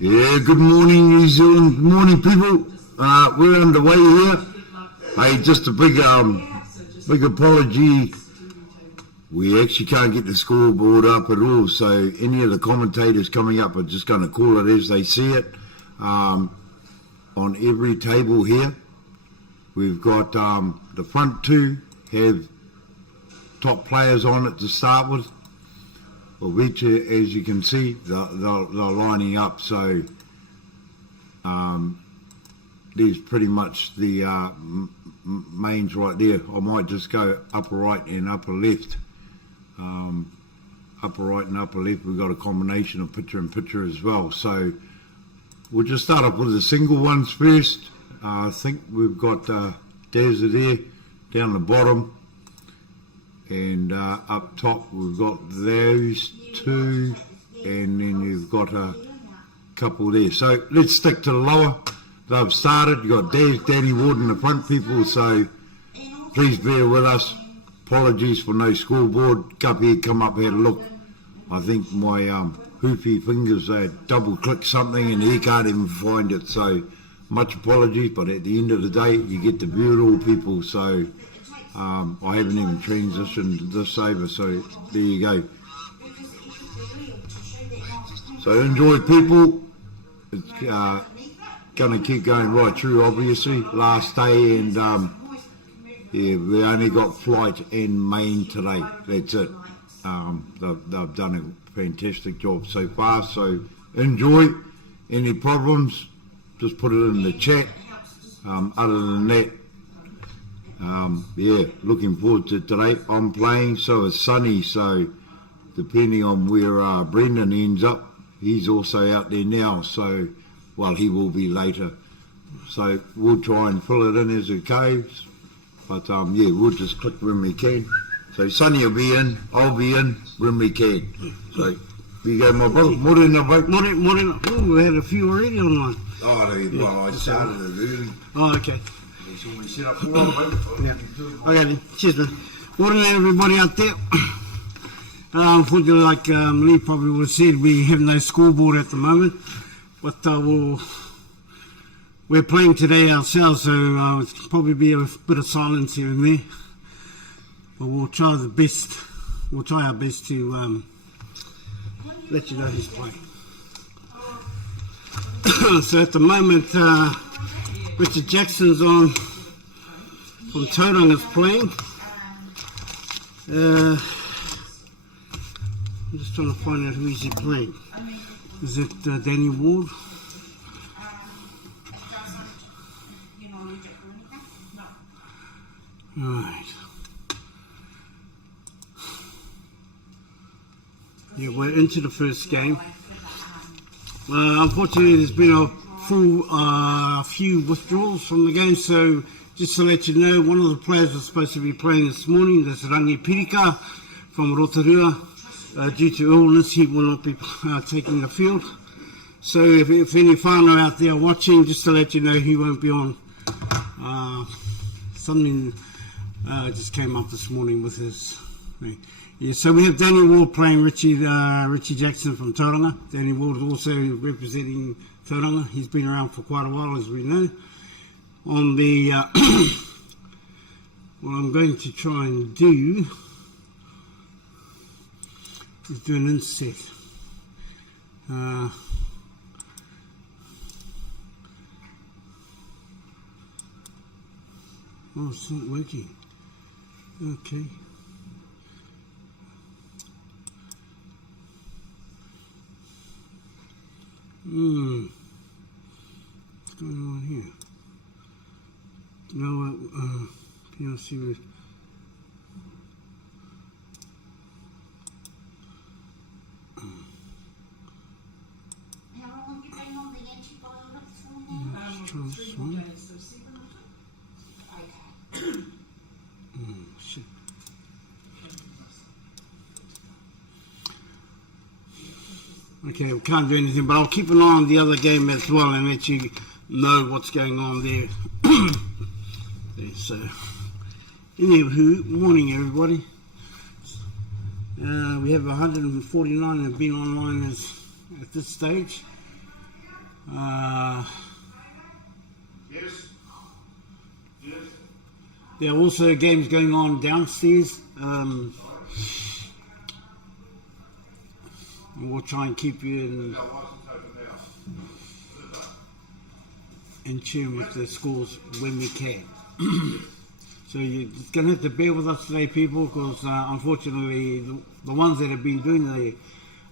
Yeah, good morning, New Zealand. Good morning, people. We're underway here. Hey, just a big apology. We actually can't get the scoreboard up at all, so any of the commentators coming up are just going to call it as they see it. On every table here, we've got the front two have top players on it to start with. Well, which, as you can see, they're lining up, so there's pretty much the mains right there. I might just go upper right and upper left. Upper right and upper left, we've got a combination of pitcher and pitcher as well. So we'll just start off with the single ones first. I think we've got Dazza there, down the bottom. And up top we've got those two, and then you've got a couple there. So let's stick to the lower. They've started. You've got Daz, Danny Ward and the front people, so please bear with us. Apologies for no scoreboard. Cuphead come up, had a look. I think my hoofy fingers double clicked something and he can't even find it, so much apologies, but at the end of the day you get to view it all, people, so I haven't even transitioned this over, so there you go. So enjoy, people. It's going to keep going right through, obviously. Last day, and yeah, we only got flight and main today. That's it. They've done a fantastic job so far, so enjoy. Any problems, just put it in the chat. Other than that, yeah, looking forward to today. I'm playing, so it's sunny, so depending on where Brendan ends up, he's also out there now, so, well, he will be later. So we'll try and fill it in as it goes, but yeah, we'll just click when we can. So Sonny will be in, I'll be in when we can. So, there you go, my brother. Morning. Oh, we had a few already online. Oh, well, I started it early. Oh, okay. So we set up for all, yeah. Okay then, cheers man. Morning everybody out there. Unfortunately, like Lee probably would have said, we have no scoreboard at the moment, but we're playing today ourselves, so it'll probably be a bit of silence here and there, but we'll try our best to let you know who's playing. So at the moment, Richard Jackson's on from Tauranga's playing. I'm just trying to find out who is he playing. Is it Danny Ward? Right. Yeah, we're into the first game. Unfortunately, there's been a few withdrawals from the game, so just to let you know, one of the players was supposed to be playing this morning, that's Rangi Pirika from Rotorua. Due to illness, he will not be taking the field. So if any whānau out there watching, just to let you know, he won't be on. Something just came up this morning with his thing. Yeah, so we have Danny Ward playing Richie Jackson from Tauranga. Danny Ward is also representing Tauranga. He's been around for quite a while, as we know. On the what I'm going to try and do is do an inset. Oh, it's not working. Okay. What's going on here? No, PLC with shit. Okay, we can't do anything, but I'll keep an eye on the other game as well and let you know what's going on there. So, anywho, morning everybody. We have 149 that have been online at this stage. There are also games going on downstairs. We'll try and keep you in tune with the scores when we can. So you're going to have to bear with us today, people, because unfortunately the ones that have been doing the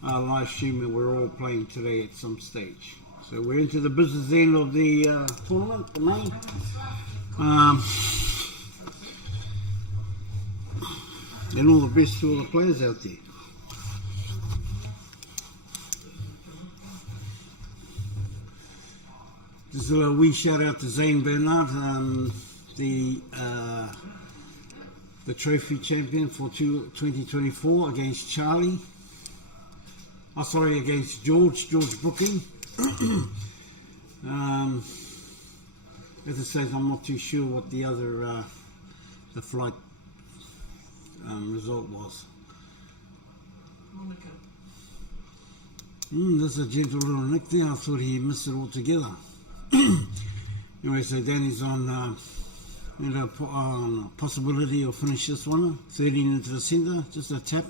live streaming, we're all playing today at some stage. So we're into the business end of the tournament, the main. And all the best to all the players out there. Just a little wee shout out to Zane Bernard, the trophy champion for 2024 against Charlie. Against George Brooking. As I said, I'm not too sure what the other the flight result was. There's a gentle little nick there. I thought he missed it altogether. Anyway, so Danny's on possibility of finish this one. 13 into the centre, just a tap.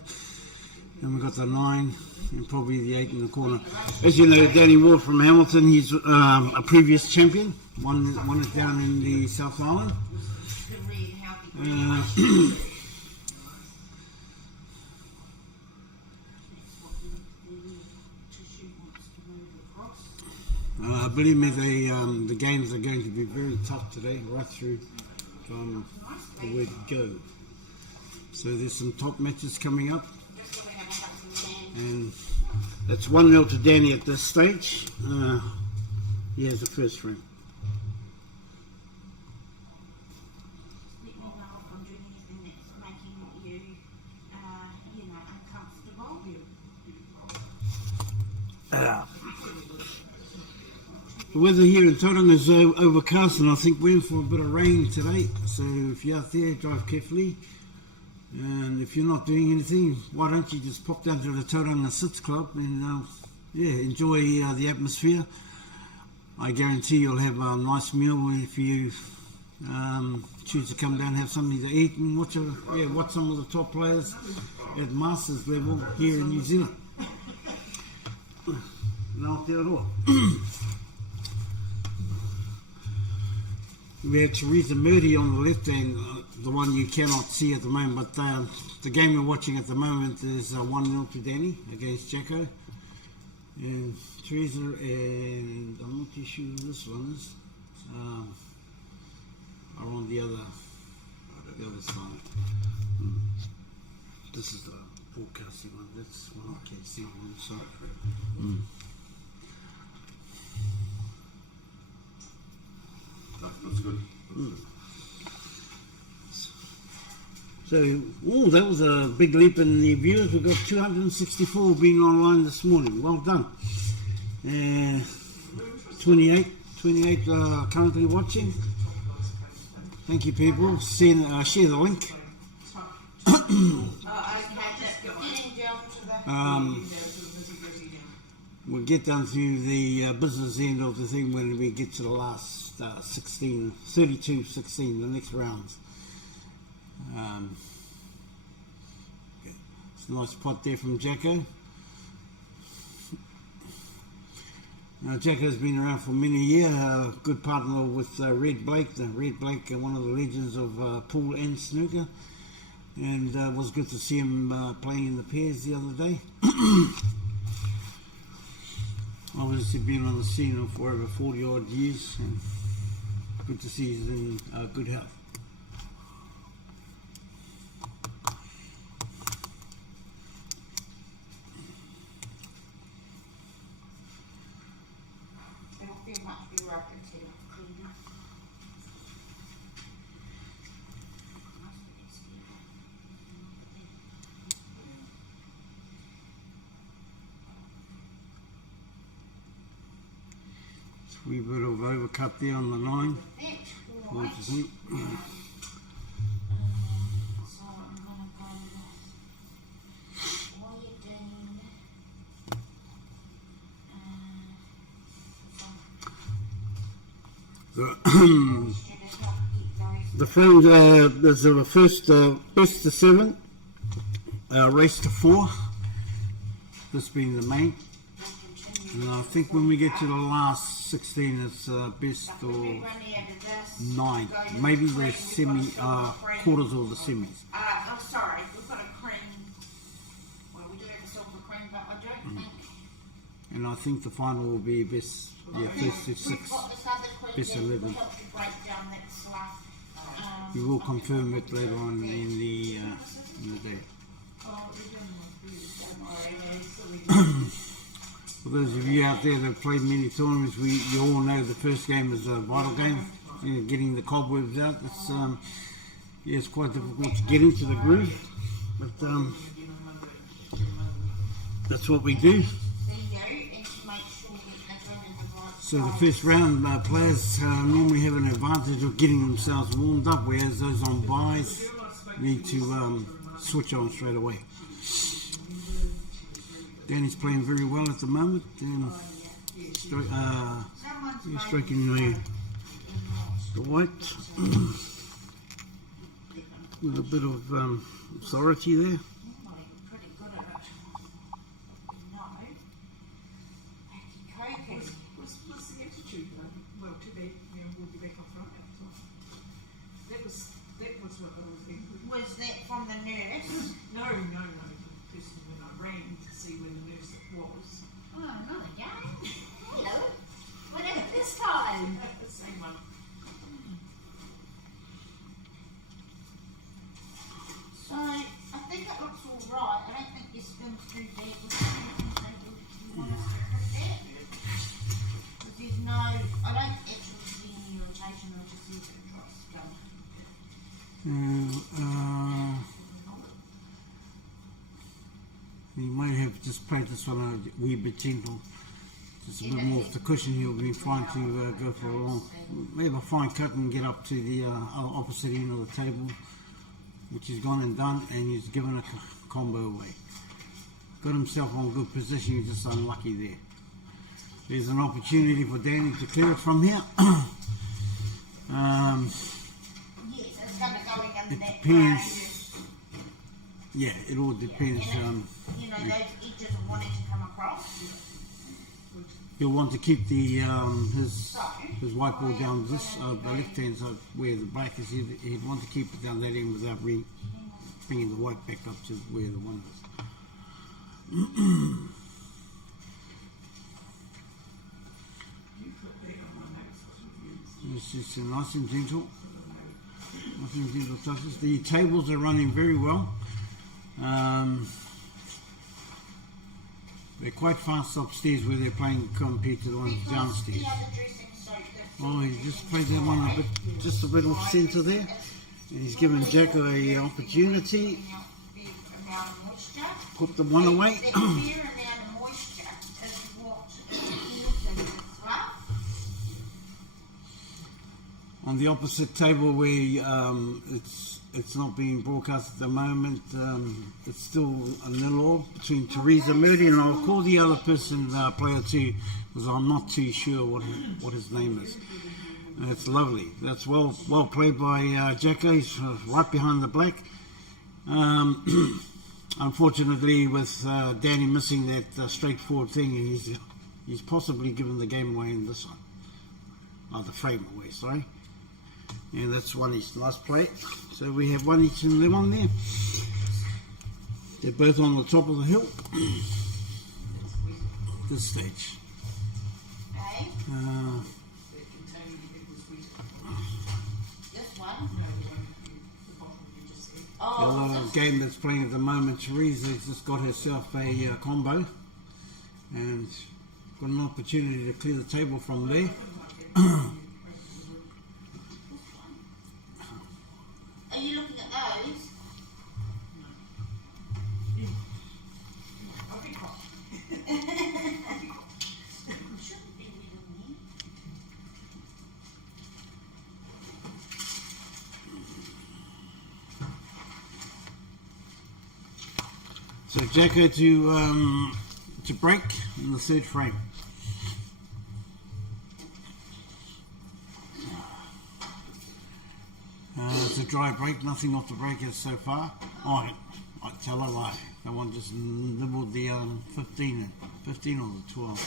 And we've got the 9 and probably the 8 in the corner. As you know, Danny Ward from Hamilton, he's a previous champion. Won it down in the South Island. Believe me, the games are going to be very tough today, right through from the word go. So there's some top matches coming up. And that's 1-0 to Danny at this stage. He has the first frame. The weather here in Tauranga is overcast, and I think we're in for a bit of rain today. So if you're out there, drive carefully. And if you're not doing anything, why don't you just pop down to the Tauranga Sits Club and enjoy the atmosphere. I guarantee you'll have a nice meal if you choose to come down and have something to eat and watch some of the top players at Masters level here in New Zealand. No, Theodore. We have Teresa Murdy on the left hand, the one you cannot see at the moment, but the game we're watching at the moment is 1-0 to Danny against Jacko. And Teresa, and I'm not too sure who this one is, are on the other side. This is the forecasting one, that's one I can't see on the side. That's good. So, that was a big leap in the viewers. We've got 264 being online this morning. Well done. 28 currently watching. Thank you, people. Share the link. We'll get down to the business end of the thing when we get to the last 32-16, the next rounds. It's a nice pot there from Jacko. Now, Jacko's been around for many years, a good partner with Red Blake. Red Blake, one of the legends of pool and snooker. And it was good to see him playing in the pairs the other day. Obviously been on the scene for over 40 odd years, and good to see he's in good health. Wee bit of overcut there on the 9. The front, there's a first to 7, race to 4, this being the main. And I think when we get to the last 16, it's best or 9, maybe the semi, quarters or the semis. Oh, sorry, we've got a cream. Well, we do have a silver cream, but I don't think. And I think the final will be best, first to 6, We've got this other cream best that will 11. help you break down that slough. We will confirm it later on in the day. For those of you out there that have played many tournaments, you all know the first game is a vital game. You know, getting the cobwebs out, it's quite difficult to get into the groove, but that's what we do. So the first round, players normally have an advantage of getting themselves warmed up, whereas those on buys need to switch on straight away. Danny's playing very well at the moment, and stroking the white with a bit of authority there. Was that from the nurse? No. The person when I ran to see where the nurse was. Oh, not again. Hello. What happened this time? The same one. So, I think it looks all right. I don't think your spin's too bad. Was there anything that you want us to put that? Because there's no, I don't actually see any irritation. I just see a bit of dry scum. You might have just played this one a wee bit gentle, just a bit more off the cushion. He'll be fine to go for a long, maybe a fine cut and get up to the opposite end of the table, which he's gone and done, and he's given a combo away. Got himself on good position, he's just unlucky there. There's an opportunity for Danny to clear it from here. Yes, it's going to go in under It that depends. frame. Yeah, it all depends. You know, those edges are wanting to come across. You'll want to keep the his white ball down this the left hand side where the black is. He'd want to keep it down that end without bringing the white back up to where the one is. It's just nice and gentle. Nice and gentle touches. The tables are running very well. They're quite fast upstairs where they're playing compared to the ones downstairs. Oh, he just played that one just a bit off centre there. And he's given Jacko an opportunity. Put the one away. On the opposite table where it's not being broadcast at the moment, it's still a 0-0 between Teresa Moody, and I'll call the other person player too, because I'm not too sure what his name is. It's lovely. That's well played by Jacko. He's right behind the black. Unfortunately, with Danny missing that straightforward thing, he's possibly given the game away in this one. The frame away, sorry. And that's one each. Nice play. So we have one each in the one there. They're both on the top of the hill. This stage. This one? The other game that's playing at the moment, Teresa's just got herself a combo and got an opportunity to clear the table from there. Are you looking at those? So Jacko to break in the third frame. It's a dry break, nothing off the breakers so far. Oh, I tell a lie. That one just nibbled the 15 or the 12.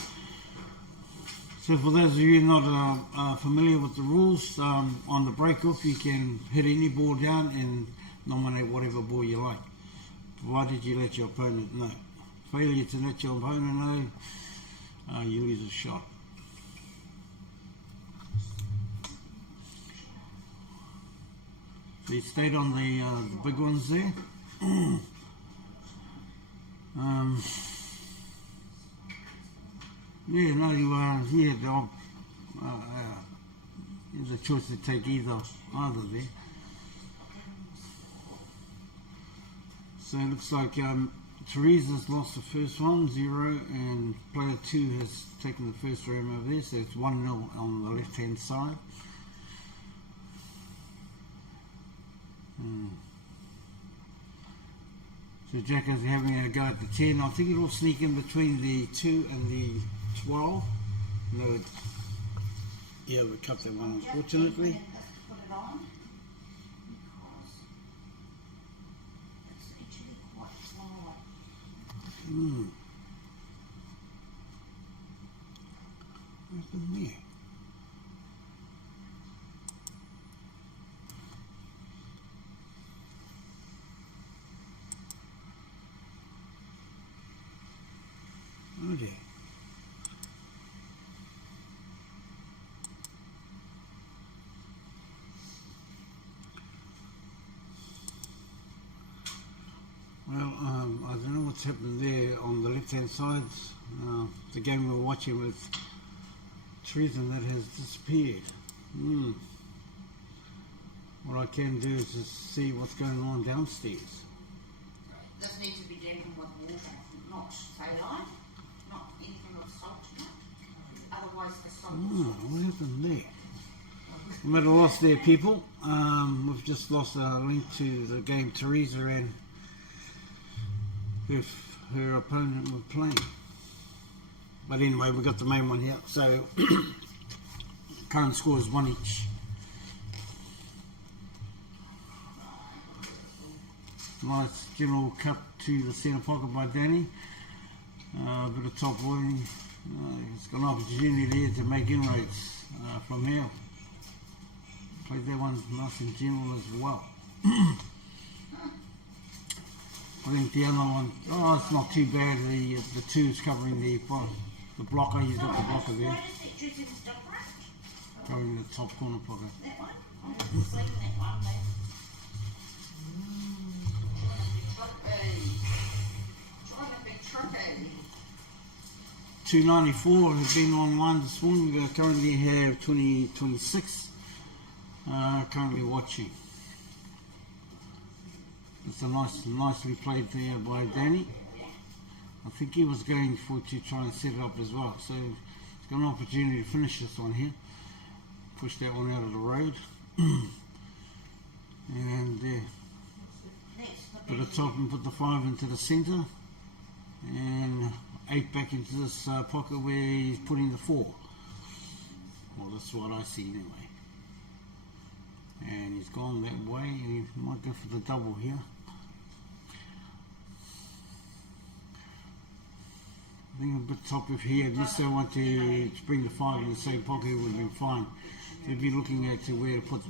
So for those of you not familiar with the rules, on the break-off you can hit any ball down and nominate whatever ball you like, provided you let your opponent know. Failure to let your opponent know, you lose a shot. So you stayed on the big ones there. Yeah, no, there's a choice to take either there. So it looks like Teresa's lost the first one, 0, and player 2 has taken the first round over there, so it's 1-0 on the left-hand side. So Jack is having a go at the 10. I think it will sneak in between the 2 and the 12. No, yeah, we cut that one, unfortunately. Put it on because it's actually quite fly. What's in there? Okay. Well, I don't know what's happened there on the left-hand side. The game we were watching with Teresa, that has disappeared. What I can do is just see what's going on downstairs. This needs to be dampened with water, not saline, not anything with salt in it. Otherwise the salt What happened there? We made a loss there, people. We've just lost a link to the game Teresa and her opponent were playing. But anyway, we got the main one here. So current score is 1 each. Nice general cut to the centre pocket by Danny. A bit of top voiding. He's got an opportunity there to make inroads from here. Played that one nice and general as well. I think the other one, it's not too bad. The 2 is covering the blocker. He's got the blocker there. Notice that Tristan is different. Covering the top corner pocket. That one? I'm just seeing that one there. Trying to be tricky. 294 has been online this morning. We currently have 2026 currently watching. It's a nicely played there by Danny. I think he was going to try and set it up as well. So he's got an opportunity to finish this one here. Push that one out of the road. And put the top and put the 5 into the centre. And 8 back into this pocket where he's putting the 4. Well, that's what I see anyway. And he's gone that way, and he might go for the double here. I think a bit top if he had just want to bring the 5 in the same pocket, it would have been fine. So he'd be looking at where to put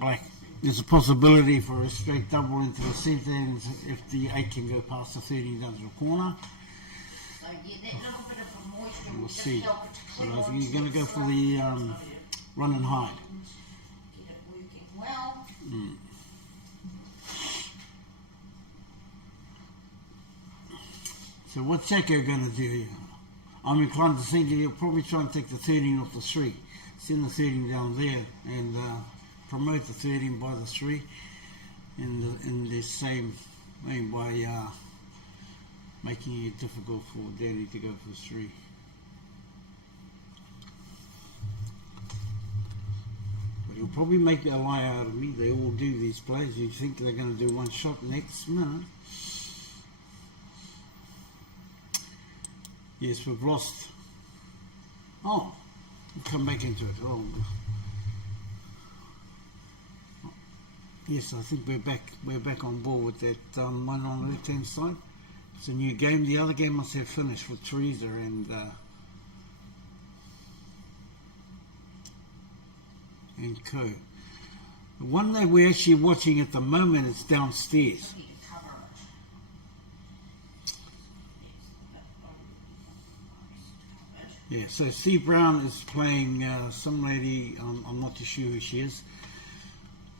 black. There's a possibility for a straight double into the centre, and if the 8 can go past the 13 down to the corner. So yeah, that little bit of a moisture will We'll just see. help it to But clear I think he's onto going to go the for throat. the run and hide. Get it working well. So what's Jacko going to do here? I'm inclined to think he'll probably try and take the 13 off the 3. Send the 13 down there and promote the 13 by the 3 in the same way by making it difficult for Danny to go for the 3. But he'll probably make a lie out of me. They all do, these players. You think they're going to do one shot next minute. Yes, we've lost. Oh, we've come back into it. Oh, Yes, I think we're back. We're back on board with that one on the left-hand side. It's a new game. The other game must have finished with Teresa and Co. The one that we're actually watching at the moment is downstairs. You cover it. Yeah, so Steve Brown is playing some lady, I'm not too sure who she is,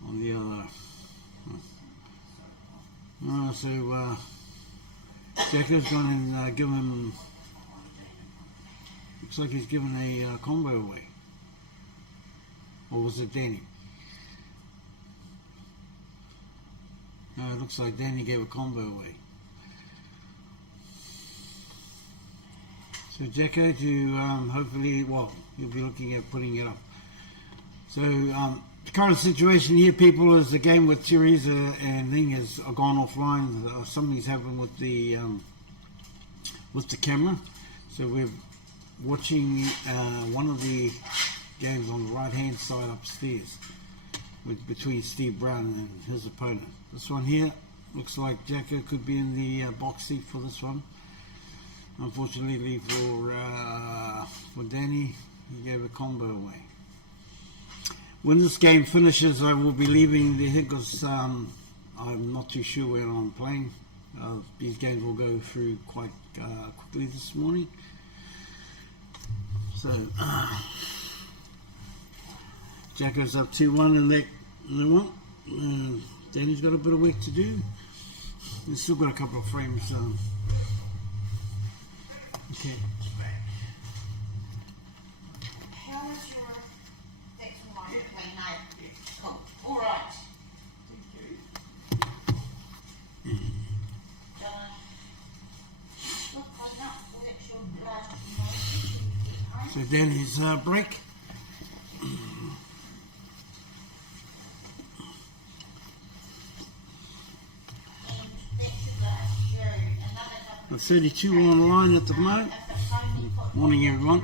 on the other. Jacko's gone and given him, looks like he's given a combo away. Or was it Danny? No, it looks like Danny gave a combo away. So Jacko to hopefully, well, you'll be looking at putting it up. So the current situation here, people, is the game with Teresa and Ling has gone offline. Something's happened with the camera. So we're watching one of the games on the right-hand side upstairs, between Steve Brown and his opponent. This one here looks like Jacko could be in the box seat for this one. Unfortunately for Danny, he gave a combo away. When this game finishes, I will be leaving the head because I'm not too sure where I'm playing. These games will go through quite quickly this morning. So Jacko's up 2-1 in that one. Danny's got a bit of work to do. He's still got a couple of frames. Okay. How is your, that's all right, no, cool, all right. Look, I'm not, well, that's your last promotion. So Danny's break. The 32 online at the moment. Morning, everyone.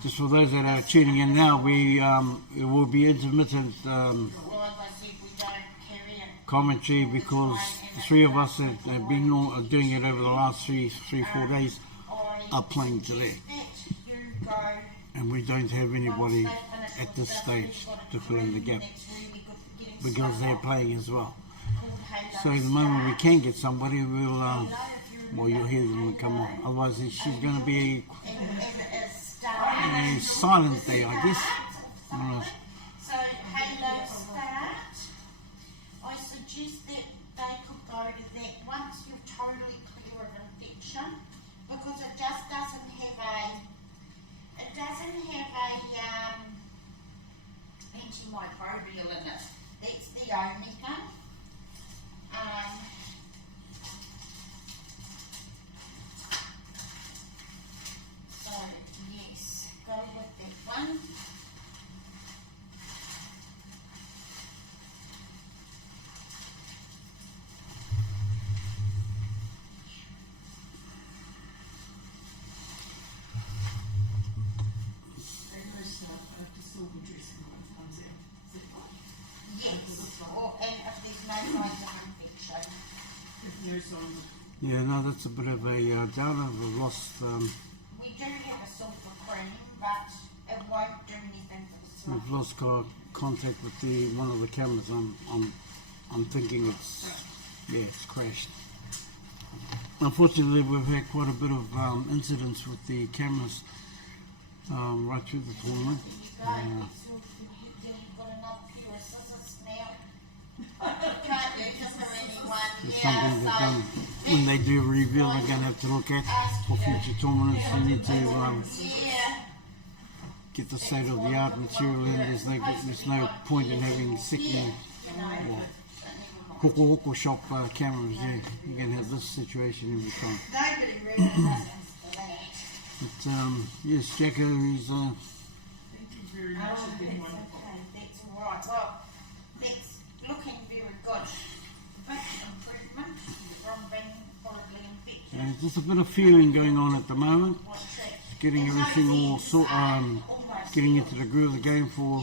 Just for those that are tuning in now, it will be intermittent commentary because the three of us that have been doing it over the last 4 days are playing today. And we don't have anybody at this stage to fill in the gap because they're playing as well. So the moment we can get somebody, we'll, well, you'll hear them come on. Otherwise, she's going to be a silent day, I guess. So, Halo start. I suggest that they could go to that once you're totally clear of infection, because it just doesn't have a, antimicrobial in it. That's the only thing. So, yes, go with that one. Yes, and if there's no signs of infection. Yeah, no, that's a bit of a downer. We've lost. We do have a silver cream, but it won't do anything for the We've lost contact with one of the cameras. I'm thinking it's crashed. Unfortunately, we've had quite a bit of incidents with the cameras right through the tournament. You've got another few assistants now. Can't use this for anyone. It's something that when they do reveal, they're going to have to look at for future tournaments. They need to get the state of the art material in. There's no point in having sickening hoko shop cameras there. You're going to have this situation every time. Nobody really listens to that. But yes, Jacko, he's Thank you very much. That's okay, that's all right. Well, that's looking very good. Big improvement from being horribly infected. just a bit of feeling going on at the moment. What's that? Getting everything all getting into the groove of the game for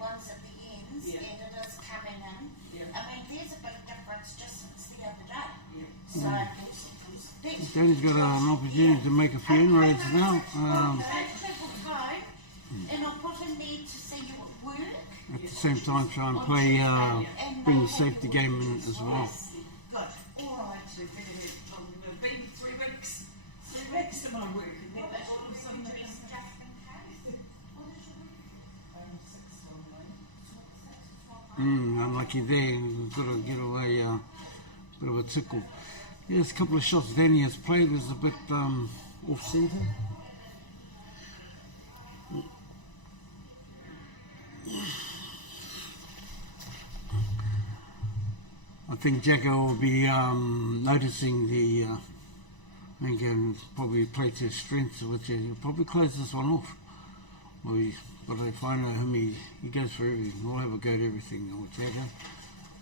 ones at the ends, Yeah. and it is coming in. Yeah. I mean, there's a big difference just since the other day. Yeah. So, that's Danny's got an opportunity to make a few inroads now. I've travelled home, and I'll put in there to see you at work. At the same time, try and play, bring the safety game in as well. Good. All I actually figured it told me it'd been 3 weeks. 3 weeks to my work. And then all of a sudden they Just in case. What is your week? 6 on me. Unlucky there. We've got to get away bit of a tickle. Yes, a couple of shots Danny has played was a bit off centre. I think Jacko will be noticing the, I think he'll probably play to his strengths, which he'll probably close this one off. But if I know him, he goes for everything. We'll have a go at everything, old Jacko.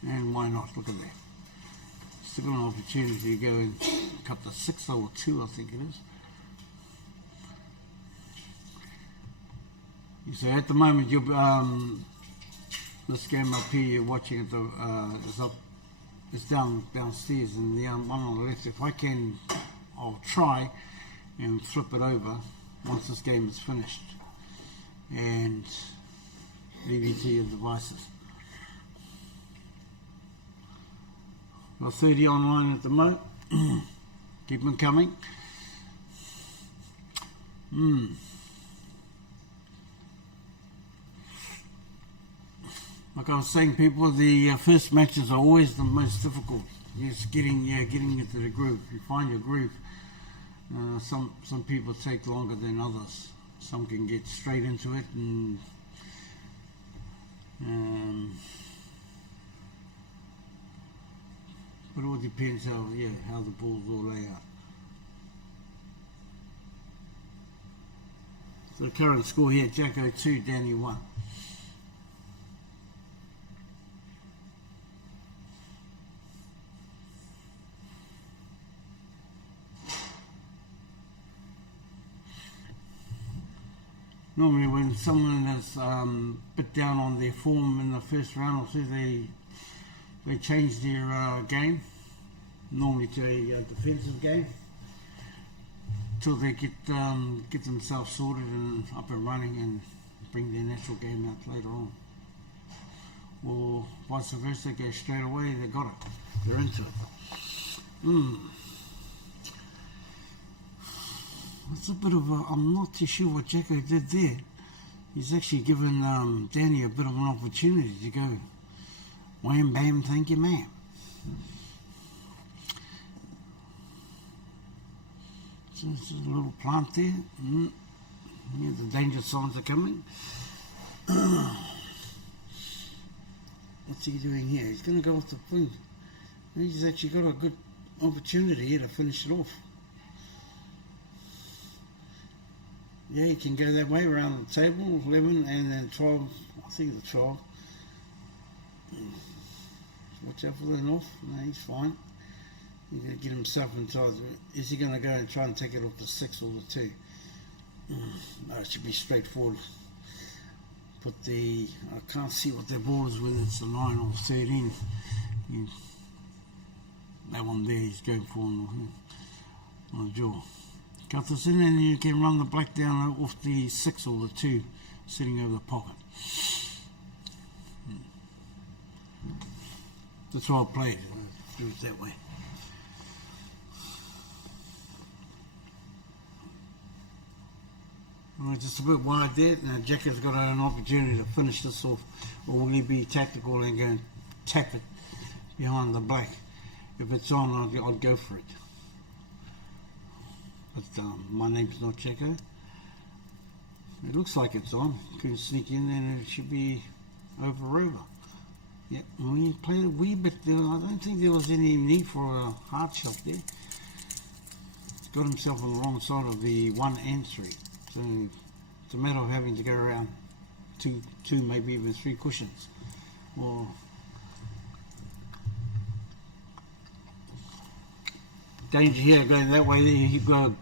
And why not? Look at that. Still got an opportunity to go and cut the 6 or 2, I think it is. So at the moment, you're, this game up here you're watching it is up, it's downstairs, and the one on the left. If I can, I'll try and flip it over once this game is finished, and leave it to your devices. Got 30 online at the moment. Keep them coming. Like I was saying, people, the first matches are always the most difficult. Just getting into the groove. You find your groove. Some people take longer than others. Some can get straight into it, and but it all depends how the balls all lay out. So the current score here: Jacko 2, Danny 1. Normally when someone is a bit down on their form in the first round or two, they change their game, normally to a defensive game, till they get themselves sorted and up and running and bring their natural game out later on. Or vice versa, they go straight away, they got it, they're into it. It's a bit of a, I'm not too sure what Jacko did there. He's actually given Danny a bit of an opportunity to go wham bam, thank you ma'am. So there's a little plant there. Yeah, the danger signs are coming. What's he doing here? He's going to go off the thing. He's actually got a good opportunity here to finish it off. Yeah, you can go that way around the table, 11 and then 12, I think it's 12. Watch out for the north. No, he's fine. He's going to get himself inside. Is he going to go and try and take it off the 6 or the 2? No, it should be straightforward. Put the, I can't see what their ball is when it's a 9 or 13. That one there he's going for on the jaw. Cut this in and you can run the black down off the 6 or the 2 sitting over the pocket. That's why I played, do it that way. Alright, just a bit wide there. Now Jacko's got an opportunity to finish this off, or will he be tactical and go and tap it behind the black? If it's on, I'd go for it. But my name's not Jacko. It looks like it's on. Couldn't sneak in and it should be over. Yeah, we played a wee bit. I don't think there was any need for a hard shot there. He's got himself on the wrong side of the 1 and 3. So it's a matter of having to go around two, maybe even 3 cushions. Or danger here, going that way there, he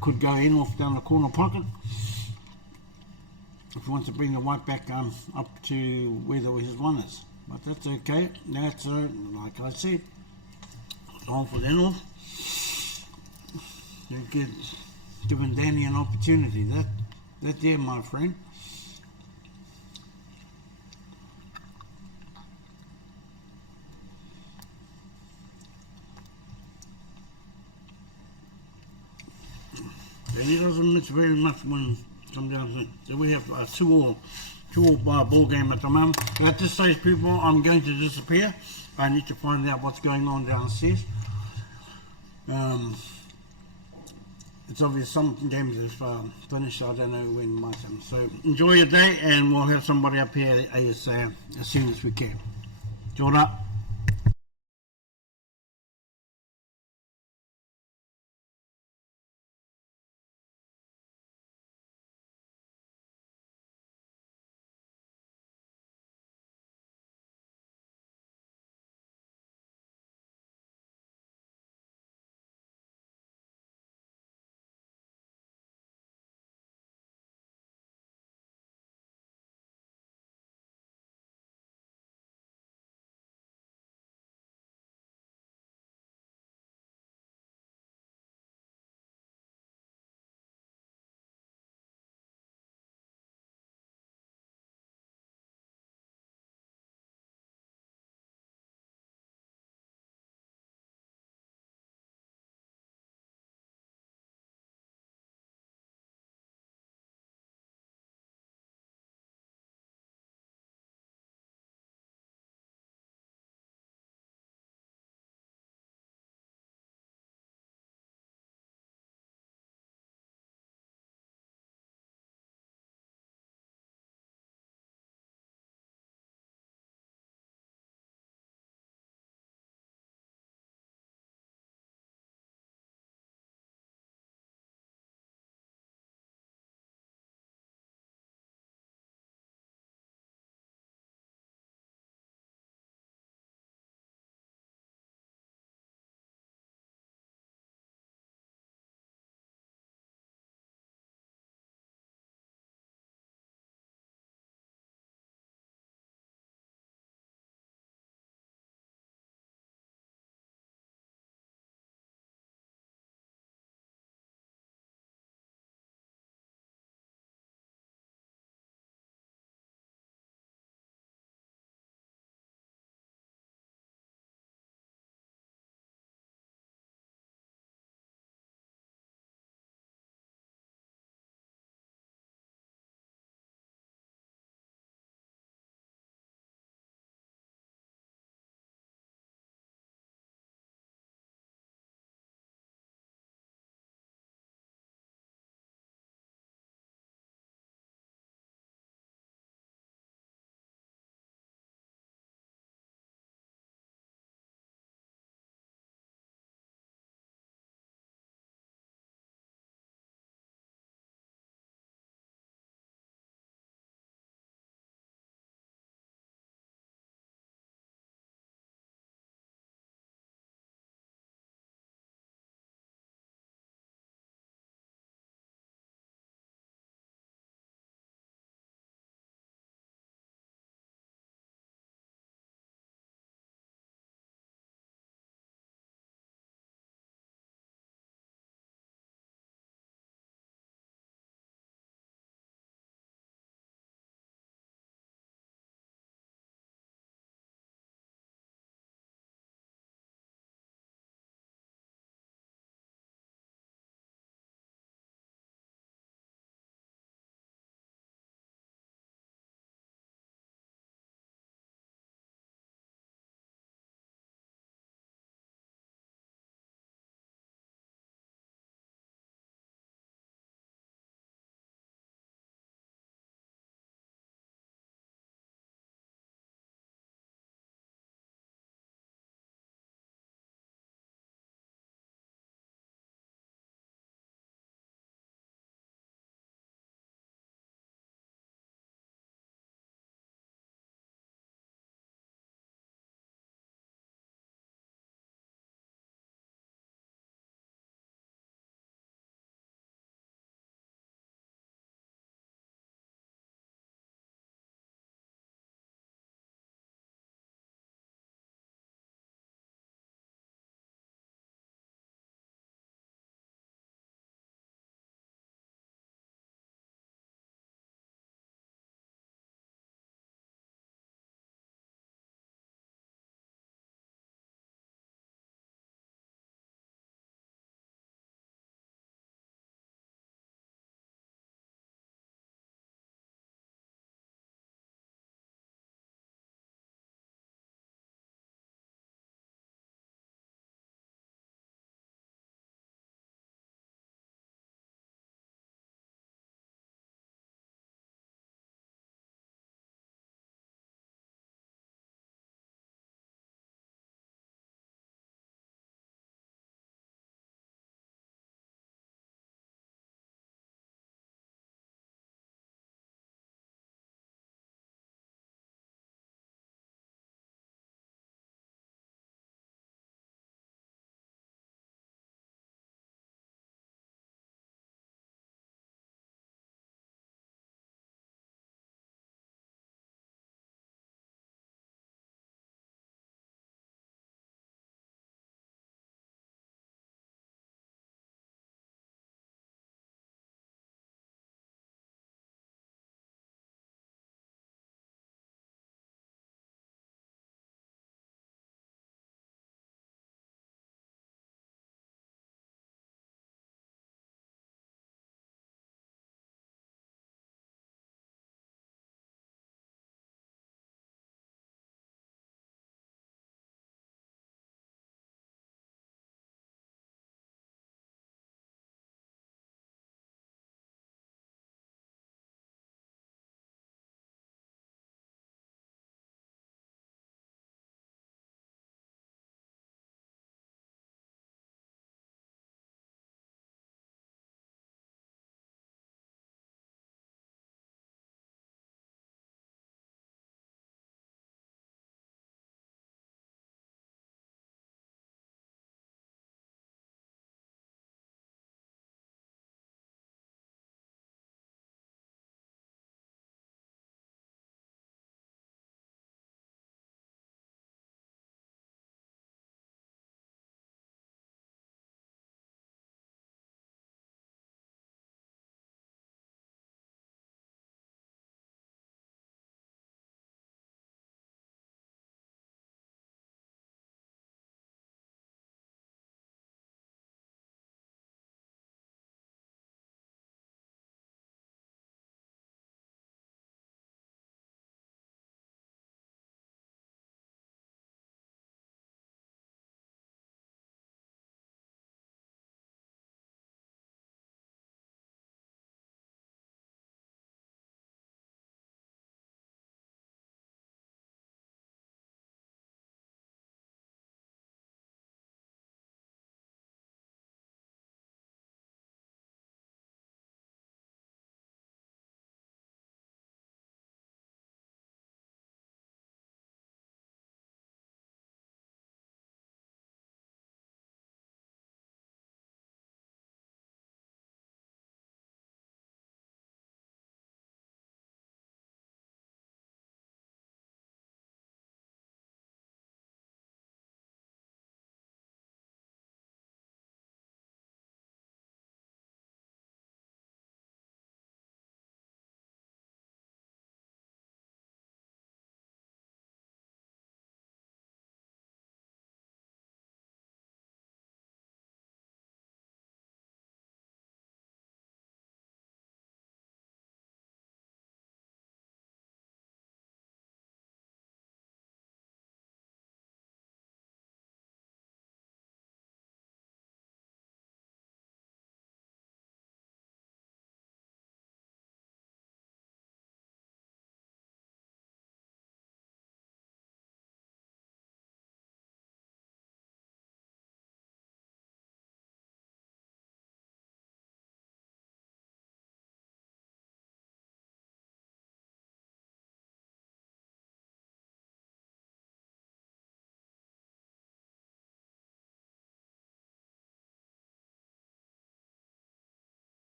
could go in off down the corner pocket. if he wants to bring the white back up to where his one is. But that's okay. That's like I said, on for the north. You get giving Danny an opportunity. That there, my friend. And he doesn't miss very much when it comes down to it. So we have a two-all ball game at the moment. At this stage, people, I'm going to disappear. I need to find out what's going on downstairs. It's obvious some games have finished. I don't know when my time. So enjoy your day, and we'll have somebody up here as soon as we can. Kia ora.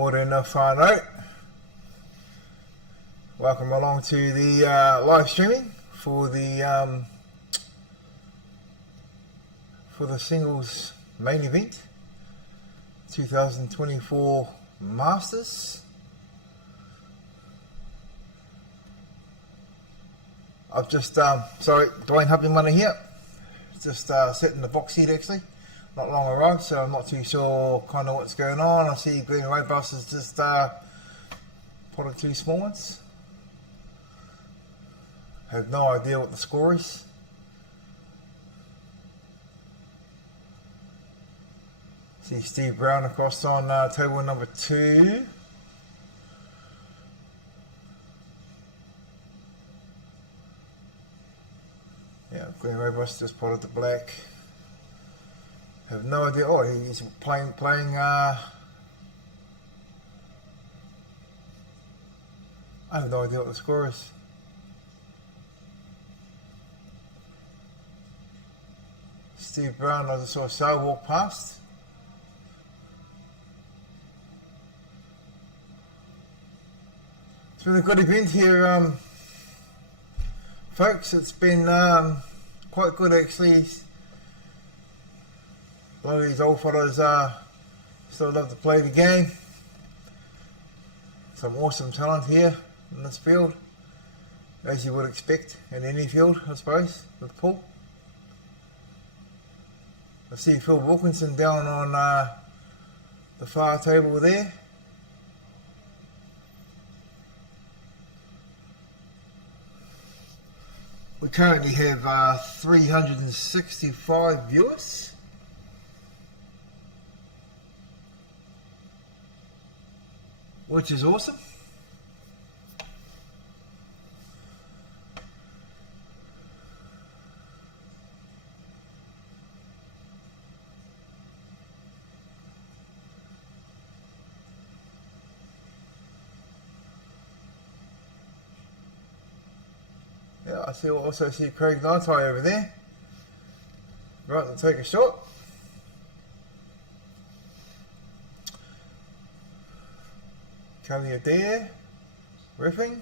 Morena whānau. Welcome along to the live streaming for the singles main event, 2024 Masters. I've just, sorry, Dwayne Hubby here. Just sat in the box seat actually. Not long arrived, so I'm not too sure kind of what's going on. I see Green Roadbus has just potted 2 small ones. Have no idea what the score is. See Steve Brown across on table number 2. Yeah, Green Roadbus just potted the black. Have no idea. Oh, he's playing. I have no idea what the score is. Steve Brown, I just saw a sail walk past. It's been a good event here, folks. It's been quite good actually. A lot of these old fellas still love to play the game. Some awesome talent here in this field, as you would expect in any field, I suppose, with pool. I see Phil Wilkinson down on the far table there. We currently have 365 viewers. Which is awesome. Yeah, I also see Craig Nightie over there. Right to take a shot. Kelly Adair, riffing.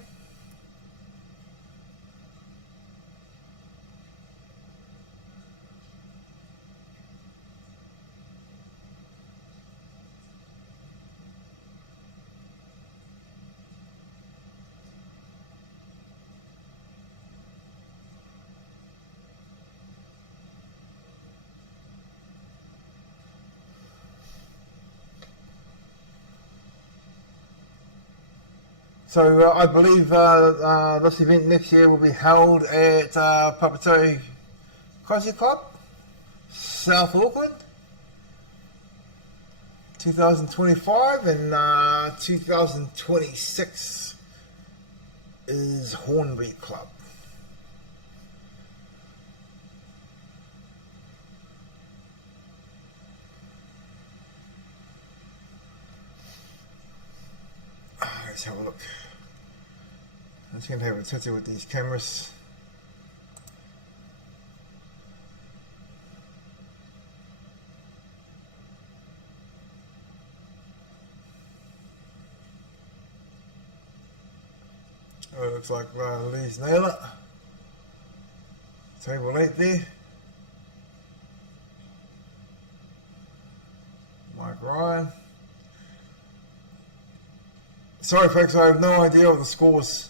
So I believe this event next year will be held at Papatoi Country Club, South Auckland, 2025, and 2026 is Hornby Club. Let's have a look. I'm just going to have a titty with these cameras. Oh, it looks like Lee's nailed it. Table 8 there. Mike Ryan. Sorry folks, I have no idea of the scores.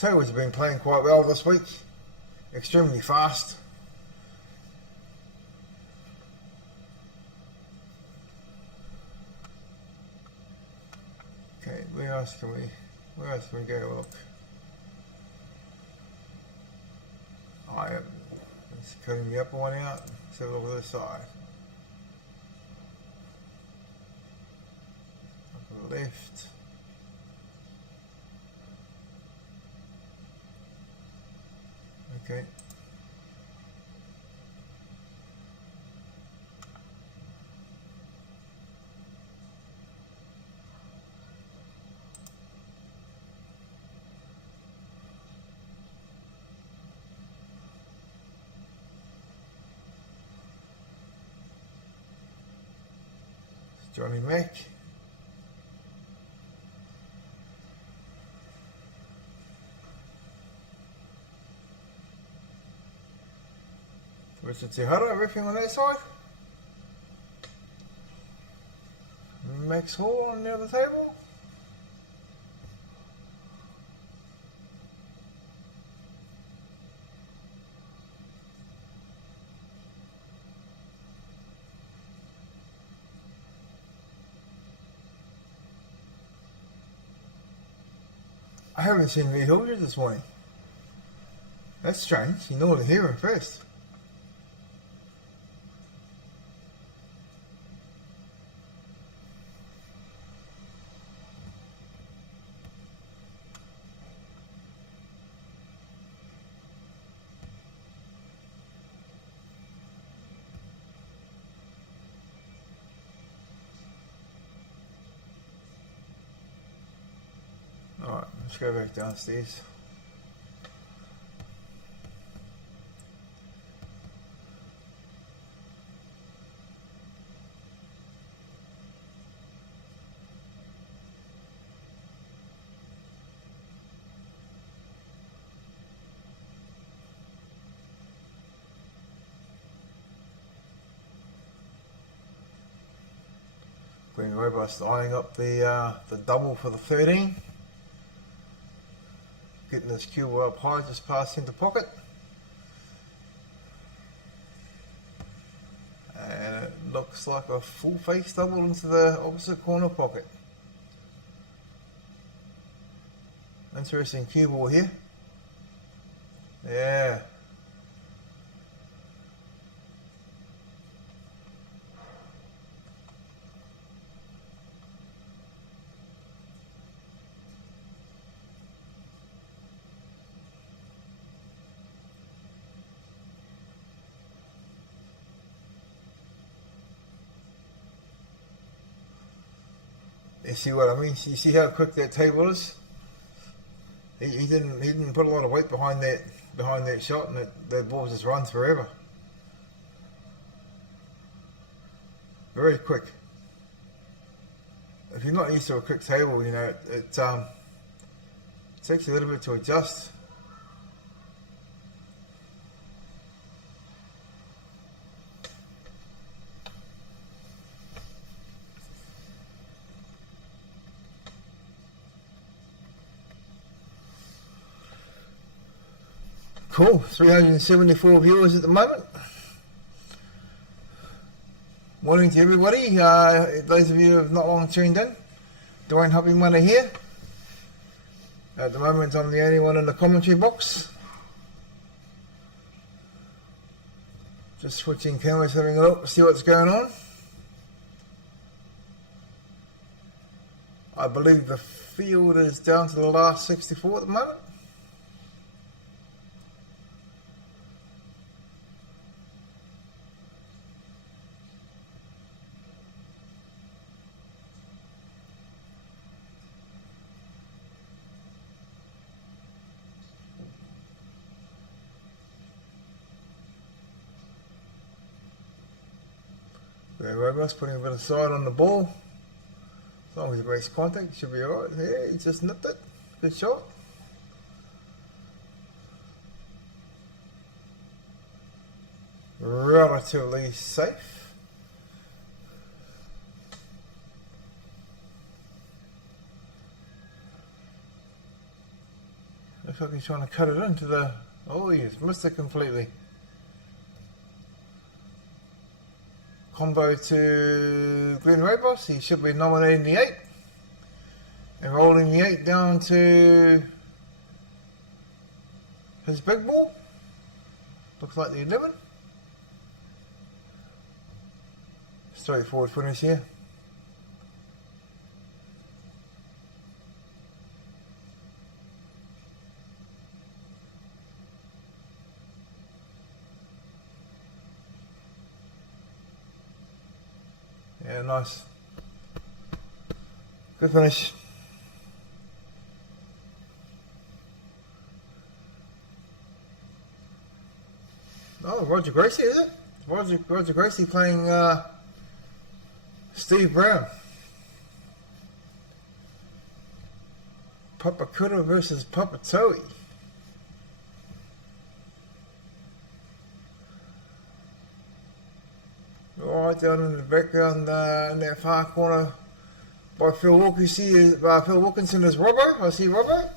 Tables have been playing quite well this week. Extremely fast. Okay, where else can we go? Look. Oh, yep. Let's cutting the upper one out. Let's have a look at this side. Upper left. Okay. Johnny Mac. Richard Tihara, everything on that side. Max Hall on the other table. I haven't seen Lee Hilliard this morning. That's strange. You normally hear him first. Alright, let's go back downstairs. Green Robust eyeing up the double for the 13. Getting this cube up high, just past into pocket. And it looks like a full face double into the opposite corner pocket. Interesting cue ball here. Yeah. You see what I mean? You see how quick that table is? He didn't put a lot of weight behind that shot, and that ball just runs forever. Very quick. If you're not used to a quick table, you know it takes you a little bit to adjust. Cool, 374 viewers at the moment. Morning to everybody. Those of you who have not long tuned in, Dwayne Hubbymunner here. At the moment I'm the only one in the commentary box. Just switching cameras, having a look, see what's going on. I believe the field is down to the last 64 at the moment. Very robust, putting a bit of side on the ball. As long as he breaks contact, should be alright. Yeah, he just nipped it. Good shot. Relatively safe. Looks like he's trying to cut it into the... Oh, he's missed it completely. Combo to Glenn Robos, he should be nominating the 8 and rolling the 8 down to his big ball. Looks like the 11. Straightforward finish here. Yeah, nice. Good finish. Oh, Roger Gracie, is it? Roger Gracie playing Steve Brown. Papakura versus Papatoe. Right down in the background, in that far corner by Phil Wilkinson, Phil Wilkinson is Robbo. I see Robbo.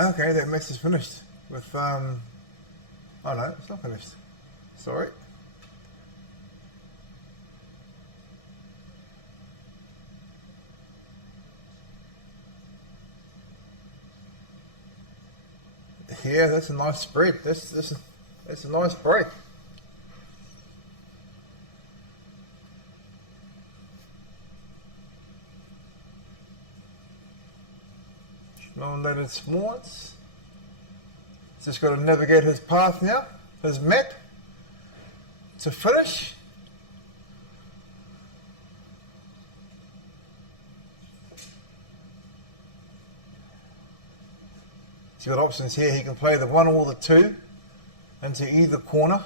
Okay, that match is finished with, oh no, it's not finished. Sorry. Yeah, that's a nice spread. That's a nice break. Non-lettered sports. Just got to navigate his path now, his map to finish. He's got options here. He can play the 1 or the 2 into either corner.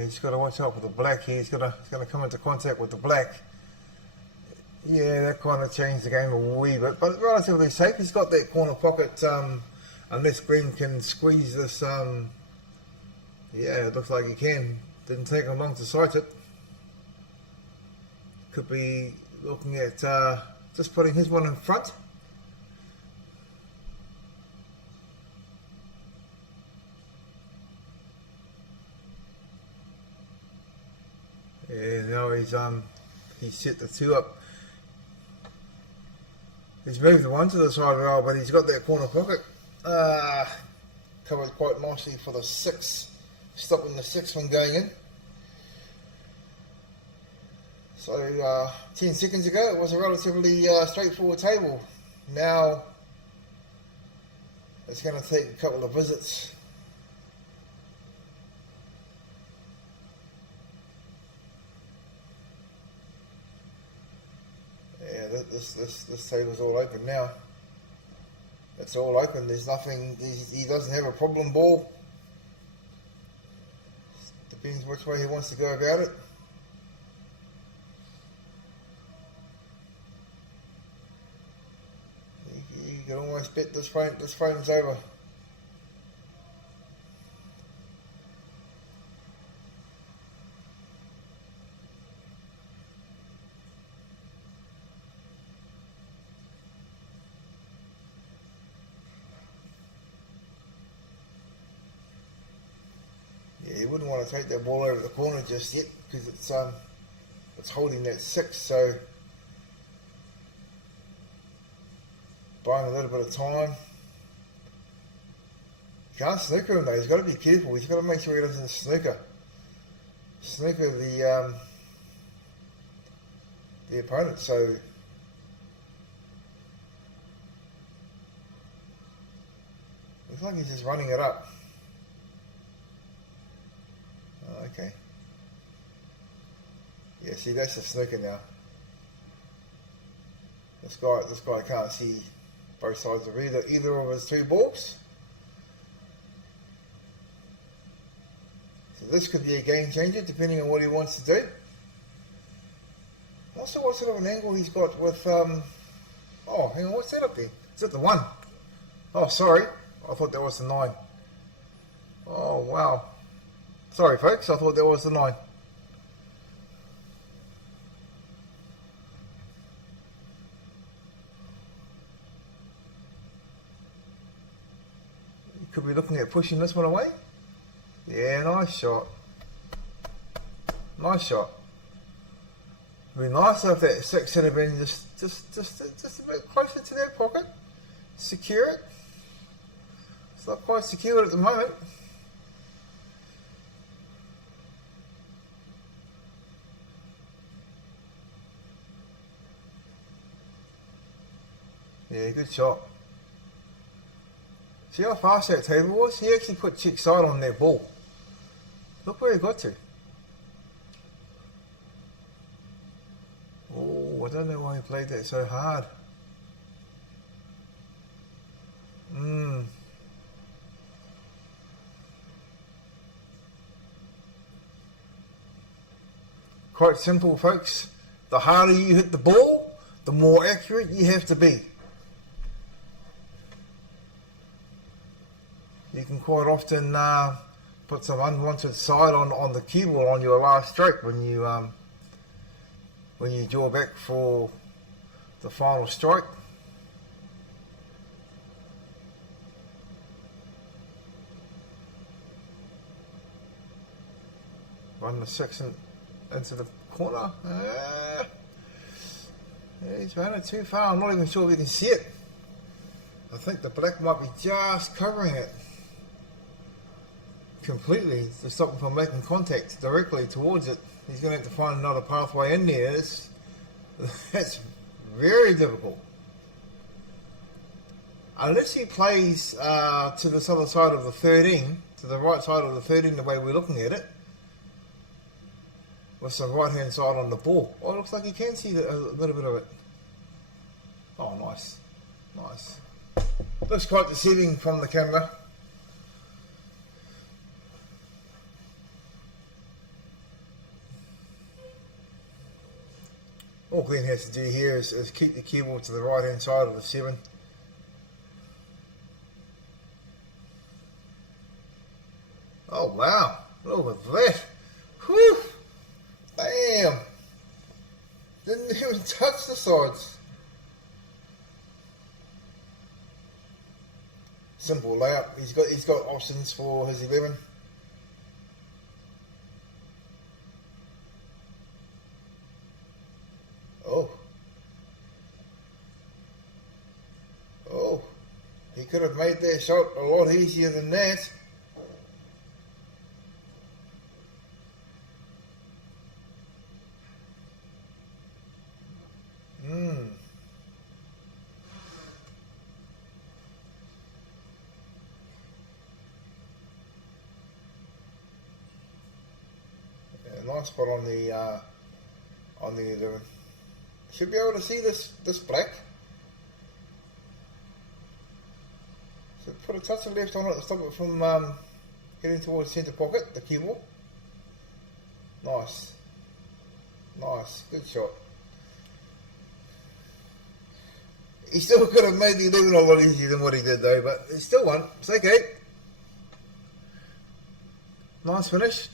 He's got to watch out with the black here. He's going to come into contact with the black. Yeah, that kind of changed the game a wee bit, but relatively safe. He's got that corner pocket, unless Green can squeeze this. Yeah, it looks like he can. Didn't take him long to sight it. Could be looking at just putting his one in front. Yeah, now he's set the 2 up. He's moved the 1 to the side rail, but he's got that corner pocket covered quite nicely for the 6, stopping the 6 from going in. So 10 seconds ago it was a relatively straightforward table. Now it's going to take a couple of visits. Yeah, this table's all open now. It's all open. There's nothing. He doesn't have a problem ball. Depends which way he wants to go about it. You can almost bet this frame's over. Yeah, you wouldn't want to take that ball over the corner just yet because it's holding that 6, so buying a little bit of time. You can't snooker him though, he's got to be careful, he's got to make sure he doesn't snooker the opponent, so looks like he's just running it up. Oh, okay. Yeah, see that's the snooker now. This guy can't see both sides of either of his 2 balls. So this could be a game changer depending on what he wants to do. Not sure what sort of an angle he's got with oh, hang on, what's that up there? Is that the 1? Oh, sorry. I thought that was the 9. Oh, wow. Sorry, folks. I thought that was the 9. Could be looking at pushing this one away. Yeah, nice shot. Nice shot. It'd be nice if that 6 had been just a bit closer to that pocket. Secure it. It's not quite secured at the moment. Yeah, good shot. See how fast that table was? He actually put check side on that ball. Look where he got to. Oh, I don't know why he played that so hard. Quite simple, folks. The harder you hit the ball, the more accurate you have to be. You can quite often put some unwanted side on the cue ball on your last stroke when you draw back for the final strike. Run the 6 into the corner. Yeah, he's ran it too far. I'm not even sure we can see it. I think the black might be just covering it completely to stop him from making contact directly towards it. He's going to have to find another pathway in there. That's very difficult. Unless he plays to this other side of the 13, to the right side of the 13 the way we're looking at it, with some right hand side on the ball. Oh, it looks like you can see a little bit of it. Oh, nice. Nice. Looks quite deceiving from the camera. All Glenn has to do here is keep the cue ball to the right hand side of the 7. Oh wow, look at that. Whew. Damn. Didn't even touch the sides. Simple layup. He's got options for his 11. Oh, he could have made that shot a lot easier than that. Yeah, nice spot on the 11. Should be able to see this black. So put a touch of left on it to stop it from heading towards centre pocket, the cue ball. Nice. Nice, good shot. He still could have made the 11 a lot easier than what he did though, but he still won. It's okay. Nice finish.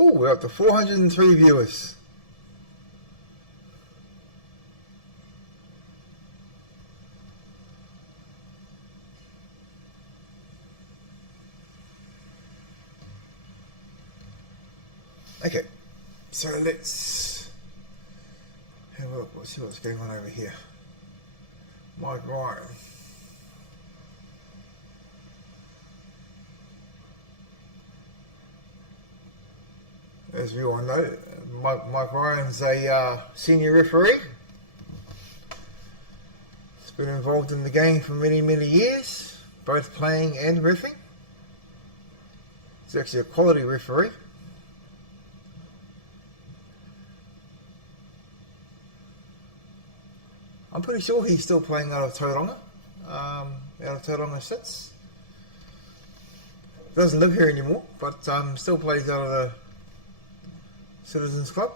Oh, we're up to 403 viewers. Okay, so let's have a look. Let's see what's going on over here. Mike Ryan. As we all know, Mike Ryan's a senior referee. He's been involved in the game for many, many years, both playing and reffing. He's actually a quality referee. I'm pretty sure he's still playing out of Tauranga, sits. Doesn't live here anymore, but still plays out of the Citizens Club.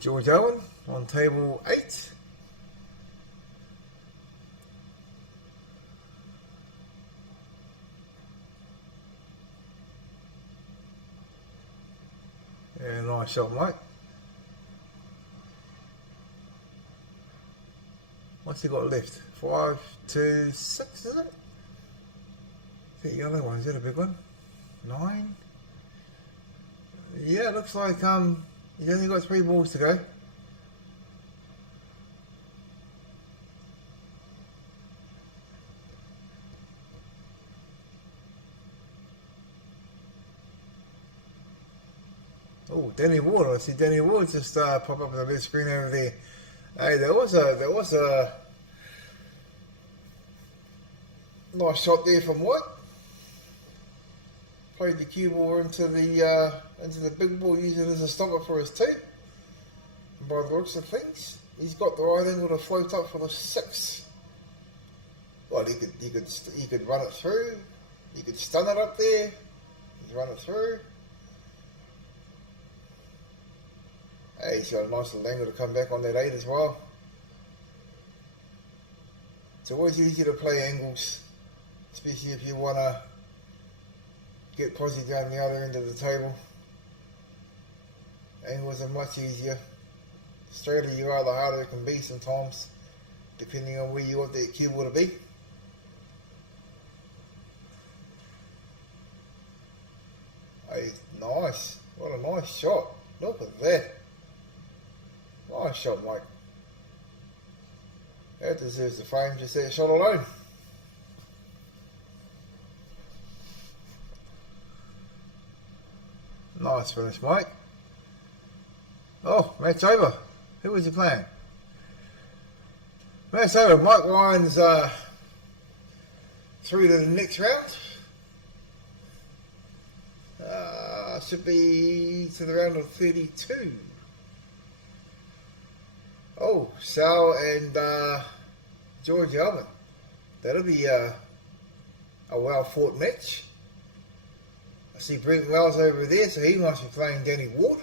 George Owen on table 8. Yeah, nice shot, mate. What's he got left? 5, 2, 6, is it? That yellow one, is that a big one? 9? Yeah, it looks like he's only got 3 balls to go. Oh, Danny Ward! I see Danny Ward just pop up on the left screen over there. Hey, there was a nice shot there from White. Played the cue ball into the big ball, using it as a stopper for his team. And by the looks of things, he's got the right angle to float up for the 6. Well, he could run it through. He could stun it up there. He'd run it through. Hey, he's got a nice little angle to come back on that 8 as well. It's always easier to play angles, especially if you want to get Posy down the other end of the table. Angles are much easier. The straighter you are, the harder it can be sometimes, depending on where you want that cue ball to be. Hey, nice. What a nice shot. Look at that. Nice shot, Mike. That deserves the frame, just that shot alone. Nice finish, Mike. Oh, match over. Who was he playing? Match over. Mike Lyons through to the next round. Should be to the round of 32. Oh, Sal and George Alvin. That'll be a well-fought match. I see Brent Wells over there, so he must be playing Danny Ward.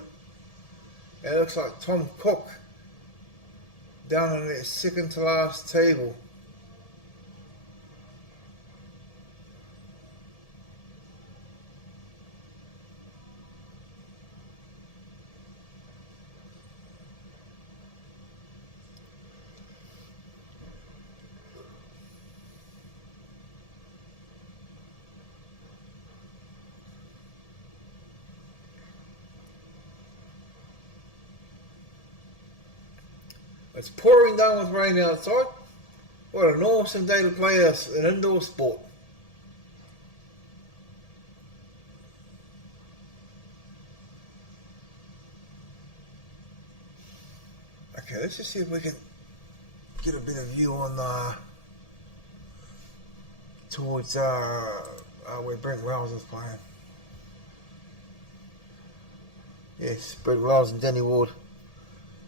And it looks like Tom Cook down on that second to last table. It's pouring down with rain outside. What an awesome day to play an indoor sport. Okay, let's just see if we can get a bit of view on towards where Brent Wells is playing. Yes, Brent Wells and Danny Ward.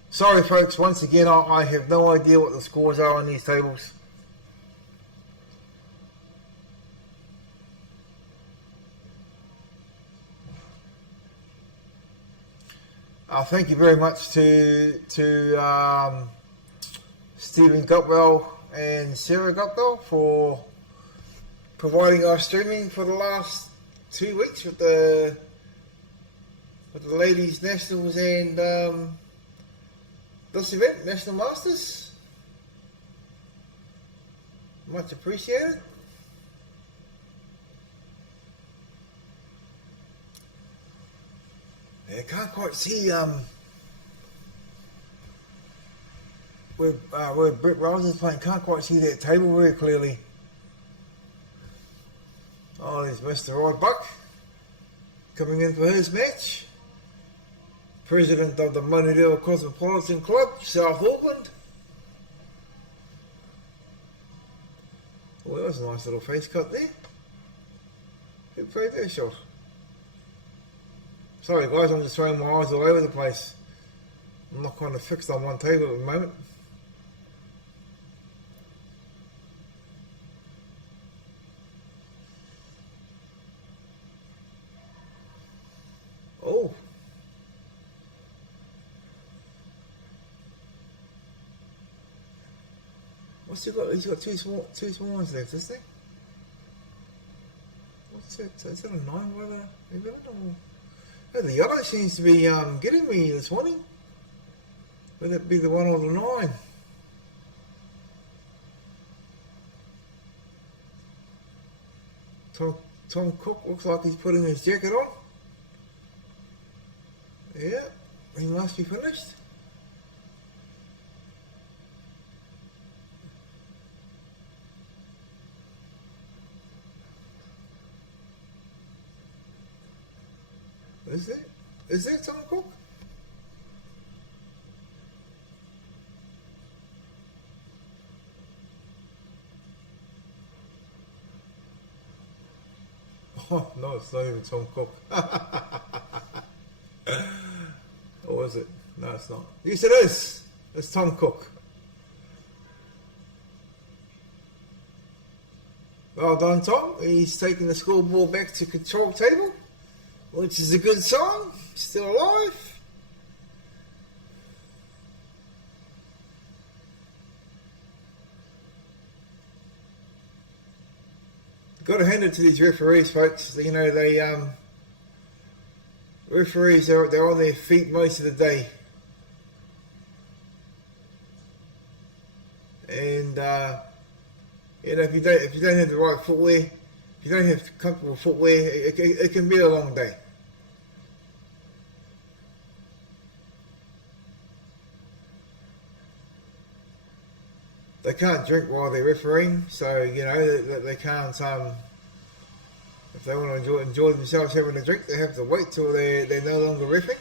Sorry folks, once again I have no idea what the scores are on these tables. Thank you very much to Stephen Gutwell and Sarah Gutwell for providing our streaming for the last 2 weeks with the Ladies Nationals and this event, National Masters. Much appreciated. Yeah, I can't quite see where Britt Rose is playing. Can't quite see that table very clearly. Oh, there's Mr. Rod Buck coming in for his match. President of the Monadale Cosmopolitan Club, South Auckland. Oh, that was a nice little face cut there. Who played that shot? Sorry guys, I'm just throwing my eyes all over the place. I'm not kind of fixed on one table at the moment. Oh. What's he got? He's got two small ones left, isn't he? What's it? Is that a 9 by the 11? Oh, the yellow seems to be getting me this morning. Would it be the 1 or the 9? Tom Cook looks like he's putting his jacket on. Yeah, he must be finished. Is that Tom Cook? Oh no, it's not even Tom Cook. Or is it? No, it's not. Yes, it is. It's Tom Cook. Well done, Tom. He's taking the scoreboard back to control table, which is a good sign. Still alive. Got to hand it to these referees, folks. You know, referees they're on their feet most of the day, and you know, if you don't have the right footwear, if you don't have comfortable footwear, it can be a long day. They can't drink while they're refereeing, so you know they can't. If they want to enjoy themselves having a drink, they have to wait till they're no longer reffing.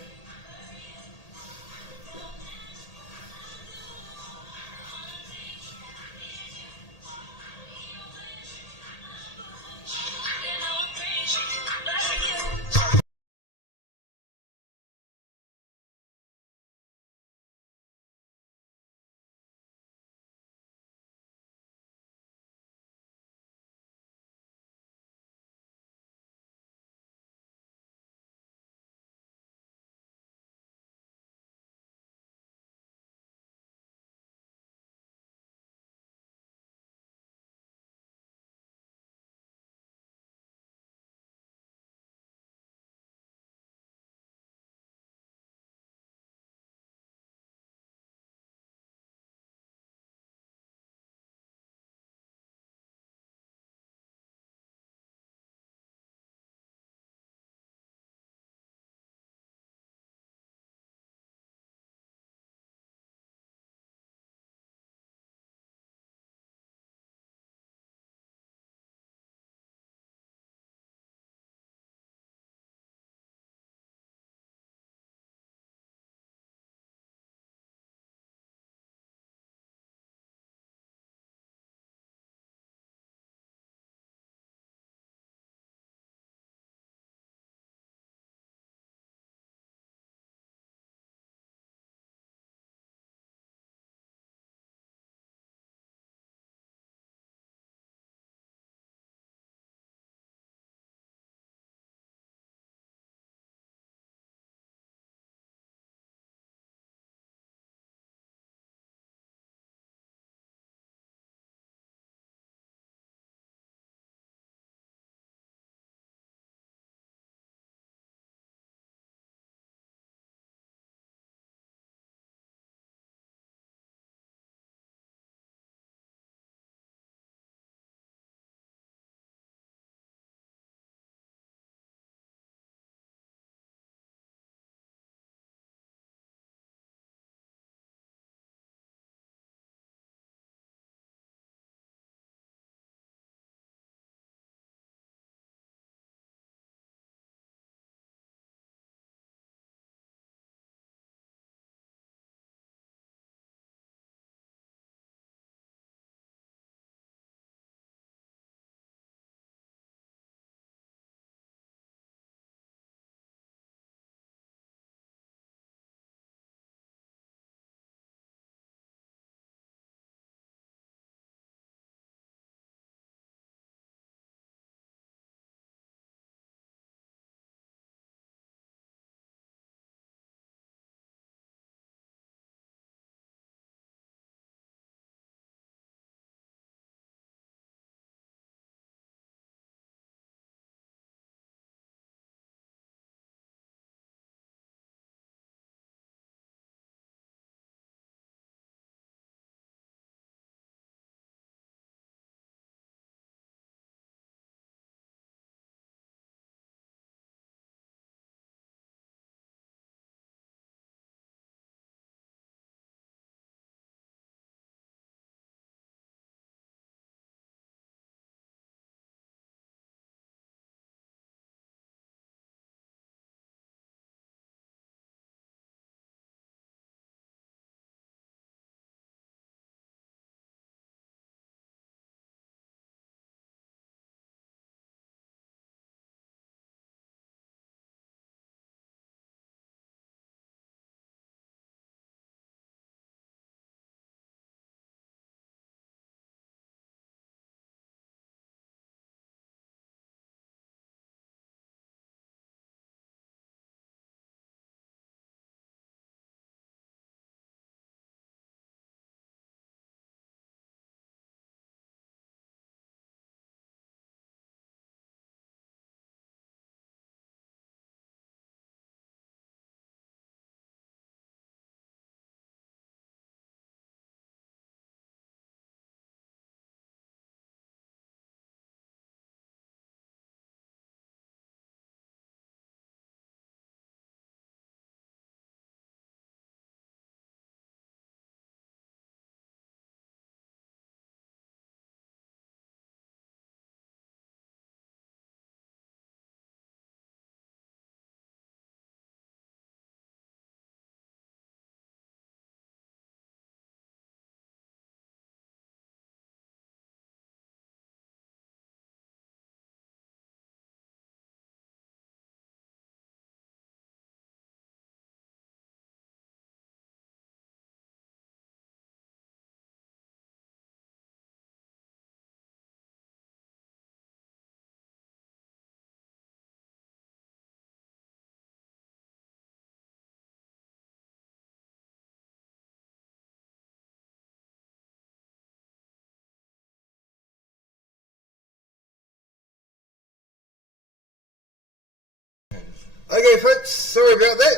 Okay, folks, sorry about that.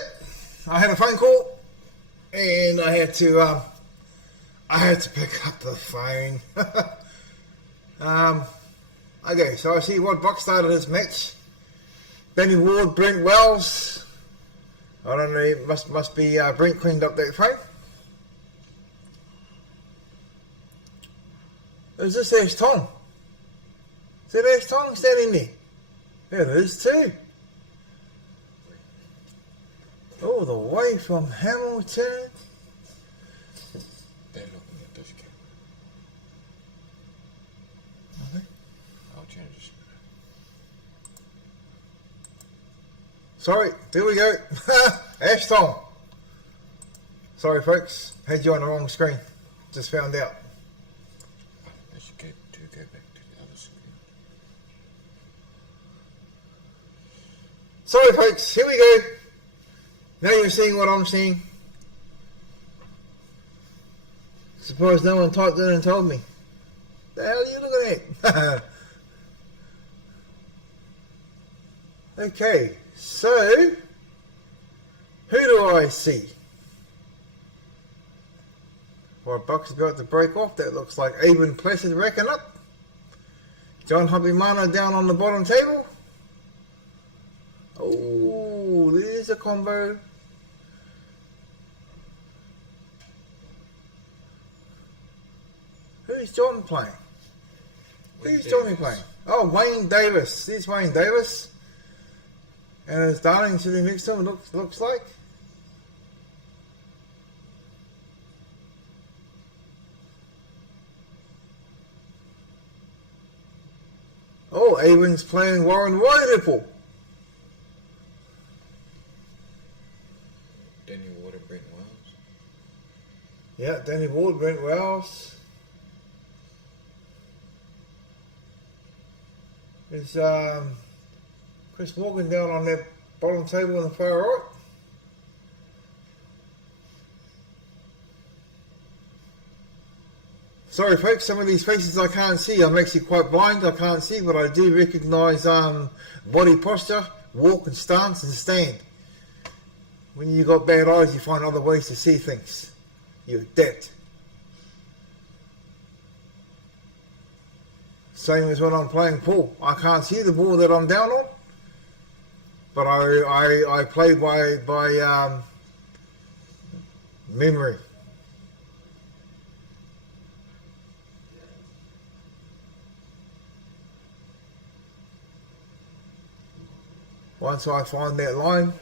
I had a phone call, and I had to pick up the phone. Okay, so I see what box started his match. Danny Ward, Brent Wells. I don't know, it must be Brent cleaned up that frame. Is this Ash Tong? Is that Ash Tong standing there? There it is too. All the way from Hamilton. They're looking at this camera. Okay. I'll change this. Sorry, there we go. Ash Tong. Sorry folks, had you on the wrong screen. Just found out. I should go back to the other screen. Sorry folks, here we go. Now you're seeing what I'm seeing. Suppose no one typed in and told me. The hell are you looking at? Okay, so who do I see? Well, Buck's about to break off. That looks like Aben Placid racking up. John Hubimana down on the bottom table. Oh, there's a combo. Who's John playing? Who's Johnny playing? Oh, Wayne Davis. There's Wayne Davis. And his darling sitting next to him, looks like. Oh, Aben's playing Warren Wairepel. Danny Ward and Brent Wells. Yeah, Danny Ward, Brent Wells. There's Chris Morgan down on that bottom table on the far right. Sorry folks, some of these faces I can't see. I'm actually quite blind, I can't see, but I do recognise body posture, walk and stance and stand. When you got bad eyes, you find other ways to see things. You adapt. Same as when I'm playing pool. I can't see the ball that I'm down on, but I play by memory. Once I find that line,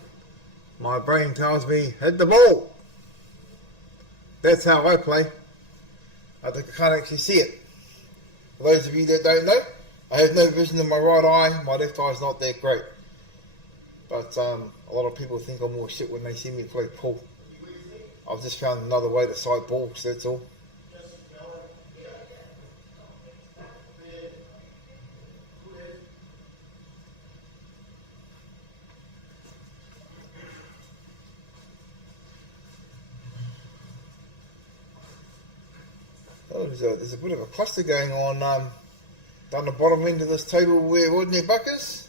my brain tells me, hit the ball. That's how I play. I can't actually see it. For those of you that don't know, I have no vision in my right eye. My left eye's not that great. But a lot of people think I'm more shit when they see me play pool. I've just found another way to sight balls, that's all. Oh, there's a bit of a cluster going on down the bottom end of this table where Ordinary Buck is.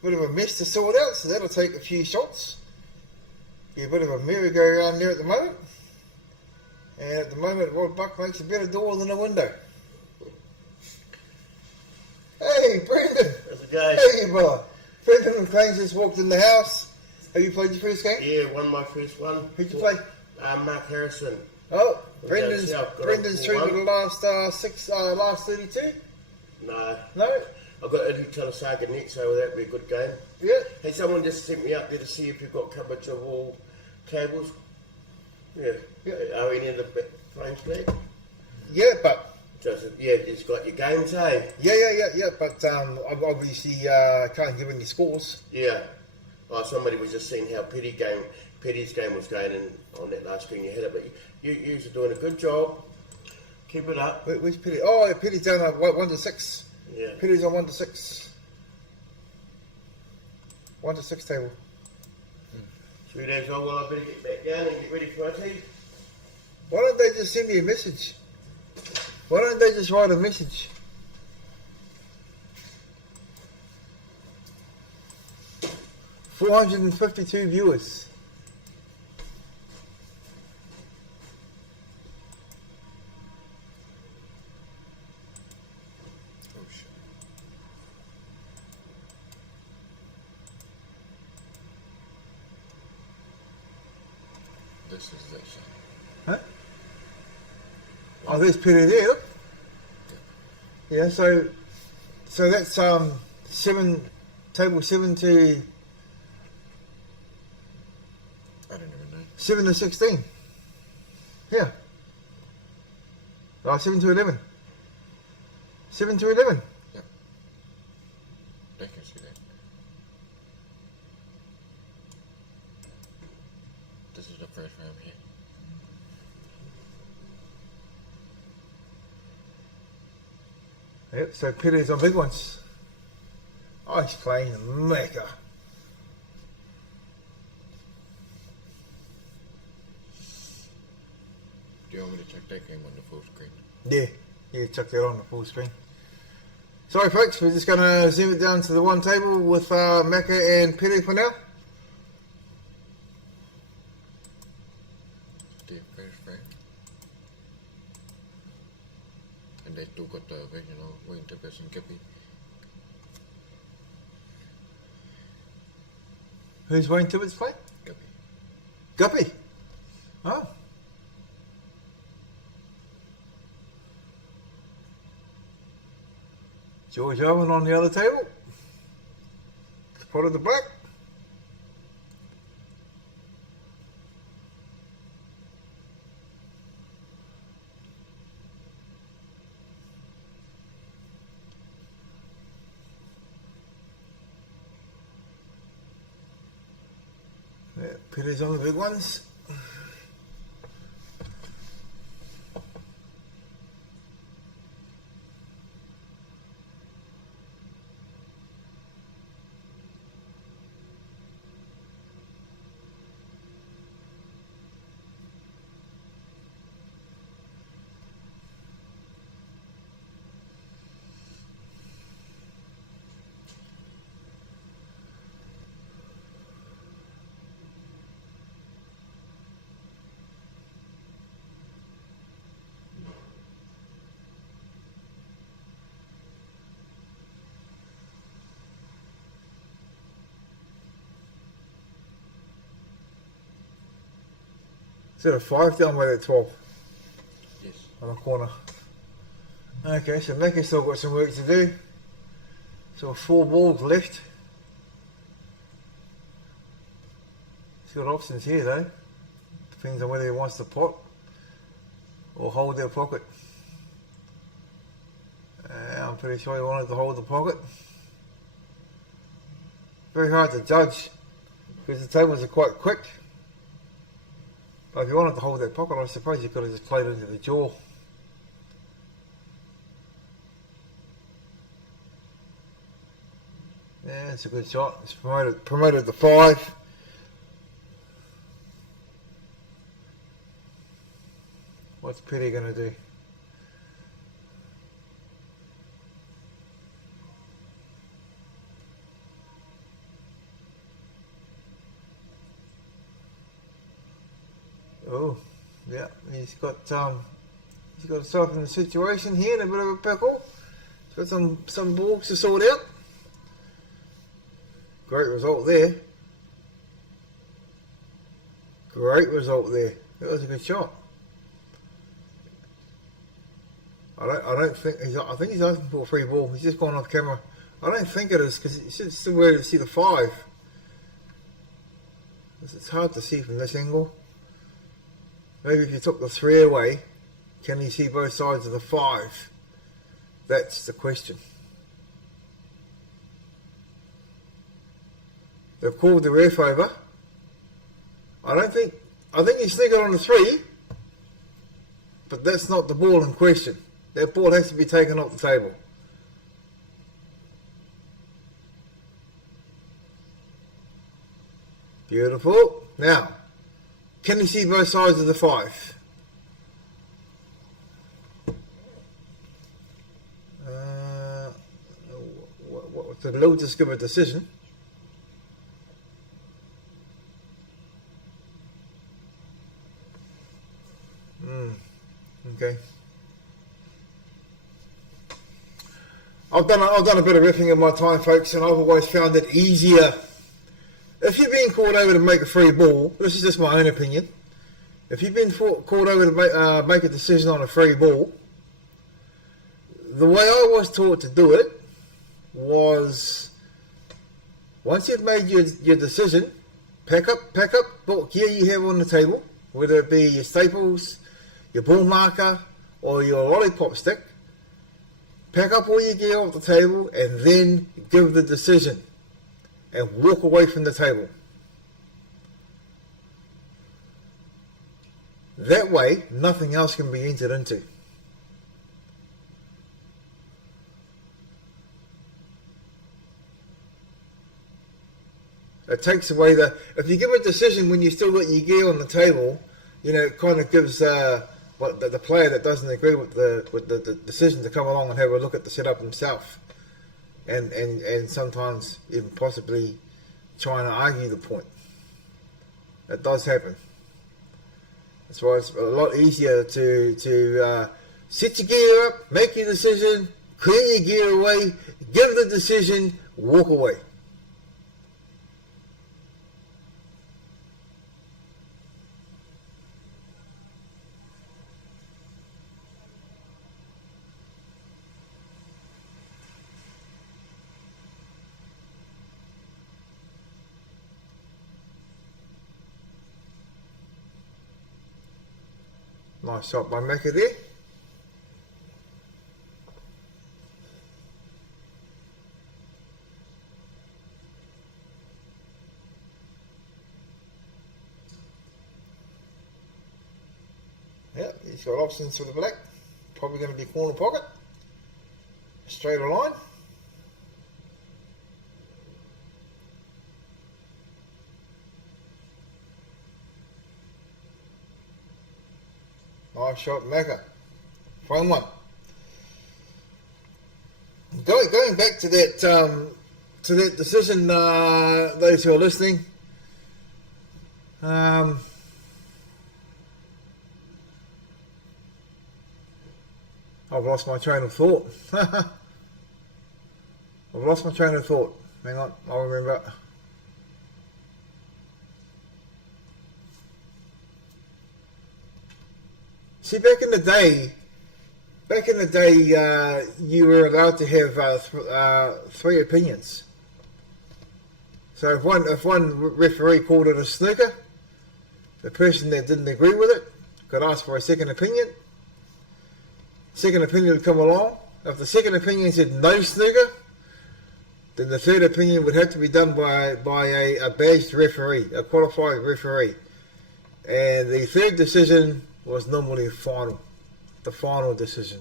Bit of a mess to sort out, so that'll take a few shots. Be a bit of a merry-go-round there at the moment. And at the moment, Rod Buck makes a better door than a window. Hey, Brendan! How's it going? Hey, brother. Brendan McLean just walked in the house. Have you played your first game? Yeah, won my first one. Who'd you play? Mark Harrison. Oh, Brendan's Brendan's through to the last last 32. No. No? I've got Eddie Telesaga next, so that'd be a good game. Yeah. Hey, someone just sent me up there to see if you've got coverage of all tables. Yeah. Are any of the frames back? Yeah, but Yeah, just got your games, hey? yeah. But I obviously can't give any scores. Yeah. Oh, somebody was just seeing how Petty's game was going in on that last screen you had it, but you're doing a good job. Keep it up. Where's Petty? Oh, Petty's down at 1 to 6. Yeah. Petty's on 1 to 6. 1 to 6 table. Sweet as well, I better get back down and get ready for our tea. Why don't they just send me a message? Why don't they just write a message? 452 viewers. Oh shit. This is that shot. Huh? Oh, there's Peter there. Look. Yeah, so that's table 7 to I don't even know. 7 to 16. Yeah. Oh, 7 to 11. 7 to 11. They can see that. This is the first round here. Yep, so Peter's on big ones. Oh, he's playing the mecca. Do you want me to check that game on the full screen? Yeah, chuck that on the full screen. Sorry folks, we're just going to zoom it down to the one table with Macca and Peter for now. The first round. And they still got the original Wayne Tippers and Gippy. Who's Wayne Tippett's play? Gippy. Guppy. Oh. George Owen on the other table. Spotted the black. Yeah, Peter's on the big ones. Is it a 5 down by that 12 Yes. on the corner? Okay, so Macca's still got some work to do. So 4 balls left. He's got options here though. Depends on whether he wants to pot or hold their pocket. I'm pretty sure he wanted to hold the pocket. Very hard to judge because the tables are quite quick. But if you wanted to hold that pocket, I suppose you could have just played into the jaw. Yeah, it's a good shot. It's promoted to 5. What's Petty going to do? Oh, yeah, he's got himself in a situation here, in a bit of a pickle. He's got some balls to sort out. Great result there. Great result there. That was a good shot. I don't think I think he's asking for a free ball. He's just gone off camera. I don't think it is because you should still be able to see the 5. It's hard to see from this angle. Maybe if you took the 3 away, can you see both sides of the 5? That's the question. They've called the ref over. I think you sneak it on the 3, but that's not the ball in question. That ball has to be taken off the table. Beautiful. Now, can you see both sides of the 5? They'll just give a decision. I've done a bit of riffing in my time, folks, and I've always found it easier. If you're being called over to make a free ball, this is just my own opinion. If you've been called over to make a decision on a free ball, the way I was taught to do it was, once you've made your decision, pack up what gear you have on the table, whether it be your staples, your ball marker, or your lollipop stick. Pack up all your gear off the table and then give the decision and walk away from the table. That way, nothing else can be entered into. It takes away if you give a decision when you still got your gear on the table, it kind of gives the player that doesn't agree with the decision to come along and have a look at the setup himself, and sometimes even possibly trying to argue the point. It does happen. That's why it's a lot easier to set your gear up, make your decision, clear your gear away, give the decision, walk away. Nice shot by Mecca there. Yep, he's got options for the black. Probably going to be corner pocket. Straighter line. Nice shot, Mecca. Fine one. Going back to that decision, those who are listening. I've lost my train of thought. I've lost my train of thought. Hang on, I'll remember. See, back in the day, you were allowed to have 3 opinions. So if one referee called it a snooker, the person that didn't agree with it could ask for a second opinion. Second opinion would come along. If the second opinion said no snooker, then the third opinion would have to be done by a badged referee, a qualified referee. And the third decision was normally the final decision.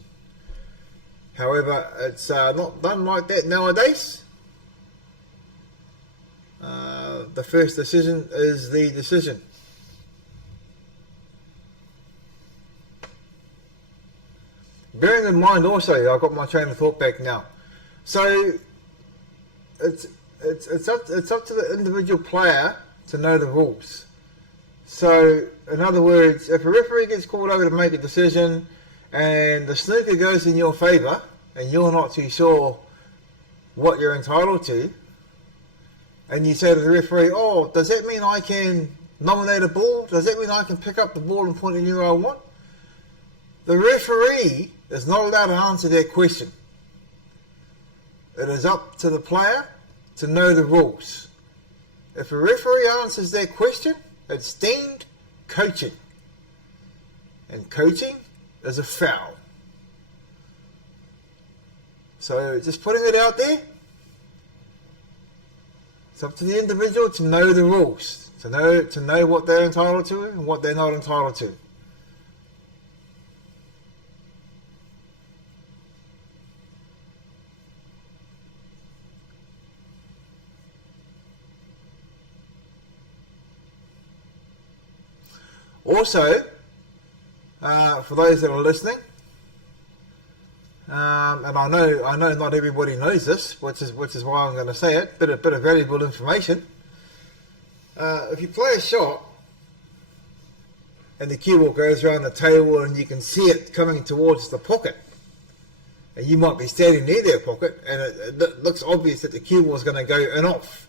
However, it's not done like that nowadays. The first decision is the decision. Bearing in mind also, I've got my train of thought back now. So it's up to the individual player to know the rules. So, in other words, if a referee gets called over to make a decision and the snooker goes in your favour and you're not too sure what you're entitled to, and you say to the referee, oh, does that mean I can nominate a ball? Does that mean I can pick up the ball and point it anywhere I want? The referee is not allowed to answer that question. It is up to the player to know the rules. If a referee answers that question, it's deemed coaching. And coaching is a foul. So just putting it out there, it's up to the individual to know the rules, to know what they're entitled to and what they're not entitled to. Also, for those that are listening, and I know not everybody knows this, which is why I'm going to say it. Bit of valuable information. If you play a shot and the cue ball goes around the table and you can see it coming towards the pocket, and you might be standing near their pocket, and it looks obvious that the cue ball is going to go in off.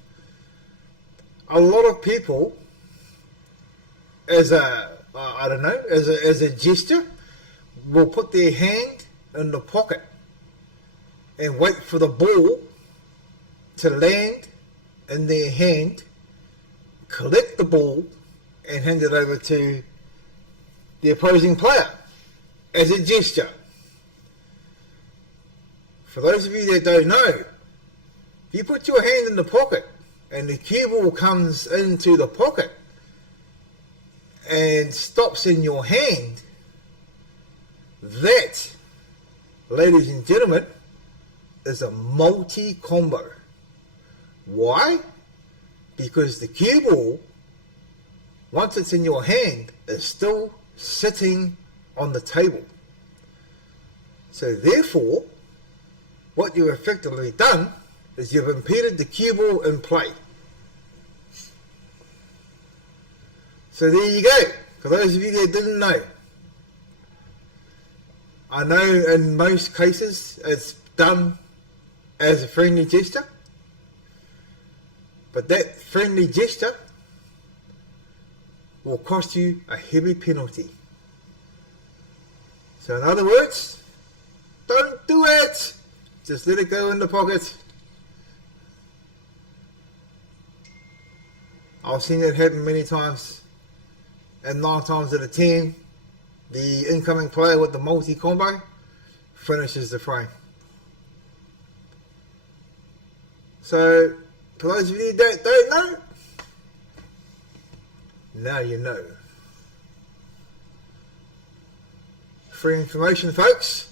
A lot of people, as a gesture, will put their hand in the pocket and wait for the ball to land in their hand, collect the ball, and hand it over to the opposing player as a gesture. For those of you that don't know, if you put your hand in the pocket and the cue ball comes into the pocket and stops in your hand, that, ladies and gentlemen, is a multi-combo. Why? Because the cue ball, once it's in your hand, is still sitting on the table. So therefore, what you've effectively done is you've impeded the cue ball in play. So there you go. For those of you that didn't know, I know in most cases it's done as a friendly gesture, but that friendly gesture will cost you a heavy penalty. So in other words, don't do it. Just let it go in the pocket. I've seen it happen many times, and 9 times out of 10, the incoming player with the multi-combo finishes the frame. So, for those of you that don't know, now you know. Free information, folks.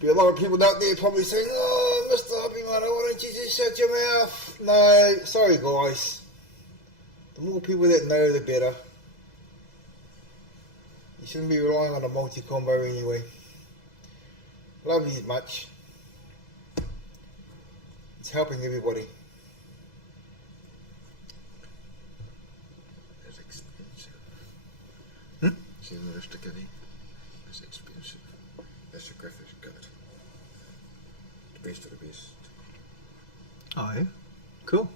Be a lot of people out there probably saying, "Oh, Mr. Hoppyman, why don't you just shut your mouth?" No, sorry guys. The more people that know, the better. You shouldn't be relying on a multi-combo anyway. Love you much. It's helping everybody. It's expensive. Hmm? See the rest of the game? It's expensive. That's the graphics card. The best of the best. Oh yeah? Cool.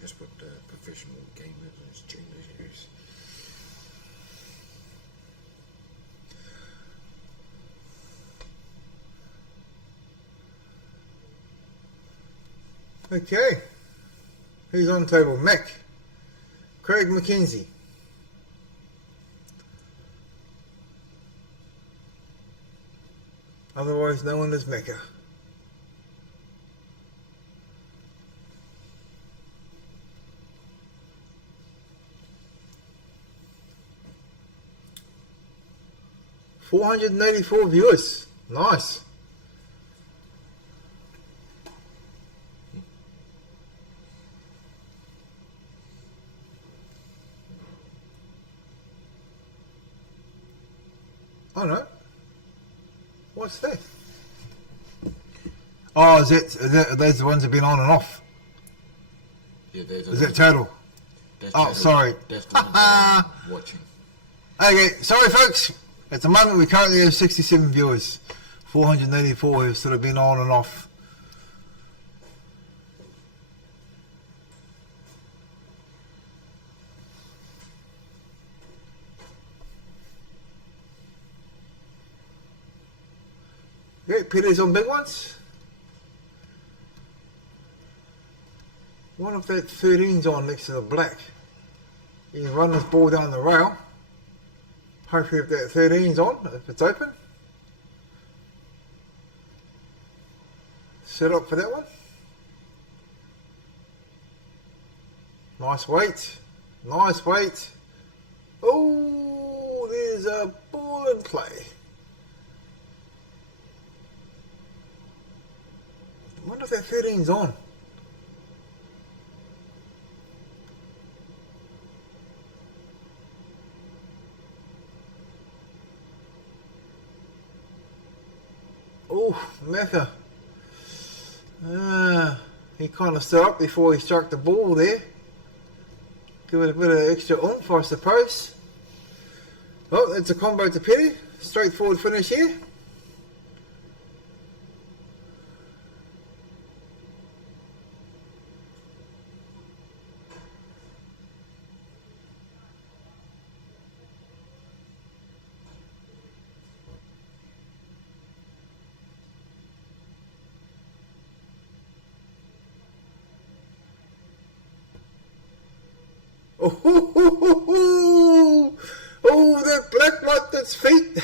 That's what professional gamers and streamers use. Okay. Who's on table? Mac. Craig McKenzie. Otherwise known as Mecca. $484 viewers. Nice. Oh no. What's that? Oh, is that those the ones that have been on and off? Yeah, there's Is that total? Oh, sorry. That's the one that I'm watching. Okay, sorry folks. At the moment we currently have 67 viewers. 484 have sort of been on and off. Yeah, Peter's on big ones. What if that 13's on next to the black? You can run this ball down the rail. Hopefully if that 13's on, if it's open. Set up for that one. Nice weight. Nice weight. Oh, there's a ball in play. I wonder if that 13's on. Oh, Mecca. He kind of stood up before he struck the ball there. Give it a bit of extra oomph, I suppose. Well, it's a combo to Petty. Straightforward finish here. Oh, that black light, that's feet.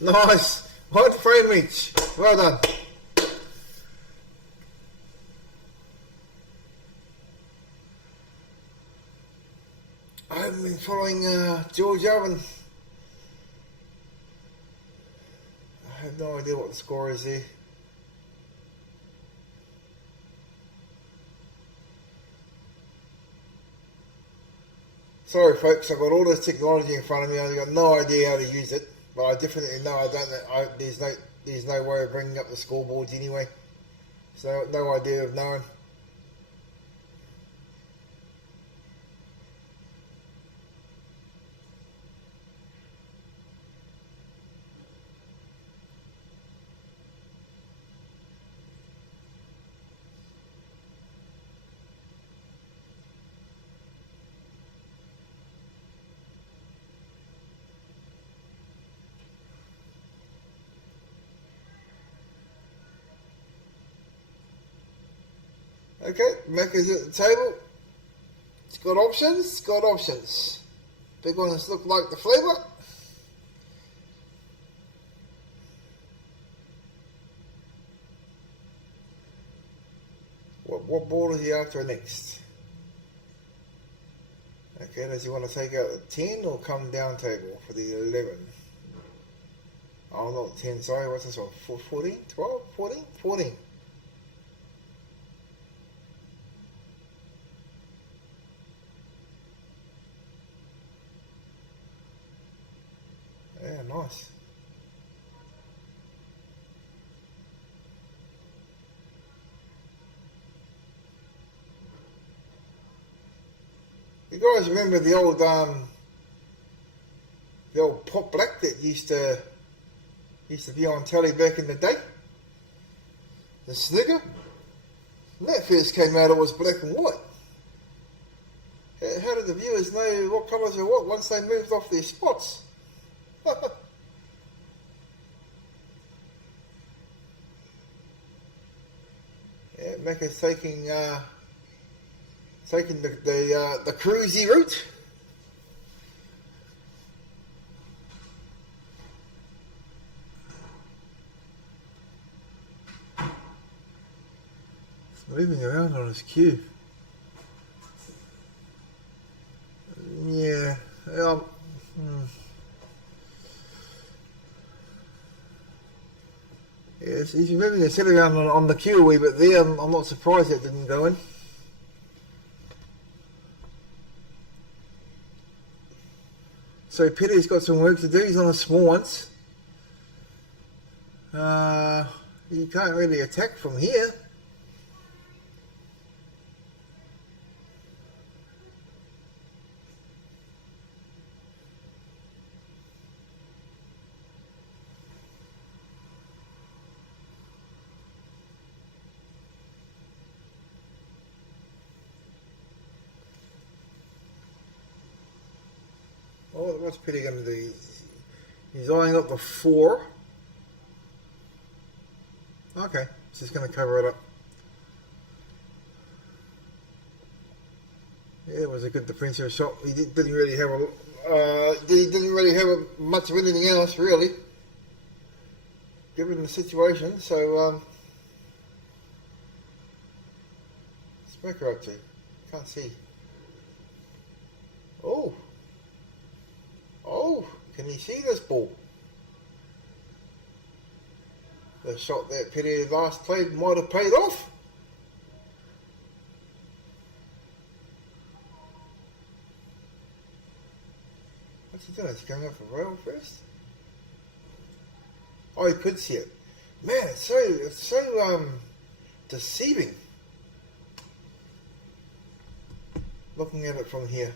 Nice. One frame each. Well done. I haven't been following George Owen. I have no idea what the score is there. Sorry folks, I've got all this technology in front of me, I've got no idea how to use it, but I definitely know I don't know, there's no way of bringing up the scoreboards anyway, so no idea of knowing. Okay, Macca's at the table. It's got options. Big ones look like the flavour. What ball is he after next? Okay, does he want to take out the 10 or come down table for the 11? Oh, not 10, sorry, what's this one? 14? 12? 14? 14. Yeah, nice. You guys remember the old pop black that used to be on telly back in the day? The Snigger? When that first came out, it was black and white. How did the viewers know what colours were what once they moved off their spots? Yeah, Macca's taking the cruisy route. It's moving around on his cue. Yeah. Yes, he's moving his head around on the queue a wee bit there. I'm not surprised it didn't go in. So Petty's got some work to do. He's on a small ones. You can't really attack from here. Oh, what's Petty going to do? He's eyeing up the 4. Okay, he's just going to cover it up. Yeah, it was a good defensive shot. He didn't really have much of anything else really, given the situation. So, what's Macca up to? Can't see. Oh, can you see this ball? The shot that Petty last played might have paid off. What's he doing? Is he going up for rail first? Oh, he could see it. Man, it's so deceiving. Looking at it from here.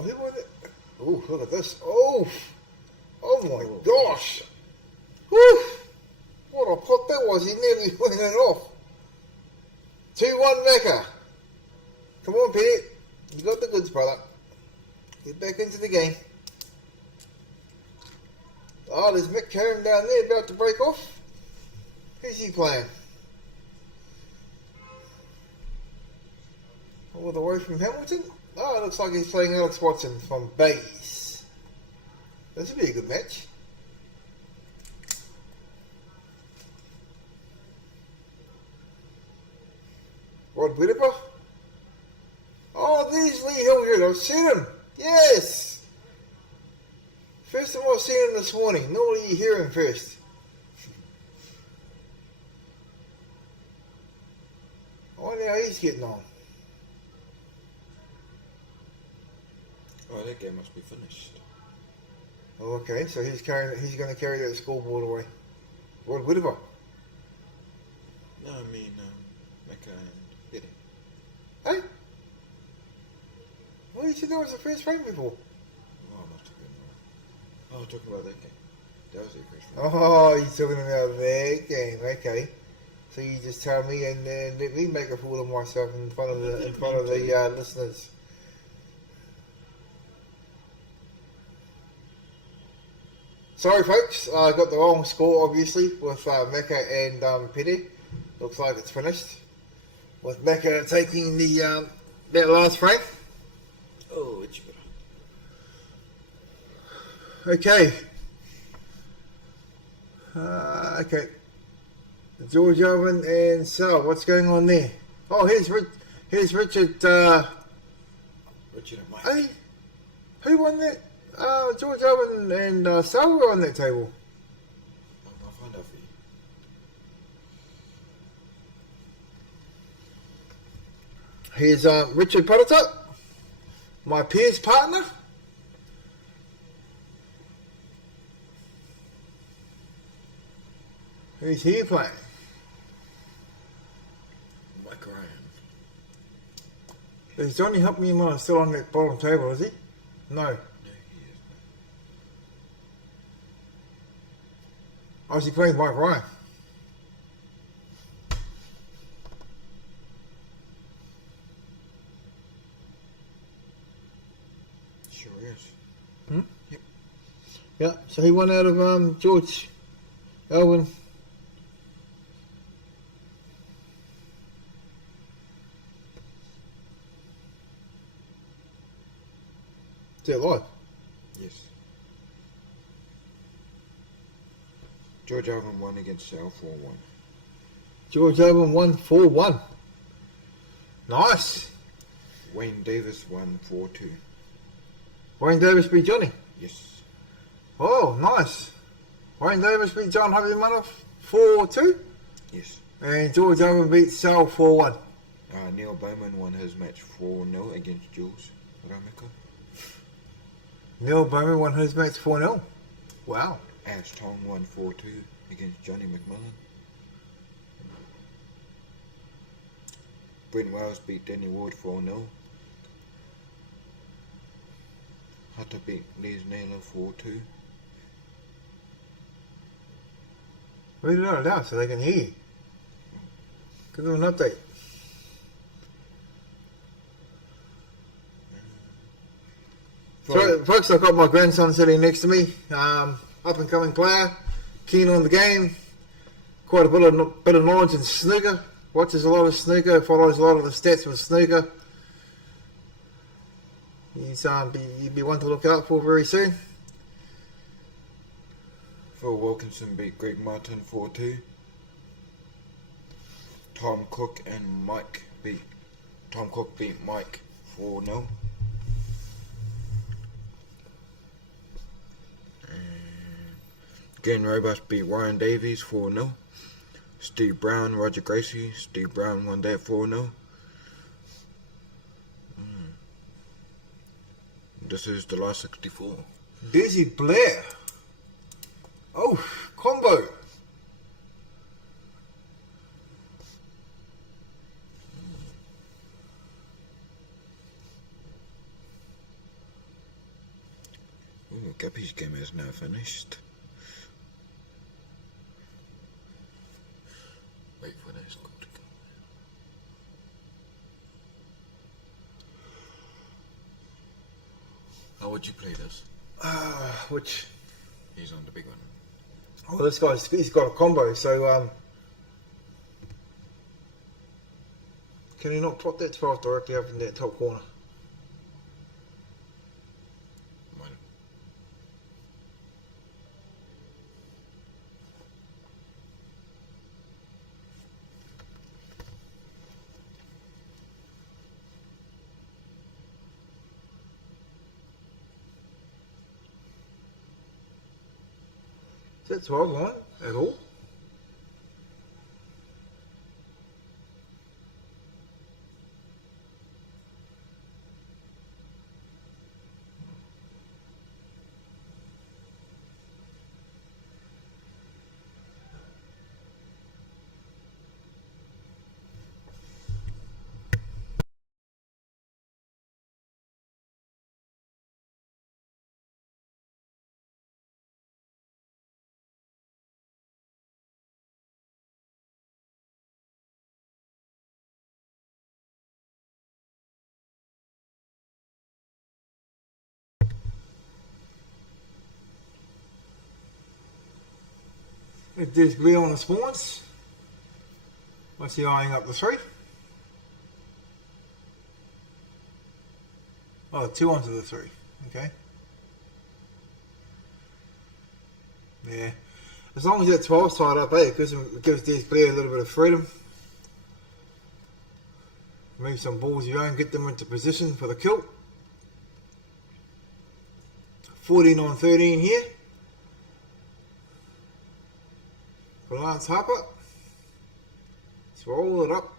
Oh, who won it? Oh, look at this. Oh, oh my gosh. Whew. What a pot that was. He nearly went it off. 2-1 Mecca. Come on, Pete. You got the goods, brother. Get back into the game. Oh, there's Mick Karen down there about to break off. Who's he playing? All the way from Hamilton? Oh, it looks like he's playing Alex Watson from Bays. This would be a good match. Rod Whittaker? Oh, there's Lee Hilliard. I've seen him. Yes! First time I've seen him this morning. Normally you hear him first. I wonder how he's getting on. Oh, that game must be finished. Oh, okay, so he's going to carry that scoreboard away. Rod Whittaker. No, I mean, Mecca and Betty. Hey? Well, you said that was the first frame before. Oh, I'm not talking about. Oh, talking about that game. That was the first game. Oh, you're talking about that game. Okay. So you just tell me and then let me make a fool of myself in front of the listeners. Sorry, folks. I got the wrong score, obviously, with Mecca and Petty. Looks like it's finished. With Mecca taking the that last frame. Oh, it's better. Okay. Okay. George Owen and Sal, what's going on there? Oh, here's Richard. Richard and Mike. Hey, who won that? George Owen and Sal were on that table. I'll find out for you. Here's Richard Potter, my peer's partner. Who's he playing? Mike Ryan. Is Johnny helping me when I'm still on that bottom table, is he? No. No, he is Oh, is he playing Mike Ryan? not. Sure is. Yep. Yeah, so he won out of George Elwin. Is that live? Yes. George Alvin won against Sal 4-1. George Elwin won 4-1. Nice. Wayne Davis won 4-2. Wayne Davis beat Johnny. Yes. Oh, nice. Wayne Davis beat John Harvey Manoff 4-2. Yes. And George Owen beat Sal 4-1. Neil Bowman won his match 4-0 against Jules Ramika. Neil Bowman won his match 4-0. Wow. Ash Tong won 4-2 against Johnny McMillan. Brent Wells beat Danny Ward 4-0. Hunter beat Les Naylor 4-2. Read it out loud so they can hear you. Give them an update. So, folks, I've got my grandson sitting next to me. Up and coming player, keen on the game, quite a bit of knowledge in snooker. Watches a lot of snooker, follows a lot of the stats with snooker. He'd be one to look out for very soon. Phil Wilkinson beat Greg Martin 4-2. Tom Cook beat Mike 4-0. Glenn Robust beat Ryan Davies 4-0. Steve Brown, Roger Gracie. Steve Brown won that 4-0. This is the last 64. Desi Blair. Oh, combo. Guppy's game is now finished. Wait for that score to come. How would you play this? Which, He's on the big one. well, this guy's he's got a combo, so can he not plot that 12 directly up in that top corner? Might. Is that 12 line at all? If there's blue on the spawns, what's he eyeing up the 3? Oh, 2 onto the 3. Okay. Yeah. As long as that 12's tied up, it gives Des Blair a little bit of freedom. Move some balls of your own, get them into position for the kill. 14 on 13 here. For Lance Harper. Let's roll it up.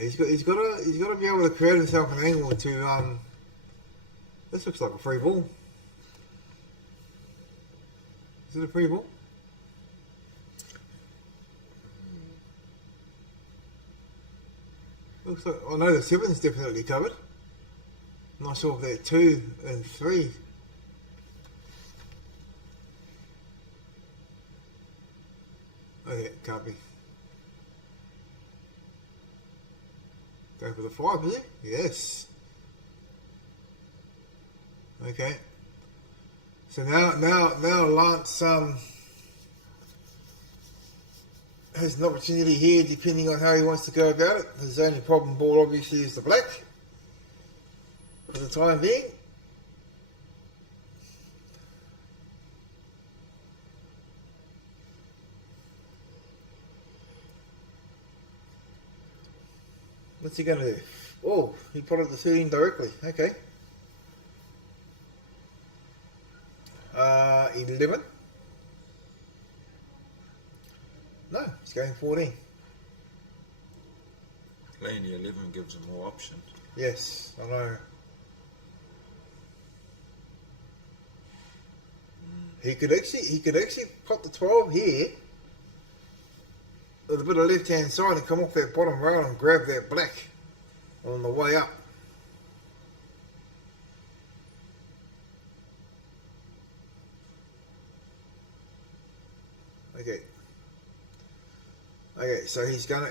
He's got to be able to create himself an angle to this looks like a free ball. Is it a free ball? Looks like, I know the 7's definitely covered. I'm not sure if they're 2 and 3. Okay, can't be. Go for the 5, is it? Yes. Okay. So now Lance has an opportunity here, depending on how he wants to go about it. His only problem ball obviously is the black for the time being. What's he going to do? Oh, he plotted the 13 directly. Okay. 11. No, he's going 14. Playing the 11 gives him more options. Yes, I know. He could actually put the 12 here with a bit of left hand side and come off that bottom rail and grab that black on the way up. Okay, so he's gonna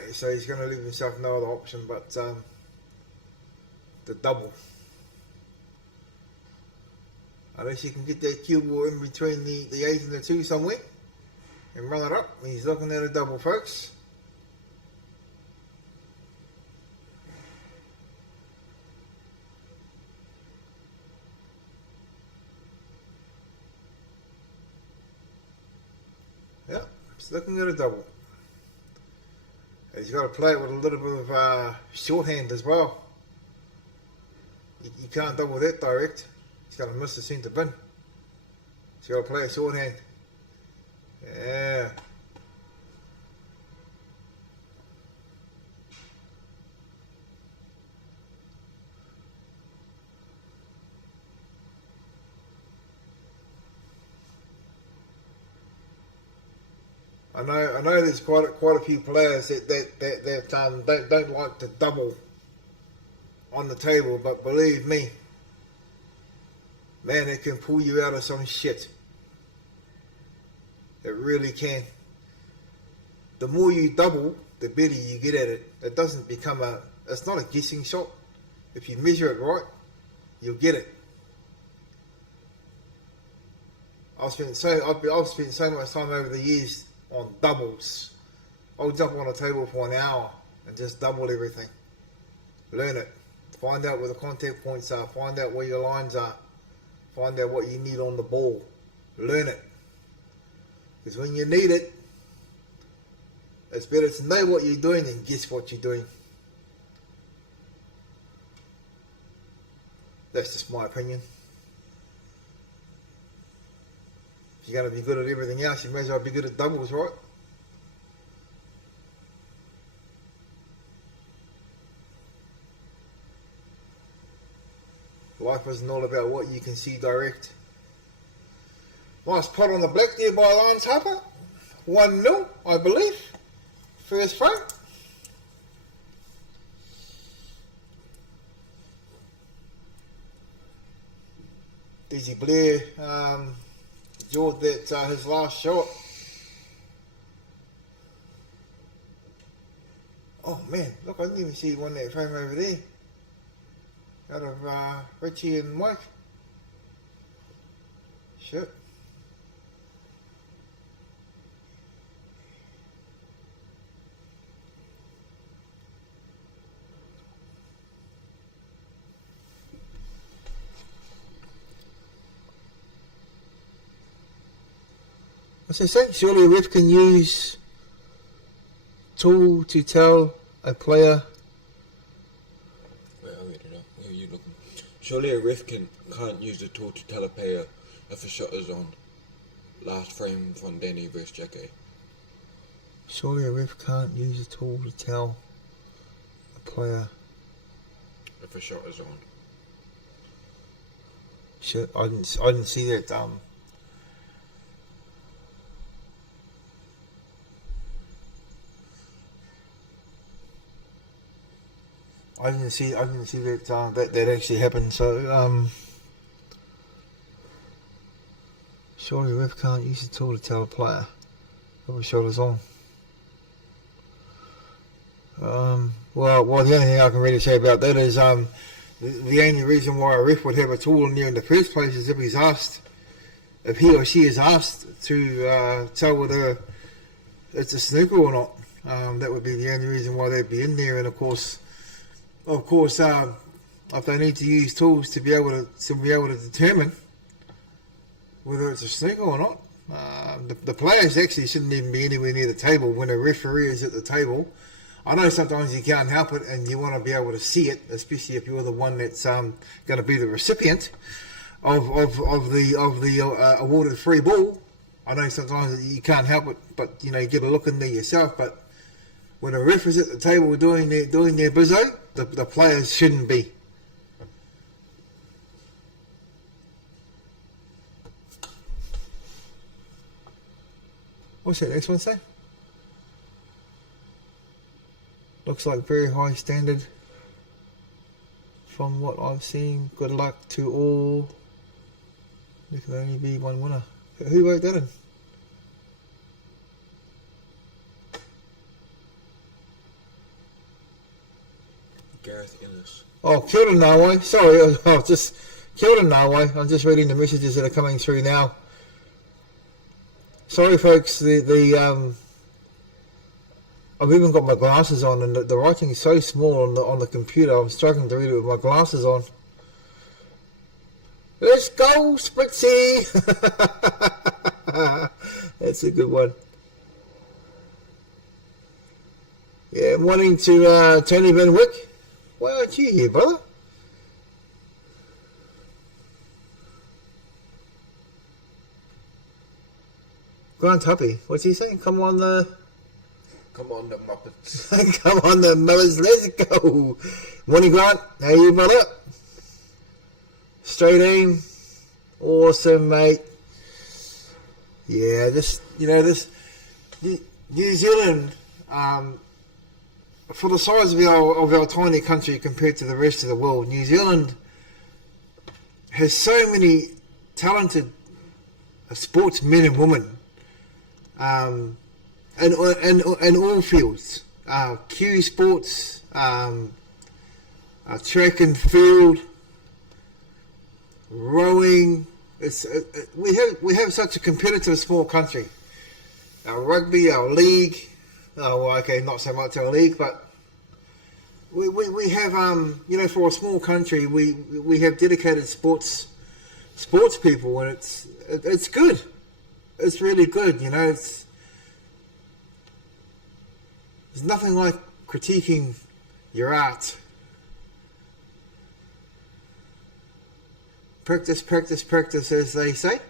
leave himself no other option but the double. Unless you can get that cue ball in between the 8 and the 2 somewhere and run it up. He's looking at a double, folks. Yeah, he's looking at a double. He's got to play it with a little bit of shorthand as well. You can't double that direct. He's going to miss the centre bin. He's got to play a shorthand. Yeah. I know. There's quite a few players that don't like to double on the table, but believe me, man, it can pull you out of some shit. It really can. The more you double, the better you get at it. It doesn't become it's not a guessing shot. If you measure it right, you'll get it. I've spent so much time over the years on doubles. I'll jump on a table for an hour and just double everything. Learn it. Find out where the contact points are. Find out where your lines are. Find out what you need on the ball. Learn it. Because when you need it, it's better to know what you're doing than guess what you're doing. That's just my opinion. If you're going to be good at everything else, you may as well be good at doubles, right? Life isn't all about what you can see direct. Nice pot on the black there by Lance Harper. 1-0, I believe. First frame. Dizzy Blair enjoyed that his last shot. Oh man, look, I didn't even see one that frame over there. Out of Richie and Mike. Shit. What's they say? Surely a ref can use tool to tell a player. Wait, I'll read it out. Where are you looking? Surely a ref can't use the tool to tell a player if a shot is on. Last frame from Danny versus Jackie. Surely a ref can't use a tool to tell a player If a shot is on. Shit, I didn't see that. I didn't see that that actually happened. So surely a ref can't use the tool to tell a player if a shot is on. Well, the only thing I can really say about that is the only reason why a ref would have a tool in there in the first place is if he or she is asked to tell whether it's a snooker or not. That would be the only reason why they'd be in there. And of course, if they need to use tools to be able to determine whether it's a snooker or not, the players actually shouldn't even be anywhere near the table when a referee is at the table. I know sometimes you can't help it and you want to be able to see it, especially if you're the one that's going to be the recipient of the awarded free ball. I know sometimes you can't help it, but you get a look in there yourself. But when a ref is at the table doing their bizzo, the players shouldn't be. What's that next one say? Looks like very high standard from what I've seen. Good luck to all. There can only be one winner. Who wrote that in? Gareth Ellis. Oh, kia ora Nawe. Sorry, kia ora Nawe. I'm just reading the messages that are coming through now. Sorry, folks. I've even got my glasses on, and the writing is so small on the computer. I'm struggling to read it with my glasses on. Let's go, Spritzy! That's a good one. Yeah, morning to Tony Van Wyck. Why aren't you here, brother? Grant Huppy, what's he saying? Come on the Muppets. Come on the Millers, let's go. Morning, Grant. How you, brother? Straight aim. Awesome, mate. Yeah, New Zealand, for the size of our tiny country compared to the rest of the world, New Zealand has so many talented sportsmen and women in all fields. Q sports, track and field, rowing. We have such a competitive small country. Our rugby, our league. Oh, well, okay, not so much our league, but we have for a small country we have dedicated sports people, and it's good. It's really good. There's nothing like critiquing your art. Practice, practice, practice, as they say.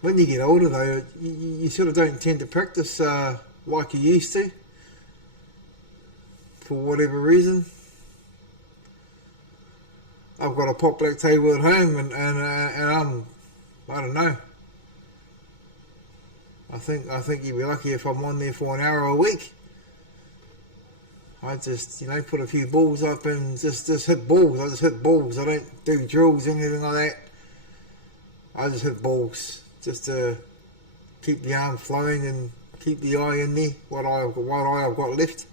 When you get older, though, you sort of don't tend to practice like you used to, for whatever reason. I've got a pop black table at home, and I don't know. I think you'd be lucky if I'm on there for an hour a week. I just, put a few balls up and just hit balls. I just hit balls. I don't do drills, anything like that. I just hit balls, just to keep the arm flowing and keep the eye in there. What eye I've got left.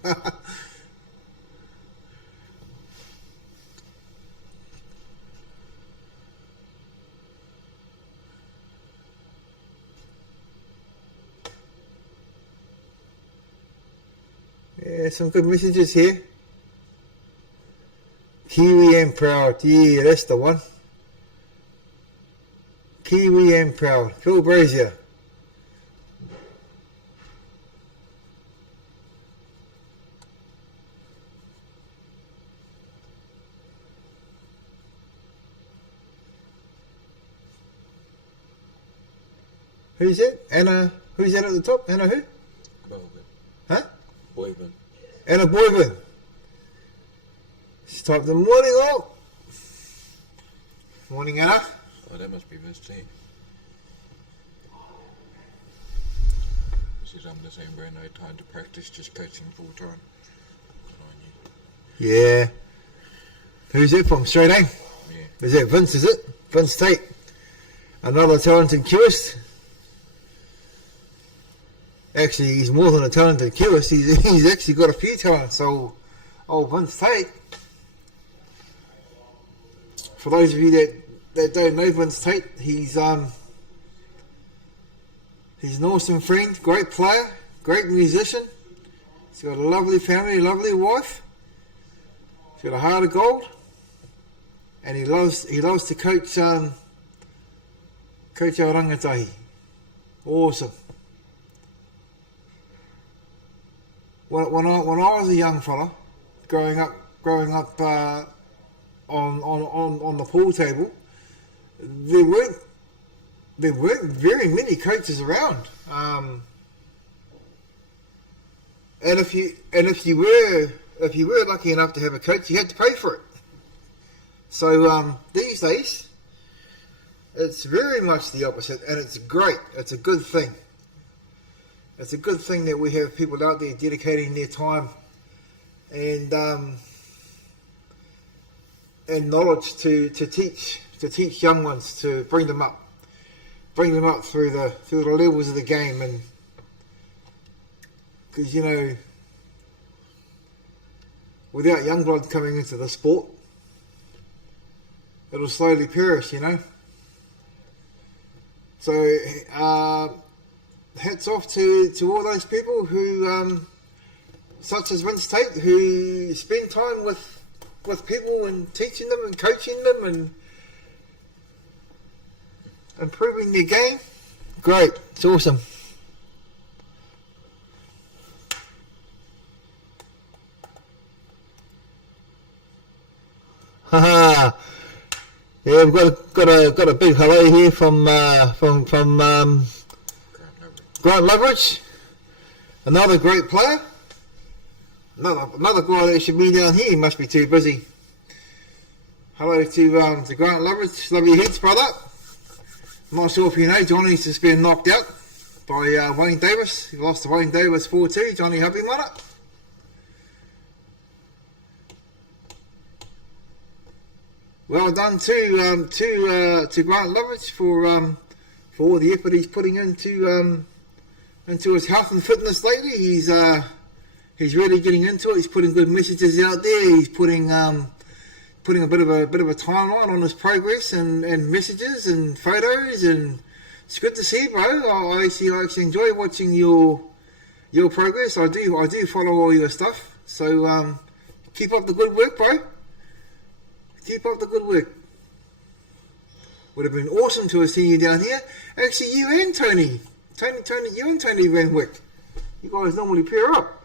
Yeah, some good messages here. Kiwi and proud. Yeah, that's the one. Kiwi and proud. Phil Brazier. Who's that? Anna. Who's that at the top? Anna who? Huh? Boyman. Anna Boyman. She's typed the morning all. Morning, Anna. Oh, that must be Miss T. This is the same way, no time to practice, just coaching full time. Yeah. Who's that from? Straight aim? Yeah. Is that Vince, is it? Vince Tate. Another talented cueist. Actually, he's more than a talented cueist. He's actually got a few talents. So, Vince Tate. For those of you that don't know Vince Tate, he's an awesome friend, great player, great musician. He's got a lovely family, a lovely wife. He's got a heart of gold, and he loves to coach our rangatahi. Awesome. When I was a young fella, growing up on the pool table, there weren't very many coaches around. And if you were lucky enough to have a coach, you had to pay for it. So these days, it's very much the opposite, and it's great. It's a good thing. It's a good thing that we have people out there dedicating their time and knowledge to teach young ones, to bring them up through the levels of the game. And because without young blood coming into the sport, it'll slowly perish. So hats off to all those people who, such as Vince Tate, who spend time with people and teaching them and coaching them and improving their game. Great, it's awesome. Haha. Yeah, we've got a big hello here from Grant Loveridge, another great player. Another guy that should be down here. He must be too busy. Hello to Grant Loveridge. Love your heads, brother. I'm not sure if you know, Johnny's just been knocked out by Wayne Davis. He lost to Wayne Davis 4-2. Johnny Hubby won it. well done to Grant Lovitch for all the effort he's putting into his health and fitness lately. He's really getting into it. He's putting good messages out there. He's putting a bit of a timeline on his progress and messages and photos, and it's good to see, bro. I actually enjoy watching your progress. I do follow all your stuff. So keep up the good work, bro. Keep up the good work. Would have been awesome to have seen you down here. Actually, you and Tony, you and Tony Van Wyck. You guys normally pair up.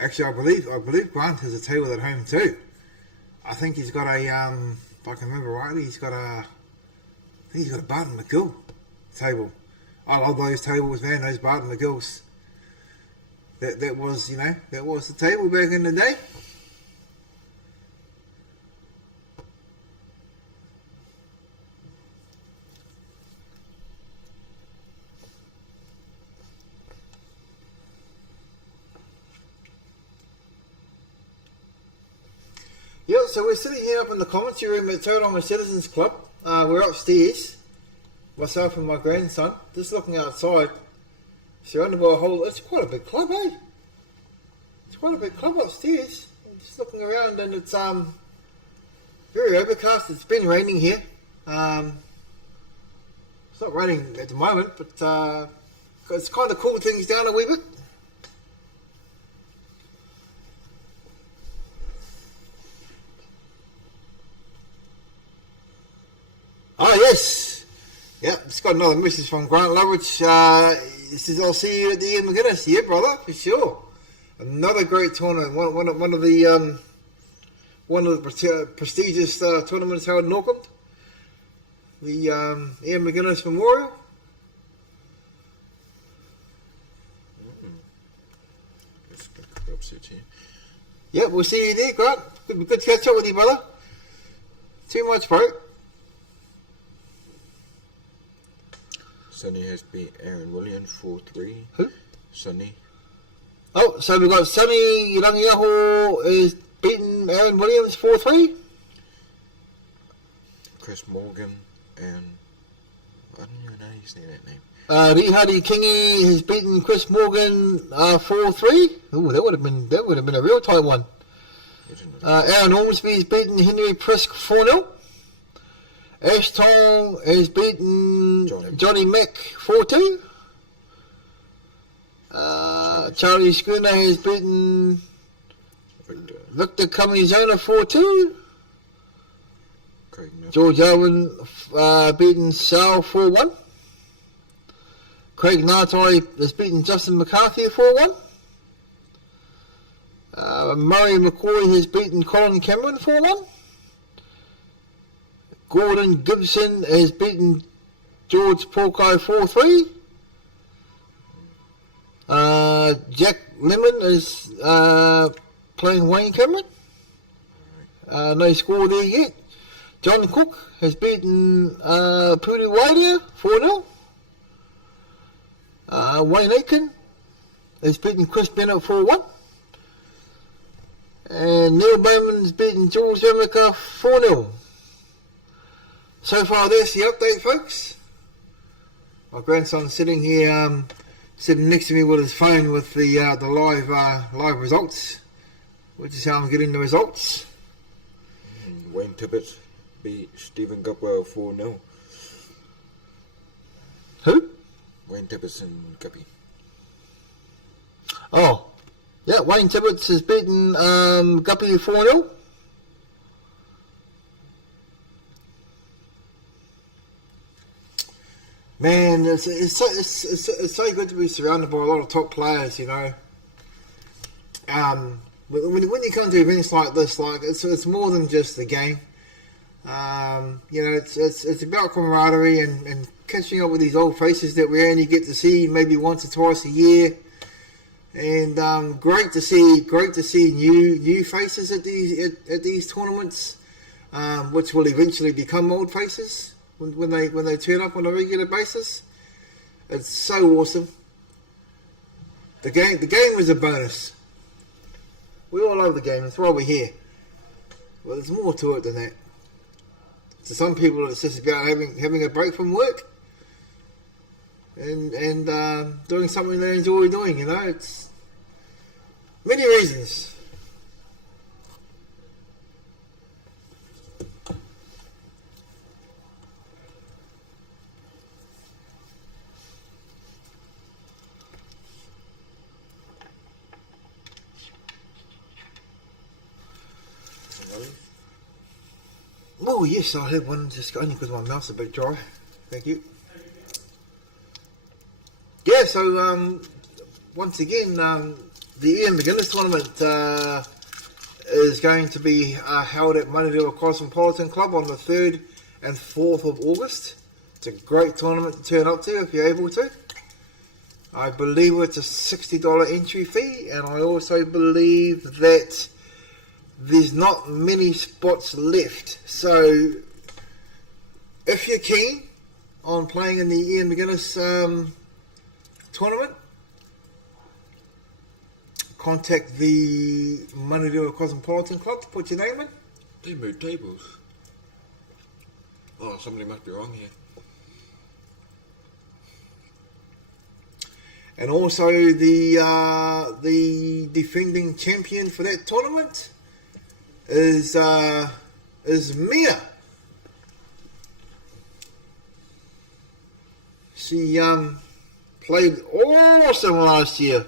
Actually, I believe Grant has a table at home too. I think he's got a, if I can remember rightly, he's got a Barton McGill table. I love those tables, man. Those Barton McGills. That was the table back in the day. Yeah, so we're sitting here up in the commentary room at Tauranga Citizens Club. We're upstairs, myself and my grandson, just looking outside, surrounded by a whole, it's quite a big club, eh? It's quite a big club upstairs. I'm just looking around, and it's very overcast. It's been raining here. It's not raining at the moment, but it's kind of cooled things down a wee bit. Oh yes, yeah. It's got another message from Grant Lovitch. He says, "I'll see you at the Ian McGuinness." Yeah, brother, for sure. Another great tournament. One of the prestigious tournaments held in Auckland. The Ian McGuinness Memorial. Yeah, we'll see you there, Grant. Good to catch up with you, brother. Too much, bro. Sonny has beat Aaron Williams 4-3. Who? Sonny. Oh, so we've got Sonny Rangiaho is beating Aaron Williams 4-3. Chris Morgan and I don't even know how you say that name. Rihari Kingi has beaten Chris Morgan 4-3. Ooh, that would have been a real tight one. Aaron Ormsby has beaten Henry Prisk 4-0. Ash Tong has beaten Johnny Mack 4-2. Charlie Schooner has beaten Victor Kamizona 4-2. George Owen beaten Sal 4-1. Craig Natai has beaten Justin McCarthy 4-1. Murray McCoy has beaten Colin Cameron 4-1. Gordon Gibson has beaten George Polkai 4-3. Jack Lemon is playing Wayne Cameron. No score there yet. John Cook has beaten Puri Wairia 4-0. Wayne Aiken has beaten Chris Bennett 4-1. And Neil Bowman has beaten George America 4-0. So far, there's the update, folks. My grandson's sitting here, sitting next to me with his phone with the live results, which is how I'm getting the results. Wayne Tippett beat Stephen Gupwell 4-0. Who? Wayne Tippett and Guppy. Oh, yeah. Wayne Tippett has beaten Guppy 4-0. Man, it's so good to be surrounded by a lot of top players, you know. When you come to events like this, like it's more than just the game. You know, it's about camaraderie and catching up with these old faces that we only get to see maybe once or twice a year. And great to see new faces at these tournaments, which will eventually become old faces when they turn up on a regular basis. It's so awesome. The game is a bonus. We all love the game. That's why we're here. Well, there's more to it than that. To some people, it's just about having a break from work and doing something they enjoy doing. You know, it's many reasons. Oh yes, I had one just only because my mouth's a bit dry. Thank you. Yeah, so once again, the Ian McGuinness tournament is going to be held at Manurewa Cosmopolitan Club on the 3rd and 4th of August. It's a great tournament to turn up to if you're able to. I believe it's a $60 entry fee, and I also believe that there's not many spots left. So if you're keen on playing in the Ian McGuinness tournament, contact the Manurewa Cosmopolitan Club to put your name in. They moved tables. Oh, somebody must be wrong here. And also the defending champion for that tournament is Mia. She played awesome last year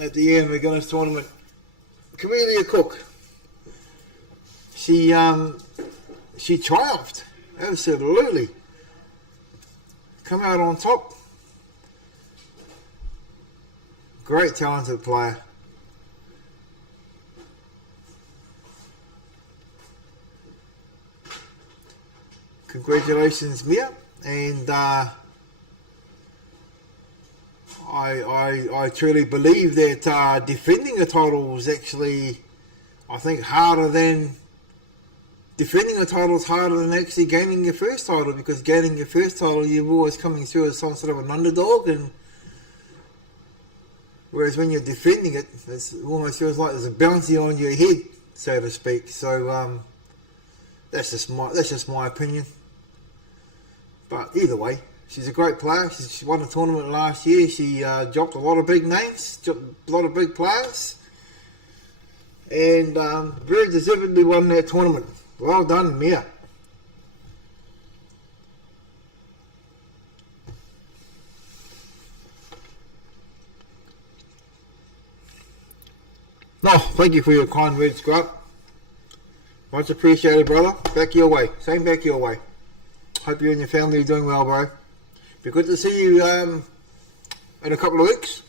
at the Ian McGuinness tournament. Camellia Cook. She triumphed, absolutely. Come out on top. Great talented player. Congratulations, Mia, and I truly believe that defending a title is actually, I think, harder than defending a title is harder than actually gaining your first title, because gaining your first title, you're always coming through as some sort of an underdog, and whereas when you're defending it, it almost feels like there's a bounty on your head, so to speak. So that's just my opinion. But either way, she's a great player. She won the tournament last year. She dropped a lot of big names, dropped a lot of big players, and very deservedly won that tournament. Well done, Mia. No, thank you for your kind words, Scrub. Much appreciated, brother. Back your way. Same back your way. Hope you and your family are doing well, bro. Be good to see you in a couple of weeks.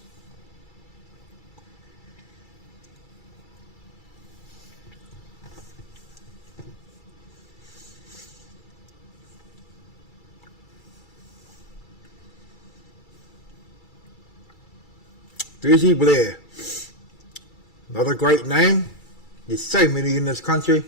Dizzy Blair. Another great name. There's so many in this country.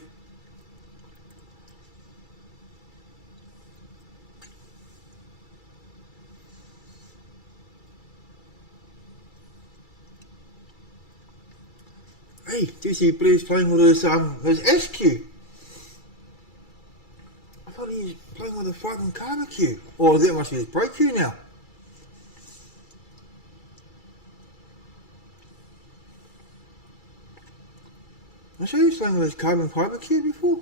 Hey, Dizzy Blair's playing with his SQ. I thought he was playing with a fucking barbecue. Or that must be his break cue now. I saw you playing with his carbon barbecue before.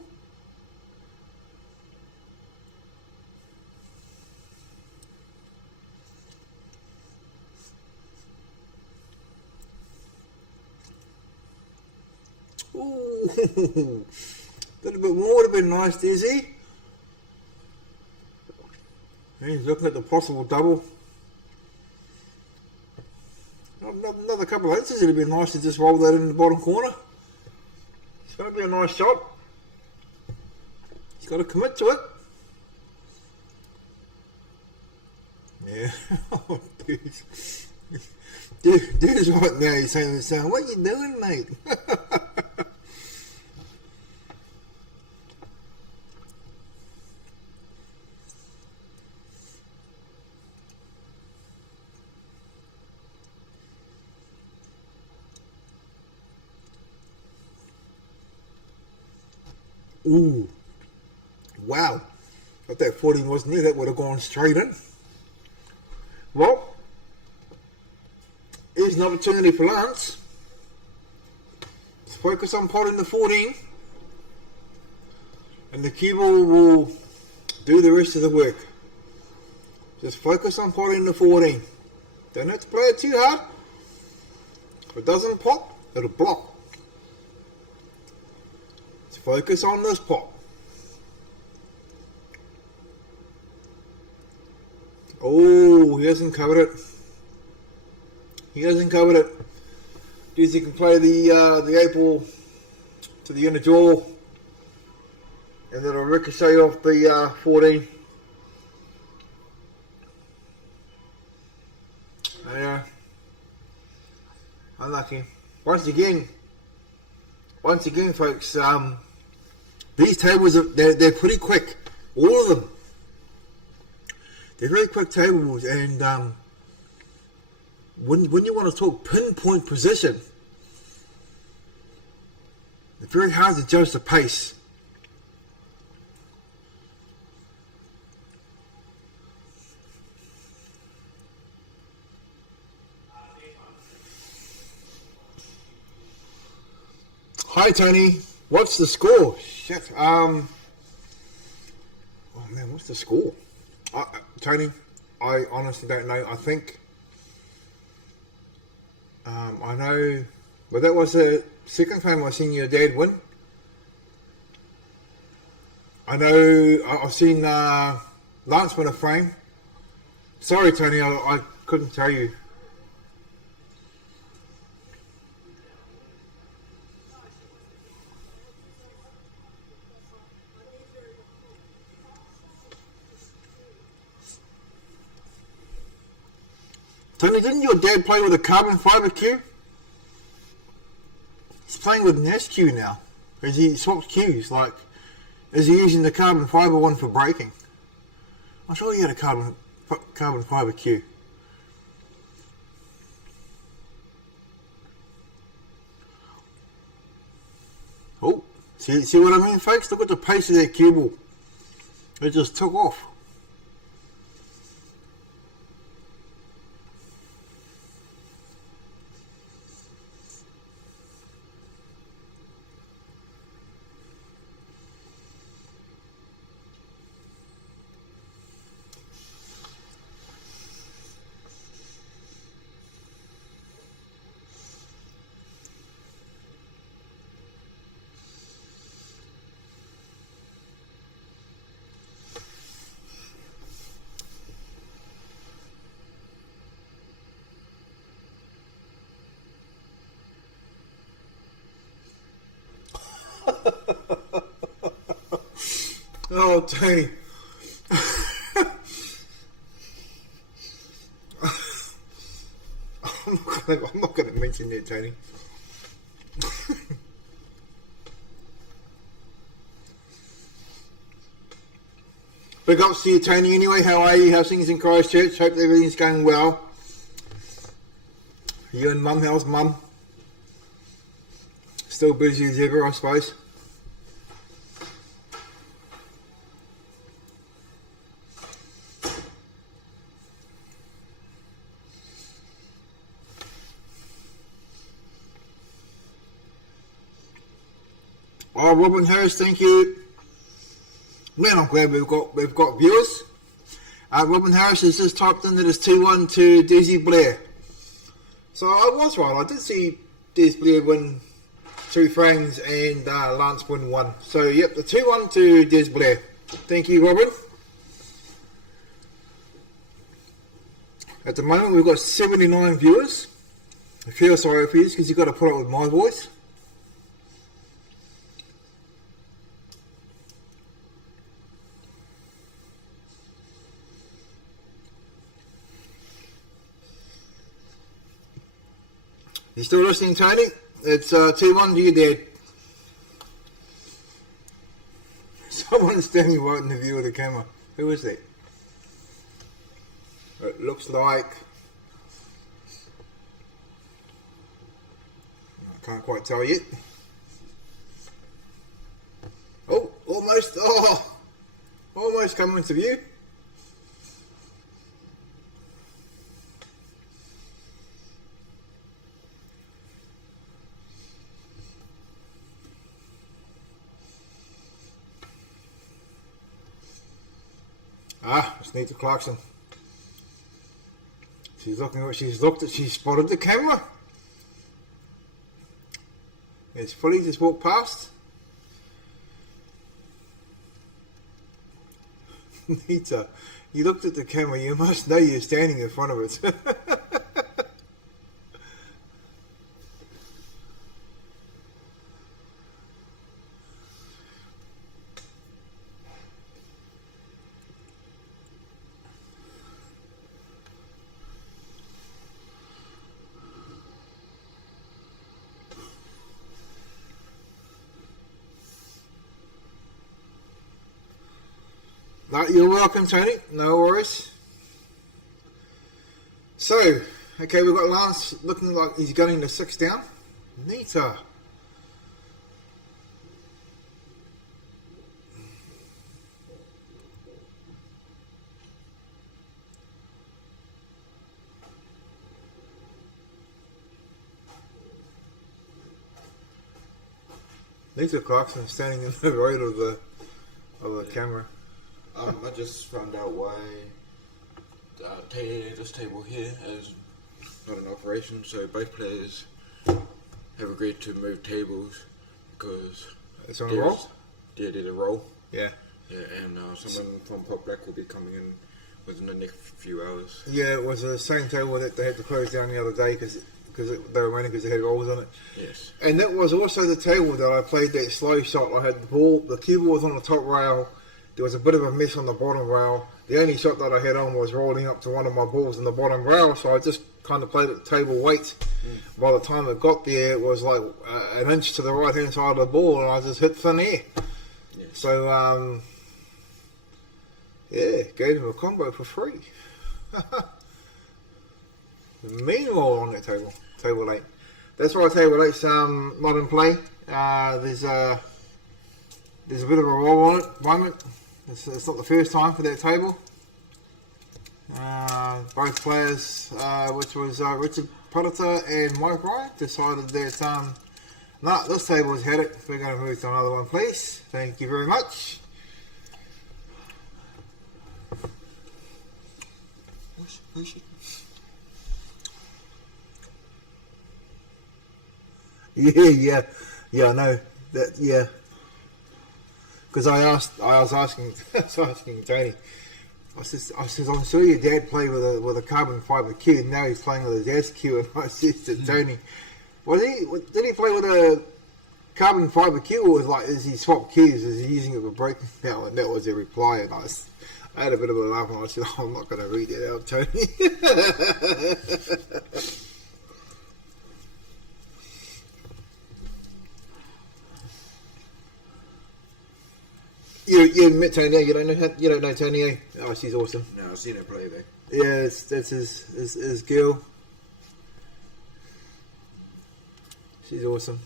Ooh, a little bit more would have been nice, Dizzy. He's looking at the possible double. Another couple of inches, it'd have been nice to just roll that in the bottom corner. It's going to be a nice shot. Got to commit to it. Yeah. Oh, dude's right now. He's saying to himself, "What you doing, mate?" Ooh. Wow. If that 14 wasn't there, that would have gone straight in. Well, here's an opportunity for Lance. Let's focus on potting the 14. And the cue ball will do the rest of the work. Just focus on potting the 14. Don't have to play it too hard. If it doesn't pop, it'll block. Let's focus on this pop. Oh, he hasn't covered it. He hasn't covered it. Dizzy can play the 8 ball to the inner jaw, and it'll ricochet off the 14. Yeah, unlucky. Once again, folks. These tables they're pretty quick. All of them. They're very quick tables, and when you want to talk pinpoint precision, it's very hard to judge the pace. Hi Tony, what's the score? Shit. Oh man, what's the score? Tony, I honestly don't know. I think I know, but that was the second time I've seen your dad win. I know I've seen Lance win a frame. Sorry Tony, I couldn't tell you. Tony, didn't your dad play with a carbon fibre cue? He's playing with an SQ now. As he swaps cues, like, is he using the carbon fibre one for braking? I'm sure he had a carbon fibre cue. Oh, see what I mean, folks? Look at the pace of that cue ball. It just took off. Oh, Tony. I'm not going to mention that, Tony. Big ups to you, Tony. Anyway, how are you? How's things in Christchurch? Hope everything's going well. You and Mum, how's Mum? Still busy as ever, I suppose. Oh, Robin Harris, thank you. Man, I'm glad we've got viewers. Robin Harris has just typed in that it's 2-1 to Desi Blair. So I was right. I did see Des Blair win 2 frames and Lance win 1. So yep, the 2-1 to Des Blair. Thank you, Robin. At the moment, we've got 79 viewers. I feel sorry for you because you've got to put up with my voice. You still listening, Tony? It's 2-1 to you, Dad. Someone's standing right in the view of the camera. Who is that? It looks like... I can't quite tell yet. Oh, almost. Oh, almost coming into view. It's Nita Clarkson. She's looking what she's looked at. She's spotted the camera. It's fully just walked past. Nita, you looked at the camera. You must know you're standing in front of it. No, you're welcome, Tony. No worries. So, okay, we've got Lance looking like he's gunning the 6 down. Nita. Nita Clarkson standing in the road of the camera. I just found out why this table here is not in operation, so both players have agreed to move tables because It's on a roll? Yeah, did a roll. Yeah. Yeah, and someone from Pop Black will be coming in within the next few hours. Yeah, it was the same table that they had to close down the other day because they were running because they had rolls on it. Yes. And that was also the table that I played that slow shot. I had the ball, the cue ball was on the top rail. There was a bit of a mess on the bottom rail. The only shot that I had on was rolling up to one of my balls in the bottom rail, so I just kind of played at table weight. By the time it got there, it was like an inch to the right hand side of the ball, and I just hit thin air. Yes. So, yeah, gave him a combo for free. Meanwhile, on that table 8. That's why table 8's not in play. There's a bit of a roll on it at the moment. It's not the first time for that table. Both players, which was Richard Putter and Mike Wright, decided that no, this table has had it. We're going to move to another one, please. Thank you very much. Where's she? Yeah, I know that. Yeah, because I was asking Tony. I said, I'm sure your dad played with a carbon fibre cue, and now he's playing with a jazz cue. And I said to Tony, did he play with a carbon fibre cue, or is he swapped cues? Is he using it for breaking now? And that was a reply, and I had a bit of a laugh, and I said, I'm not going to read that out, Tony. You met Tony, you don't know Tony, eh? Oh, she's awesome. No, I've seen her play though. Yeah, that's his girl. She's awesome.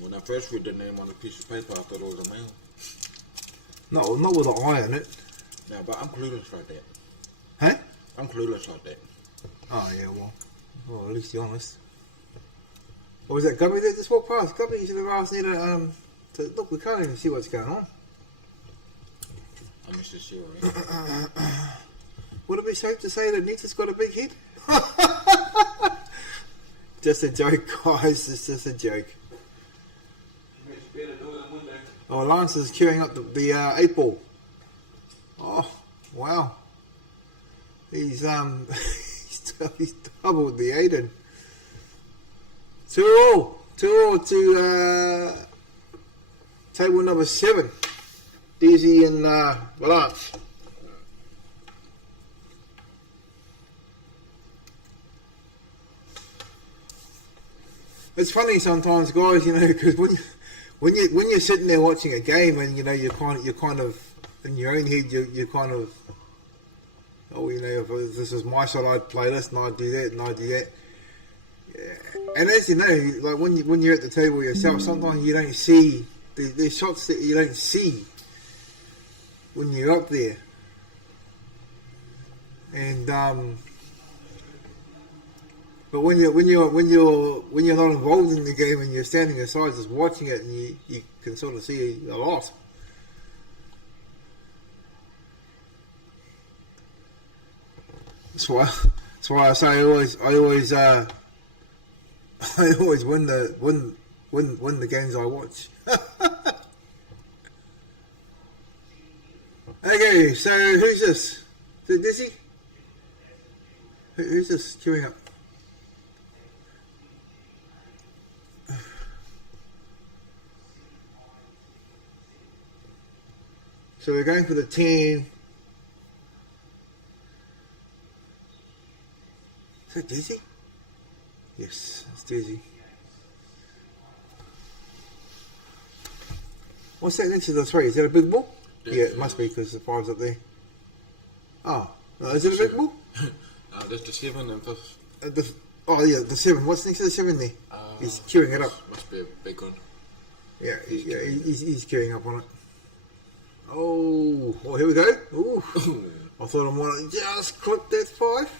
When I first read the name on a piece of paper, I thought it was a male. No, not with an eye on it. No, but I'm clueless like that. Huh? I'm clueless like that. Oh yeah, well, at least you're honest. Or was that Gubby that just walked past? Gubby, you should have asked me to look. We can't even see what's going on. I missed the zero. Would it be safe to say that Nita's got a big head? Just a joke, guys. It's just a joke. Oh, Lance is queuing up the 8 ball. Oh, wow. He's he's doubled the 8 in. 2-all to table number 7. Daisy and Lance. It's funny sometimes, guys, you know, because when you're sitting there watching a game and you know you're kind of in your own head you're kind of, oh, you know, if this is my shot, I'd play this and I'd do that and I'd do that. Yeah. And as you know, like when you're at the table yourself, sometimes you don't see there's shots that you don't see when you're up there. And but when you're not involved in the game and you're standing aside just watching it, and you can sort of see a lot. That's why I say I always win the games I watch. Okay, so who's this? Is it Dizzy? Who's this queuing up? So we're going for the 10. Is that Dizzy? Yes, it's Dizzy. What's that next to the 3? Is that a big ball? Yeah, it must be because the 5's up there. Oh, no, is it a big ball? There's the 7 and oh yeah, the 7. What's next to the 7 there? He's queuing it up. Must be a big one. Yeah, he's queuing up on it. Oh, here we go. Ooh. I thought I might just clip that 5.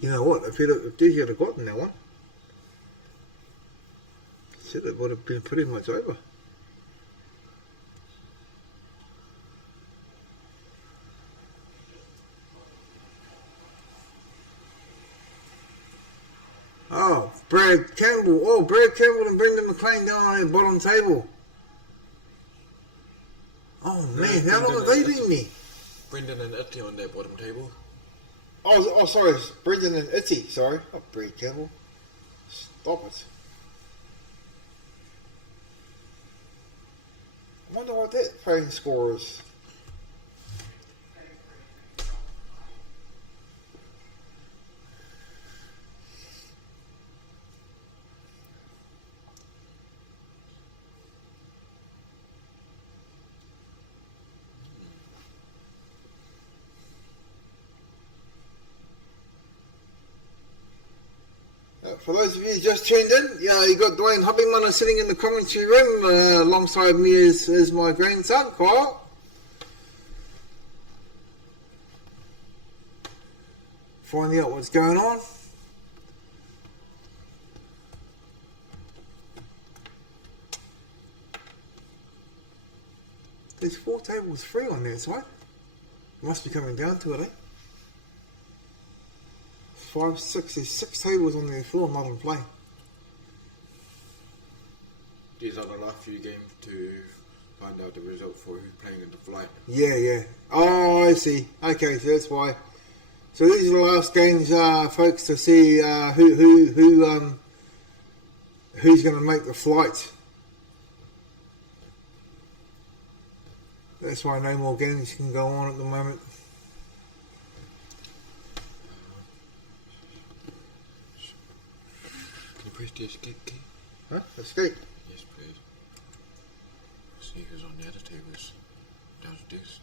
You know what? If Dizzy had gotten that one, it would have been pretty much over. Oh, Brad Campbell. Oh, Brad Campbell and Brendan McLean down on the bottom table. Oh man, how long have they been there? Brendan and Itty on that bottom table. Oh, sorry, it's Brendan and Itty. Sorry, not Brad Campbell. Stop it. I wonder what that phone score is. For those of you who just tuned in, you got Dwayne Hoppingman sitting in the commentary room. Alongside me is my grandson, Kyle. Finding out what's going on. There's 4 tables free on that side. Must be coming down to it, eh? 5, 6, there's 6 tables on the floor not in play. These are the last few games to find out the result for who's playing in the flight. Yeah. Oh, I see. Okay, so that's why. So these are the last games, folks, to see who's going to make the flight. That's why no more games can go on at the moment. Press the escape key. Huh? Escape? Yes, please. See who's on the other tables. Downstairs.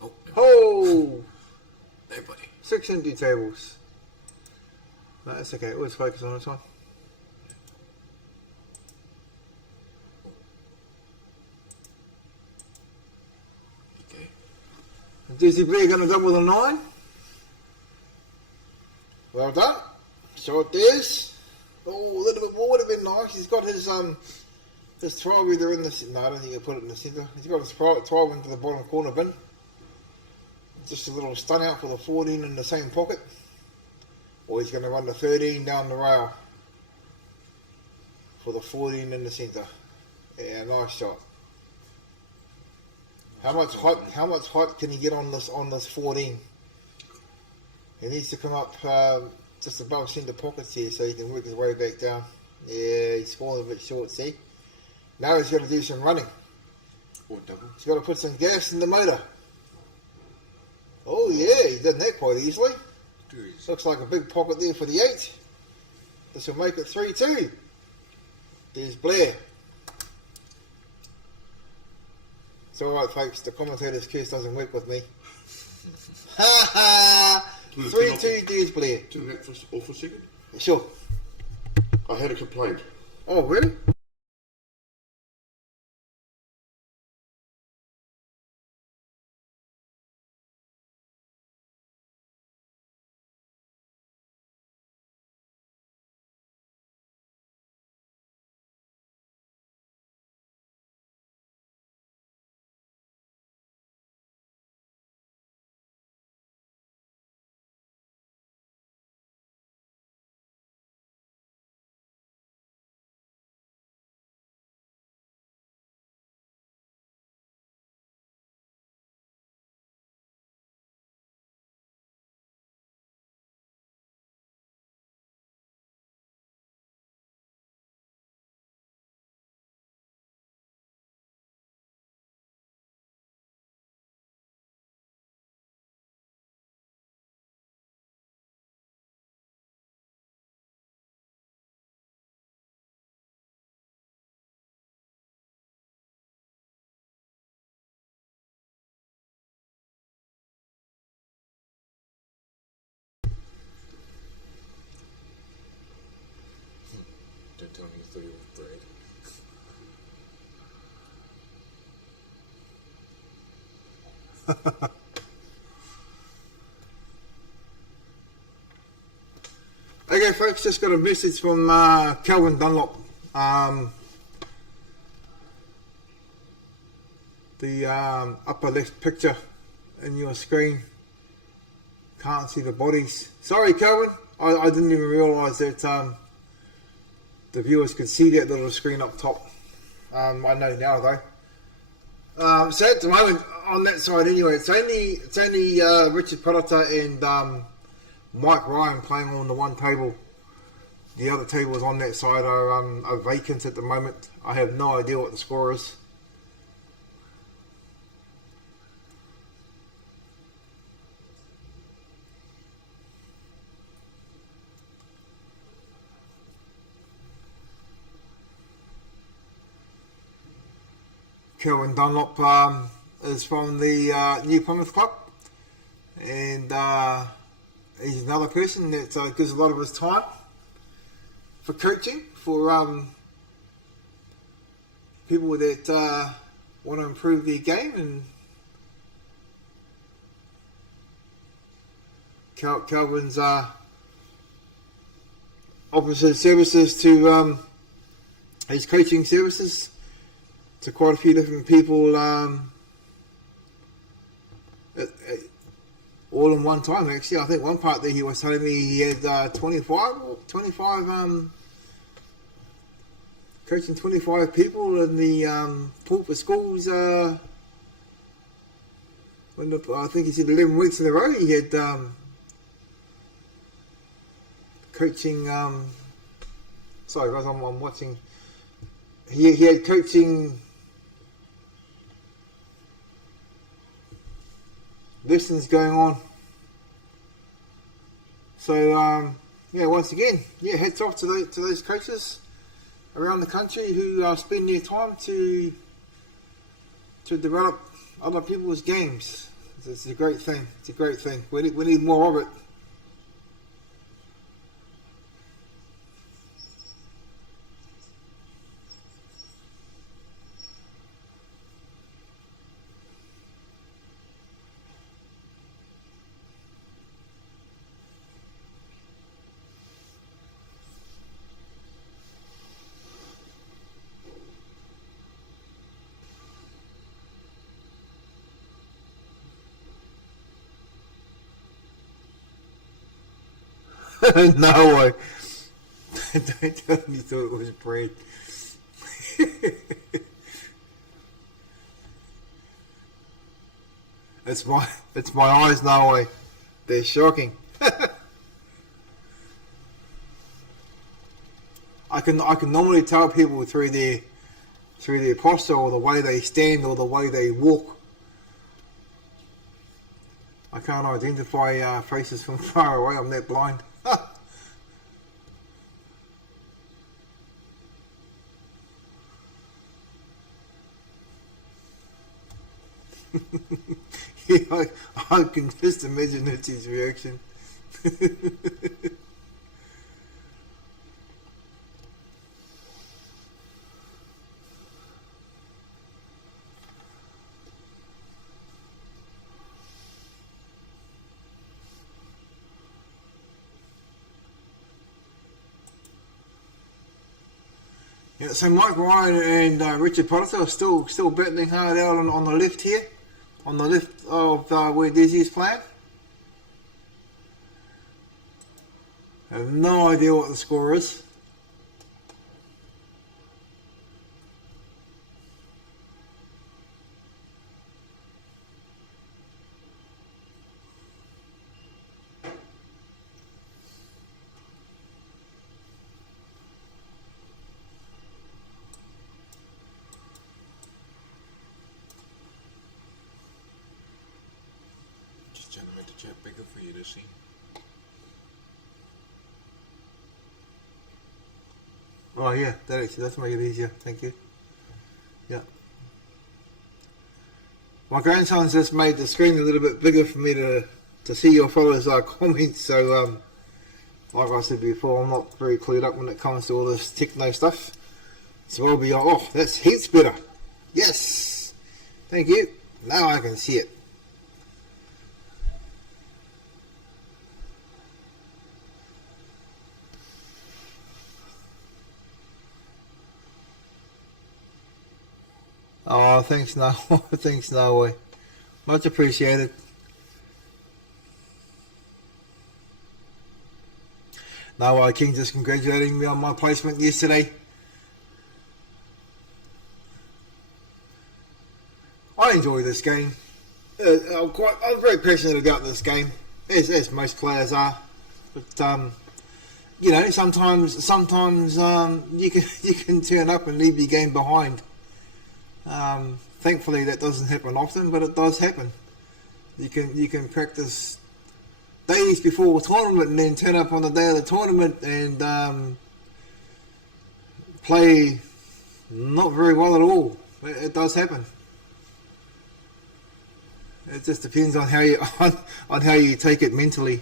Oh, no. Oh! Nobody. 6 empty tables. No, that's okay. Always focus on this one. Okay. Dizzy Blair going to double the 9. Well done. So it is. Oh, a little bit more would have been nice. He's got his 12 either in the... No, I don't think he'll put it in the centre. He's got his 12 into the bottom corner bin. Just a little stun out for the 14 in the same pocket. Or he's going to run the 13 down the rail for the 14 in the centre. Yeah, nice shot. How much height can he get on this 14? He needs to come up just above centre pockets here so he can work his way back down. Yeah, he's falling a bit short, see? Now he's got to do some running. Or double. He's got to put some gas in the motor. Oh yeah, he's done that quite easily. Too easy. Looks like a big pocket there for the 8. This will make it 3-2. There's Blair. It's alright folks, the commentator's curse doesn't work with me. Ha ha! 3-2, there's Blair. Turn that off a second. Sure. I had a complaint. Oh really? Don't tell me you thought it was bread. Okay folks, just got a message from Calvin Dunlop. The upper left picture in your screen, can't see the bodies. Sorry Calvin, I didn't even realise that the viewers could see that little screen up top. I know now though. So at the moment on that side anyway, it's only Richard Parata and Mike Ryan playing on the one table. The other tables on that side are vacant at the moment. I have no idea what the score is. Kelvin Dunlop is from the New Plymouth Club, and he's another person that gives a lot of his time for coaching for people that want to improve their game. And Kelvin's offers his services to his coaching services to quite a few different people, all in one time actually. I think one part there he was telling me he had 25 coaching 25 people in the Pulpit schools. I think he said 11 weeks in a row he had coaching. Sorry guys, I'm watching. He had coaching lessons going on. So yeah, once again, yeah, hats off to those coaches around the country who spend their time to develop other people's games. It's a great thing. It's a great thing. We need more of it. No way. Don't tell me you thought it was bread. It's my eyes, no way. They're shocking. I can normally tell people through their posture or the way they stand or the way they walk I can't identify faces from far away. I'm that blind. Yeah, I can just imagine his reaction. Yeah, so Mike Ryan and Richard Potter are still battling hard out on the left here, on the left of where Desi's playing. I have no idea what the score is. Just trying to make the chat bigger for you to see. Oh yeah, that's make it easier. Thank you. Yeah. My grandson's just made the screen a little bit bigger for me to see your fellas' comments. So like I said before, I'm not very clued up when it comes to all this techno stuff. So I'll be like, oh, that's heaps better. Yes. Thank you. Now I can see it. Oh, thanks, no, thanks, no way. Much appreciated. No, King just congratulating me on my placement yesterday. I enjoy this game. I'm very passionate about this game, as most players are. But you know, sometimes you can turn up and leave your game behind. Thankfully that doesn't happen often, but it does happen. You can practice days before a tournament and then turn up on the day of the tournament and play not very well at all. It does happen. It just depends on how you on how you take it mentally.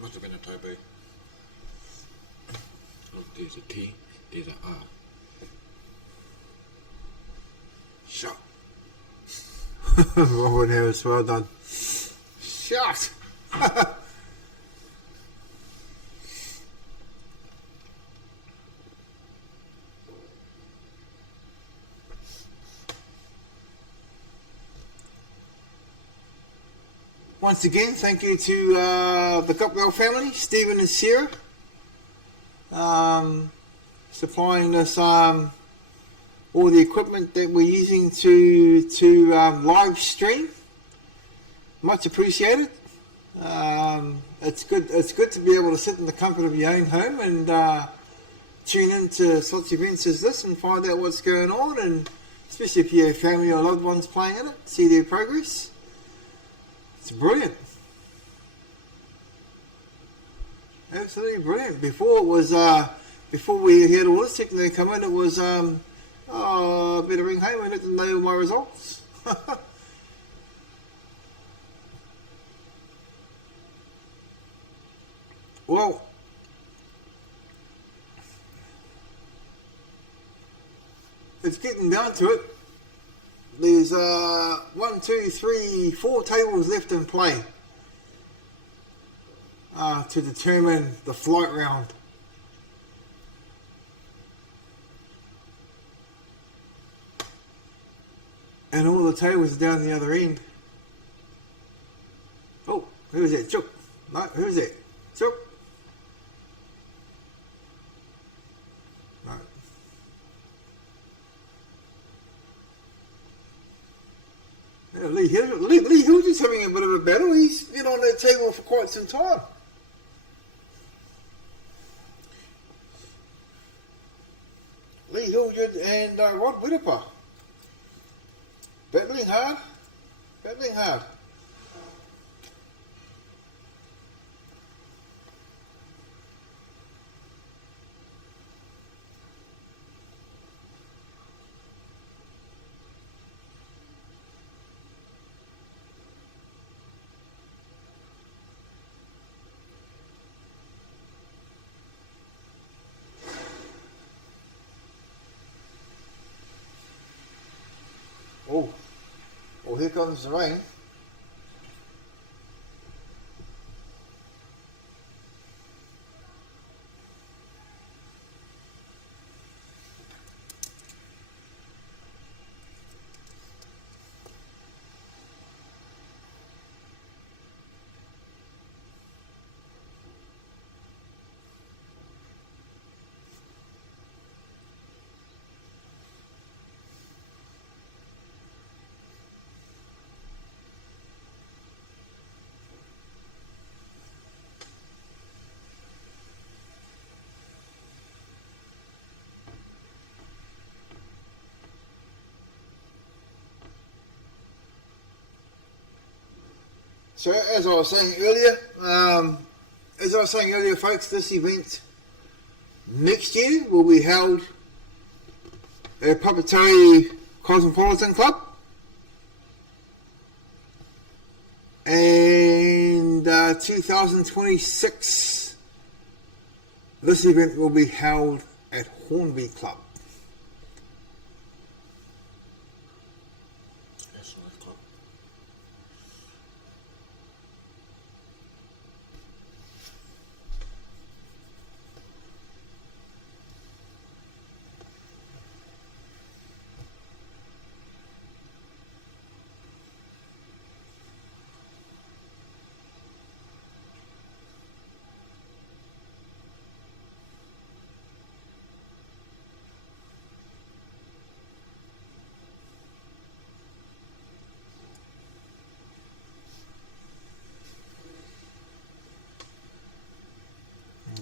Must have been a typo. Look, there's a T, there's a R. Shot. Robert Harris, well done. Shot. Once again, thank you to the Cockwell family, Stephen and Sarah, supplying us all the equipment that we're using to live stream. Much appreciated. It's good to be able to sit in the comfort of your own home and tune into such events as this and find out what's going on, and especially if you have family or loved ones playing in it, see their progress. It's brilliant. Absolutely brilliant. Before it was before we had all this technology come in, it was oh, I better ring home and let them know my results. Well, it's getting down to it. There's 1, 2, 3, 4 tables left in play to determine the flight round. And all the tables are down the other end. Oh, who's that? Chook. No, who's that? Chook. No. At Lee Hill's just having a bit of a battle. He's been on that table for quite some time. Lee Hill and Rod Whittaker. Battling hard. Battling hard. Oh, here comes the rain. So as I was saying earlier, folks, this event next year will be held at Papatari Cosmopolitan Club, and 2026 this event will be held at Hornby Club. That's a nice club.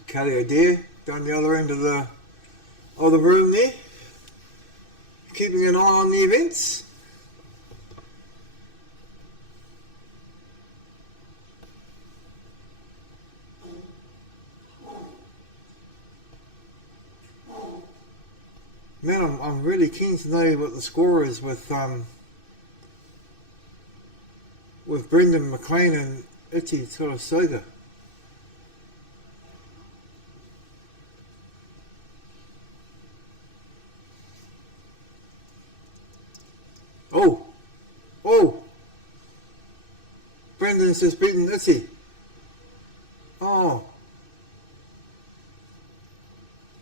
Kelly O'Dare down the other end of the room there, keeping an eye on the events. Man, I'm really keen to know what the score is with Brendan McLean and Iti Turasoga. Oh! Brendan's just beaten Iti. Oh.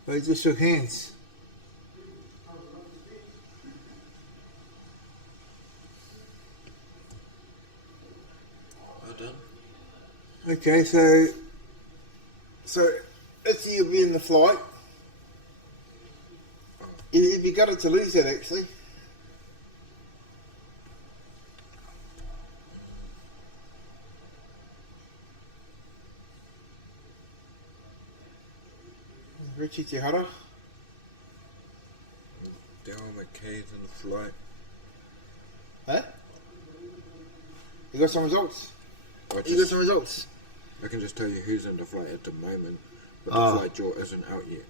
They just shook hands. Well done. Okay, so Iti will be in the flight. You'd be gutted to lose that, actually. Richie Tihara. Darryl McKay's in the flight. Huh? You got some results? I can just tell you who's in the flight at the moment, but the flight draw isn't out yet.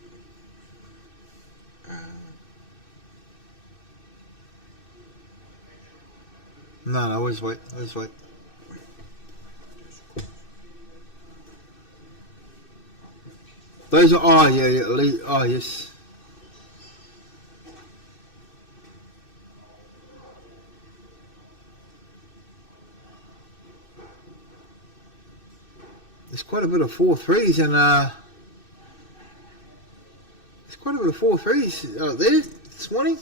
No, always wait. Those are, yes. There's quite a bit of 4-3s and there's quite a bit of 4-3s out there this morning.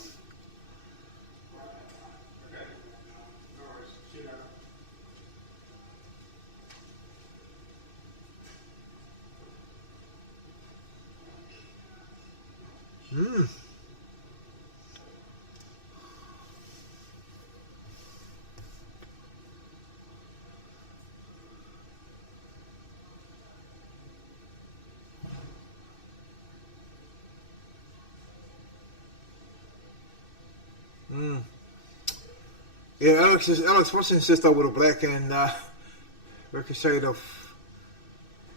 Yeah, Alex Watson's just a little black and ricocheted off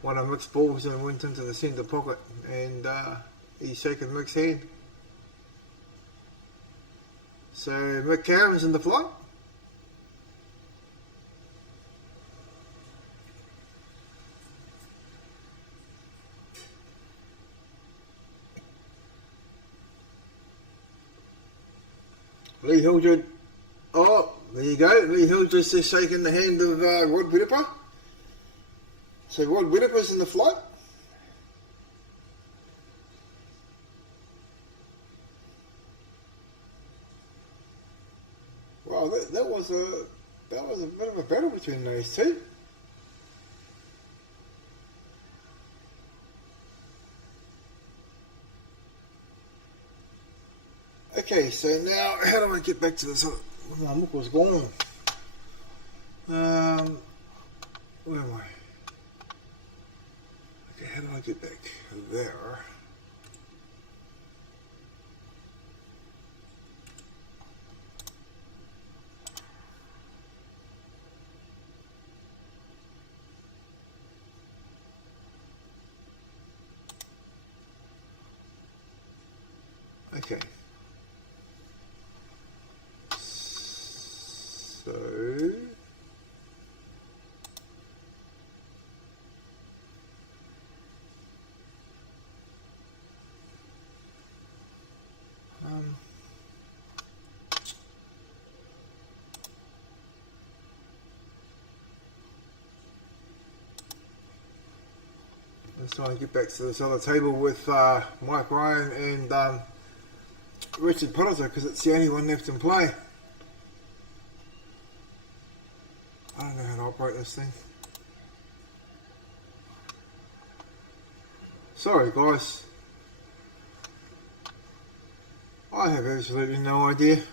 one of Mick's balls and went into the centre pocket, and he's shaking Mick's hand. So Mick Cameron's in the flight. Lee Hildred. Oh, there you go. Lee Hildred's just shaking the hand of Rod Whittaker. So Rod Whittaker's in the flight. Wow, that was a bit of a battle between those two. Okay, so now how do I get back to this? My book was gone. Where am I? Okay, how do I get back there? Okay. So let's try and get back to this other table with Mike Ryan and Richard Potter, because it's the only one left in play. I don't know how to operate this thing. Sorry guys. I have absolutely no idea.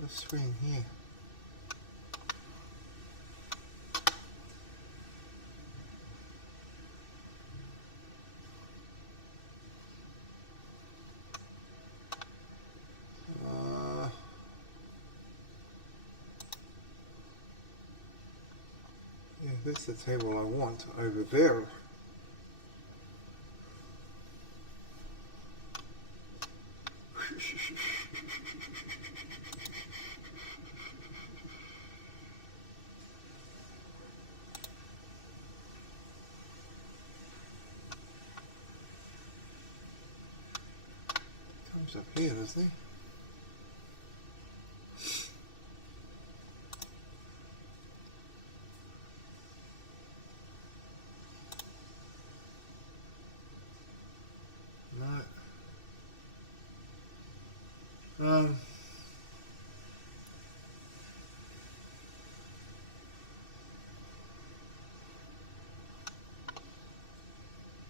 This screen here. Yeah, that's the table I want over there. Comes up here, doesn't he? No.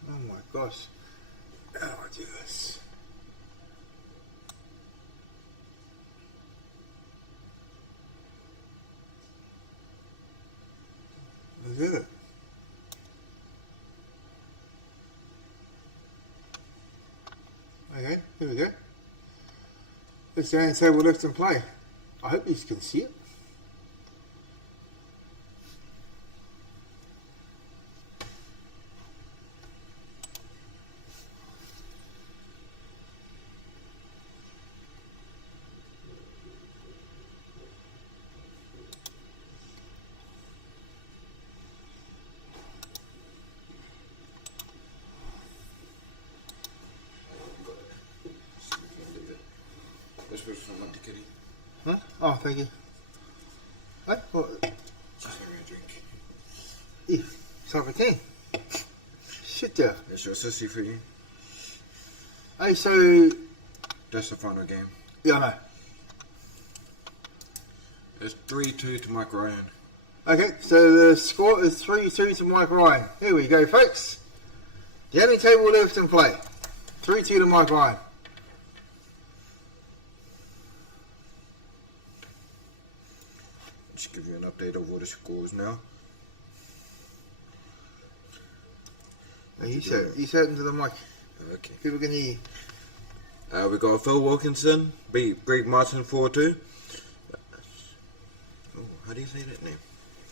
Oh my gosh. How do I do this? Is that it? Okay, here we go. It's the only table left in play. I hope you can see it. This was from Monte Kitty. Huh? Oh, thank you. Hey, what? Just having a drink. Yeah, so I can. Shit, yeah. That's your sissy for you. Hey, so... That's the final game. Yeah, I know. It's 3-2 to Mike Ryan. Okay, so the score is 3-2 to Mike Ryan. Here we go, folks. The only table left in play. 3-2 to Mike Ryan. Just give you an update of all the scores now. You said into the mic. Okay. People can hear you. We got Phil Wilkinson beat Greg Martin 4-2. Oh, how do you say that name?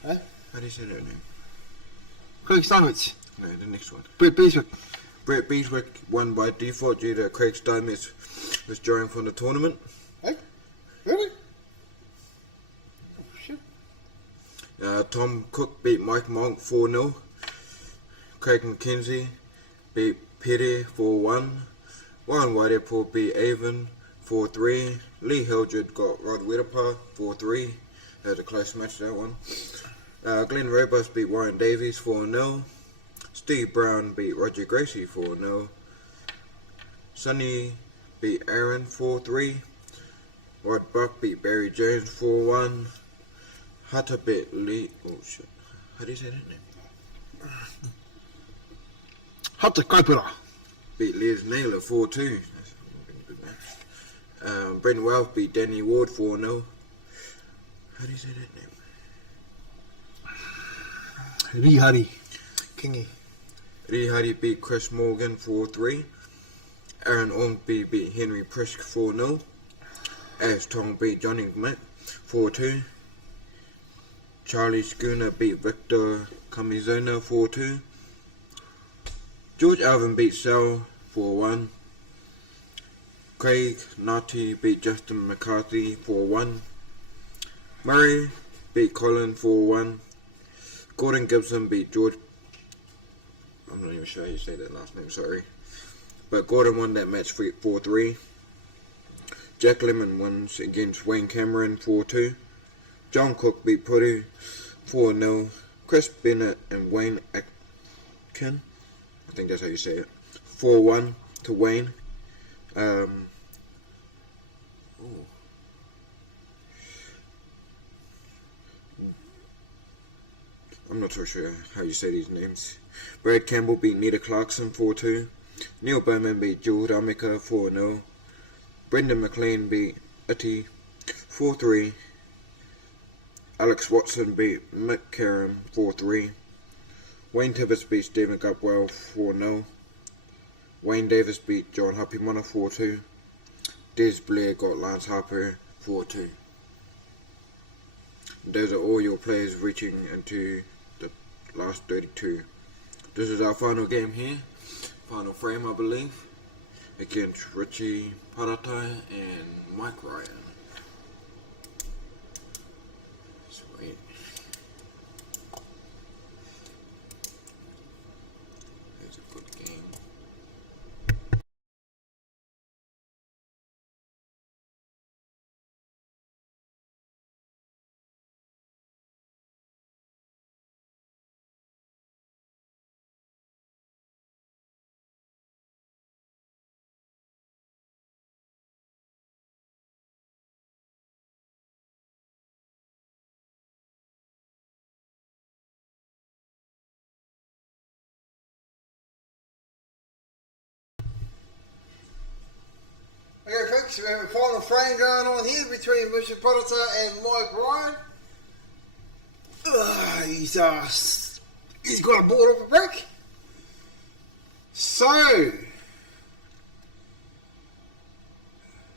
Huh? How do you say that name? Craig Steinmetz. No, the next one. Brett Beeswick. Brett Beeswick won by default due to Craig Steinmetz withdrawing from the tournament. Hey? Really? Oh, shit. Tom Cook beat Mike Monk 4-0. Craig McKenzie beat Petty 4-1. Warren Whiteapple beat Avon 4-3. Lee Hildred got Rod Wedderpa 4-3. That was a close match, that one. Glenn Robust beat Warren Davies 4-0. Steve Brown beat Roger Gracie 4-0. Sonny beat Aaron 4-3. Rod Buck beat Barry Jones 4-1. Hunter beat Lee. Oh shit. How do you say that name? Hunter Kaipura. Beat Les Naylor 4-2. That's a good match. Brendan Wells beat Danny Ward 4-0. How do you say that name? Rihari. Kingi. Rihari beat Chris Morgan 4-3. Aaron Ormby beat Henry Prisk 4-0. Ash Tong beat Johnny Mick 4-2. Charlie Schooner beat Victor Camizona 4-2. George Alvin beat Sal 4-1. Craig Nati beat Justin McCarthy 4-1. Murray beat Colin 4-1. Gordon Gibson beat George. I'm not even sure how you say that last name, sorry. But Gordon won that match 4-3. Jack Lemon wins against Wayne Cameron 4-2. John Cook beat Puru 4-0. Chris Bennett and Wayne Atkin, I think that's how you say it, 4-1 to Wayne. I'm not so sure how you say these names. Brad Campbell beat Nita Clarkson 4-2. Neil Bowman beat Jules Amica 4-0. Brendan McLean beat Iti 4-3. Alex Watson beat Mick Karam 4-3. Wayne Tibbets beat Stephen Gupwell 4-0. Wayne Davis beat John Hapimana 4-2. Des Blair got Lance Harper 4-2. Those are all your players reaching into the last 32. This is our final game here. Final frame, I believe. Against Richie Paratai and Mike Ryan. Sweet. There's a good game. Okay, folks, we have a final frame going on here between Mr. Potter and Mike Ryan. He's got a board off a break. So,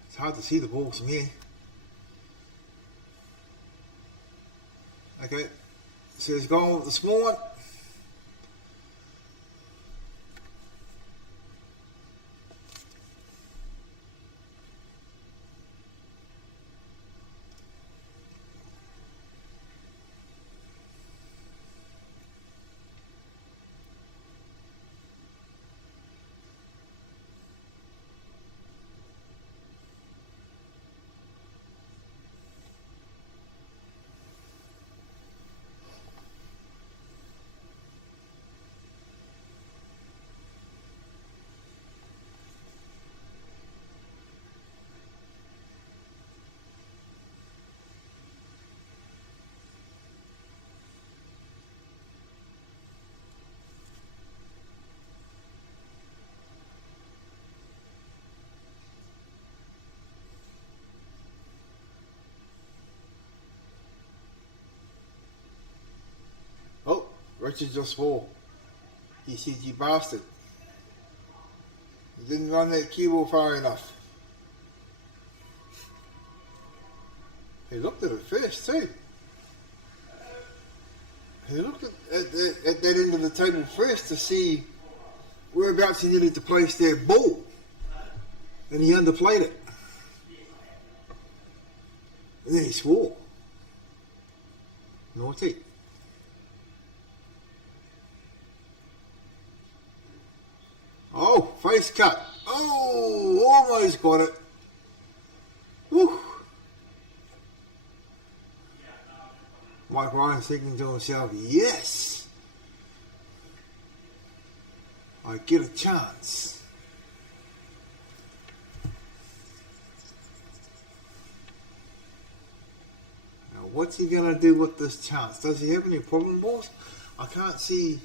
it's hard to see the balls from here. Okay, so he's going with the small one. Oh, Richard just fall. He said, you bastard. You didn't run that cue ball far enough. He looked at it first too. He looked at that end of the table first to see whereabouts he needed to place that ball. And he underplayed it. And then he swore. Naughty. Oh, face cut. Oh, almost got it. Woo. Mike Ryan thinking to himself, yes, I get a chance. Now, what's he going to do with this chance? Does he have any problem balls? I can't see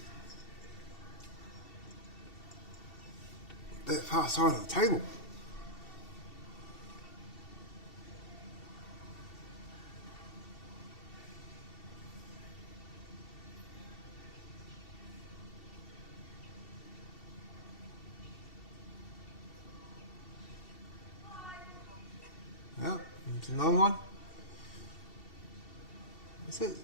that far side of the table. Well, it's another one. That's it.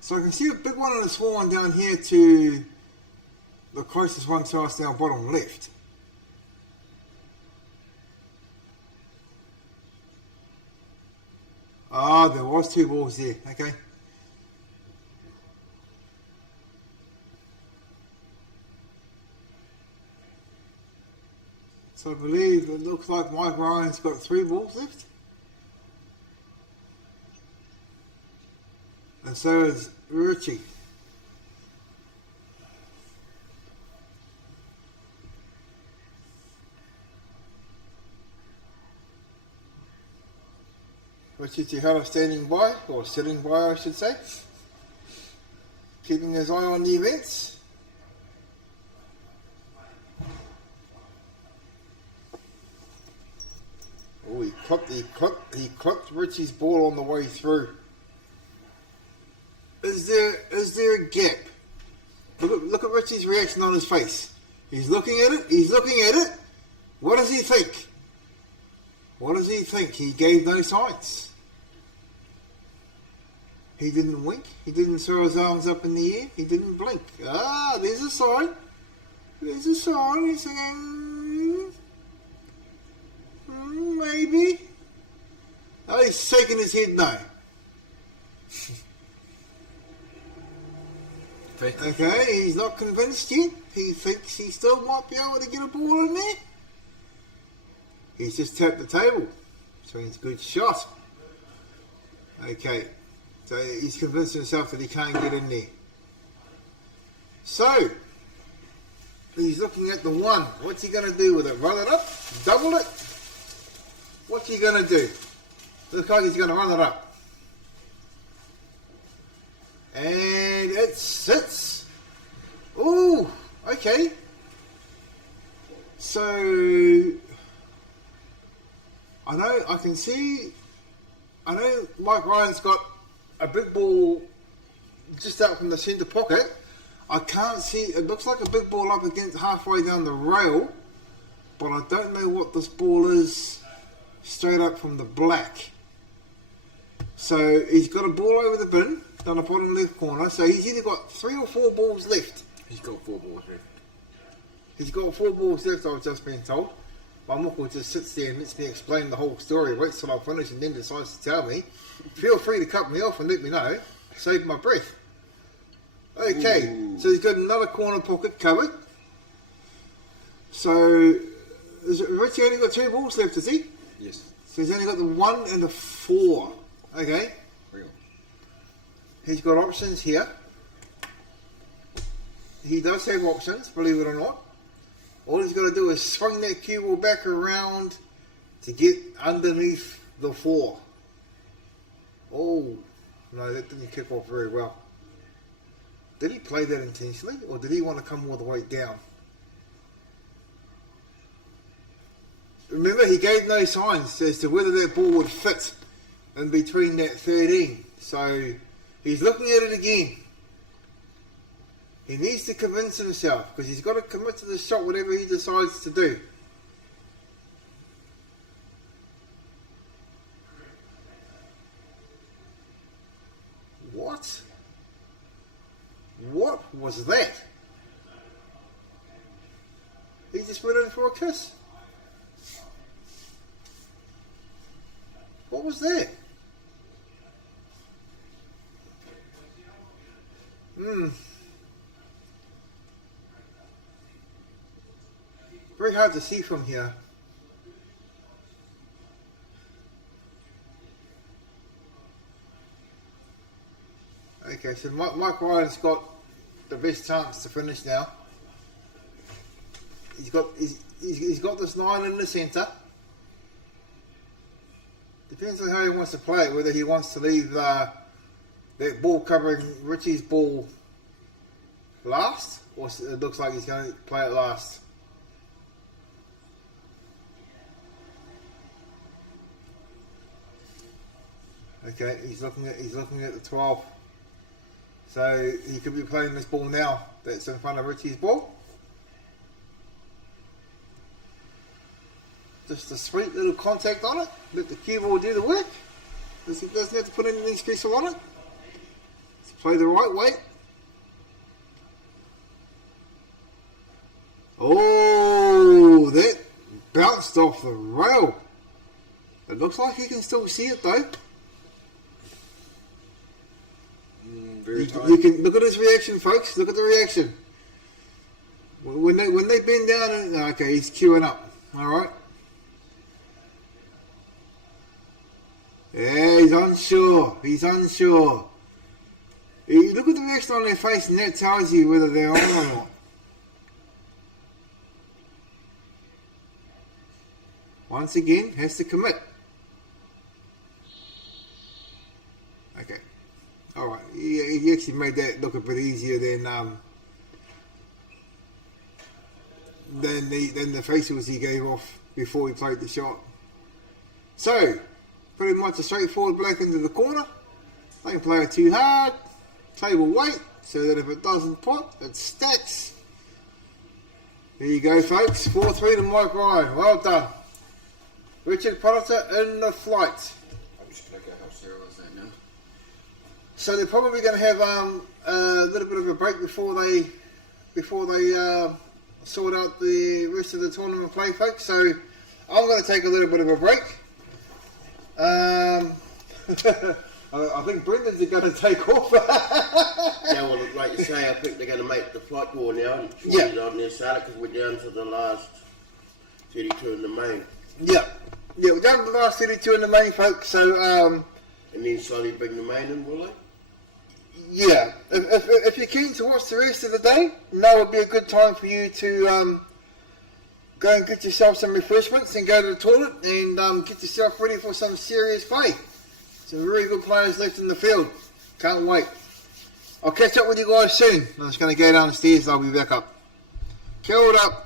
So I can see a big one and a small one down here to the closest one to us down bottom left. Ah, there was 2 balls there, okay. So I believe it looks like Mike Ryan's got 3 balls left. And so is Richie. Richie Tihara standing by, or sitting by I should say. Keeping his eye on the events. Oh, he clipped Richie's ball on the way through. Is there a gap? Look at Richie's reaction on his face. He's looking at it. What does he think? He gave no signs. He didn't wink. He didn't throw his arms up in the air. He didn't blink. Ah, there's a sign. He's saying, maybe. Oh, he's shaking his head no. Okay, he's not convinced yet. He thinks he still might be able to get a ball in there. He's just tapped the table. So he's a good shot. Okay, so he's convinced himself that he can't get in there. So, he's looking at the 1. What's he going to do with it? Run it up? Double it? What's he going to do? Looks like he's going to run it up. And it sits. Ooh, okay. So, I know Mike Ryan's got a big ball just out from the centre pocket. I can't see, it looks like a big ball up against halfway down the rail, but I don't know what this ball is straight up from the black. So he's got a ball over the bin down the bottom left corner, so he's either got 3 or 4 balls left. He's got 4 balls left. He's got 4 balls left, I've just been told. My uncle just sits there and lets me explain the whole story, waits till I finish and then decides to tell me. Feel free to cut me off and let me know. Save my breath. Okay, so he's got another corner pocket covered. So, Richie only got 2 balls left, is he? Yes. So he's only got the 1 and the 4. Okay. Real. He's got options here. He does have options, believe it or not. All he's got to do is swing that cue ball back around to get underneath the 4. Oh, no, that didn't kick off very well. Did he play that intentionally, or did he want to come all the way down? Remember, he gave no signs as to whether that ball would fit in between that 13. So he's looking at it again. He needs to convince himself because he's got to commit to the shot whatever he decides to do. What? What was that? He just went in for a kiss. What was that? Very hard to see from here. Okay, so Mike Ryan's got the best chance to finish now. He's got this 9 in the centre. Depends on how he wants to play it, whether he wants to leave that ball covering Richie's ball last, or it looks like he's going to play it last. Okay, he's looking at the 12. So he could be playing this ball now that's in front of Richie's ball. Just a sweet little contact on it. Let the cue ball do the work. Doesn't have to put anything special on it. Just play the right way. Oh, that bounced off the rail. It looks like he can still see it though. You can look at his reaction, folks. Look at the reaction. When they bend down and okay, he's queuing up. All right. Yeah, he's unsure. He's unsure. You look at the reaction on their face, and that tells you whether they're on or not. Once again, has to commit. Okay. All right. He actually made that look a bit easier than the facials he gave off before he played the shot. So, pretty much a straightforward black into the corner. They can play it too hard. Table weight, so that if it doesn't put, it stacks. There you go, folks. 4-3 to Mike Ryan. Well done. Richard Potter in the flight. I'm just going to go how Sarah was that now. So they're probably going to have a little bit of a break before they sort out the rest of the tournament play, folks. So I'm going to take a little bit of a break. I think Brendan's going to take off. Yeah, well, like you say, I think they're going to make the flight war now. And shorten it on their start because we're down to the last 32 in the main. Yeah, we're down to the last 32 in the main, folks. So and then slowly bring the main in, will they? Yeah, if you're keen to watch the rest of the day, now would be a good time for you to go and get yourself some refreshments and go to the toilet and get yourself ready for some serious play. Some really good players left in the field. Can't wait. I'll catch up with you guys soon. I'm just going to go downstairs. I'll be back up. Kia ora.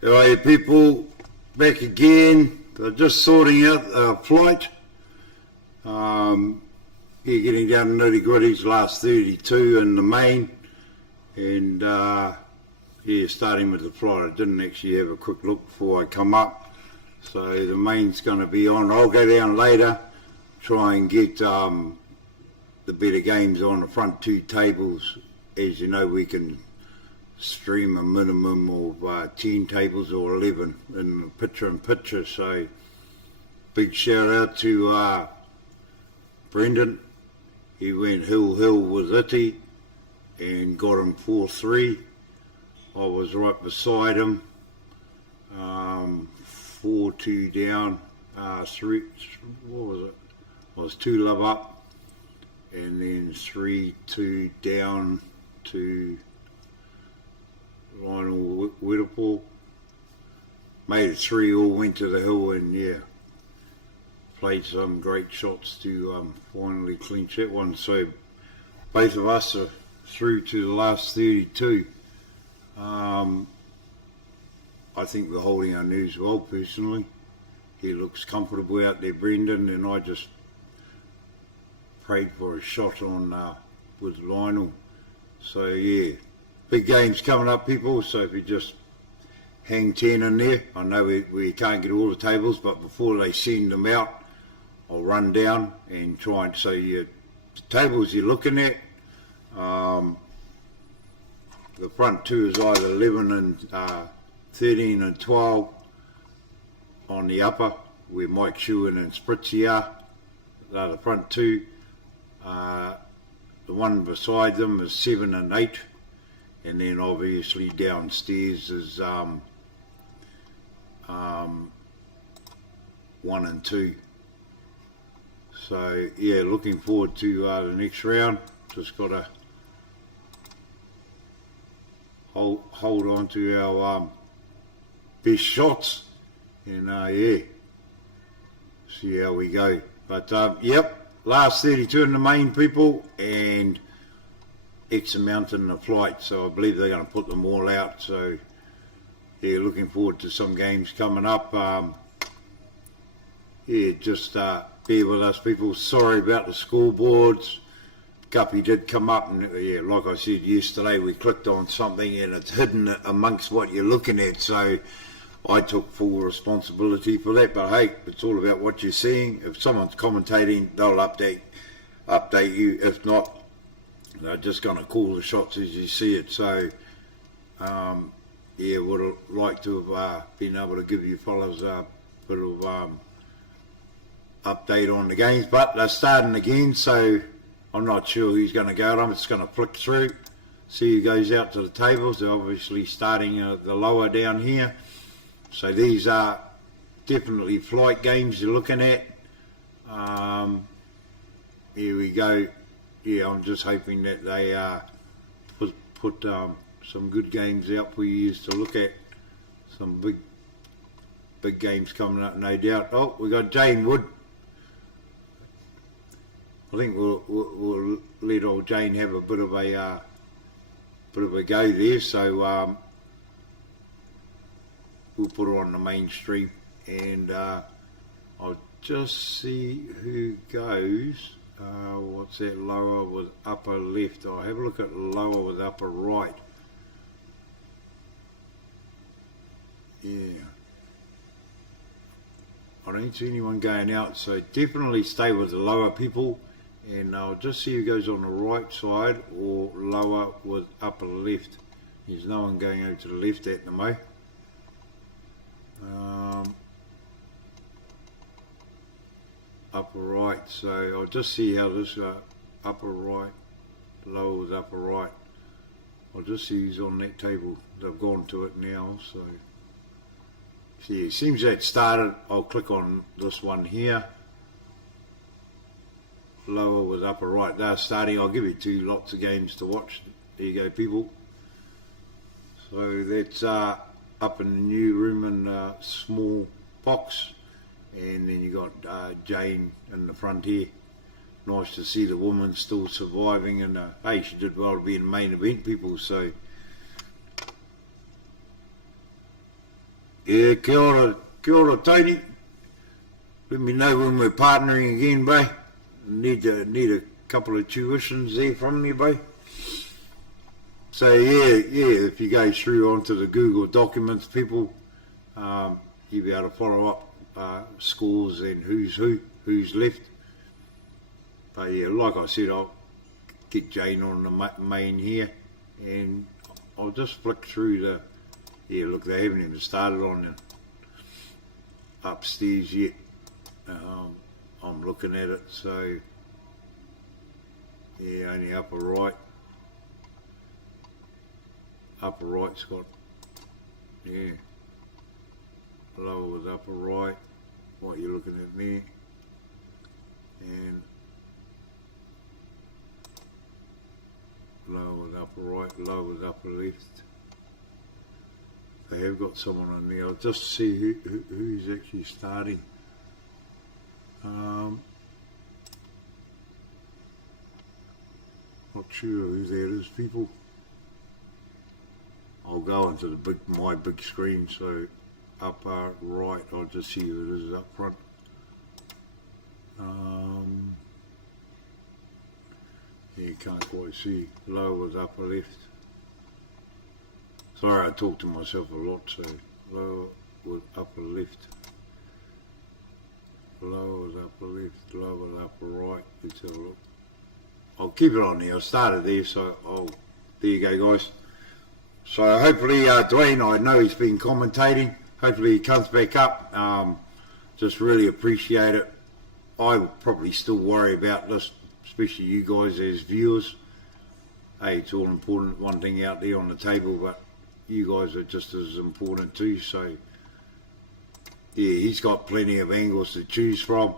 Alright, people, back again. They're just sorting out our flight. Yeah, getting down to nitty gritties, last 32 in the main. And yeah, starting with the flight. I didn't actually have a quick look before I come up. So the main's going to be on. I'll go down later, try and get the better games on the front two tables. As you know, we can stream a minimum of 10 tables or 11 in the picture-in-picture. So big shout out to Brendan. He went hill with Iti and got him 4-3. I was right beside him, 4-2 down, 3, what was it? I was 2 love up, and then 3-2 down to Lionel Whittleford. Made it 3 all, went to the hill, and yeah, played some great shots to finally clinch that one. So both of us are through to the last 32. I think we're holding our nerves well, personally. He looks comfortable out there, Brendan, and I just prayed for a shot on with Lionel. So yeah, big games coming up, people. So if you just hang 10 in there, I know we can't get all the tables, but before they send them out, I'll run down and try and so the tables you're looking at. The front two is either 11 and 13 and 12 on the upper, where Mike Shewan and Spritzy are. They're the front two. The one beside them is 7 and 8, and then obviously downstairs is 1 and 2. So yeah, looking forward to the next round. Just got to hold on to our best shots, and yeah, see how we go. But yep, last 32 in the main, people, and X amount in the flight. So I believe they're going to put them all out. So yeah, looking forward to some games coming up. Yeah, just bear with us, people. Sorry about the scoreboards. Guppy did come up, and yeah, like I said yesterday, we clicked on something and it's hidden amongst what you're looking at. So I took full responsibility for that. But hey, it's all about what you're seeing. If someone's commentating, they'll update you. If not, they're just going to call the shots as you see it. So yeah, would have liked to have been able to give you fellas a bit of update on the games, but they're starting again, so I'm not sure who's going to go. I'm just going to flick through, see who goes out to the tables. They're obviously starting the lower down here. So these are definitely flight games you're looking at. Here we go. Yeah, I'm just hoping that they put some good games out for you to look at. Some big games coming up, no doubt. Oh, we got Jane Wood. I think we'll let old Jane have a bit of a go there. So we'll put her on the mainstream, and I'll just see who goes. What's that lower with upper left? I'll have a look at lower with upper right. Yeah. I don't see anyone going out, so definitely stay with the lower people, and I'll just see who goes on the right side or lower with upper left. There's no one going over to the left at the moment. Upper right, so I'll just see how this upper right, lower with upper right. I'll just see who's on that table. They've gone to it now, so yeah, it seems that started. I'll click on this one here. Lower with upper right. They're starting. I'll give you 2 lots of games to watch. There you go, people. So that's up in the new room in a small box. And then you got Jane in the front here. Nice to see the woman still surviving. And hey, she did well to be in the main event, people. So Yeah, kia ora, Tony. Let me know when we're partnering again, bro. Need a couple of tuitions there from you, bro. So yeah, if you go through onto the Google Documents, people, you'll be able to follow up scores and who's left. But yeah, like I said, I'll get Jane on the main here, and I'll just flick through the. Yeah, look, they haven't even started on the upstairs yet. I'm looking at it, so yeah, only upper right. Upper right's got, yeah, lower with upper right, what you're looking at there, and lower with upper right, lower with upper left. They have got someone on there. I'll just see who's actually starting. Not sure who that is, people. I'll go into my big screen, so upper right, I'll just see who it is up front. You can't quite see. Lower with upper left. Sorry, I talk to myself a lot, so lower with upper left. Lower with upper left, lower with upper right. Let's have a look. I'll keep it on there. I started there, so there you go, guys. So hopefully, Dwayne, I know he's been commentating. Hopefully he comes back up. Just really appreciate it. I will probably still worry about this, especially you guys as viewers. Hey, it's all important, one thing out there on the table, but you guys are just as important too. So yeah, he's got plenty of angles to choose from.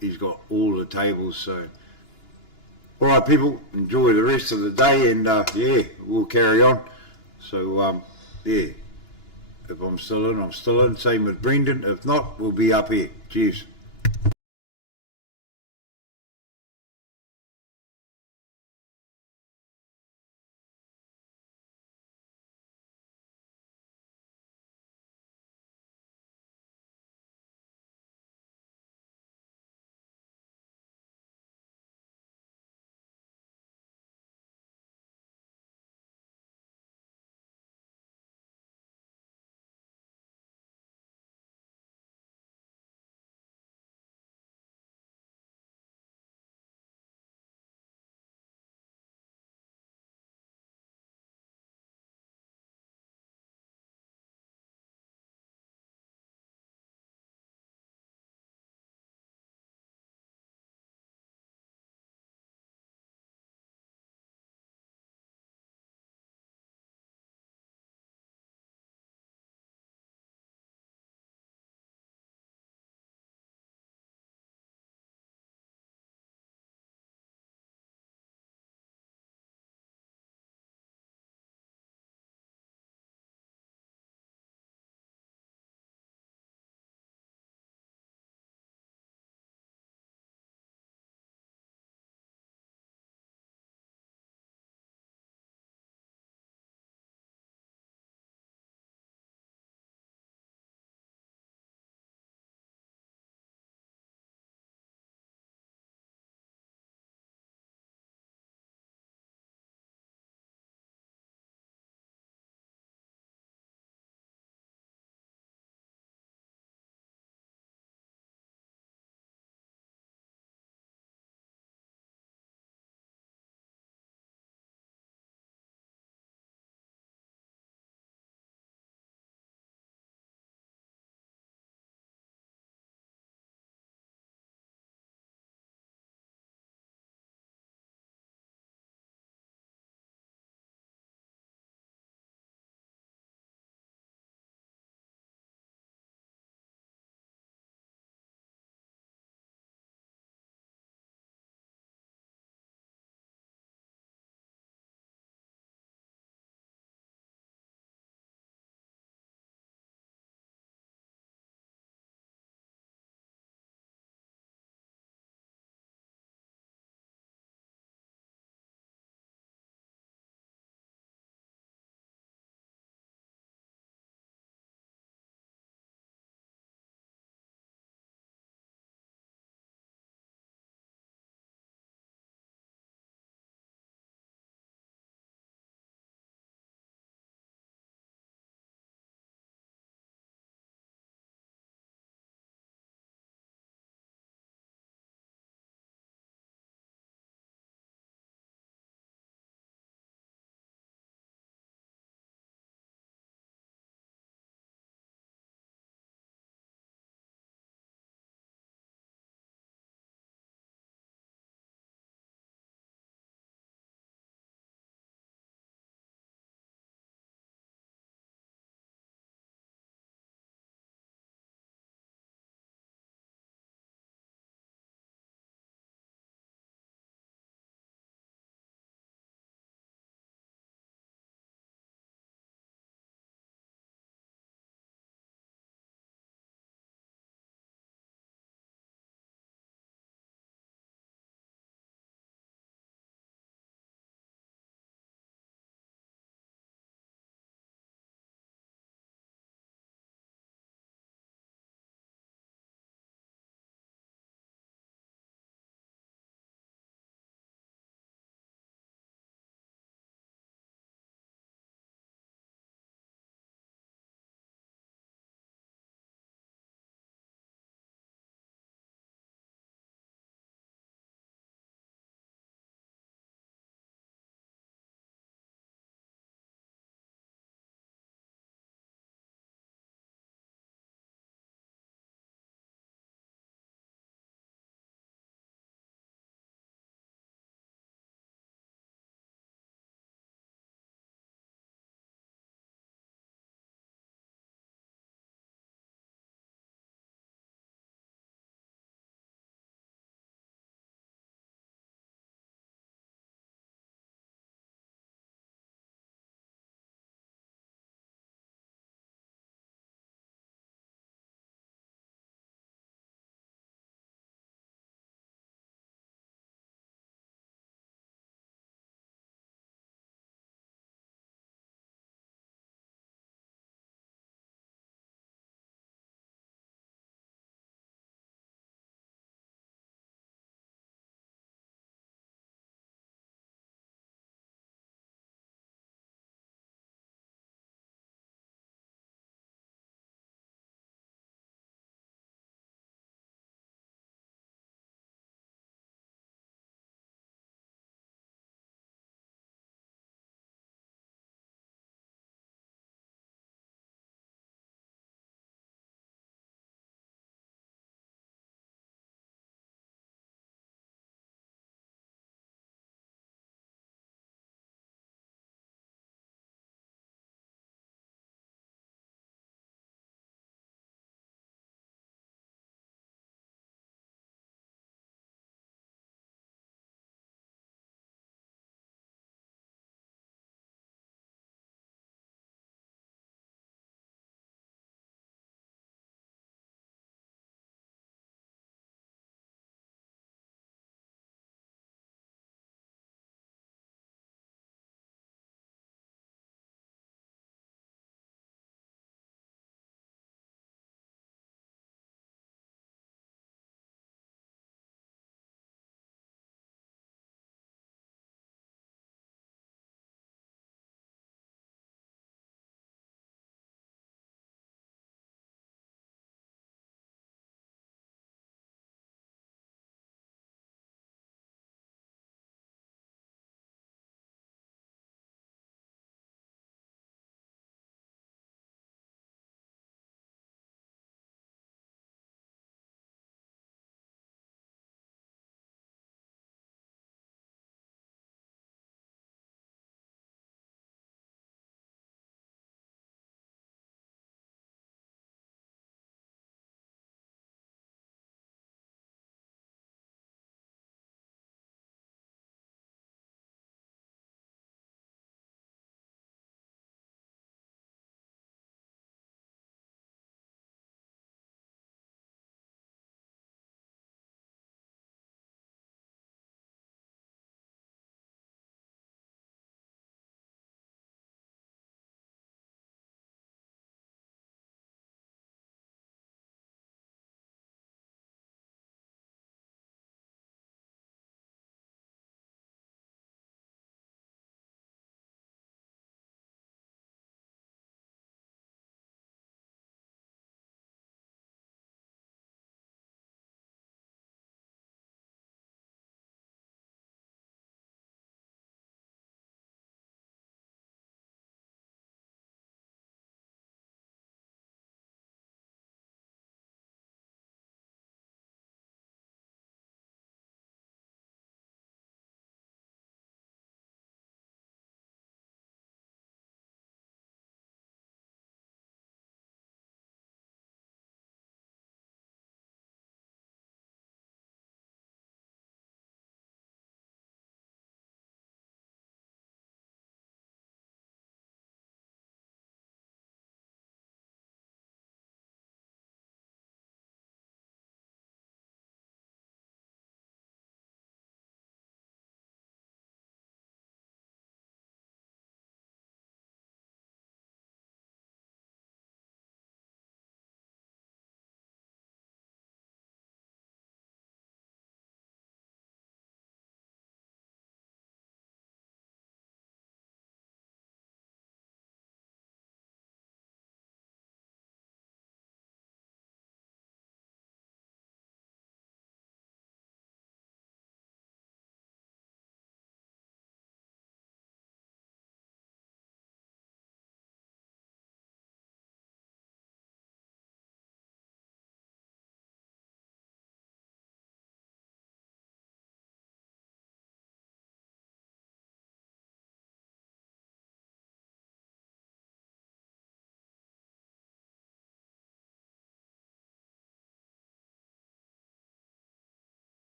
He's got all the tables. So all right, people, enjoy the rest of the day, and yeah, we'll carry on. So yeah, if I'm still in, I'm still in. Same with Brendan. If not, we'll be up here. Cheers.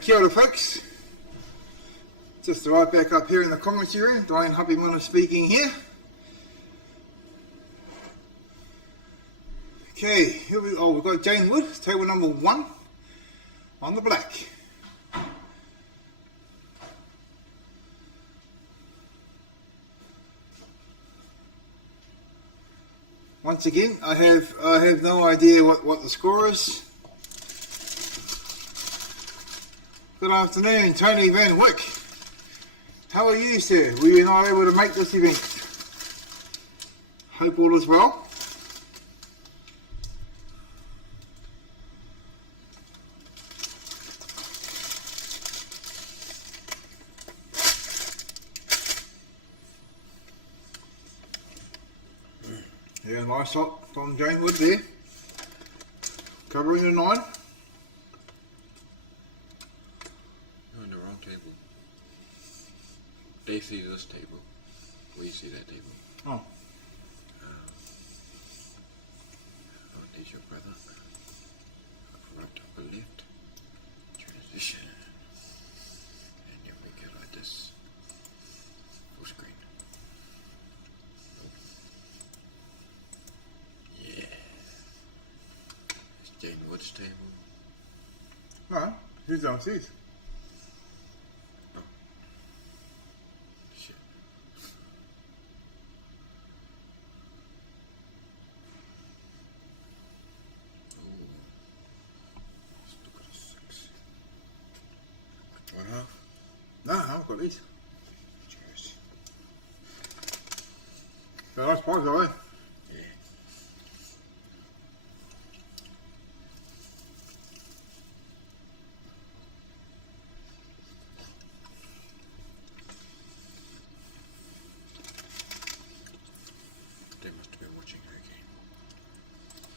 Kia ora folks. Just arrived back up here in the commentary room. Dwayne Hubby speaking here. Okay, here we've got Jane Wood, table number 1 on the black. Once again, I have no idea what the score is. Good afternoon, Tony Van Wyck. How are you, sir? Were you not able to make this event? Hope all is well. Yeah, nice shot from Jane Wood there. Covering the 9. You're on the wrong table. They see this table. We see that table. Oh. Oh, there's your brother. Right, upper left. Transition. And you make it like this. Full screen. Yeah. It's Jane Wood's table. No, he's downstairs. Shit. Ooh. Still got a 6. 1/2. No, I've got these. Cheers. They're nice pies, are they? Yeah. They must have been watching her game.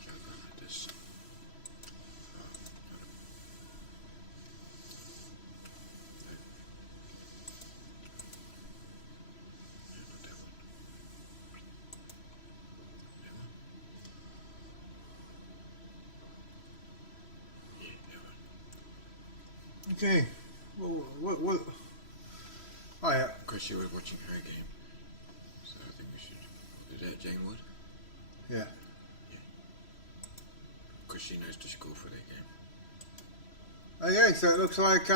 Shall I go like this? Oh, no. No. No, not that one. That one? Yeah, that one. Okay. What? Oh yeah. Because she was watching her game. So I think we should. Is that Jane Wood? Yeah. Because she knows to score for that game. Okay, so it looks like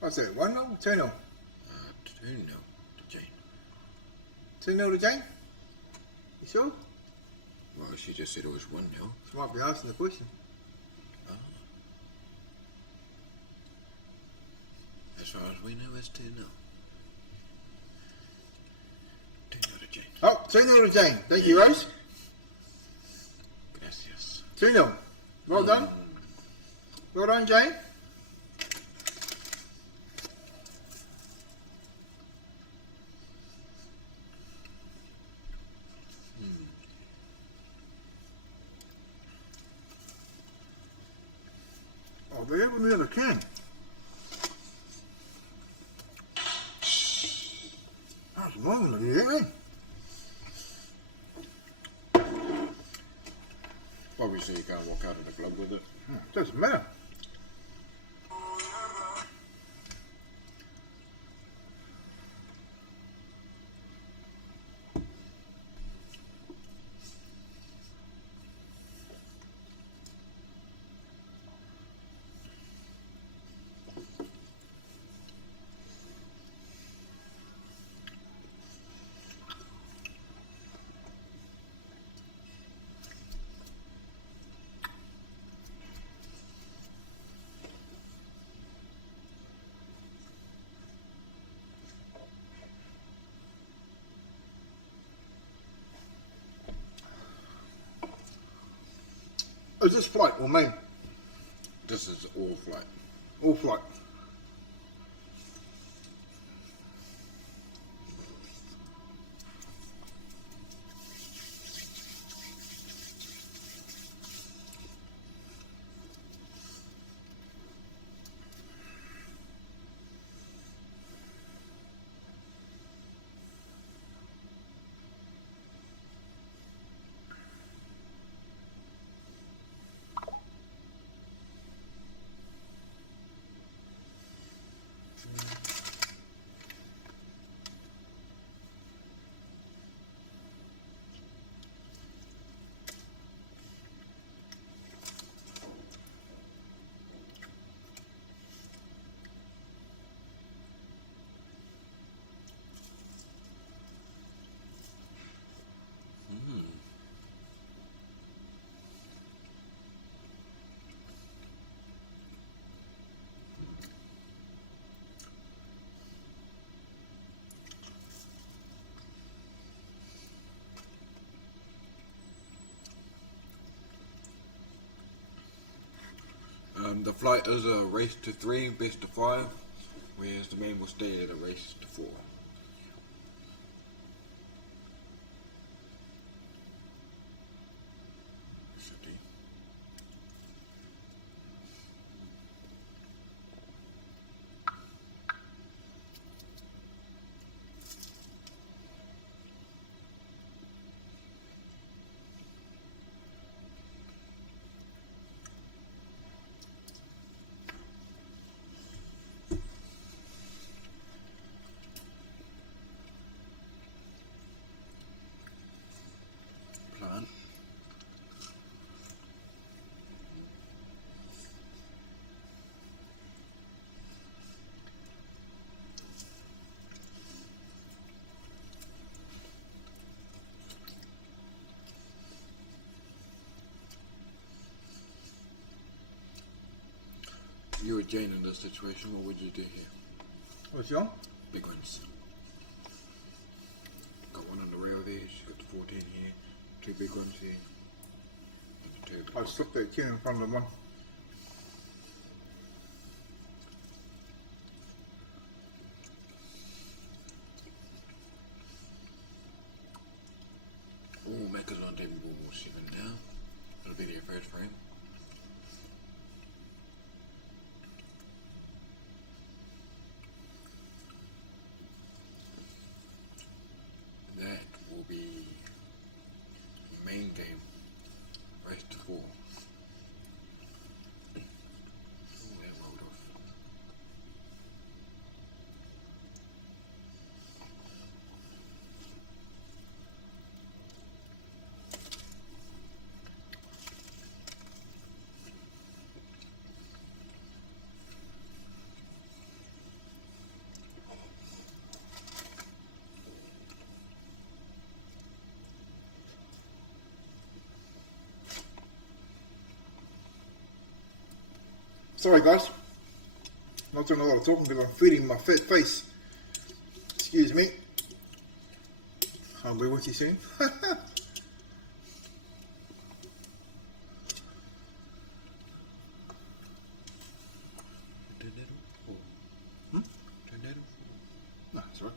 what's that? 1-0? 2-0? 2-0 to Jane. 2-0 to Jane? You sure? Well, she just said it was 1-0. She might be asking the question. Oh. As far as we know, it's 2-0. 2-0 to Jane. Oh, 2-0 to Jane. Thank you, Rose. Gracias. 2-0. Well done. Well done, Jane. Oh, they haven't near the can. That's long, look at that. Obviously, you can't walk out of the club with it. Doesn't matter. Is this flight or main? This is all flight. All flight. The flight is a race to 3, best of 5, whereas the main will stay at a race to 4. Plant. You were Jane in this situation, what would you do here? What's young? Big ones. Got one on the rail there, she's got the 14 here, 2 big ones here. And the 2. I slipped that 10 in front of the one. Oh, Macca's on table 7 now. It'll be their first frame. That will be main game, race to 4. Oh, that rolled off. Sorry guys, not doing a lot of talking because I'm feeding my fat face. Excuse me. I'll be with you soon. No, it's alright.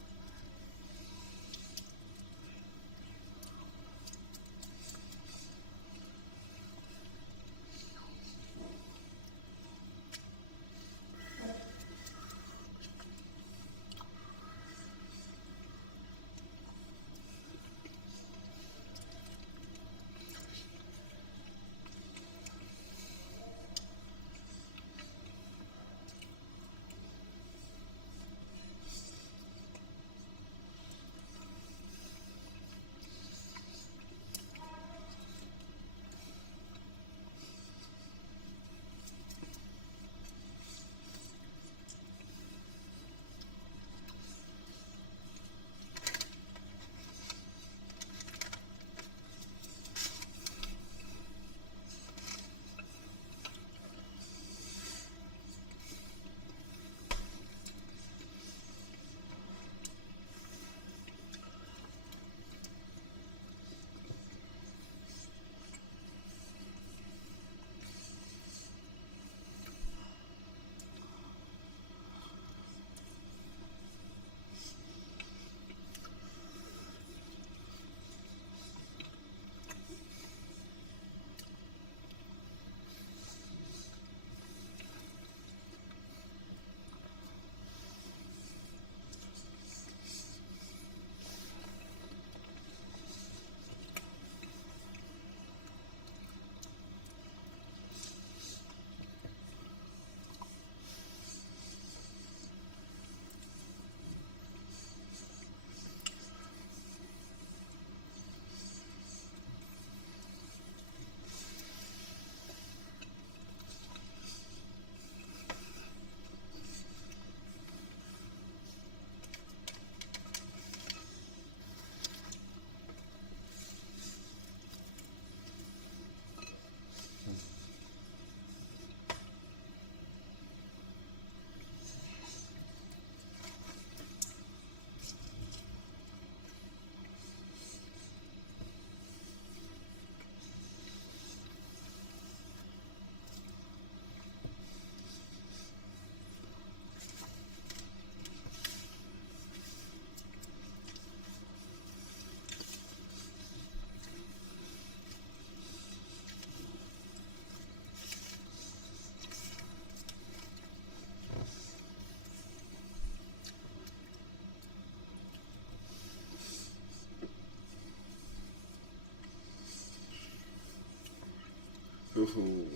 Ooh.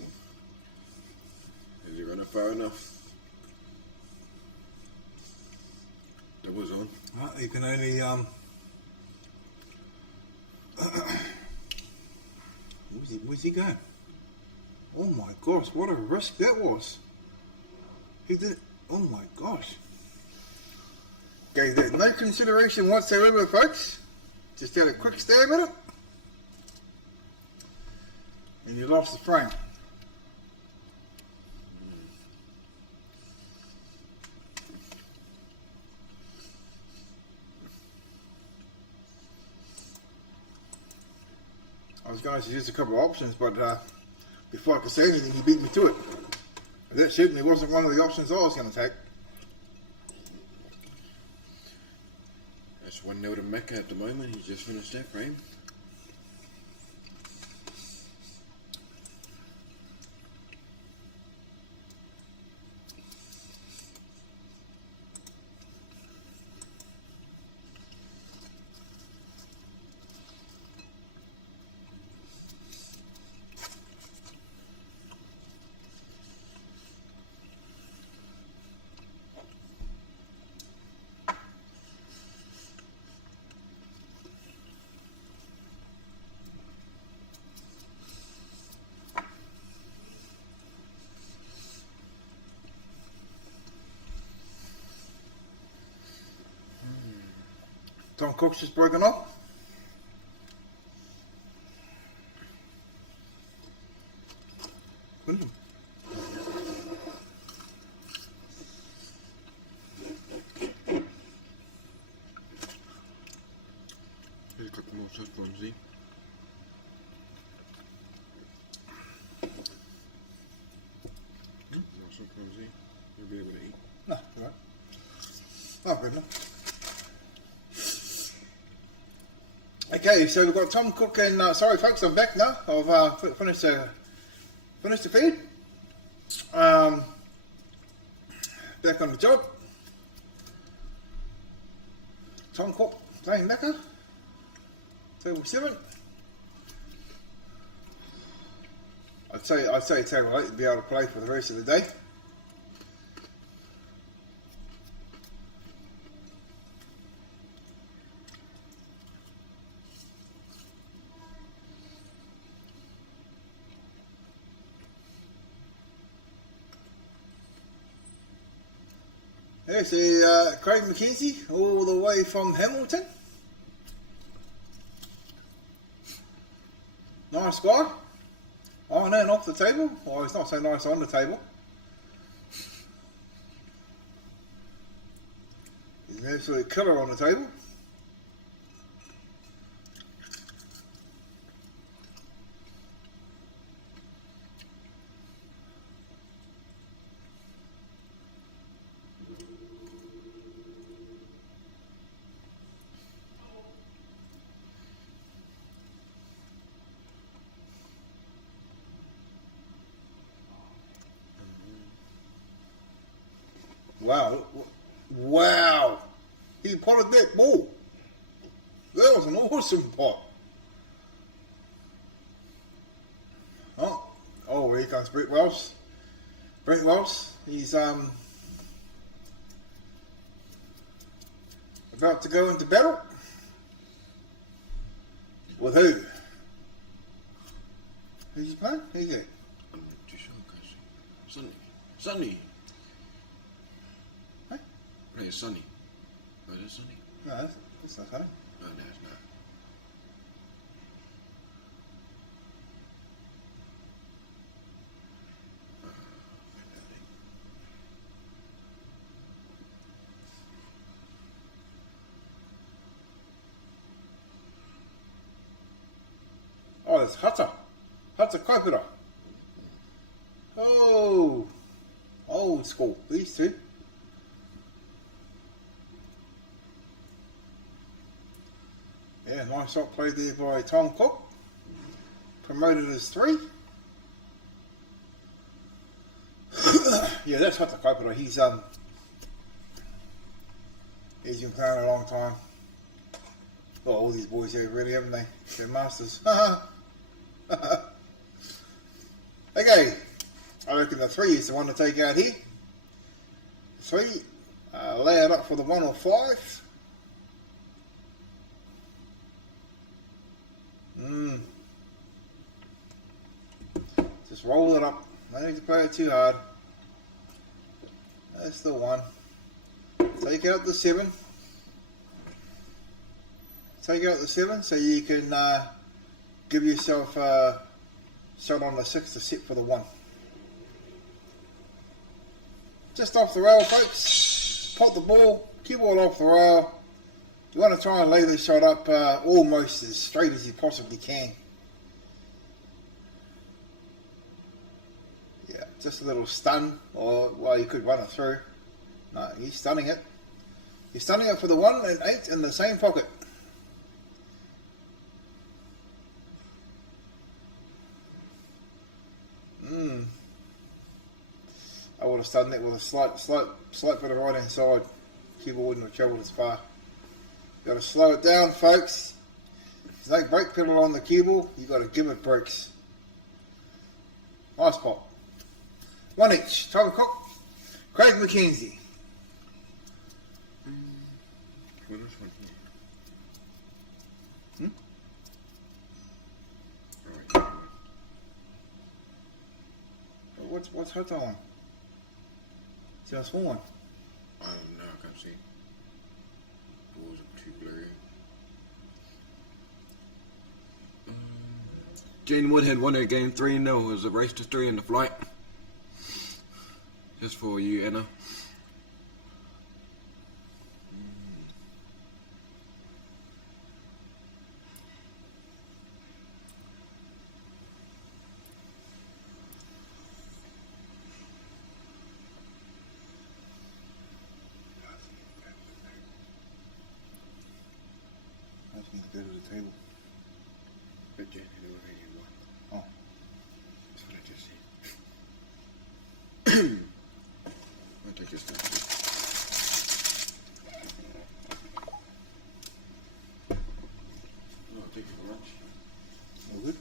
Has he run it far enough? That was on. You can only where's he going? Oh my gosh, what a risk that was. He did it. Oh my gosh. Gave that no consideration whatsoever, folks. Just had a quick stab at it. And you lost the frame. I was going to suggest a couple of options, but before I could say anything, he beat me to it. That certainly wasn't one of the options I was going to take. That's 1-0 to Mecca at the moment. He's just finished that frame. Tom Cook's just broken off. Here's a couple more soft ones, see? More soft ones, see? You'll be able to eat. No, right. Oh, good enough. Okay, so we've got Tom Cook and sorry folks, I'm back now. I've finished the feed. Back on the job. Tom Cook playing Mecca. Table 7. I'd say table 8 to be able to play for the rest of the day. There's Craig McKenzie all the way from Hamilton. Nice guy. On and off the table. Well, he's not so nice on the table. He's an absolute killer on the table. Wow, he potted that ball. That was an awesome pot. Oh, here comes Brent Welsh. Brent Welsh, he's about to go into battle. With who? Who's he playing? Who's it? I'm not too sure, Sunny. Sunny. Hey? Right, it's Sunny. Oh, is it Sunny? No, that's not funny. Oh, no, it's not. Oh, it's Hata. Hata Kaipura. Oh, old school, these two. Yeah, nice shot played there by Tom Cook. Promoted as 3. Yeah, that's Hata Kaipura. He's been playing a long time. Well, all these boys here really, haven't they? They're masters. Okay, I reckon the 3 is the one to take out here. 3, lay it up for the 1 or 5. Just roll it up. No need to play it too hard. That's the 1. Take out the 7. Take out the 7 so you can give yourself a shot on the 6 to set for the 1. Just off the rail, folks. Put the ball, cue ball off the rail. You want to try and lay this shot up almost as straight as you possibly can. Yeah, just a little stun, or well, you could run it through. No, he's stunning it. You're stunning it for the 1 and 8 in the same pocket. I would have stunned it with a slight bit of right hand side. Keyboard wouldn't have travelled as far. Got to slow it down, folks. There's no brake pedal on the keyboard. You got to give it brakes. Nice pop. 1 each. Trevor Cook, Craig McKenzie. What is one here? Alright. What's her time? Just 1. I don't know, I can't see. The walls are too blurry. Jane Woodhead won her game 3-0. It was a race to 3 in the flight. Just for you, Anna. I just need to go to the table. But Jane had already won. Oh. That's what I just said. I'll take this down. No, I'll take it for lunch. All good.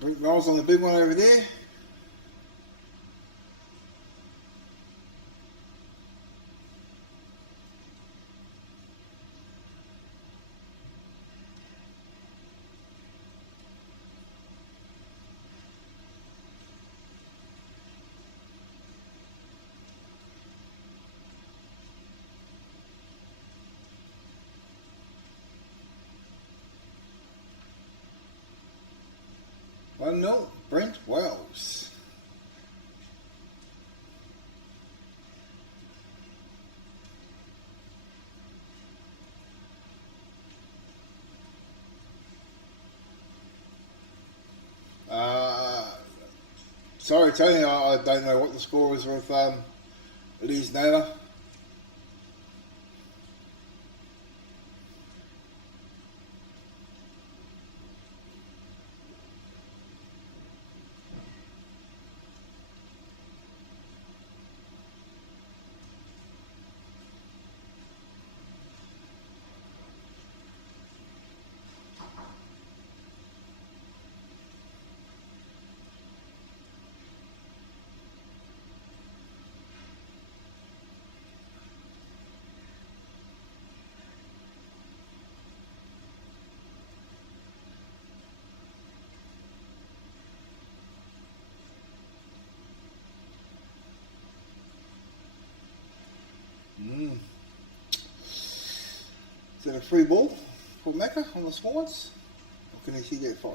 Brink rolls on the big one over there. One note, Brent Wells. Sorry, Tony, I don't know what the score is with Liz Naylor. a free ball for Macca on the small ones? Or can he see that 5?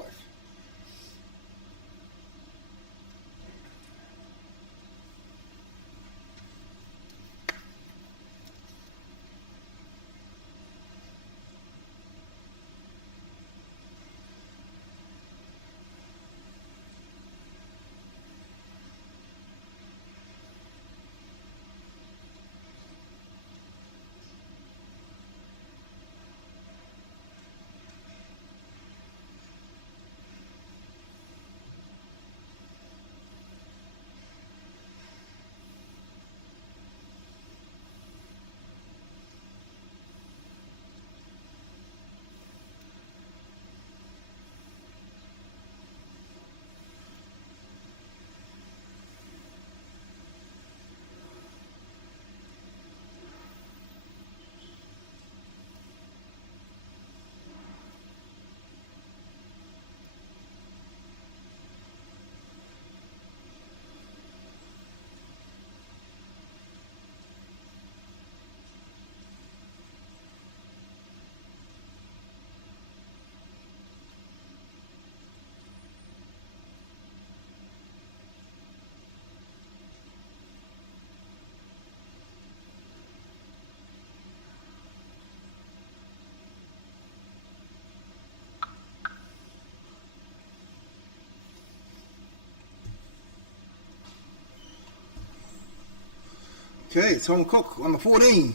Okay, Tom Cook on the 14.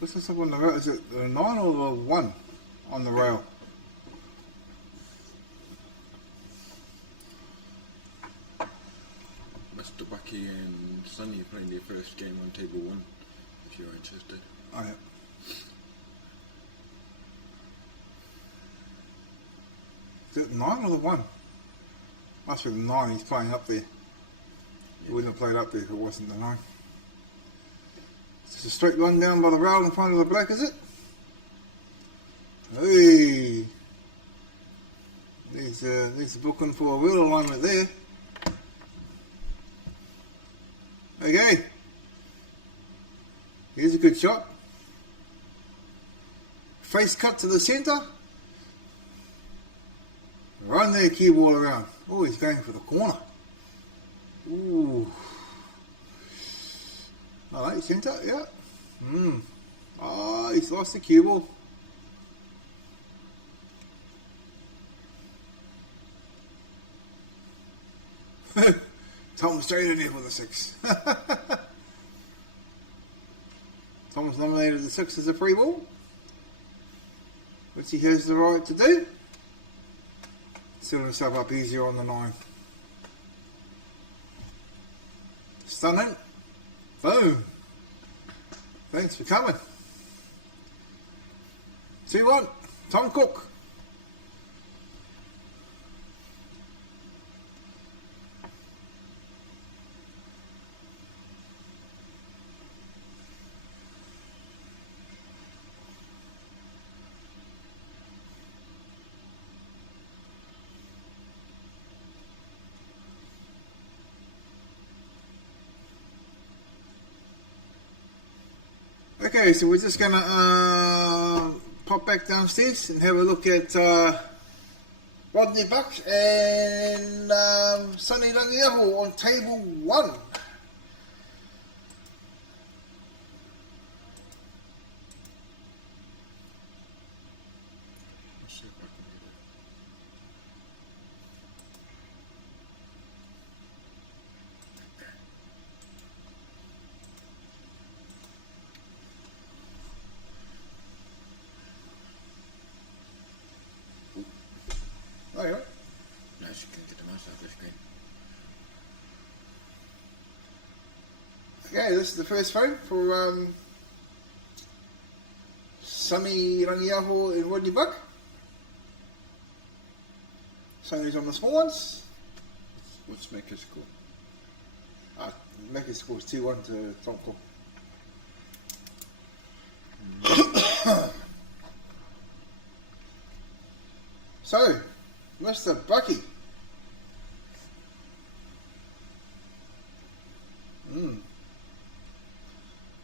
What's this up on the rail? Is it the 9 or the 1 on the rail? Mr. Bucky and Sonny are playing their first game on table 1, if you're interested. Oh yeah. Is it the 9 or the 1? Must be the 9, he's playing up there. He wouldn't have played up there if it wasn't the 9. It's just a straight run down by the rail in front of the black, is it? Hey! There's a booking for a wheel alignment there. Okay. Here's a good shot. Face cut to the centre. Run there, cue ball around. Oh, he's going for the corner. Ooh. Alright, centre, yeah. Oh, he's lost the cue ball. Tom straight in there for the 6. Tom's nominated the 6 as a free ball, which he has the right to do. Setting himself up easier on the 9. Stunning. Boom. Thanks for coming. 2-1. Tom Cook. Okay, so we're just gonna pop back downstairs and have a look at Rodney Buck and Sonny Rangiaho on table 1. Let's see if I can get it. Oh, yeah. No, she can get the mouse out of the screen. Okay, this is the first frame for Sonny Rangiaho and Rodney Buck. Sonny's on the small ones. What's Macca's score? Macca's scores 2-1 to Tom Cook. So, Mr. Bucky. You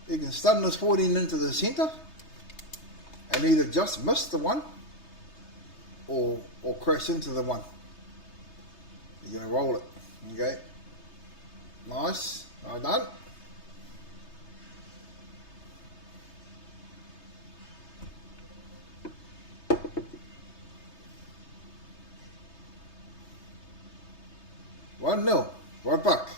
can stun this 14 into the centre and either just miss the one or crash into the one. You're going to roll it. Okay. Nice. Well done. One nil. Right back.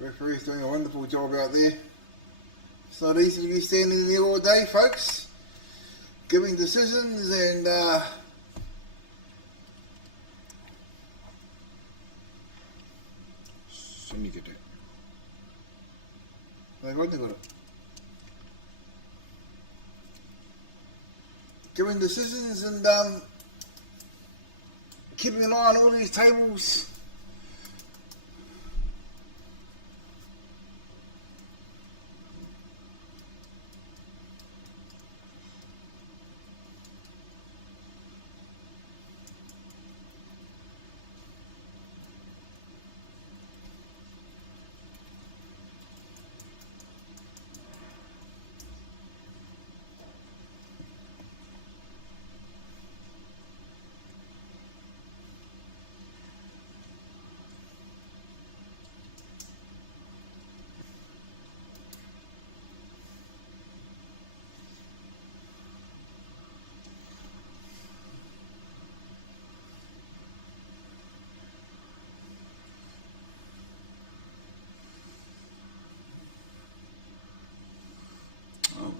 Referee's doing a wonderful job out there. It's not easy to be standing there all day, folks. Giving decisions and syndicate. They've got it. Giving decisions and keeping an eye on all these tables.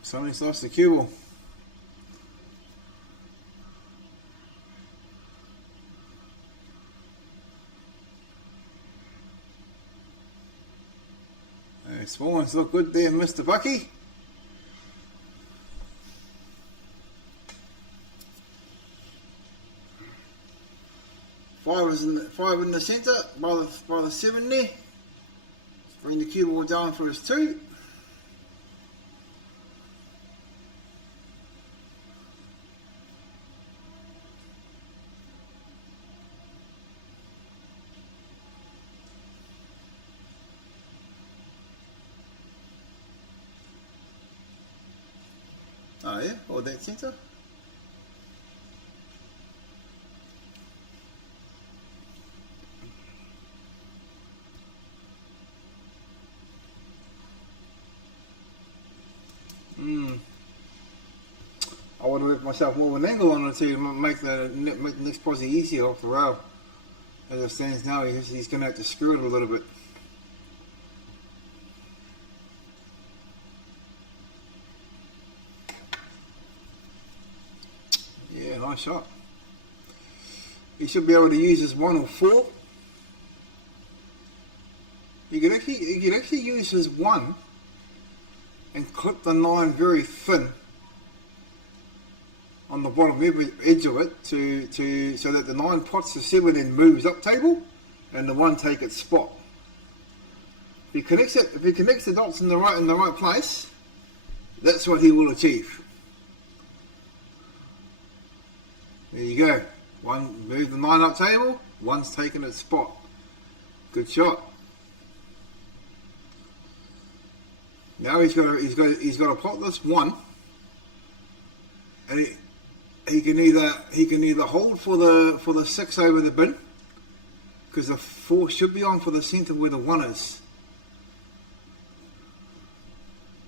Somebody's lost the cue ball. Small ones look good there, Mr. Bucky. Five in the centre by the 7 there. Bring the cue ball down for his 2. Oh yeah, or that centre. I would have left myself more of an angle on it to make the next posse easier off the rail. As it stands now, he's going to have to screw it a little bit. Yeah, nice shot. He should be able to use his 1 or 4. You could actually use his 1 and clip the 9 very thin on the bottom edge of it so that the 9 pots the 7 and moves up table and the 1 take its spot. If he connects the dots in the right place, that's what he will achieve. There you go. 1 move the 9 up table, 1's taken its spot. Good shot. Now he's got to pot this 1, and he can either hold for the 6 over the bin, because the 4 should be on for the centre where the 1 is.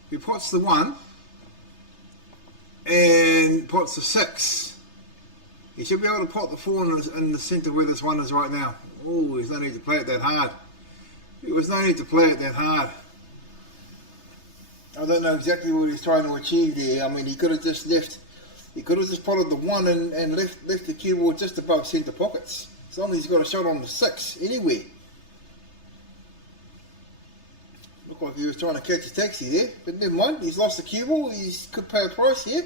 He pots the 1 and pots the 6. He should be able to pot the 4 in the centre where this 1 is right now. Oh, there's no need to play it that hard. There was no need to play it that hard. I don't know exactly what he's trying to achieve there. I mean, he could have just potted the 1 and left the cue ball just above centre pockets. As long as he's got a shot on the 6 anywhere. Looked like he was trying to catch a taxi there, but never mind. He's lost the cue ball. He could pay a price here.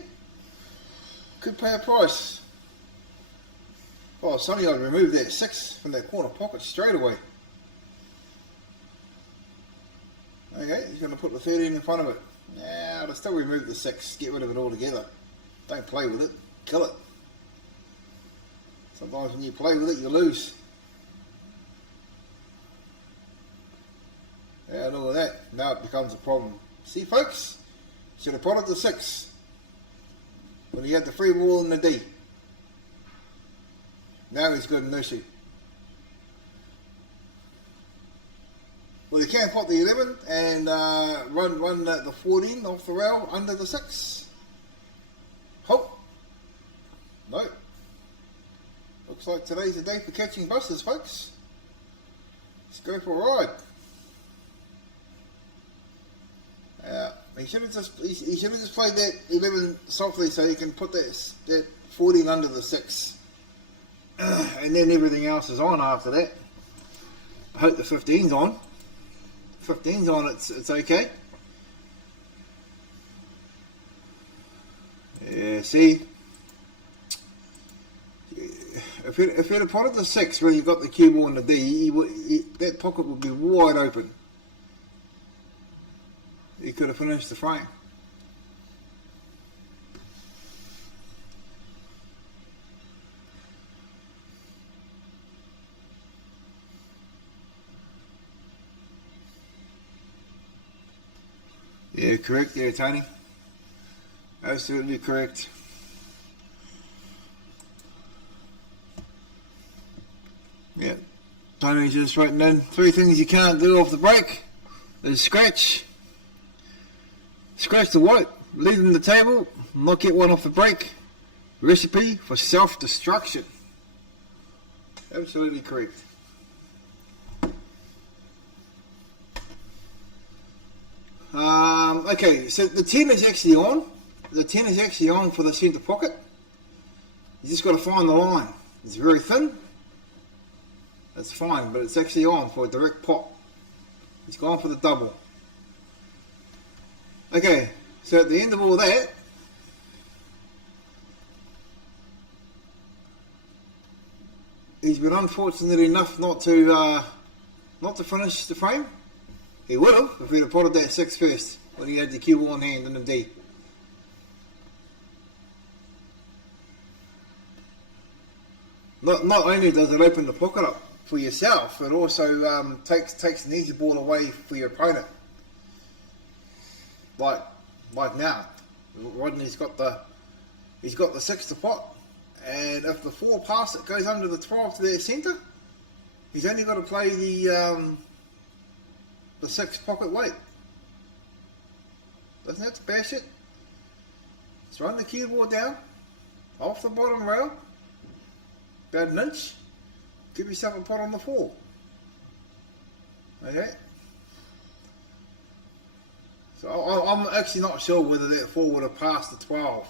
Could pay a price. Oh, Sonny, I'd remove that 6 from that corner pocket straight away. Okay, he's going to put the 13 in front of it. Yeah, I'll still remove the 6. Get rid of it altogether. Don't play with it. Kill it. Sometimes when you play with it, you lose. Yeah, and all of that. Now it becomes a problem. See, folks? Should have potted the 6 when he had the free ball in the D. Now he's got an issue. Well, he can pot the 11 and run the 14 off the rail under the 6. Hope. No. Looks like today's the day for catching buses, folks. Let's go for a ride. He should have just played that 11 softly so he can put that 14 under the 6. And then everything else is on after that. I hope the 15's on. 15's on, it's okay. Yeah, see, if he'd have potted the 6 where you got the cue ball in the D, that pocket would be wide open. He could have finished the frame. Yeah, correct there, Tony. Absolutely correct. Yeah, Tony's just writing in 3 things you can't do off the break. There's scratch the white, leave them the table, not get one off the break. Recipe for self-destruction. Absolutely correct. Okay, so the 10 is actually on. The 10 is actually on for the centre pocket. You just got to find the line. It's very thin. That's fine, but it's actually on for a direct pot. It's gone for the double. Okay, so at the end of all that, he's been unfortunate enough not to finish the frame. He would have if he'd have potted that 6 first when he had the cue ball in hand in the D. Not only does it open the pocket up for yourself, it also takes an easy ball away for your opponent. Like now, Rodney's got the 6 to pot, and if the 4 pass it goes under the 12 to their centre, he's only got to play the 6 pocket weight. Doesn't have to bash it. Just run the cue ball down off the bottom rail, about an inch. Give yourself a pot on the 4. Okay. So I'm actually not sure whether that 4 would have passed the 12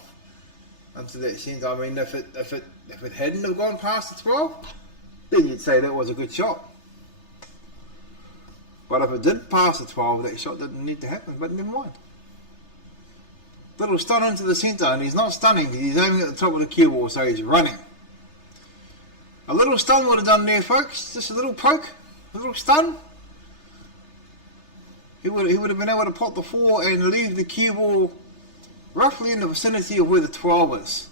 into that centre. I mean, if it hadn't have gone past the 12, then you'd say that was a good shot. But if it did pass the 12, that shot didn't need to happen. But never mind. Little stun into the centre, and he's not stunning because he's aiming at the top of the cue ball, so he's running. A little stun would have done there, folks. Just a little poke, a little stun. He would have been able to pot the 4 and leave the cue ball roughly in the vicinity of where the 12 is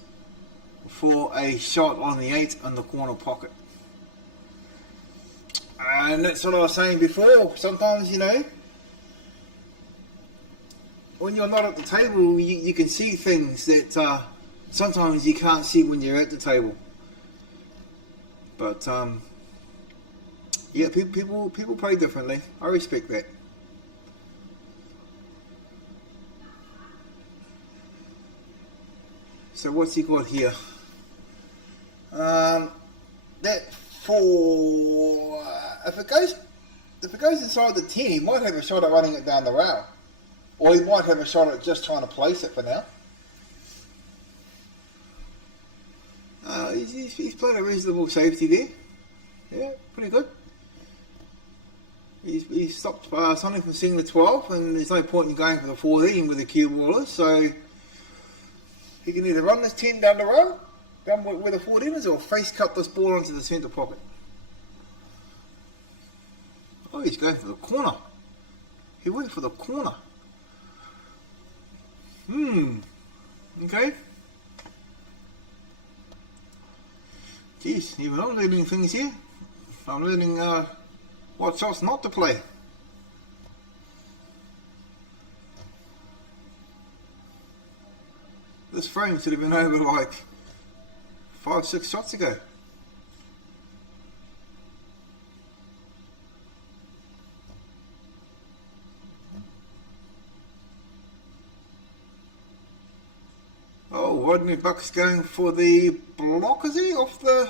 for a shot on the 8 in the corner pocket. And that's what I was saying before. Sometimes, you know, when you're not at the table, you can see things that sometimes you can't see when you're at the table. But yeah, people play differently. I respect that. So what's he got here? That 4. If it goes inside the 10, he might have a shot at running it down the rail, or he might have a shot at just trying to place it for now. He's played a reasonable safety there. Yeah, pretty good. He's stopped Sonny from seeing the 12, and there's no point in going for the 14 with the cue ball is, so he can either run this 10 down the row, down where the 14 is, or face cut this ball into the centre pocket. Oh, he's going for the corner. He went for the corner. Okay. Geez, even I'm learning things here. I'm learning what shots not to play. This frame should have been over like 5-6 shots ago. Oh, Rodney Buck's going for the block, is he? Off the...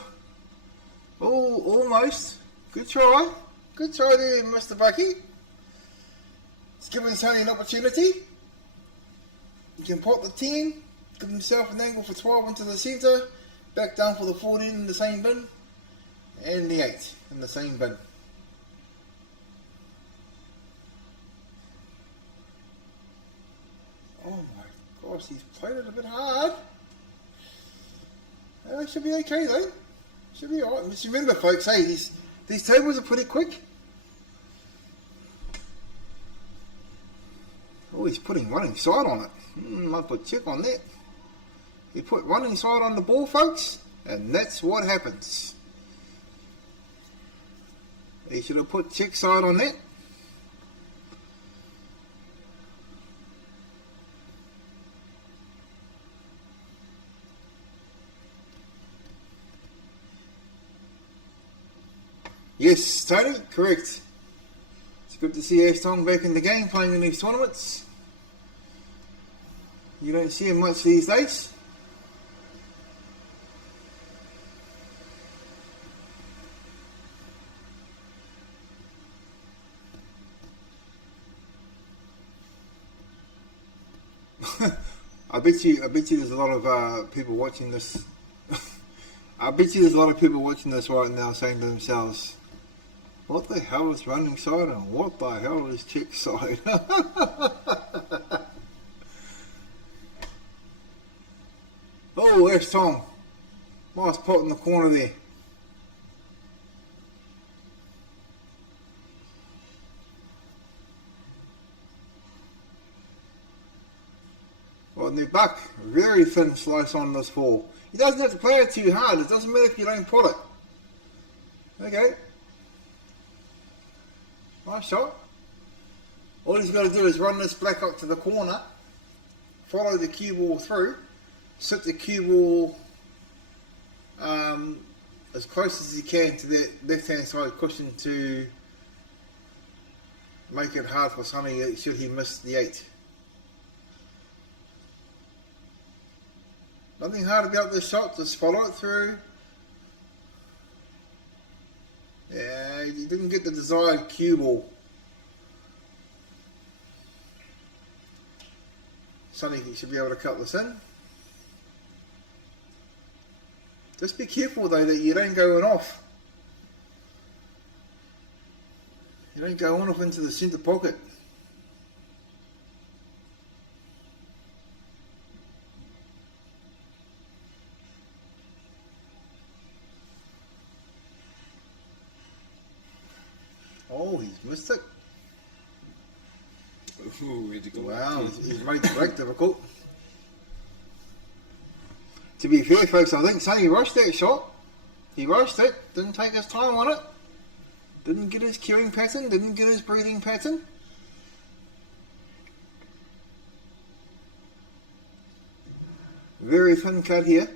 Oh, almost. Good try. Good try there, Mr. Bucky. It's giving Sonny an opportunity. He can pot the 10, give himself an angle for 12 into the centre, back down for the 14 in the same bin, and the 8 in the same bin. Oh my gosh, he's played it a bit hard. Should be okay though. Should be alright. Just remember folks, hey, these tables are pretty quick. Oh, he's putting running side on it. Might put check on that. He put running side on the ball, folks, and that's what happens. He should have put check side on that. Yes, Tony, correct. It's good to see Aston back in the game, playing in these tournaments. You don't see him much these days. I bet you there's a lot of people watching this. I bet you there's a lot of people watching this right now saying to themselves, what the hell is running side and what the hell is check side? Oh, there's Tom. Nice pot in the corner there. Rodney Buck, very thin slice on this ball. He doesn't have to play it too hard. It doesn't matter if you don't pot it. Okay. Nice shot. All he's got to do is run this black up to the corner, follow the cue ball through, sit the cue ball as close as he can to that left hand side cushion to make it hard for Sonny should he miss the 8. Nothing hard about this shot, just follow it through. Yeah, he didn't get the desired cue ball. Sonny should be able to cut this in. Just be careful though that you don't go on off. You don't go on off into the centre pocket. Oh, he's missed it. Ooh, had to go Wow, he's made the break difficult. To be fair, folks, I think Sonny rushed that shot. He rushed it, didn't take his time on it. Didn't get his cueing pattern, didn't get his breathing pattern. Very thin cut here.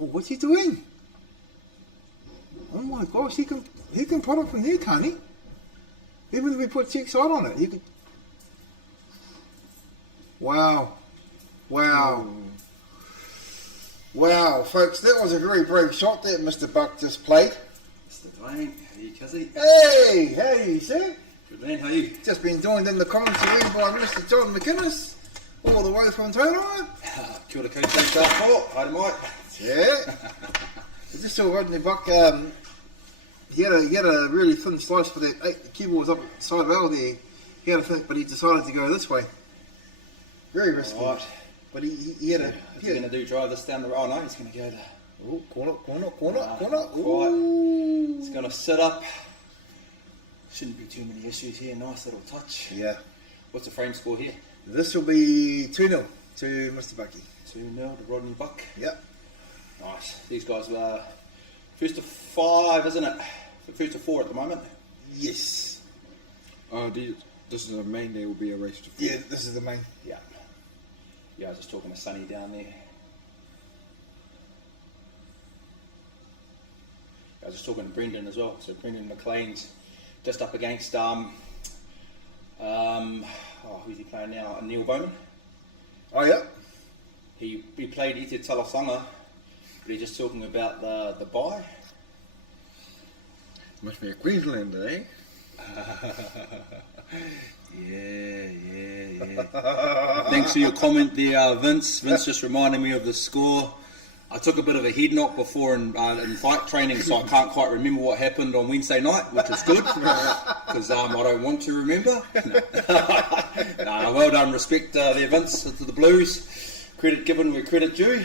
Oh, what's he doing? Oh my gosh, he can pot it from there, can't he? Even if we put check side on it, he could. Wow. Wow. Wow, folks, that was a very brave shot that Mr. Buck just played. Mr. Dwayne, how are you, Kizzy? Hey, how are you, sir? Good man, how are you? Just been joined in the commentary by Mr. John McInnes, all the way from Tauranga. Kia ora koutou tāpō, hi Mike. Yeah. I just saw Rodney Buck, he had a really thin slice for that 8. The cue ball was up side rail there. He had a thin, but he decided to go this way. Very risky. Right. But he had a... What's he going to do, drive this down the road? Oh no, he's going to go there. Oh, corner. Quiet. Ooh. He's going to sit up Shouldn't be too many issues here. Nice little touch. Yeah. What's the frame score here? This will be 2-0 to Mr. Bucky. 2-0 to Rodney Buck. Yep. Nice. These guys were first to 5, isn't it? First to 4 at the moment. Yes. This is a main. There will be a race to 4. Yeah, this is the main. Yeah. Yeah, I was just talking to Sonny down there. I was just talking to Brendan as well. So Brendan McLean's just up against who's he playing now? Neil Bowman. Oh, yeah. He played Ite Talasanga, but he's just talking about the bye. Must be a Queenslander, eh? Yeah. Thanks for your comment there, Vince. Vince just reminded me of the score. I took a bit of a head knock before in fight training, so I can't quite remember what happened on Wednesday night, which is good, because I don't want to remember. No, well done, respect there, Vince, to the Blues. Credit given where credit due.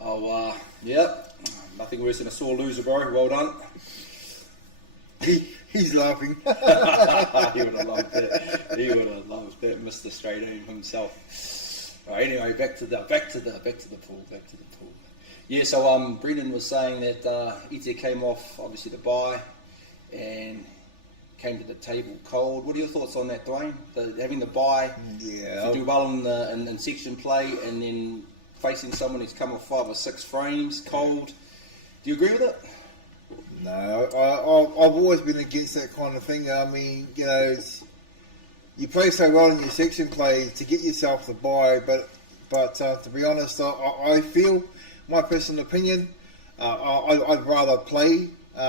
Oh, yeah, nothing worse than a sore loser, bro. Well done. He's laughing. He would have loved that. He would have loved that, Mr. Straight Aim himself. Right, anyway, back to the pool. Yeah, so Brendan was saying that Ite came off obviously the bye and came to the table cold. What are your thoughts on that, Dwayne? Having the bye, Yeah. to do well in section play, and then facing someone who's come off 5 or 6 frames cold. Do you agree with it? No, I've always been against that kind of thing. I mean, you know, you play so well in your section play to get yourself the bye, but to be honest, I feel, my personal opinion, I'd rather play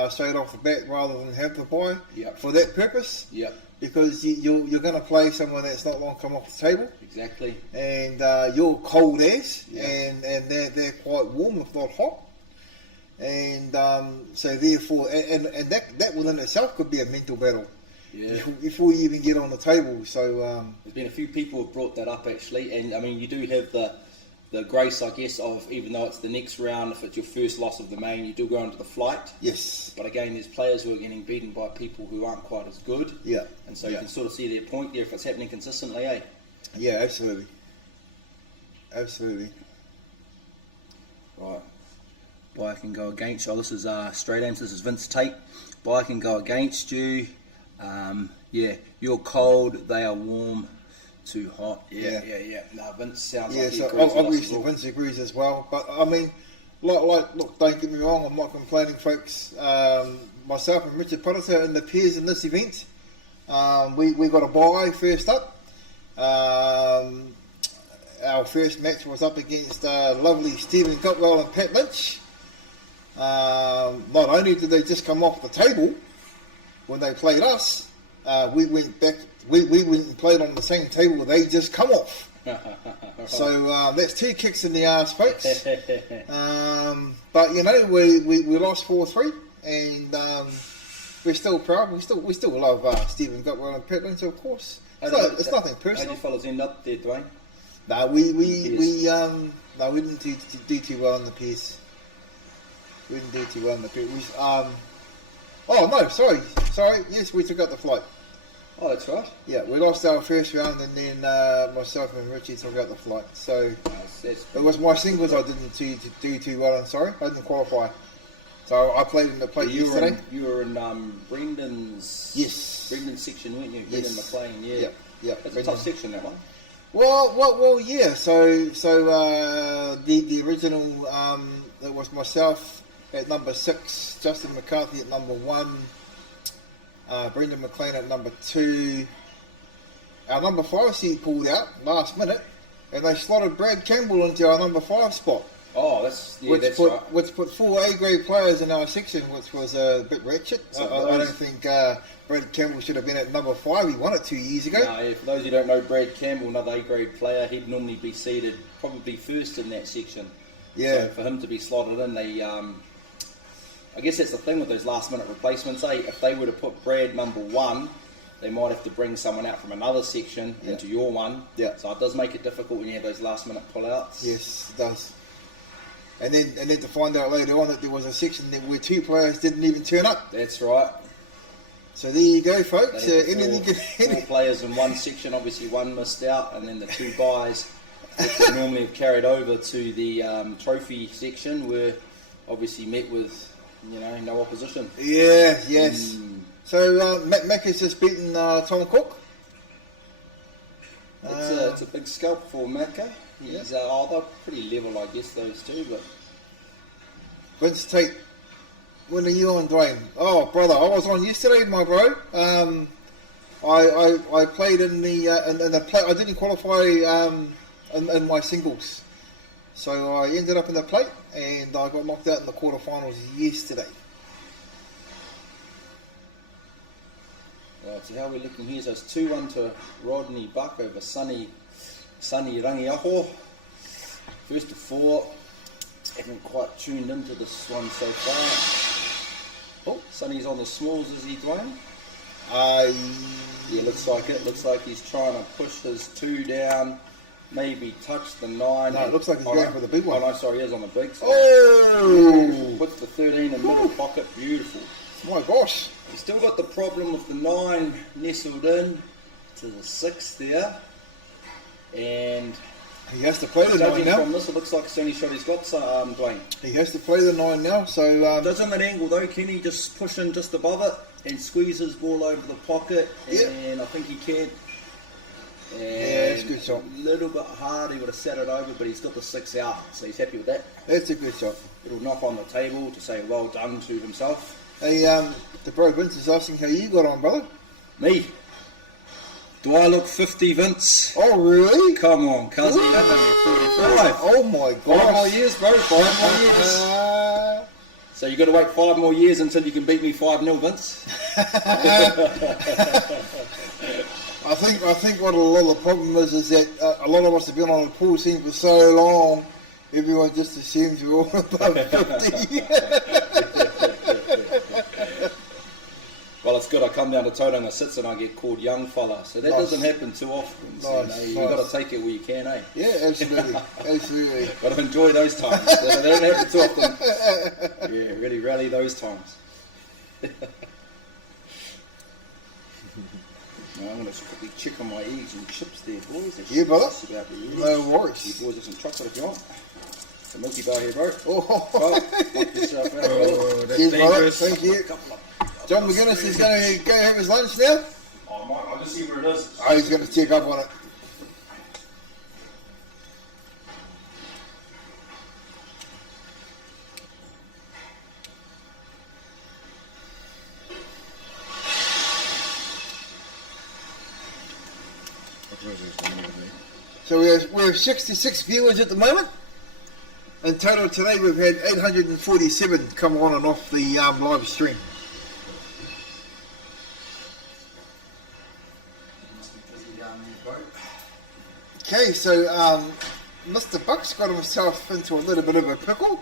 straight off the bat rather than have the bye for that purpose. Yep. Because you're going to play someone that's not long come off the table. Exactly. And you're cold as, Yeah. and they're quite warm, if not hot. And so therefore, and that within itself could be a mental battle. Yeah. Before you even get on the table. So There's been a few people who have brought that up actually, and I mean you do have the grace, I guess, of even though it's the next round, if it's your first loss of the main, you do go into the flight. yes, But again, there's players who are getting beaten by people who aren't quite as good, yeah, and so you can sort of see their point there if it's happening consistently, eh? yeah, absolutely. Right. Bye can go against. Oh, this is Straight Aims. This is Vince Tate. Bye can go against you. Yeah, you're cold. They are warm. Too hot. Yeah. No, Vince sounds Yeah, like he so agrees with us as obviously well. Vince agrees as well. But I mean, look, don't get me wrong, I'm not complaining, folks. Myself and Richard Potter in the pairs in this event, we got a bye first up. Our first match was up against lovely Stephen Cotwell and Pat Lynch. Not only did they just come off the table when they played us, we went back. We went and played on the same table they just come off. So that's 2 kicks in the arse, folks. But you know, we lost 4-3, and we're still proud. We still love Stephen Cotwell and Pat Lynch, of course. It's nothing How personal. did you fellas end up there, Dwayne? No, we didn't do too well in the piece. We didn't do too well in the piece. Oh no, sorry. Yes, we took out the flight. Oh, that's right. Yeah, we lost our first round, and then myself and Richie took out the flight. So That's it was my singles I didn't do too well in. Sorry, I didn't qualify. So I played in the plate yesterday. You were in Brendan's. Yes. Brendan's section, weren't you? Yes. Brendan McLean. Yeah. Yeah. That's a tough section, that one. Well, yeah. So the original it was myself at number 6, Justin McCarthy at number 1, Brendan McLean at number 2. Our number 5 seed pulled out last minute, and they slotted Brad Campbell into our number 5 spot. Oh, that's right. Which put 4 A-grade players in our section, which was a bit ratchet. I don't think Brad Campbell should have been at number 5. He won it 2 years ago. No, yeah, for those who don't know, Brad Campbell, another A-grade player, he'd normally be seated probably first in that section. Yeah. So for him to be slotted in, they, I guess that's the thing with those last-minute replacements. If they were to put Brad number 1, they might have to bring someone out from another section into your one. Yeah. So it does make it difficult when you have those last-minute pull-outs. Yes, it does. And then to find out later on that there was a section where 2 players didn't even turn up. That's right. So there you go, folks. They had Anything four players in one section, obviously one missed out, and then the two buys which would normally have carried over to the trophy section were obviously met with, no opposition. Yeah, yes. So Mac has just beaten Tom Cook. It's a big scalp for Macca. He's they're pretty level, I guess, those two. But Vince Tate, when are you on, Dwayne? Oh, brother, I was on yesterday, my bro. I played in the play. I didn't qualify in my singles, so I ended up in the plate, and I got knocked out in the quarterfinals yesterday. right, so how we're looking here, so it's 2-1 to Rodney Buck over Sunny Rangiaho. First to four. Haven't quite tuned into this one so far. Oh, Sonny's on the smalls, is he, Dwayne? Yeah, looks like it. Looks like he's trying to push his 2 down, maybe touch the 9. No, it looks like he's going for the big one. Oh, no, sorry, he is on the big. So Oh! puts the 13 in middle pocket. Beautiful. My gosh. He's still got the problem with the 9 nestled in to the 6 there. And He has to play the 9 judging now. from this, it looks like it's the only shot he's got, Dwayne. He has to play the 9 now, so... Doesn't that angle though, can he just push in just above it and squeeze his ball over the pocket? Yep. And I think he can. And it's a good shot. A little bit hard, he would have set it over, but he's got the 6 out, so he's happy with that. That's a good shot. It'll knock on the table to say well done to himself. Hey, the bro Vince is asking how you got on, brother. Me? Do I look 50, Vince? Oh, really? Come on, cousin, that's only 45. Oh my gosh. 5 more years, bro, 5 more years. So you got to wait 5 more years until you can beat me 5-0, Vince. I think what a lot of the problem is that a lot of us have been on the pool scene for so long, everyone just assumes we're all above 50. Well, it's good. I come down to Tauranga Sits and I get called young fella, so that Nice. doesn't happen too often. So, Nice, you've nice. got to take it where you can, eh? Yeah, absolutely, absolutely. Got to enjoy those times. They don't happen too often. Yeah, really rally those times. Now, I'm going to quickly check on my eggs and chips there, boys. They're Yeah, brother. just about ready. No worries. You boys have some chocolate if you want. Some Milky Bar here, bro. Oh, Well, knock yourself out, brother. cheers, brother. Thank you. John McGuinness is going to go have his lunch now. Oh, I'll just see where it is. Oh, he's going to check up on it. So we have 66 viewers at the moment. In total today we've had 847 come on and off the live stream. Okay, so Mr. Buck's got himself into a little bit of a pickle.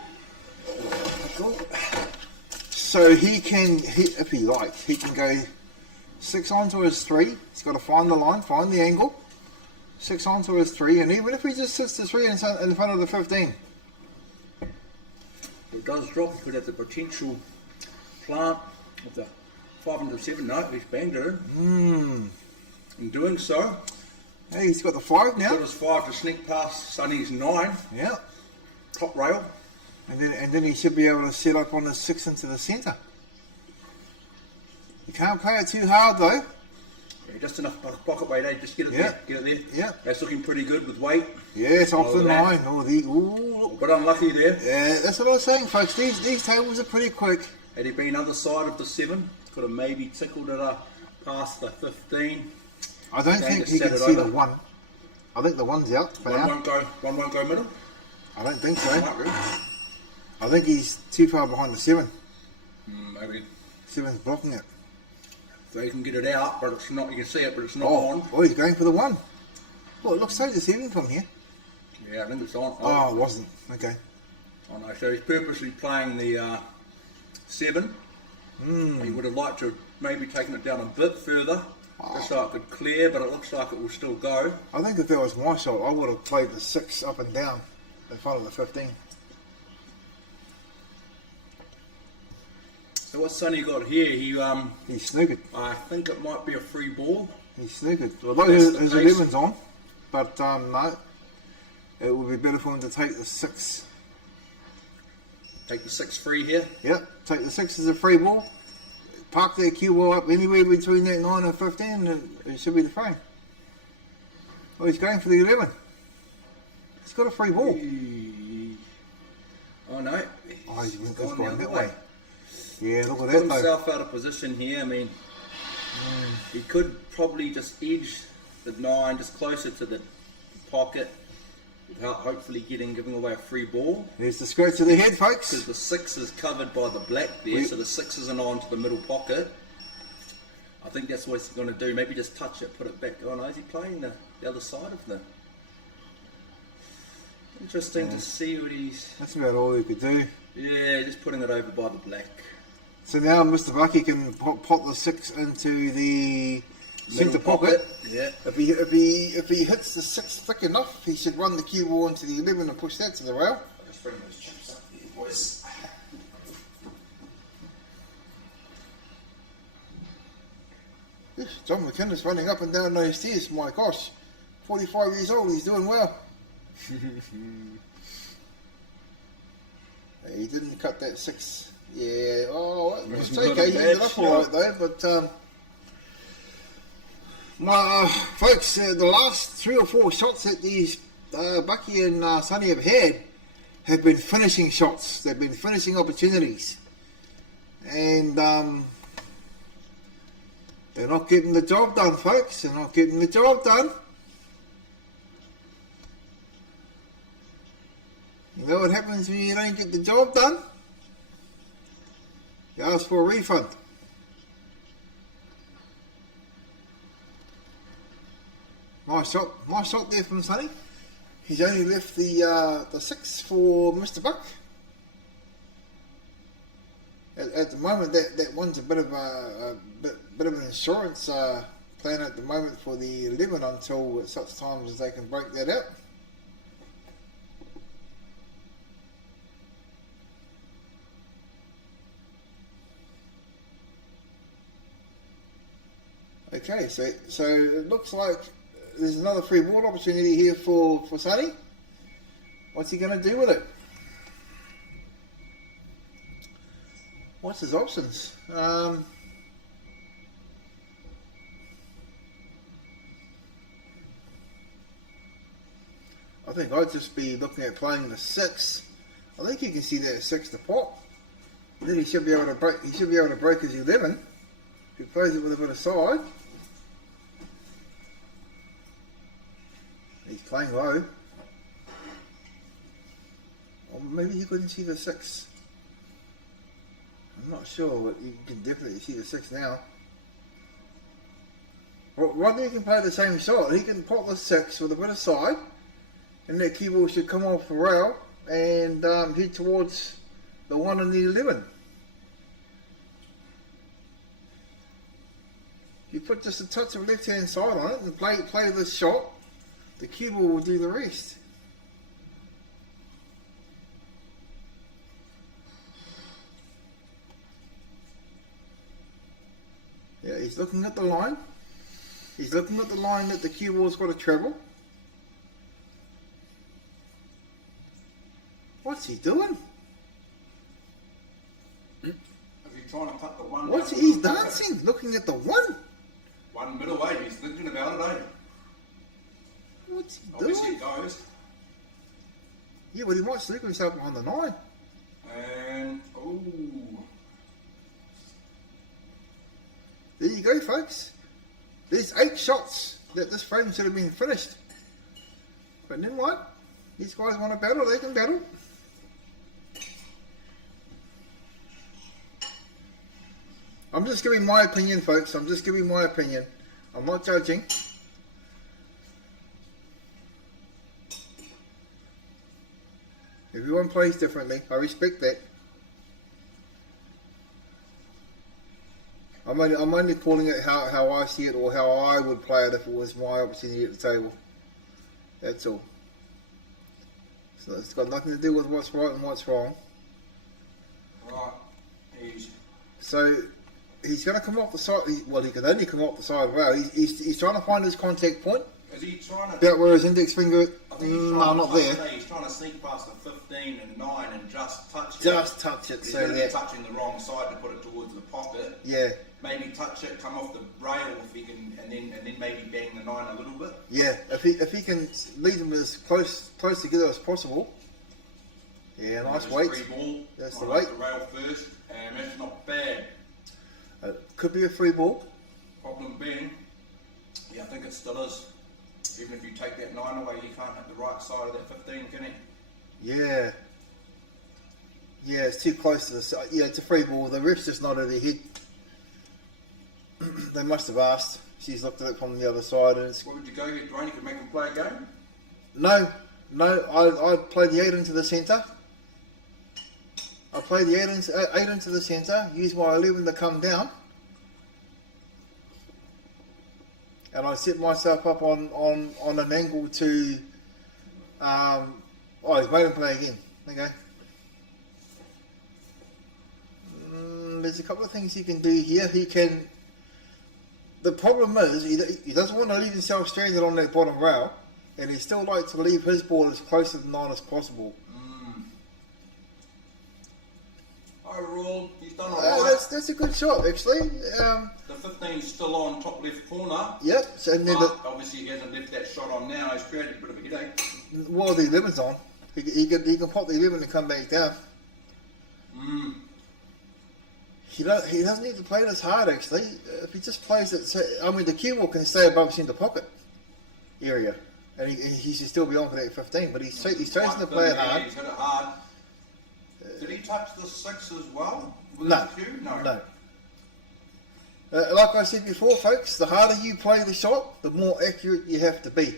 So he can, if he likes, he can go 6 onto his 3. He's got to find the line, find the angle. 6 onto his 3, and even if he just sits the 3 in front of the 15. It does drop. You could have the potential plant with the 507. No, he's banged it in. In doing so, Hey, he's got the 5 he's got now. his 5 to sneak past Sonny's 9. Yeah. Top rail. And then he should be able to set up on his 6 into the centre. You can't play it too hard though. Yeah, just enough pocket weight, eh? Just get it Yeah. there. Get it there. Yeah. That's looking pretty good with weight. Yes, off the Look at 9. Oh, ooh, look. But unlucky there. Yeah, that's what I was saying, folks. These tables are pretty quick. Had he been other side of the 7, could have maybe tickled it up past the 15. I don't Going think to he set can it see over. the 1. I think the 1's out for One now. won't go middle. I don't think so. Might be. I think he's too far behind the 7. Maybe. 7's blocking it. So you can get it out, but it's not. You can see it, but it's not Oh, on. he's going for the 1. Well, it looks so deceiving from here. Yeah, I think it's on. Oh, it wasn't. Okay. Oh no, so he's purposely playing the 7. He would have liked to have maybe taken it down a bit further, just so it could clear, but it looks like it will still go. I think if that was my shot, I would have played the 6 up and down in front of the 15. So what Sonny got here, He snookered. I think it might be a free ball. He snookered. Although That's his the case. 11's on, but no. It would be better for him to take the 6. Take the 6 free here. Yep, take the 6 as a free ball. Park their cue ball up anywhere between that 9 and 15, and it should be the frame. Oh, he's going for the 11. He's got a free ball. Oh no. Oh, he's went gone going the that other way. Yeah, look at Put that though. himself out of position here. I mean, he could probably just edge the 9 just closer to the pocket without hopefully giving away a free ball. There's the scratch of the head, Because folks. the 6 is covered by the black there, so the 6 isn't on to the middle pocket. I think that's what he's going to do. Maybe just touch it, put it back. Oh no, is he playing the other side of the... Interesting to see what he's... That's about all he could do. Yeah, just putting it over by the black. So now Mr. Bucky can pop the 6 into the centre pocket. Yeah. If he hits the 6 thick enough, he should run the cue ball into the 11 and push that to the rail. I'll just bring those chips up here, boys. Yes, John McKinnis running up and down those stairs. My gosh, 45 years old, he's doing well. He didn't cut that 6. Yeah, oh, it's Not a okay. He bad ended up all right shot. though. But folks, the last 3 or 4 shots that these Bucky and Sonny have been finishing shots. They've been finishing opportunities, and they're not getting the job done, folks. They're not getting the job done. You know what happens when you don't get the job done? You ask for a refund. Nice shot there from Sonny. He's only left the 6 for Mr. Buck. At the moment, that one's a bit of an insurance plan at the moment for the 11 until such times as they can break that out. Okay, so it looks like there's another free ball opportunity here for Sonny. What's he going to do with it? What's his options? I think I'd just be looking at playing the 6. I think you can see that 6 to pop. And then he should be able to break. He should be able to break his 11. If he plays it with a bit of side. He's playing low. Or maybe he couldn't see the 6. I'm not sure, but you can definitely see the 6 now. Well, Rodney can play the same shot. He can pop the 6 with a bit of side, and that cue ball should come off the rail and head towards the 1 and the 11. You put just a touch of left hand side on it and play this shot, the cue ball will do the rest. Yeah, he's looking at the line. He's looking at the line that the cue ball's got to travel. What's he doing? Is he trying to cut the 1? He's dancing, looking at the 1. 1 middle way, he's thinking about it, eh? What's he Obviously doing? it goes. Yeah, but he might sleep himself on the 9. And, There you go, folks. There's 8 shots that this frame should have been finished. But then what? These guys want to battle, they can battle. I'm just giving my opinion, folks. I'm just giving my opinion. I'm not judging. Everyone plays differently. I respect that. I'm only calling it how I see it, or how I would play it if it was my opportunity at the table. That's all. So it's got nothing to do with what's right and what's wrong. right, he's So he's going to come off the side. Well, he can only come off the side rail. He's trying to find his contact point. Is he trying to? About where his index finger. I think he's No, trying not to there. He's trying to sneak past the 15 and 9 and just touch it. Just touch it. He's So going to be that. touching the wrong side to put it towards the pocket. Yeah. Maybe touch it, come off the rail if he can, and then maybe bang the 9 a little bit. Yeah. If he can lead them as close together as possible. Yeah. Nice Just weight. free ball. That's the Right weight. off the rail first, and that's not bad. Could be a free ball. Problem being, yeah, I think it still is. Even if you take that 9 away, you can't hit the right side of that 15, can he? Yeah. Yeah, it's too close to the side. Yeah, it's a free ball. The ref's just nodded their head. They must have asked. She's looked at it from the other side, and it's What would you go get, Dwayne? You could make him play a game? no. I played the 8 into the centre. I played the 8 into the centre. Used my 11 to come down, and I set myself up on an angle to. He's made him play again. Okay. There's a couple of things he can do here. He can. The problem is he doesn't want to leave himself stranded on that bottom rail, and he still likes to leave his ball as close to the 9 as possible. Overall, he's done alright. That's a good shot, actually. The 15's still on top left corner. Yep. So, and then But obviously he hasn't left that shot on now. He's created a bit of a headache. the 11's on. He can pop the 11 and come back down. He doesn't need to play this hard, actually. If he just plays it, the cue ball can stay above centre pocket area, and he should still be on for that 15. But he's chosen to play it hard. He's hit it hard. Did he touch the 6 as well? With No. his cue? No. Like I said before, folks, the harder you play the shot, the more accurate you have to be.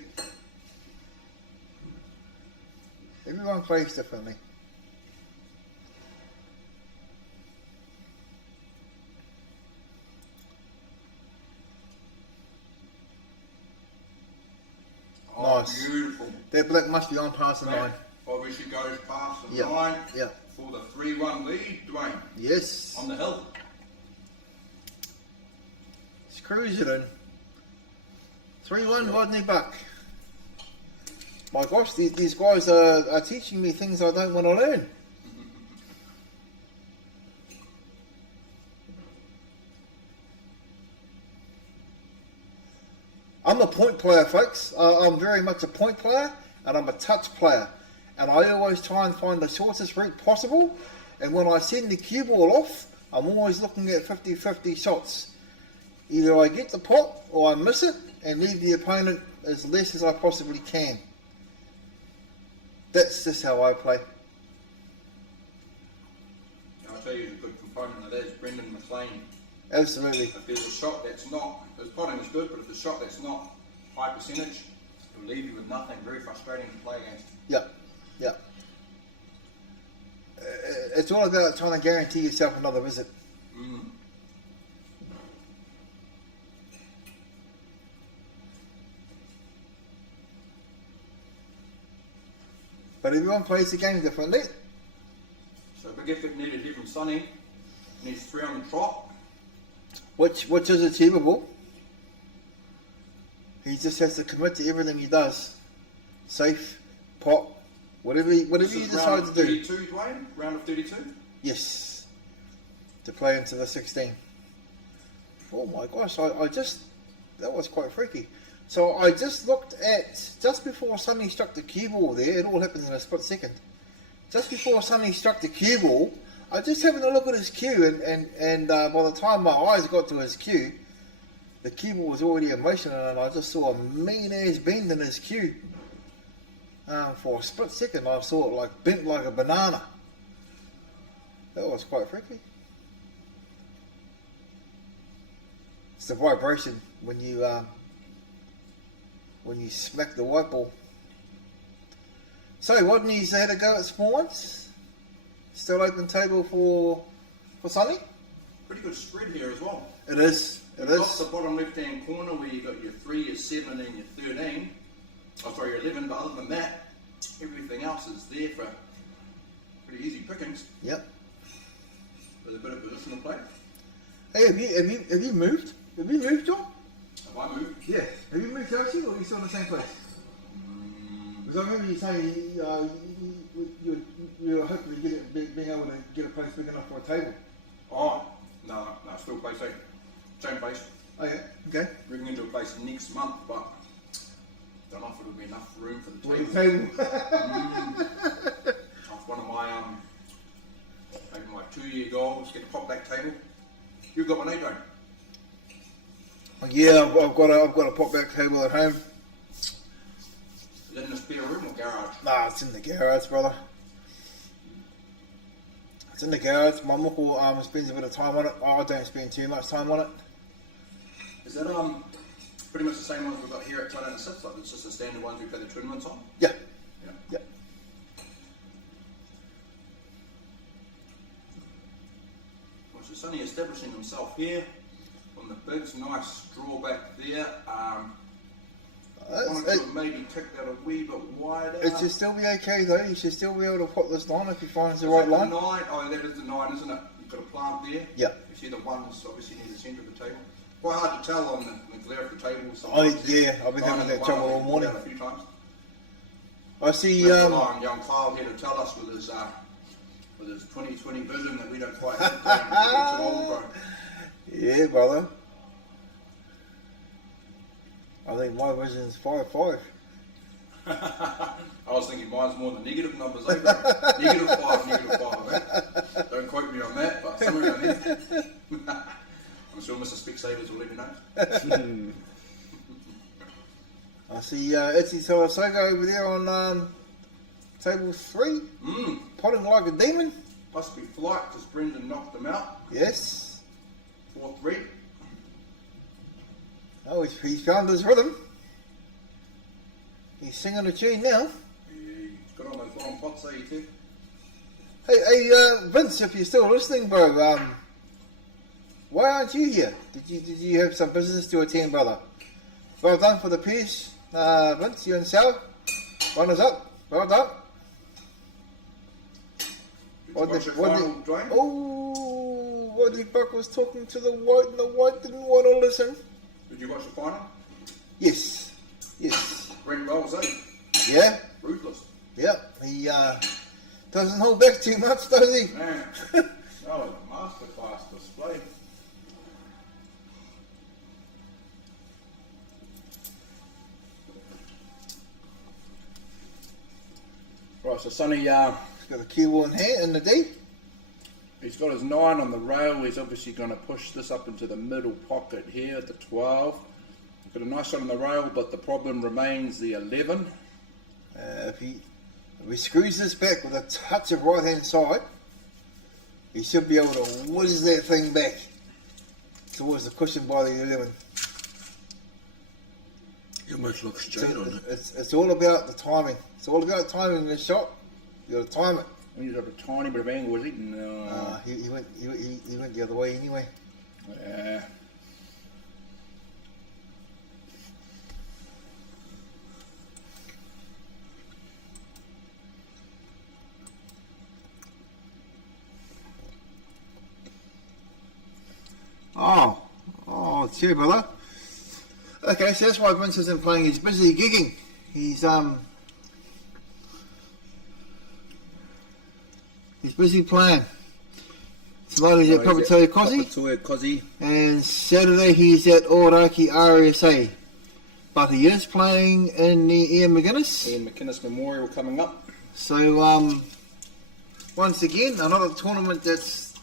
Everyone plays differently. Oh, Nice. beautiful. That black must be on past the 9. Obviously goes past the Yeah. 9 Yeah. for the 3-1 lead, Dwayne, Yes. on the hill. It's cruising in. 3-1 Rodney Buck. My gosh, these guys are teaching me things I don't want to learn. I'm a point player, folks. I'm very much a point player, and I'm a touch player. And I always try and find the shortest route possible. And when I send the cue ball off, I'm always looking at 50-50 shots. Either I get the pot or I miss it and leave the opponent as less as I possibly can. That's just how I play. I'll tell you, a good component of that is Brendan McLean. Absolutely. If there's a shot that's not, his potting is good, but if the shot that's not high percentage, it'll leave you with nothing. Very frustrating to play against. Yeah, yeah. It's all about trying to guarantee yourself another visit. But everyone plays the game differently. So big effort needed here from Sonny. Needs 3 on the trot. Which is achievable. He just has to commit to everything he does. Safe, pot, whatever you This is decide round to of do. 32, Dwayne? Round of 32? Yes. To play into the 16. Oh my gosh, that was quite freaky. So I just looked at, just before Sonny struck the cue ball there, it all happened in a split second. Just before Sonny struck the cue ball, I was just having a look at his cue, and by the time my eyes got to his cue, the cue ball was already in motion, and I just saw a mean-ass bend in his cue. For a split second, I saw it like bent like a banana. That was quite freaky. It's the vibration when you smack the white ball. So Rodney's had a go at small ones. Still open table for Sonny. Pretty good spread here as well. It is. It You've got is. the bottom left-hand corner where you've got your 3, your 7 and your 13. Oh, sorry, your 11, but other than that, everything else is there for pretty easy pickings. Yep. With a bit of positional play. Hey, have you moved? Have you moved, John? Have I moved? Yeah. Have you moved house yet, or are you still in the same place? Because I remember you saying you're hoping to being able to get a place big enough for a table. Oh, no, still place same place. Oh yeah. Okay. Moving into a place next month, but don't know if it'll be enough room for the For table. the table. That's one of my maybe my 2-year goals, get a pop back table. You've got one, eh, Joe? Yeah, I've got a pop back table at home. Is that in the spare room or garage? Nah, it's in the garage, brother. It's in the garage. My muckle spends a bit of time on it. Oh, I don't spend too much time on it. Is that pretty much the same ones we've got here at Clan and Six? Like it's just the standard ones we play the tournaments on? Yeah. Yeah. Yeah. Well, so Sonny establishing himself here on the bigs, nice straw back there. Wanted to maybe take that a wee bit wider. It should still be okay though. You should still be able to pop this line if you find the right line. 9? Oh, that is the 9, isn't it? You've got a plant there. Yeah. You see the 1's obviously near the centre of the table. Quite hard to tell on the glare of the table. Yeah, I've been having that trouble all morning. A few times. I see. Young Kyle here to tell us with his 2020 vision that we don't quite have. Yeah, brother. I think my vision's 5'5". I was thinking mine's more the negative numbers, eh? -5, -5, eh? Don't quote me on that, but somewhere around there. I'm sure Mr. Specsavers will let me know. I see Itzy Soga over there on table 3, potting like a demon. Must be flight because Brendan knocked them out. Yes. 4-3. Oh, he's found his rhythm. He's singing a tune now. He's got on those long pots, eh, too? Hey, Vince, if you're still listening, bro, why aren't you here? Did you have some business to attend, brother? Well done for the piece, Vince. You and Sal, runners up. Well done. Waddy Buck was talking to the white, and the white didn't want to listen. Did you watch the final? Yes. Brent Bowles, eh? Yeah. Ruthless. Yep. He doesn't hold back too much, does he? Man. Oh, masterclass display. Right, so Sonny, He's got the key in hand in the D. he's got his 9 on the rail. He's obviously going to push this up into the middle pocket here at the 12. Got a nice shot on the rail, but the problem remains the 11. If he screws this back with a touch of right hand side, he should be able to whiz that thing back towards the cushion by the 11. You almost look straight on it. It's all about the timing. It's all about timing the shot. You got to time it. He's got a tiny bit of angle, is he? No. He went the other way anyway. Yeah. Oh, cheer, brother. Okay, so that's why Vince isn't playing. He's busy gigging. He's busy playing. Tonight he's at Papatoa Kosi, and Saturday he's at Oraki RSA. But he is playing in the Ian McGuinness Memorial coming up. So once again, another tournament that's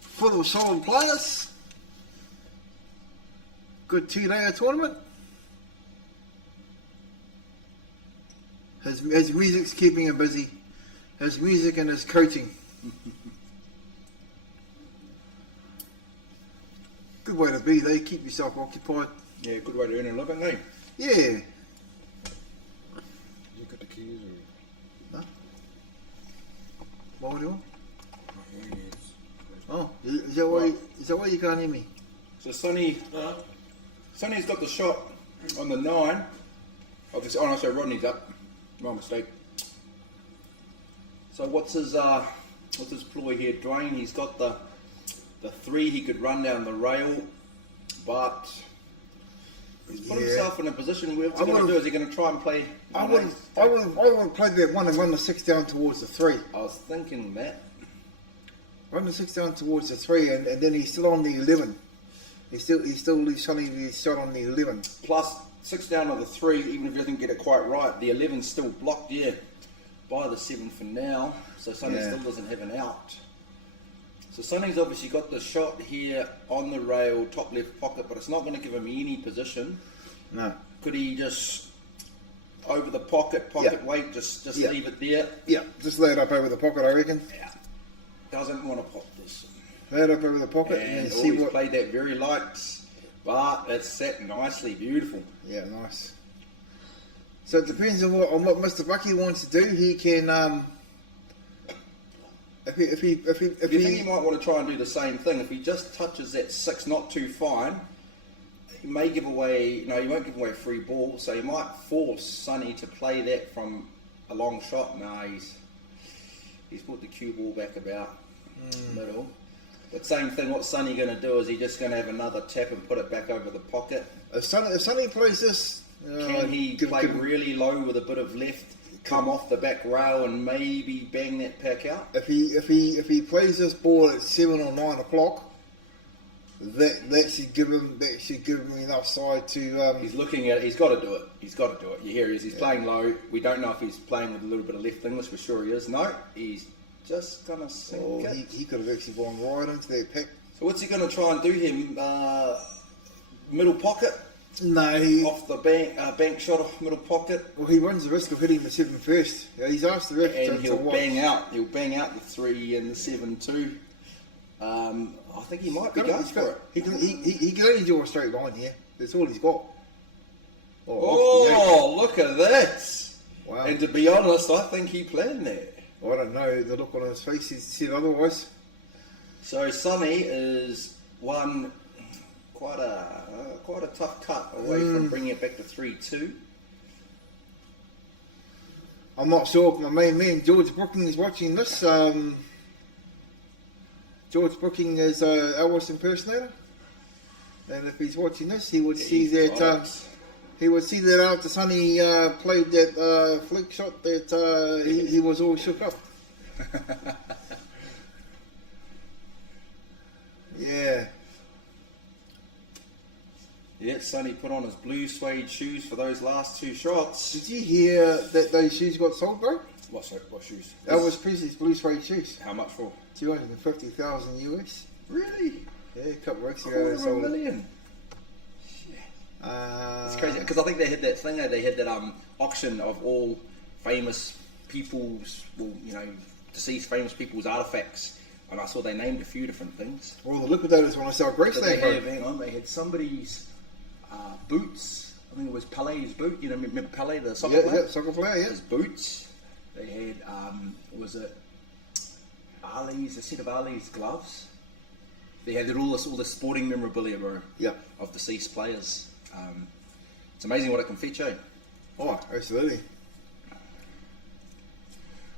full of solid players. Good 2-day tournament. His music's keeping him busy. His music and his coaching. Good way to be, they keep yourself occupied. Yeah, good way to earn a living, eh? Yeah. You got the keys or? No. What would you want? Yes. Oh, is that why you can't hear me? So Sonny's got the shot on the 9. Obviously, no, sorry, Rodney's up. My mistake. So what's his ploy here, Dwayne? He's got the The 3 he could run down the rail, but he's put himself in a position where what's he going to do? Is he going to try and play? I wouldn't play that 1 and run the 6 down towards the 3. I was thinking that. Run the 6 down towards the 3, and then he's still on the 11. He's still shunning his shot on the 11. Plus 6 down on the 3, even if he doesn't get it quite right, the 11's still blocked, by the 7 for now. So Sonny still doesn't have an out. So Sonny's obviously got the shot here on the rail, top left pocket, but it's not going to give him any position. No. Could he just over the pocket weight, just leave it there? Yeah, just lay it up over the pocket, I reckon. Yeah. Doesn't want to pop this. Lay it up over the pocket And see he's what. played that very light, but it's set nicely, beautiful. Yeah, nice. So it depends on what Mr. Bucky wants to do. He can, if You think he might want to try and do the same thing? If he just touches that 6 not too fine, he may give away. No, he won't give away free ball. So he might force Sonny to play that from a long shot. No, he's put the cue ball back about middle. But same thing. What's Sonny going to do? Is he just going to have another tap and put it back over the pocket? If Sonny plays this, Can he play really low with a bit of left, come off the back rail and maybe bang that pack out? If he plays this ball at 7 or 9 o'clock, that should give him enough side to. He's looking at it. He's got to do it. He's got to do it. You hear he is. He's playing low. We don't know if he's playing with a little bit of left English. We're sure he is. No, he's just gonna sink it. He could have actually gone right into that pack. So what's he going to try and do him? Middle pocket. No, Off the bank shot off middle pocket. Well, he runs the risk of hitting the 7 first. Yeah, he's asked the ref And to he'll watch. bang out. He'll bang out the 3 and the 7 too. I think he might be going for it. He can only draw a straight line here. That's all he's got. Oh, look at that! Wow. And to be honest, I think he planned that. I don't know. The look on his face, he said otherwise. So Sonny is one quite a tough cut away from bringing it back to 3-2. I'm not sure if my main man George Brooking is watching this. George Brooking is Elvis impersonator, and if he's watching this, he would see that. He would see that after Sonny played that flick shot that he was all shook up. Yeah. Yeah, Sonny put on his blue suede shoes for those last 2 shots. Did you hear that those shoes got sold, bro? What shoes? Elvis Presley's blue suede shoes. How much for? $250,000 US. Really? Yeah, a couple of weeks ago. $250 million. It's crazy because I think they had that thing. They had that auction of all famous people's, deceased famous people's artifacts, and I saw they named a few different things. Well, the liquidators want to sell Graceland, bro. They had somebody's boots. I think it was Pele's boot. You know, remember Pele, the soccer Yeah, player? yeah, soccer player, yeah. His boots. They had, was it Ali's, a set of Ali's gloves. They had all the sporting memorabilia, bro, Yeah. of deceased players. It's amazing what it can fetch, eh? Oh, absolutely.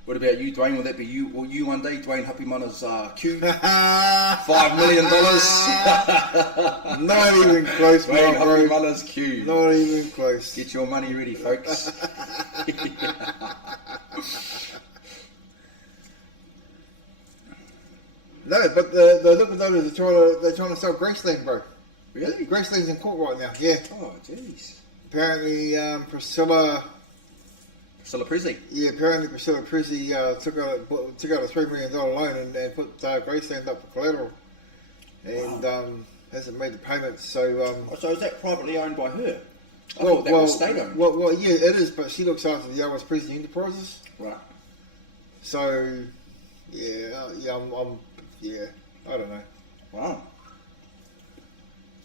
What about you, Dwayne? Will that be you? Will you one day, Dwayne Happy Mana's Q? $5 million. Not even close, Dwayne bro. Happy Mana's Q. Not even close. Get your money ready, folks. No, but the liquidators they're trying to sell Graceland, bro. Really? Graceland's in court right now. Yeah. Oh, jeez. Apparently, Priscilla Presley. Yeah, apparently Priscilla Presley took out a $3 million loan and put Graceland up for collateral, and hasn't made the payments. So, So is that privately owned by her? I thought that was state owned. Well, yeah, it is, but she looks after the Elvis Presley Enterprises. Right. So, yeah, I don't know. Wow.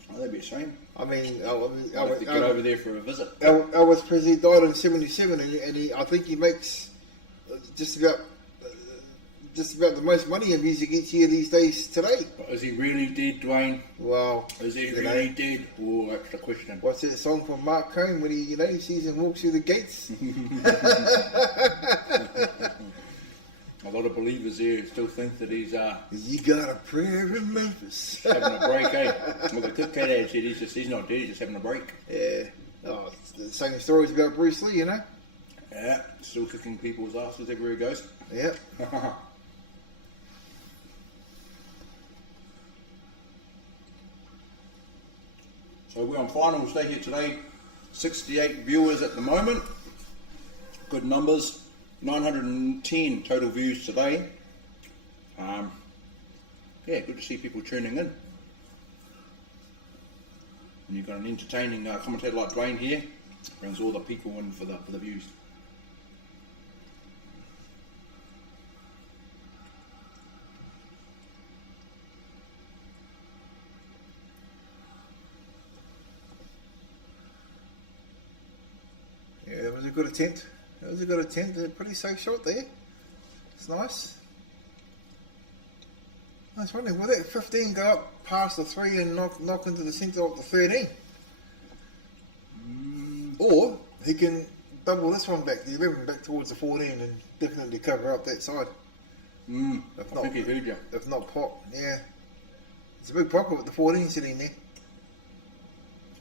Oh, that'd be a shame. I mean, I'll have to get over there for a visit. Elvis Presley died in '77, and I think he makes just about the most money in music each year these days today. But is he really dead, Dwayne? Well, Is he really dead? Oh, that's the question. What's that song from Mark Cohn when he sees him walk through the gates? A lot of believers there still think that he's You got a prayer in Memphis. having a break, eh? Well, the Cook Cat ad said he's not dead, he's just having a break. Yeah. Oh, it's the same stories about Bruce Lee, you know? Yeah, still kicking people's asses everywhere he goes. Yeah. So we're on final stage here today. 68 viewers at the moment. Good numbers. 910 total views today. Yeah, good to see people tuning in. And you've got an entertaining commentator like Dwayne here. Brings all the people in for the views. Yeah, it was a good attempt. It was a good attempt. A pretty safe shot there. It's nice. I was wondering, will that 15 go up past the 3 and knock into the centre of the 13? Or he can double this one back, the 11 back towards the 14 and definitely cover up that side. I think he heard you. If not pop, yeah. It's a big pocket with the 14 sitting there.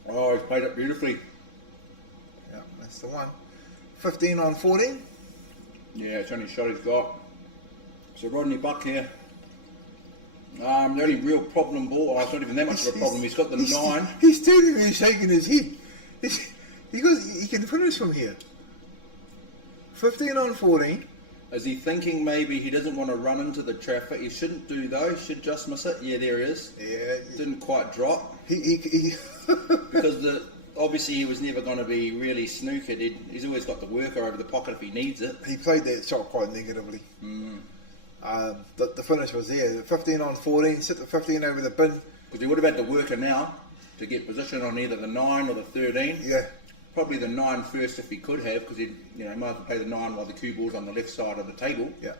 Oh, he's played it beautifully. Yeah, that's the one. 15 on 14. Yeah, it's the only shot he's got. So Rodney Buck here. The only real problem ball, it's not even that much of a problem, he's got the 9. He's turning and shaking his head. He can finish from here. 15 on 14. Is he thinking maybe he doesn't want to run into the traffic? He shouldn't do though, he should just miss it. Yeah, there he is. Yeah. Didn't quite drop. He Because obviously he was never going to be really snookered. He's always got the worker over the pocket if he needs it. He played that shot quite negatively. The finish was there. 15 on 14, sit the 15 over the bin. Because he would have had the worker now to get position on either the 9 or the 13. Yeah. Probably the 9 first if he could have, because he might as well play the 9 while the cue ball's on the left side of the table. Yeah.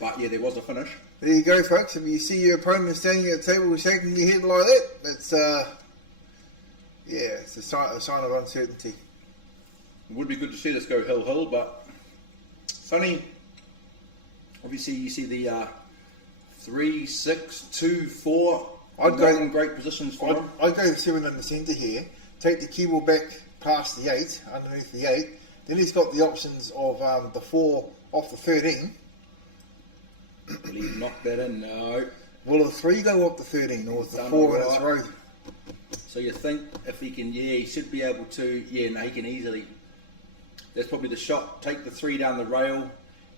But yeah, there was a finish. There you go, folks. If you see your opponent standing at the table shaking your head like that, it's it's a sign of uncertainty. It would be good to see this go hill, but Sonny, obviously you see the 3, 6, 2, 4. I'd go in great positions for him. I'd go the 7 in the centre here, take the cue ball back past the 8, underneath the 8. Then he's got the options of the 4 off the 13. Will he knock that in? No. Will the 3 go up the 13 or is the Done 4 in its alright. road? So you think if he can, he should be able to, he can easily. That's probably the shot. Take the 3 down the rail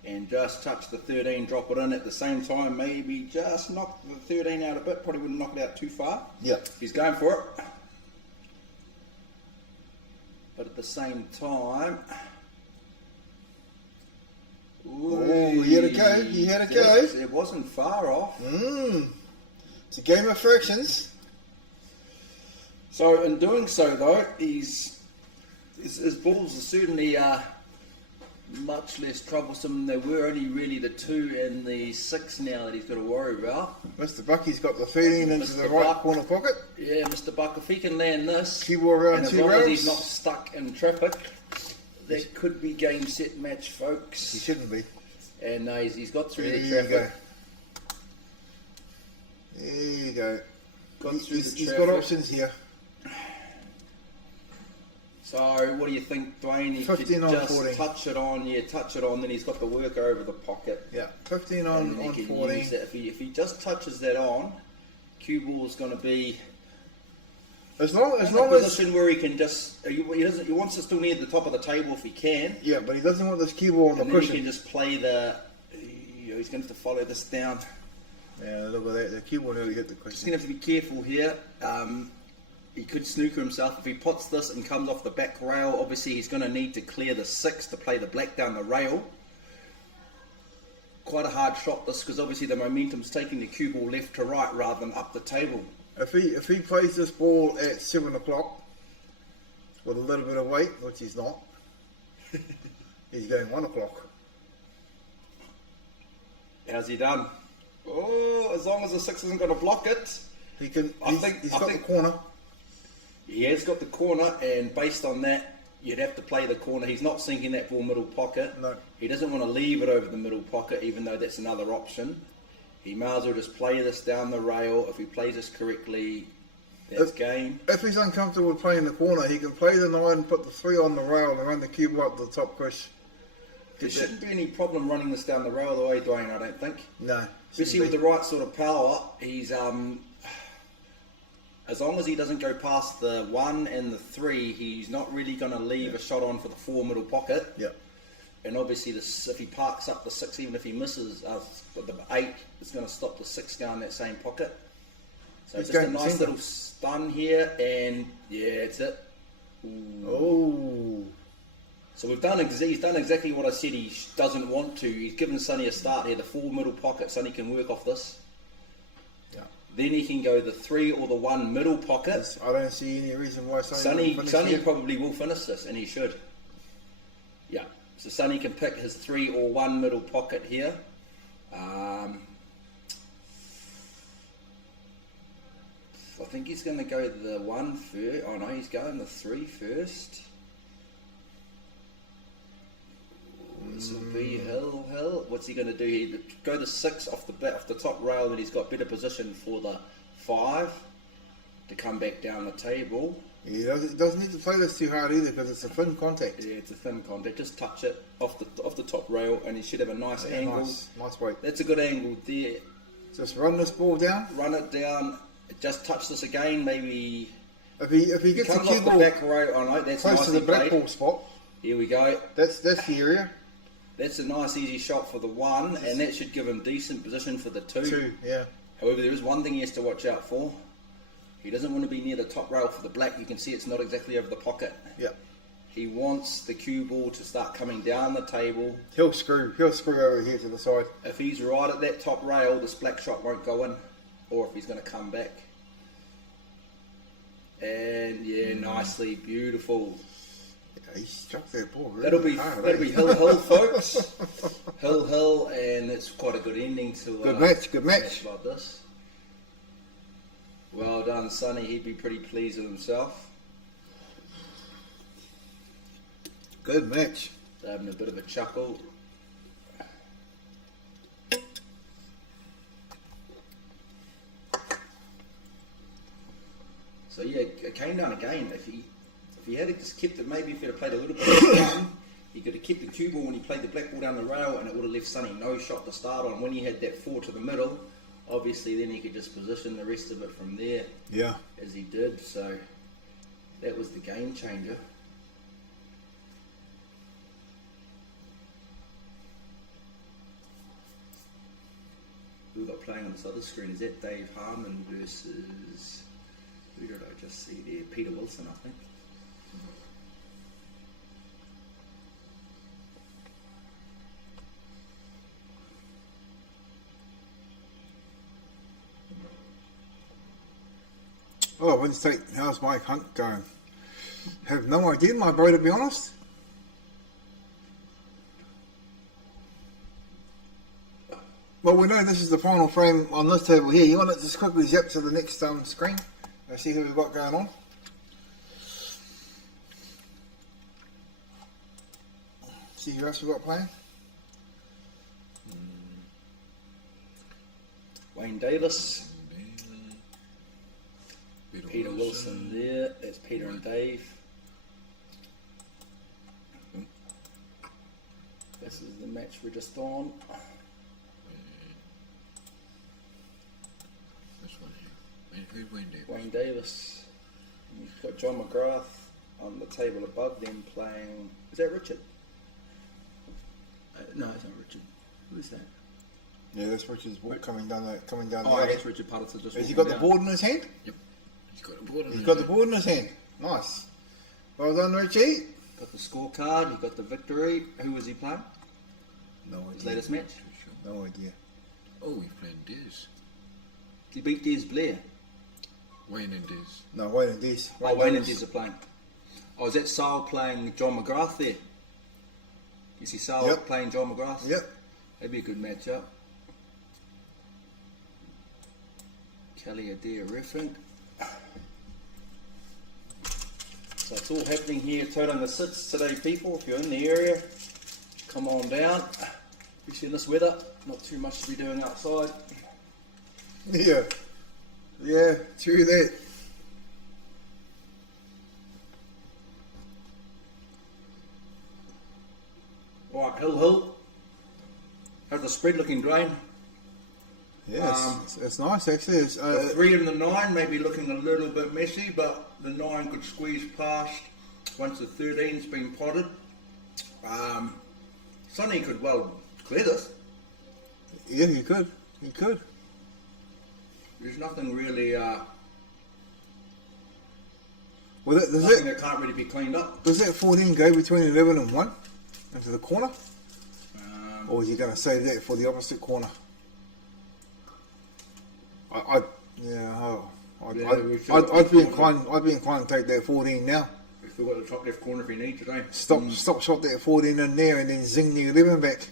and just touch the 13, drop it in at the same time. Maybe just knock the 13 out a bit. Probably wouldn't knock it out too far. Yeah. He's going for it. But at the same time... Oh, he had a go. He had a go. It wasn't far off. It's a game of fractions. So in doing so, though, his balls are certainly much less troublesome. They were only really the 2 and the 6 now that he's got to worry about. Mr. Bucky's got the 13 into the right corner pocket. Yeah, Mr. Buck, if he can land this, Cue ball around and as 2 long as rounds. he's not stuck in traffic, that could be game, set, match, folks. He shouldn't be. And he's got through There the you traffic. go. There you go. Got through the He's traffic. got options here. So, what do you think, Dwayne? He 15 could on just 14. touch it on, then he's got the worker over the pocket. Yeah, 15 And on then he can 14. use that. If he just touches that on, cue ball's going to be As long in a as position where he can just he wants to still near the top of the table if he can, yeah, but he doesn't want this cue ball on the and then he cushion. can just play he's going to have to follow this down. Yeah, look at that. The cue ball nearly hit the Just cushion. going to have to be careful here. He could snooker himself if he puts this and comes off the back rail. Obviously, he's going to need to clear the 6 to play the black down the rail. Quite a hard shot this, because obviously the momentum's taking the cue ball left to right rather than up the table. If he plays this ball at 7 o'clock with a little bit of weight, which he's not, he's going 1 o'clock. How's he done? Oh, as long as the 6 isn't going to block it. He can. I He's think got the corner. He has got the corner, and based on that, you'd have to play the corner. He's not sinking that ball middle pocket. No. He doesn't want to leave it over the middle pocket, even though that's another option. He might as well just play this down the rail. If he plays this correctly, that's game. If he's uncomfortable with playing the corner, he can play the 9, put the 3 on the rail, and run the cue ball up to the top, Chris. There shouldn't be any problem running this down the rail the way, Dwayne, I don't think. No. Especially with the right sort of power, he's as long as he doesn't go past the 1 and the 3, he's not really going to leave a shot on for the 4 middle pocket. Yep. And obviously, if he parks up the 6, even if he misses the 8, it's going to stop the 6 going that same pocket. So He's just a going nice centre. little stun here, and yeah, that's it. Ooh. Oh. So he's done exactly what I said he doesn't want to. He's given Sonny a start here, the 4 middle pocket. Sonny can work off this. Yeah. Then he can go the 3 or the 1 middle pocket. I don't see any reason why Sonny won't finish here. probably will finish this, and he should. Yeah. So Sonny can pick his 3 or 1 middle pocket here. I think he's going to go the 1 first. Oh no, he's going the 3 first. This will be hill. What's he going to do? He go the 6 off the top rail, and he's got better position for the 5 to come back down the table. He doesn't need to play this too hard either because it's a thin contact. Yeah, it's a thin contact. Just touch it off the top rail, and he should have a nice angle. Nice weight. That's a good angle there. Just run this ball down. Run it down. Just touch this again. Maybe If he gets the comes cue off the ball back row. Oh no, that's close to the nicely black played. ball spot, Here we go. that's the area. That's a nice easy shot for the 1, and that should give him decent position for the 2. 2, yeah. However, there is one thing he has to watch out for. He doesn't want to be near the top rail for the black. You can see it's not exactly over the pocket. Yeah. He wants the cue ball to start coming down the table. He'll screw over here to the side. If he's right at that top rail, this black shot won't go in, or if he's going to come back. And yeah, nicely, beautiful. Yeah, he struck that ball really That'll be hard, hill, folks. Hill, and it's quite a good ending to Good match. like this. Well done, Sonny. He'd be pretty pleased with himself. Good match. Having a bit of a chuckle. So yeah, it came down again. If he had just kept it, maybe if he'd have played a little bit down, he could have kept the cue ball when he played the black ball down the rail, and it would have left Sonny no shot to start on. When he had that 4 to the middle, obviously then he could just position the rest of it from there, Yeah. as he did. So that was the game changer. Who we got playing on this other screen? Is that Dave Harmon versus, who did I just see there? Peter Wilson, I think. Oh, Wind State, how's Mike Hunt going? Have no idea, my bro, to be honest. Well, we know this is the final frame on this table here. You want to just quickly zip to the next screen? Let's see who we've got going on. See who else we've got playing? Wayne Davis, Peter Wilson there. That's Peter and Dave. This is the match we're just on. This one here. Who's Wayne Davis? Wayne Davis. And you've got John McGrath on the table above them playing. Is that Richard? No, it's not Richard. Who's that? Yeah, that's Richard's ball coming down the Oh, aisle. that's Richard Puddleton. Just Has he walking got the down. board in his hand? Yep. He's got a board in He's his got the hand. board in his hand. Nice. Well done, Richie. Got the scorecard. You got the victory. Who was he playing? No His idea. latest match. No idea. Oh, he's playing Diz. He beat Des Blair. Wayne and Diz. No, Wayne and Des. Oh, Wayne and Des are playing. Oh, is that Sal playing John McGrath there? You see Sal Yep. playing John McGrath? Yep. That'd be a good matchup. Kelly Adair referent. So it's all happening here, Tauranga Sits today, people. If you're in the area, come on down. Especially in this weather, not too much to be doing outside. Yeah. Yeah, true that. Right, Hill. How's the spread looking, Dwayne? Yes, it's nice actually. It's, The 3 and the 9 may be looking a little bit messy, but the 9 could squeeze past once the 13's been potted. Sonny could well clear this. yeah, you could. You could. There's nothing really, Well, does nothing that, that can't really be cleaned up. does that 14 go between 11 and 1 into the corner? Or is he going to save that for the opposite corner? I'd be inclined to take that 14 now. We've still got the top left corner if he needs today. Stop shot that 14 in there and then zing the 11 back.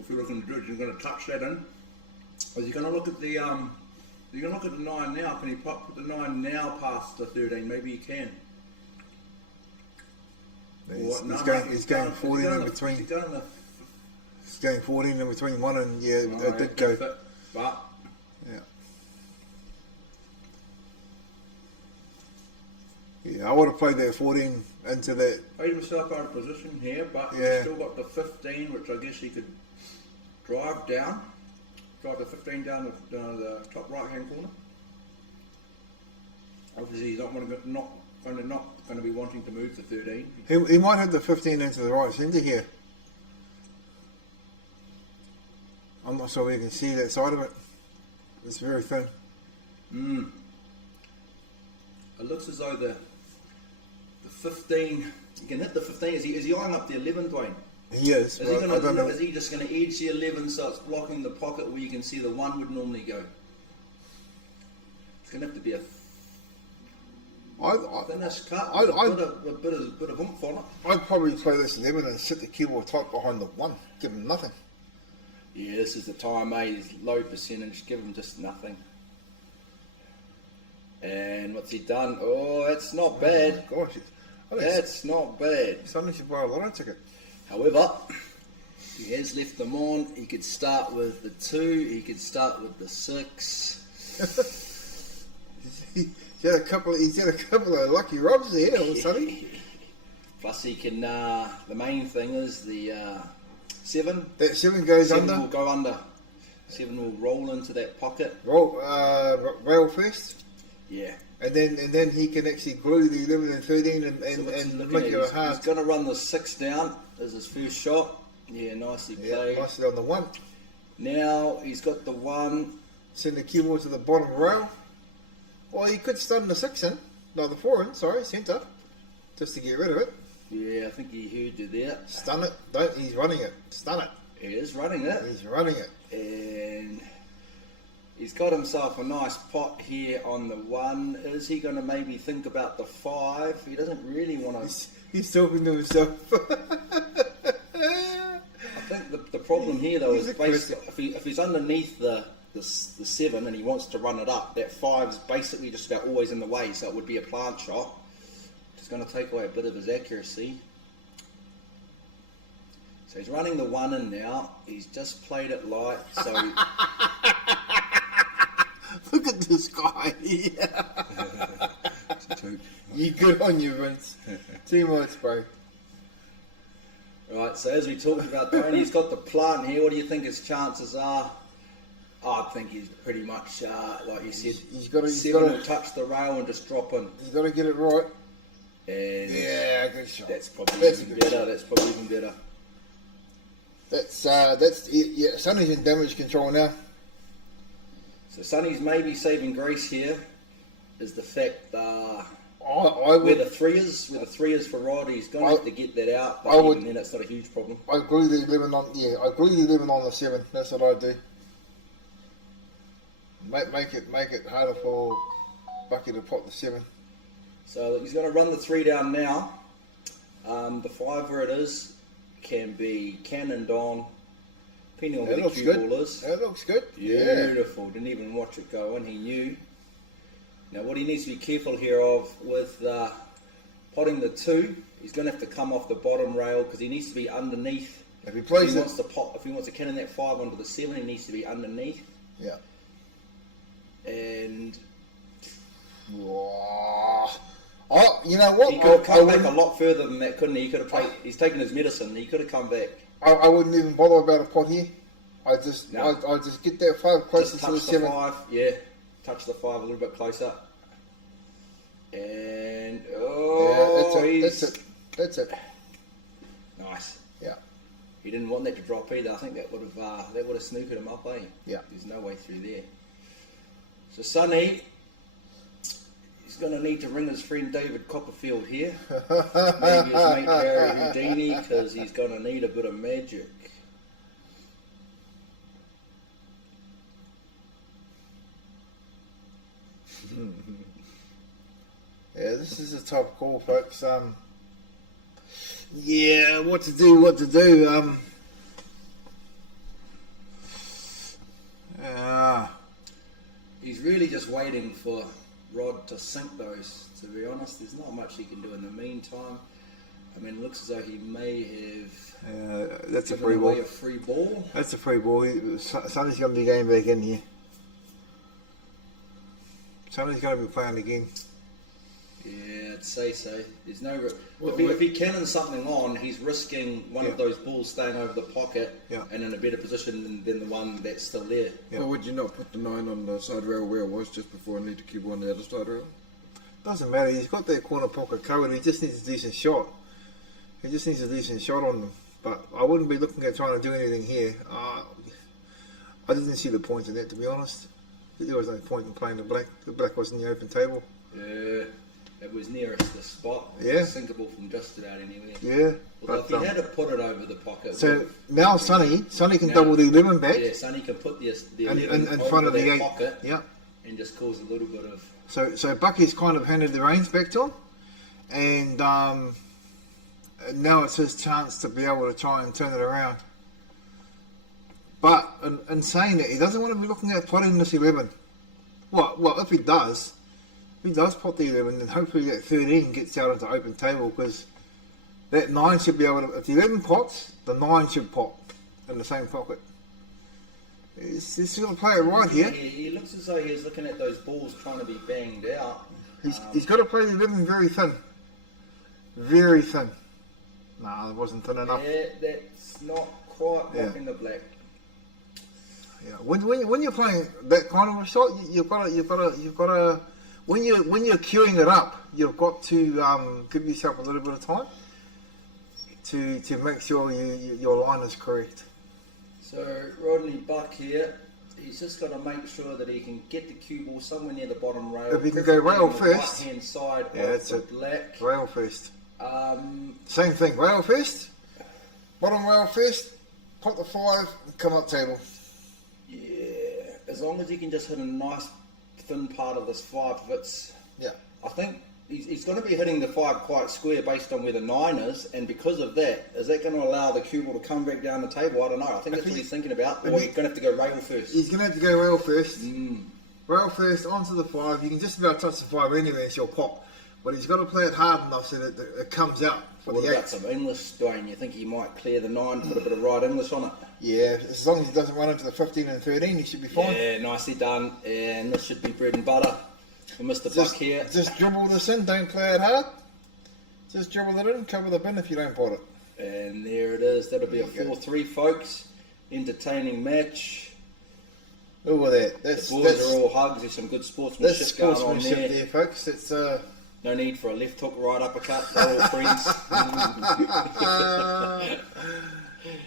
If you're looking to do it, you're going to touch that in. Is he going to look at the, you're going to look at the 9 now? Can he put the 9 now past the 13? Maybe he can. He's going 14 in between. He's going 14 in between 1 and it did go. But Yeah, I would have played that 14 into that. played himself out of position here, but Yeah. he's still got the 15, which I guess he could drive the 15 down the top right hand corner. Obviously, he's not going to be wanting to move the 13. He might have the 15 into the right centre here. I'm not sure we can see that side of it. It's very thin. It looks as though the 15, you can hit the 15. Is he eyeing up the 11, Dwayne? He is. Is he just going to edge the 11 so it's blocking the pocket where you can see the 1 would normally go? It's going to have to be a finish cut. A bit of oomph on it. I'd probably play this 11 and sit the keyboard top behind the 1. Give him nothing. Yeah, this is the time, He's low percentage. Give him just nothing. And what's he done? Oh, that's not bad. Oh, gosh, That's not bad. Somebody should buy a lotto ticket. However, he has left them on. He could start with the 2. He could start with the 6. He's had a couple of lucky rubs there, all of a sudden. Plus, he can. The main thing is the 7. That 7 goes 7 under. will go under. 7 will roll into that pocket. Rail first. Yeah. And then he can actually glue the 11 and 13 and make it a hard. He's going to run the 6 down as his first shot. Yeah, nicely played. Nicely on the 1. Now he's got the 1. Send the keyboard to the bottom rail. Well, he could stun the 6 in. No, the 4 in, sorry, centre. Just to get rid of it. Yeah, I think he heard you there. Stun it. He's running it. Stun it. He is running it. He's running it. And he's got himself a nice pot here on the 1. Is he going to maybe think about the 5? He doesn't really want to. He's talking to himself. I think the problem here though is basically if he's underneath the 7 and he wants to run it up, that 5 is basically just about always in the way, so it would be a plant shot. It's going to take away a bit of his accuracy. So he's running the 1 in now. He's just played it light, so. Look at this guy. You good on you, Vince. Teamwork, bro. Right, so as we talked about, Tony, he's got the plant here. What do you think his chances are? I think he's pretty much, like you said, he's got to 7 will touch the rail and just drop in. He's got to get it right. And yeah, good shot. That's probably even better. That's probably even better. Sonny's in damage control now. So Sonny's maybe saving grace here is the fact I would, where the 3 is for Rod, he's going to have to get that out, but even then it's not a huge problem. I glue the 11 on, I glue the 11 on the 7, that's what I do. Make it harder for Bucky to pot the 7. So he's going to run the 3 down now. The 5 where it is can be cannoned on, depending on where the cue ball is. That looks good. Beautiful. Didn't even watch it go in. He knew. Now what he needs to be careful here of with potting the 2, he's going to have to come off the bottom rail because he needs to be underneath. If he plays wants to pot, if he wants to cannon that 5 onto the 7, he needs to be underneath. Yeah. And Oh, you know what? he could have come back a lot further than that, couldn't he? He could have played. He's taken his medicine. He could have come back. I wouldn't even bother about a pot here. I just get that 5 closer Just to the touch the 7. 5. Yeah, touch the 5 a little bit closer. And That's it. Nice. Yeah. He didn't want that to drop either. I think that would have snookered him up, eh? Yeah. There's no way through there. So Sonny, he's going to need to ring his friend David Copperfield here. Maybe his mate Harry Houdini, because he's going to need a bit of magic. Yeah, this is a tough call, folks. Yeah, what to do? He's really just waiting for Rod to sink those, to be honest. There's not much he can do in the meantime. I mean, it looks as though he may have that's a given free away ball. a free ball. That's a free ball. Sonny's going to be going back in here. Sonny's going to be playing again. Yeah, I'd say so. There's no. If he cannons something on, he's risking one of those balls staying over the pocket and in a better position than the one that's still there. Yeah. Well, would you not put the 9 on the side rail where it was just before and leave the cube on the other side rail? Doesn't matter. He's got that corner pocket covered. He just needs a decent shot. He just needs a decent shot on them. But I wouldn't be looking at trying to do anything here. I didn't see the point in that, to be honest. There was no point in playing the black. The black was in the open table. Yeah. It was nearest the spot. Yeah. It was sinkable from just about anywhere. Yeah. Although But if he had to put it over the pocket. so now Sonny can Now- double the 11 back. Yeah, Sonny can put the And 11 in over front of the that 8. pocket Yeah. and just cause a little bit of. So Bucky's kind of handed the reins back to him, and now it's his chance to be able to try and turn it around. But in saying that, he doesn't want to be looking at potting this 11. Well, if he does pot the 11, then hopefully that 13 gets out into open table, because that 9 should be able to. If the 11 pots, the 9 should pot in the same pocket. He's going to play it right here. He looks as though he's looking at those balls trying to be banged out. He's got to play the 11 very thin. Very thin. No, it wasn't thin enough. Yeah, that's not quite blocking the black. Yeah. When you're playing that kind of a shot, you've got to when you're queuing it up, you've got to give yourself a little bit of time to make sure your line is correct. So Rodney Buck here, he's just got to make sure that he can get the cue ball somewhere near the bottom rail. If he can go rail on the first, right hand side of that's the it. black. Rail first. Same thing. Rail first. Bottom rail first. Pot the 5 and come up table. Yeah, as long as he can just hit a nice thin part of this 5, if it's. Yeah. I think he's going to be hitting the 5 quite square based on where the 9 is, and because of that, is that going to allow the cue ball to come back down the table? I don't know. I think that's what he's thinking about. Or he's going to have to go rail first. He's going to have to go rail first. Rail first onto the 5. You can just about touch the 5 anyway, it's your pop. But he's got to play it hard enough so that it comes out for What the about 8. some English, Dwayne? You think he might clear the 9, put a bit of right English on it? Yeah, as long as he doesn't run into the 15 and 13, he should be fine. Yeah, nicely done. And this should be bread and butter for Mr. Buck here. Just dribble this in, don't play it hard. Just dribble it in, cover the bin if you don't pot it. And there it is. That'll be a 4-3, folks. Entertaining match. Look at that. The boys are all hugs. There's some good sportsmanship, That's going on sportsmanship there, folks. It's no need for a left hook, right uppercut. They're all friends.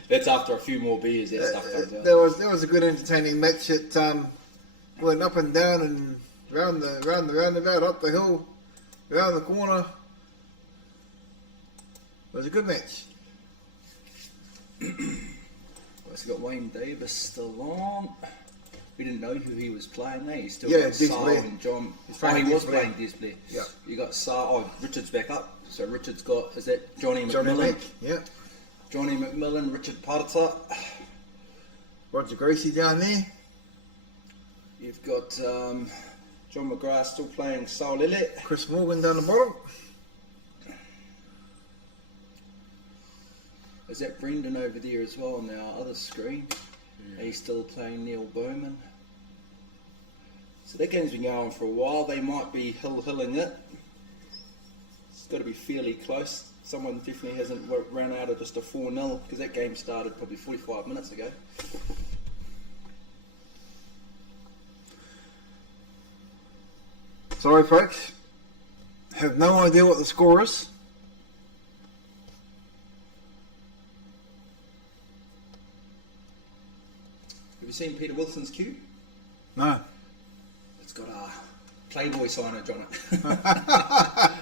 That's after a few more beers. That stuff comes out. There was a good entertaining match. It went up and down and round the roundabout, up the hill, round the corner. It was a good match. We've got Wayne Davis still on. We didn't know who he was playing there. He's still Yeah, got Des Sal Blair. and John. He's Oh, he playing was Des Blair. playing Des Blair. Yeah. You got Sal. Oh, Richard's back up. So Richard's got, is that Johnny Johnny McMillan? Mac, yeah. Johnny McMillan, Richard Parta. Roger Gracie down there. You've got John McGrath still playing Sal Lele. Chris Morgan down the bottom. Is that Brendan over there as well on our other screen? He's still playing Neil Bowman. So that game's been going for a while. They might be hilling it. It's got to be fairly close. Someone definitely hasn't run out of just a 4-0 because that game started probably 45 minutes ago. Sorry, folks. Have no idea what the score is. Have you seen Peter Wilson's cue? No. It's got a Playboy signage on it.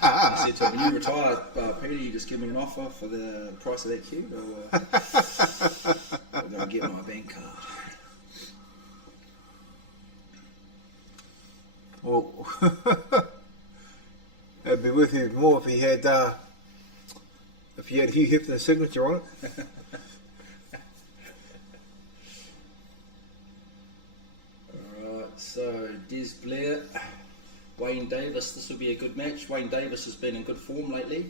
I said to him, when you retire, Peter, you just give me an offer for the price of that cue, or I'm going to get my bank card. Well, it'd be worth even more if he had Hugh Hefner's signature on it. Alright, so Des Blair, Wayne Davis, this will be a good match. Wayne Davis has been in good form lately.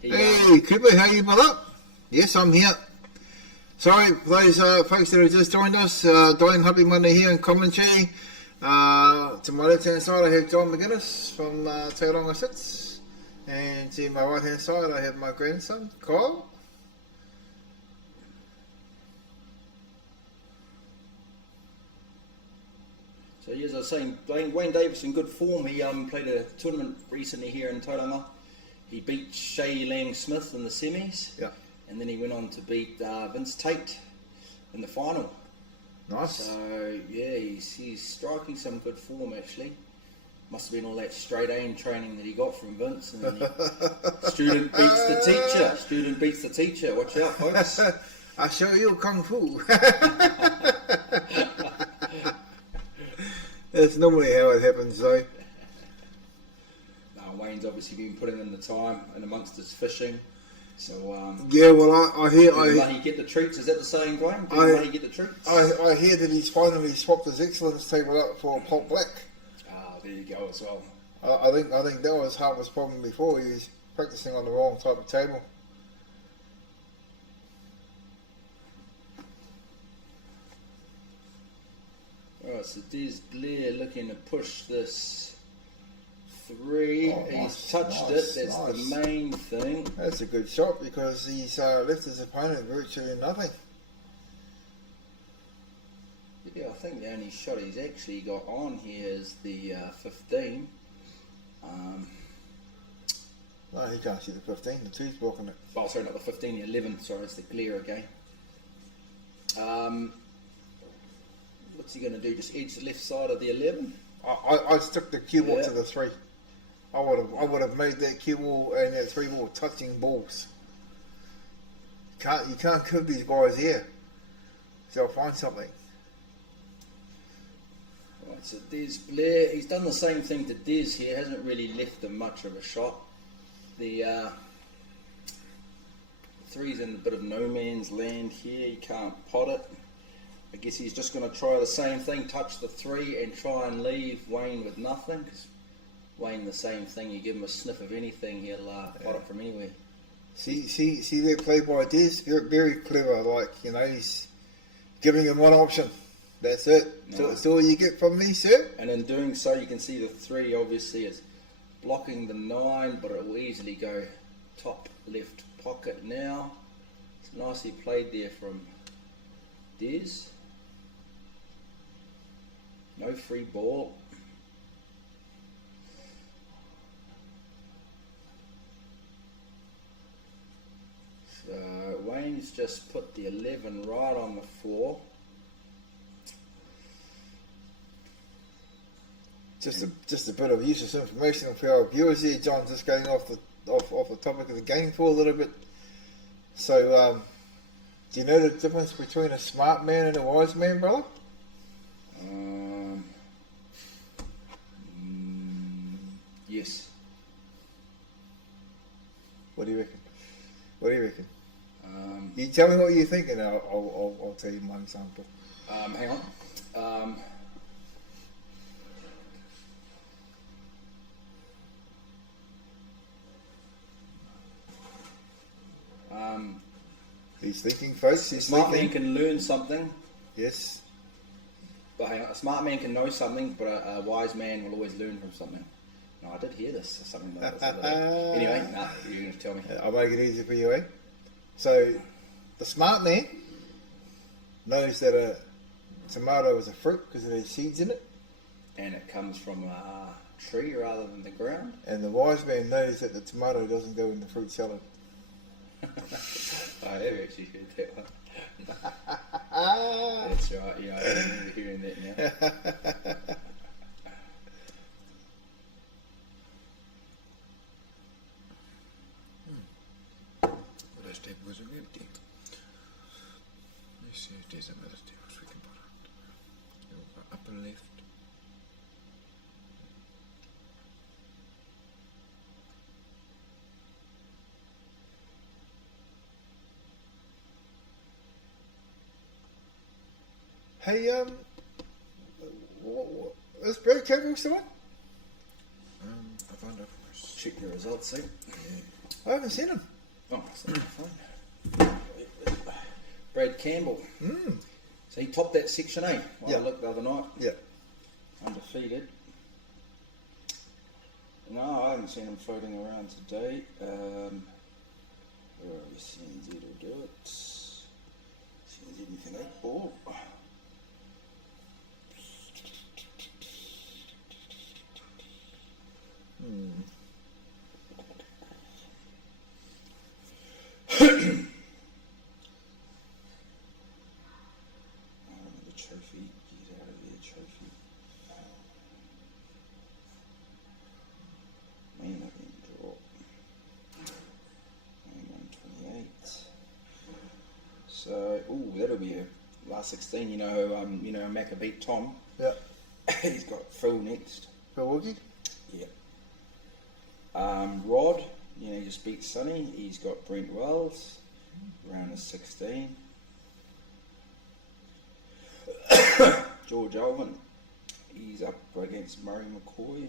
Hey, Cooper, how you been up? Yes, I'm here. Sorry, for those folks that have just joined us, Dwayne Happy Monday here in commentary. To my left hand side I have John McGuinness from Tauranga Sits, and to my right hand side I have my grandson Kyle. So as I was saying, Wayne Davis in good form. He played a tournament recently here in Tauranga. He beat Shay Lang Smith in the semis, Yeah, and then he went on to beat Vince Tate in the final. nice. So yeah, he's striking some good form actually. Must have been all that straight aim training that he got from Vince. And then student beats the teacher. Student beats the teacher. Watch out, folks. I show you kung fu. That's normally how it happens, though. Wayne's obviously been putting in the time and amongst his fishing. So Yeah, well, I hear. did Money get the treats? Is that the saying, Dwayne? Did Money get the treats? I hear that he's finally swapped his excellence table out for a pot black. There you go as well. I think that was half his problem before. He was practicing on the wrong type of table. Alright, so Des Blair looking to push this 3. Oh, He's nice, touched nice, it. That's nice. the main thing. That's a good shot because he's left his opponent virtually nothing. Yeah, I think the only shot he's actually got on here is the 15. No, he can't see the 15. The 2's blocking it. Oh, sorry, not the 15, the 11. Sorry, it's the glare again. What's he going to do? Just edge the left side of the 11? I'd stick the cue ball Yeah. to the 3. I would have made that cue ball and that 3 ball touching balls. You can't give these guys here. So I'll find something. Right, so Des Blair, he's done the same thing to Des here, hasn't really left him much of a shot. The 3's in a bit of no man's land here, he can't pot it. I guess he's just going to try the same thing, touch the 3 and try and leave Wayne with nothing. 'Cause Wayne, the same thing, you give him a sniff of anything, he'll pot it from anywhere. See that play by Des? Very, very clever. Like, he's giving him one option. That's it. So that's all you get from me, sir. And in doing so, you can see the 3 obviously is blocking the 9, but it will easily go top left pocket now. It's nicely played there from Des. No free ball. So Wayne's just put the 11 right on the floor. Just a bit of useless information for our viewers here, John. Just going off the topic of the game for a little bit. So, do you know the difference between a smart man and a wise man, brother? Yes. What do you reckon? You tell me what you think, and I'll tell you my example. Hang on. He's thinking, folks. A He's smart man thinking. can learn something, Yes. but hang on, a smart man can know something, but a wise man will always learn from something. No, I did hear this, something like this. the other day. Anyway, you're going to tell me. I'll make it easy for you, eh? So, the smart man knows that a tomato is a fruit because it has seeds in it, And it comes from a tree rather than the ground. and the wise man knows that the tomato doesn't go in the fruit salad. I have actually heard that one. That's right, yeah, I remember hearing that now. Well, this table was empty. Let's see if there's some other tables we can put on. Upper left. Hey, is Brad Campbell still on? I found out first. Check the results, see? I haven't seen him. Oh, it's not my phone. Brad Campbell. So he topped that section, eh? Well, Yeah. I looked the other night. Yeah. Undefeated. No, I haven't seen him floating around today. Where are we? CNZ will do it. CNZ anything 8 ball. The trophy. Get out of there, trophy. Main event draw. Main 128. So, that'll be a last 16. You know, Macca beat Tom. Yeah. He's got Phil next. Phil Woogie? Yeah. Rod, he just beat Sonny. He's got Brent Wells. Round of 16. George Alvin, he's up against Murray McCoy.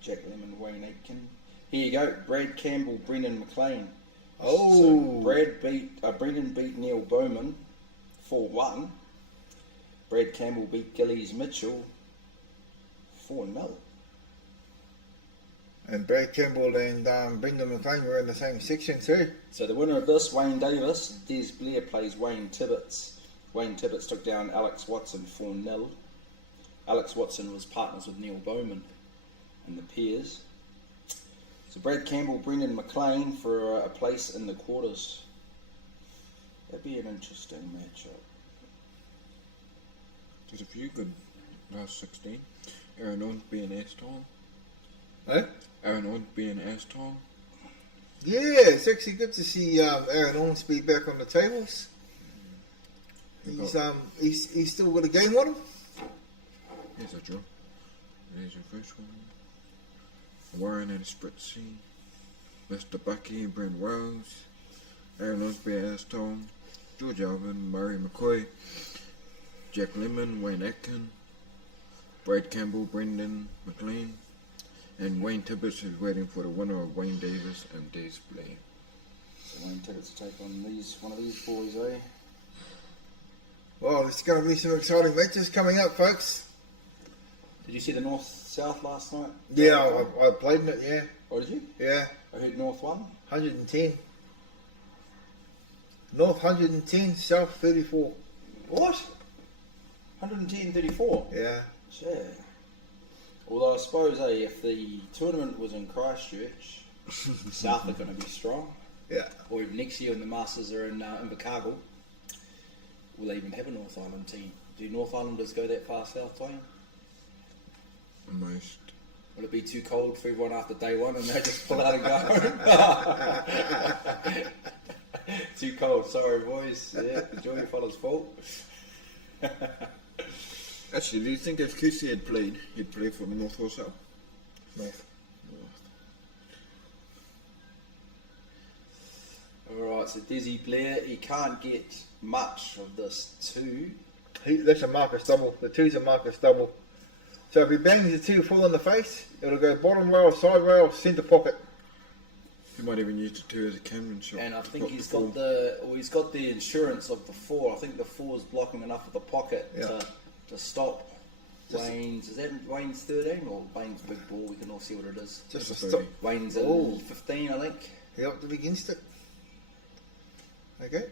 Jack Lemon, Wayne Aitken. Here you go, Brad Campbell, Brendan McLean. Oh. So Brendan beat Neil Bowman 4-1. Brad Campbell beat Gillies Mitchell 4-0. And Brad Campbell and Brendan McLean were in the same section too. So the winner of this, Wayne Davis. Des Blair plays Wayne Tibbetts. Wayne Tibbetts took down Alex Watson 4-0. Alex Watson was partners with Neil Bowman in the pairs. So Brad Campbell, Brendan McLean for a place in the quarters. That'd be an interesting matchup. There's a few good last 16. Aaron Owens being ass tall. Eh? Aaron Owens being ass tall. Yeah, it's actually good to see Aaron Owens be back on the tables. He's still got a game on him. Here's a draw. There's your first one. Warren and Spritzy. Mr. Bucky and Brent Wells. Aaron Owens being ass tall. George Alvin, Murray McCoy. Jack Lemon, Wayne Atkin. Brad Campbell, Brendan McLean. And Wayne Tibbetts is waiting for the winner of Wayne Davis and Des Blair. So Wayne Tibbetts to take on one of these boys, eh? Well, it's going to be some exciting matches coming up, folks. Did you see the North-South last night? Yeah, I played in it, yeah. Oh, did you? Yeah, I heard North won. 110. North 110, South 34. What? 110-34? Yeah. Sure. Although I suppose, if the tournament was in Christchurch, South are going to be strong. Yeah. Or if next year when the Masters are in Invercargill, will they even have a North Island team? Do North Islanders go that far south, Tony? Most. Will it be too cold for everyone after day one and they just pull out and go home? Too cold, sorry boys. Yeah, it's your fella's fault. Actually, do you think if QC had played, he'd play for the North or South? North. Alright, so Desi Blair, he can't get much of this 2. That's a Marcus double. The 2's a Marcus double. So if he bangs the 2 full in the face, it'll go bottom rail, side rail, centre pocket. He might even use the 2 as a camera shot. And I to think put he's the 4. got the insurance of the 4. I think the 4 is blocking enough of the pocket Yeah. to stop Just- Wayne's. Is that Wayne's 13 or Wayne's big ball? We can all see what it is. Just a That's a stop. 30. Wayne's Oh. 15, I think. He opted against it. Okay.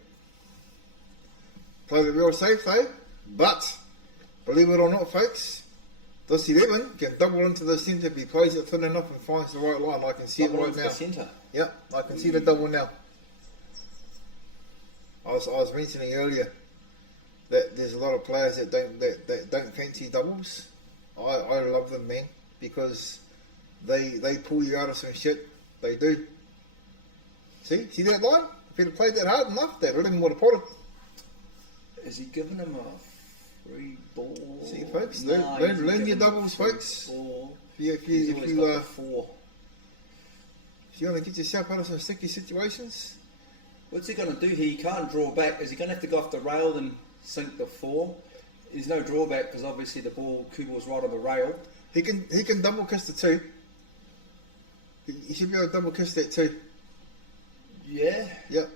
Played it real safe though. But, believe it or not, folks, this 11 can double into the centre if he plays it thin enough and finds the right line. I can see Double it right into now. the centre. Yeah, I can see the double now. I was mentioning earlier that there's a lot of players that don't fancy doubles. I love them, man, because they pull you out of some shit. They do. See that line? If he'd have played that hard enough, that 11 would have potted. Is he giving him a free ball? See, folks, No, learn he's your giving him doubles, a free folks. ball. If He's always got the 4. you want to get yourself out of some sticky situations, What's he going to do here? He can't draw back. Is he going to have to go off the rail and sink the 4? There's no drawback because obviously the ball's right on the rail. he can double kiss the 2. He should be able to double kiss that 2. Yeah. Yep.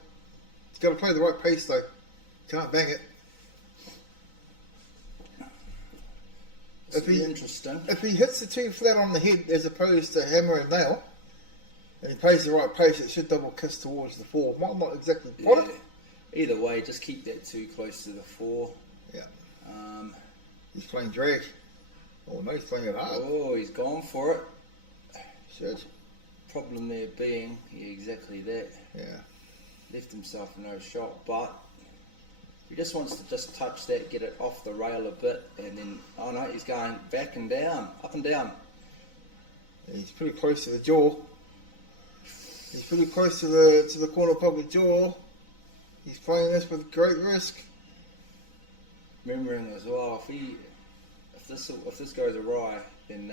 He's got to play the right pace though. Can't bang it. It's interesting. If he hits the 2 flat on the head as opposed to hammer and nail, and he plays the right pace, it should double kiss towards the 4. Might not exactly pot it. Either way, just keep that 2 close to the 4. Yeah. Um, He's playing drag. Oh no, he's playing it hard. oh, he's gone for it. Should. Problem there being, yeah, exactly that. Yeah. Left himself no shot, but he just wants to just touch that, get it off the rail a bit, and then, oh no, he's going back and down, up and down. He's pretty close to the jaw. He's pretty close to the corner pocket jaw. He's playing this with great risk. Remembering as well, if this goes awry, then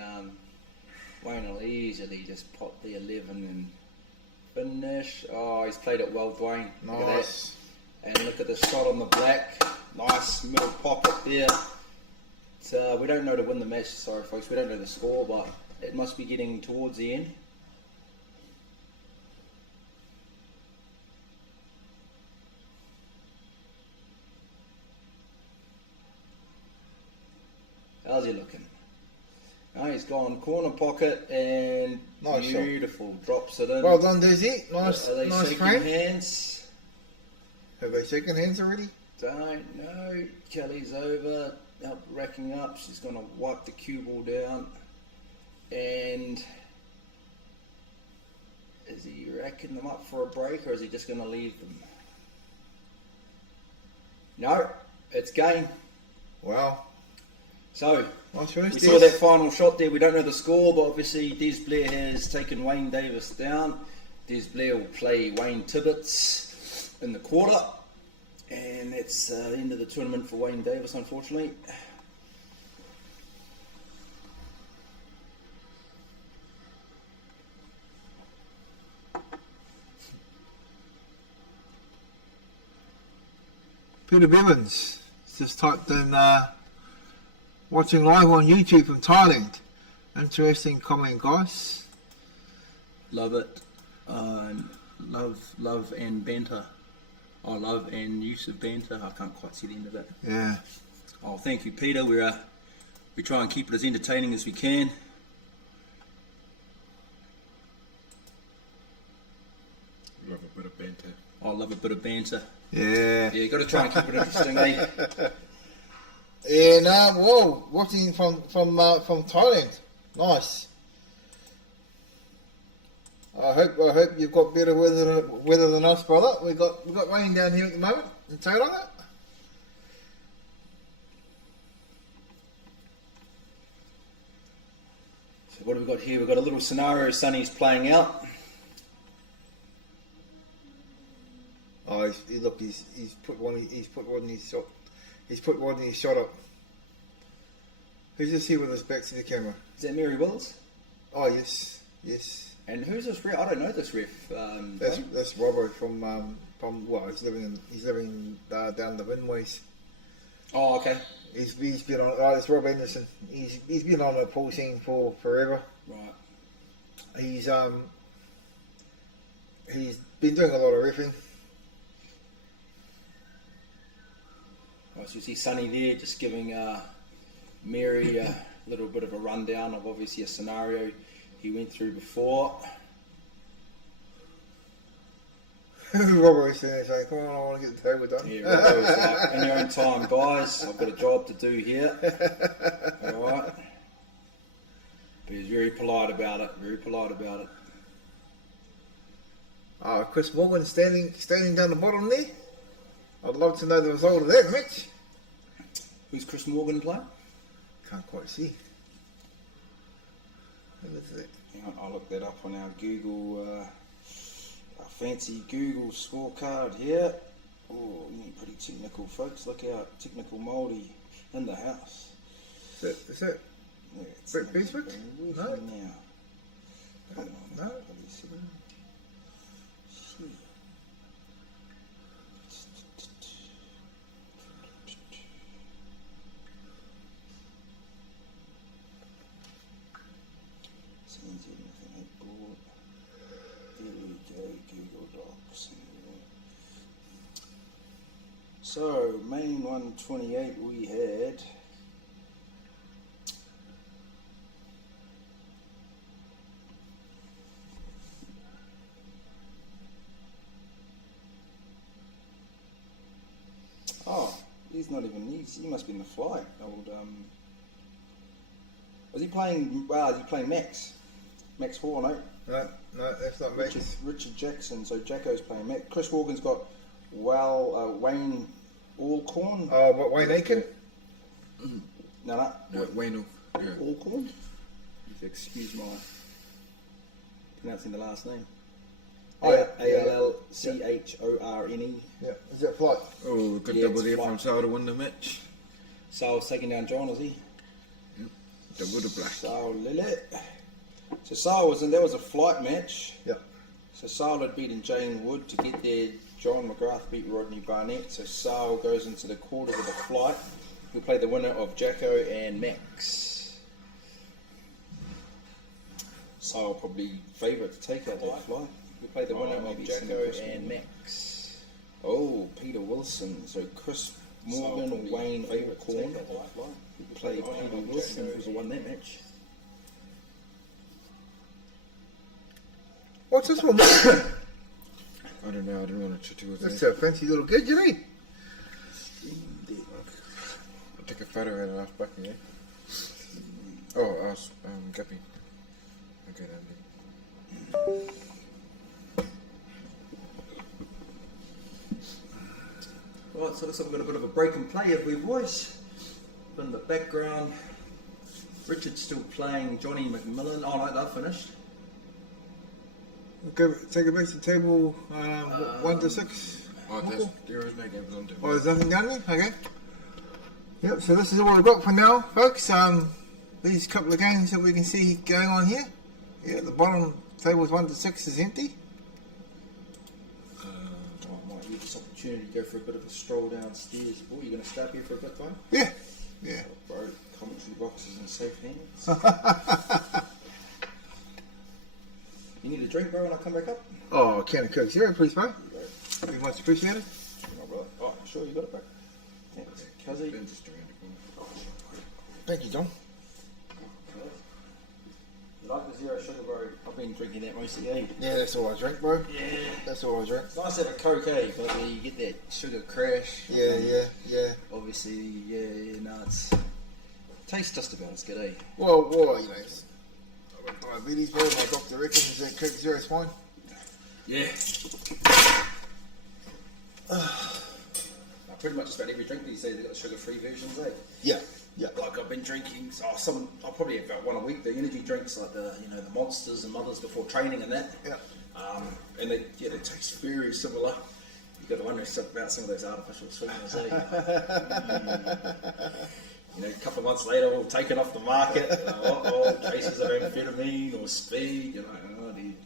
Wayne will easily just pop the 11 and finish. Oh, he's played it well, Dwayne. Look at that. Nice. And look at the shot on the black. Nice middle pocket there. So we don't know to win the match, sorry folks, we don't know the score, but it must be getting towards the end. How's he looking? Oh, he's gone corner pocket and Nice shot. beautiful. Drops it in. Well done, Dizzy. Nice, Are they nice shaking frame. hands? Have they shaken hands already? Don't know. Kelly's over, up racking up. She's going to wipe the cue ball down. And is he racking them up for a break or is he just going to leave them? No, it's game. Wow. So, Nice finish, we Des. saw that final shot there. We don't know the score, but obviously Des Blair has taken Wayne Davis down. Des Blair will play Wayne Tibbetts in the quarter. And that's the end of the tournament for Wayne Davis, unfortunately. Peter Bevins just typed in watching live on YouTube from Thailand. Interesting comment, guys. Love it. Love and banter. I love and use of banter. I can't quite see the end of it. Yeah. Oh, thank you, Peter. We try and keep it as entertaining as we can. Love a bit of banter. I love a bit of banter. Yeah. Yeah, you got to try and keep it interesting, eh? And whoa, watching from Thailand. Nice. I hope you've got better weather than us, brother. We got rain down here at the moment in Tauranga. So what have we got here? We've got a little scenario Sonny's playing out. Oh, he's put one in his shot up. Who's this here with his back to the camera? Is that Mary Wills? Oh yes. And who's this ref? I don't know this ref. That's Robbo from well, he's living down the Vinways. Oh, okay. He's been on. It's Rob Anderson. He's been on the pool scene for forever. Right. He's he's been doing a lot of riffing. So you see Sonny there just giving Mary a little bit of a rundown of obviously a scenario he went through before. Robbo's there saying, come on, I want to get the table done. Yeah, Robbo's like, in your own time, guys, I've got a job to do here. Alright. But he's very polite about it, very polite about it. Oh, Chris Morgan standing down the bottom there. I'd love to know the result of that match. Who's Chris Morgan playing? Can't quite see. Who is it? Hang on, I'll look that up on our Google, our fancy Google scorecard here. Oh, you're pretty technical, folks. Look out, technical Māori in the house. Is that Yeah, it's Brett Beswick? Now. No. Come on, No. bloody second. Shit. CNZ, nothing like board. There we go, Google Docs. So, main 128 we had. Oh, he's not even, he must be in the flight. Old, was he playing, is he playing Max? Max Horn, eh? No, that's not Max. Richard Jackson, so Jacko's playing Max. Chris Morgan's got, Wayne Alcorn. Oh, but Wayne Aiken? No. Wayne. Yeah. Alcorn? Excuse my pronouncing the last name. Oh, yeah. Alcorne. Yeah, is that flight? Oh, good Yeah, double it's there fine. from Sal to win the match. Sal's taking down John, is he? Double the black. Sal Lillet. So Sal was in, that was a flight match. Yeah. So Sal had beaten Jane Wood to get there. John McGrath beat Rodney Barnett. So Sal goes into the quarters of the flight. He'll play the winner of Jacko and Max. Sal probably favourite to take out that flight. He'll play the winner of maybe Jacko Chris and Max. Oh, Peter Wilson. So Chris Morgan, Wayne Alcorn. He'll play Peter Wilson, who's won that match. What's this one? I don't know, I didn't want to chat to you with That's that. a fancy little gig, you need. I'll take a photo of it and ask back again. Oh, ask Guppy. Okay, then. Right, so looks like we've got a bit of a break and play, have we, boys? In the background, Richard's still playing Johnny McMillan. Oh no, they've finished. Okay, take it back to table 1 to 6. Oh, there is no games on Oh, there's nothing down there? Okay. Yep, so this is all we've got for now, folks. These couple of games that we can see going on here. Yeah, the bottom tables 1 to 6 is empty. I might use this opportunity to go for a bit of a stroll downstairs. Boy, you going to stay up here for a bit, though? Yeah, yeah. Bro, commentary box is in safe hands. You need a drink, bro, when I come back up? Oh, a can of Coke Zero, please, bro. Be much appreciated. No, brother. Oh, sure, you got it back. Thanks, Cuzzy. Ben just around the corner. Thank you, John. You like the zero sugar, bro? I've been drinking that mostly, eh? Yeah, that's all I drink, bro. Yeah. That's all I drink. It's nice to have a Coke, eh? But then you get that sugar crash. Yeah. Obviously, no, it's... Tastes just about as good, eh? Well, you know, I've got diabetes, bro. My doctor reckons that Coke Zero is fine. Yeah. Pretty much just about every drink these days, they've got the sugar-free versions, eh? Yeah. Like I've been drinking, I'll probably have about one a week. The energy drinks, like the the Monsters and Mothers before training and that. Yeah. And they taste very similar. You got to wonder about some of those artificial sweeteners, eh? A couple of months later, we'll take it off the market. Traces of amphetamine or speed. Oh dude.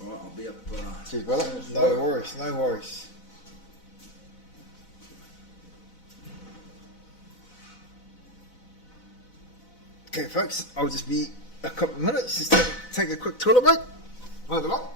All right, I'll be up. Cheers, brother. No worries. Okay, folks, I'll just be a couple of minutes, just take a quick toilet break. Over lot.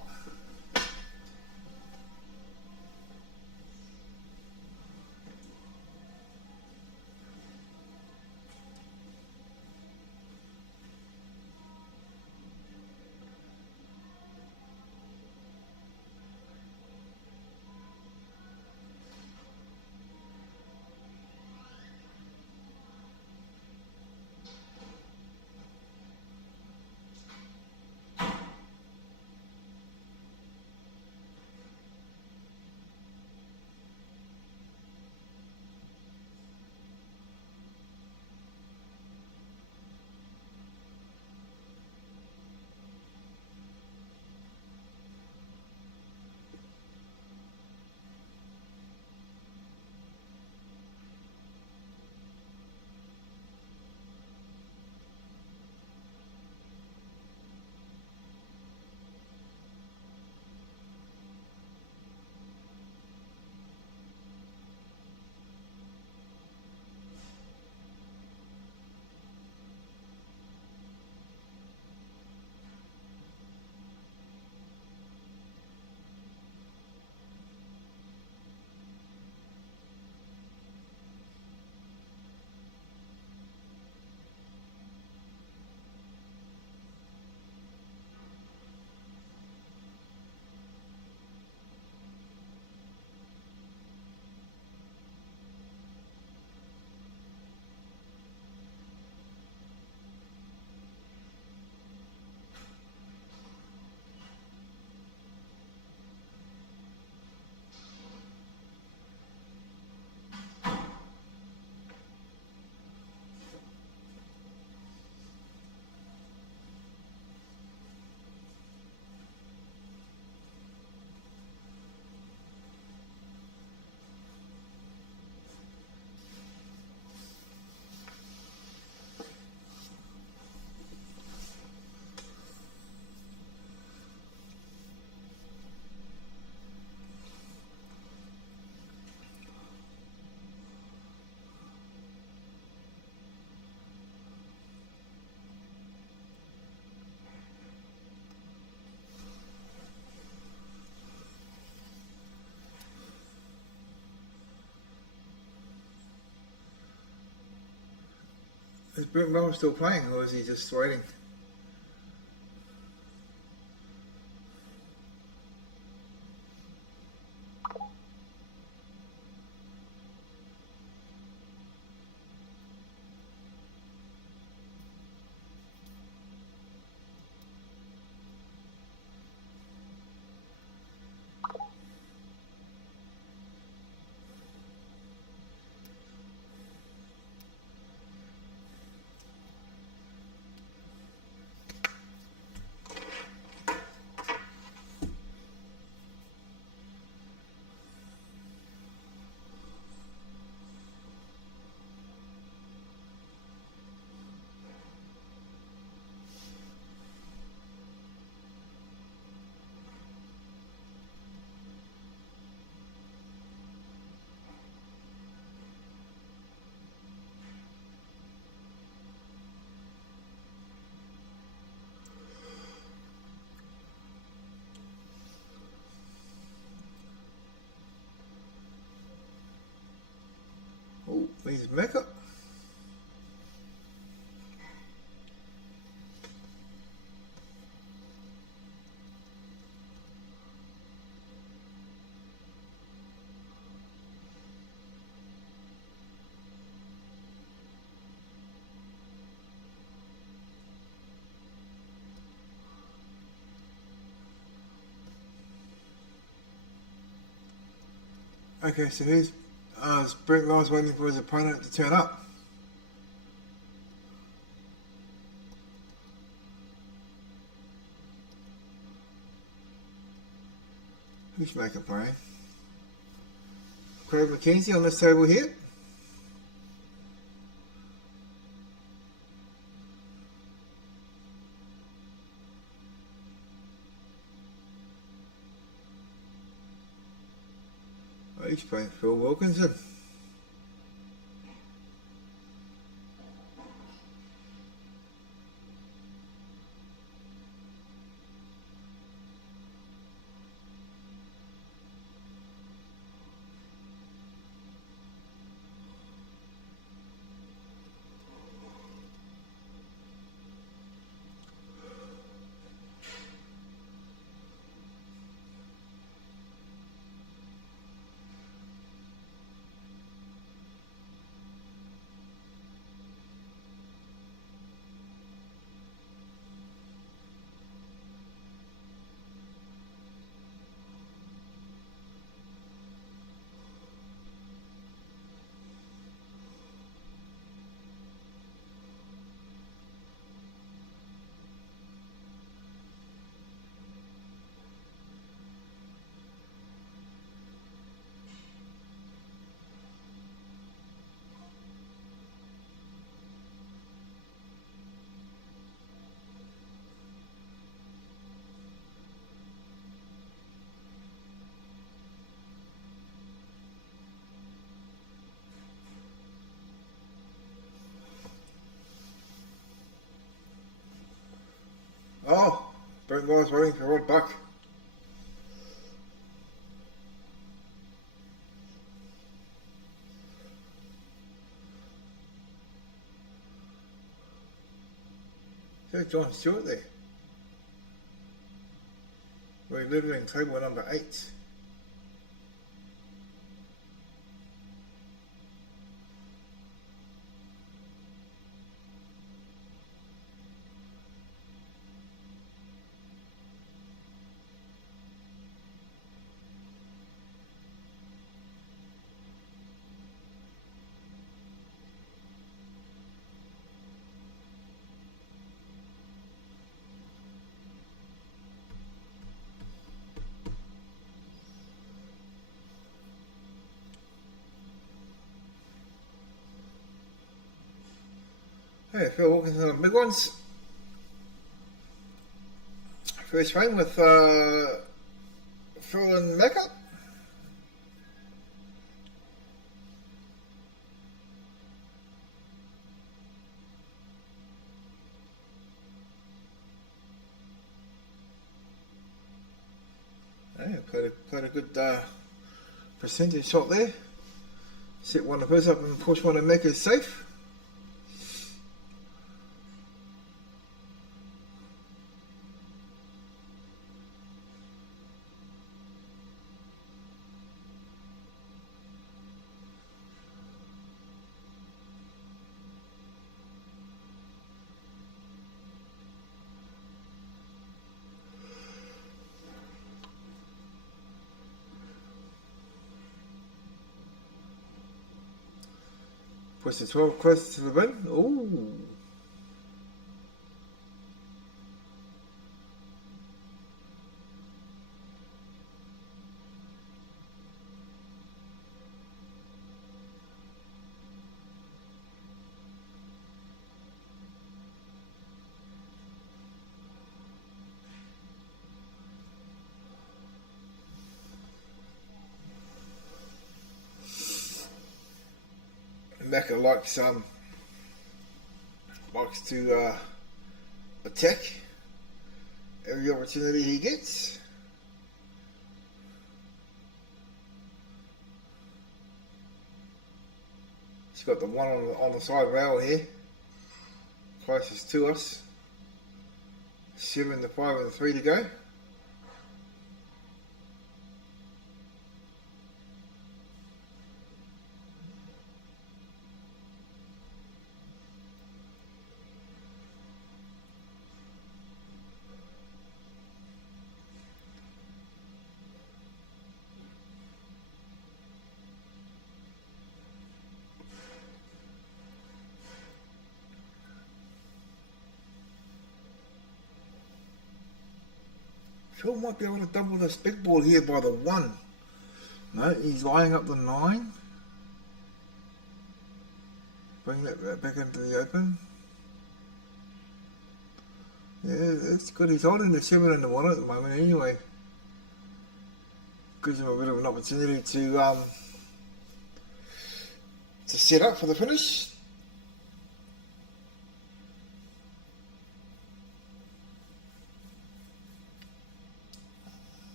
Is Brent Wells still playing, or is he just waiting? Oh, he's Mecca. Okay, so here's Brent Wells waiting for his opponent to turn up. Who's Mecca playing? Craig McKenzie on this table here. Oh, he's playing Phil Wilkinson. Oh, Brent Wells waiting for Rod Buck. There's John Stewart there. We're living in table number 8. Hey, Phil Wilkinson on the big ones. First frame with Phil and Mecca. Hey, played a good percentage shot there. Set one of his up and push one of Mecca's safe. Push the 12 closer to the bin. Ooh. Mecca likes to attack every opportunity he gets. He's got the one on the side rail here, closest to us. 7, the 5, and the 3 to go. Phil might be able to double this big ball here by the 1. No, he's lining up the 9. Bring that back into the open. Yeah, it's good. He's holding the 7 and the 1 at the moment anyway. Gives him a bit of an opportunity to set up for the finish.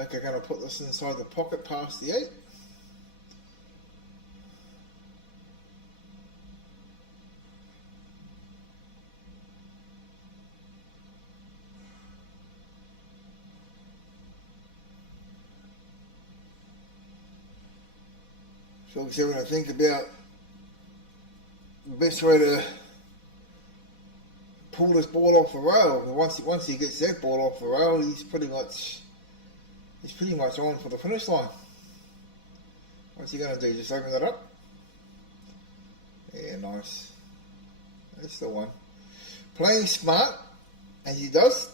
I think I'm going to put this inside the pocket past the 8. So obviously when I think about the best way to pull this ball off the rail, once he gets that ball off the rail, he's pretty much on for the finish line. What's he going to do? Just open it up? Yeah, nice. That's the one. Playing smart, as he does.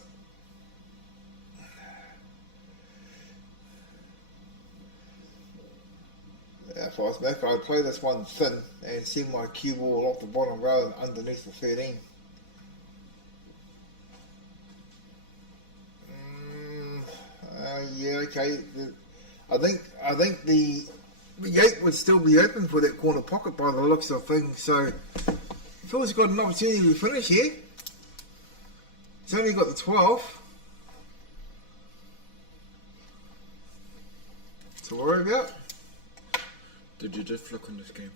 If I was back, I'd play this one thin and send my cue ball off the bottom rail and underneath the 13. Yeah, okay. I think the 8 would still be open for that corner pocket by the looks of things. So Phil's got an opportunity to finish here. He's only got the 12 to worry about. Did you just flick on this game?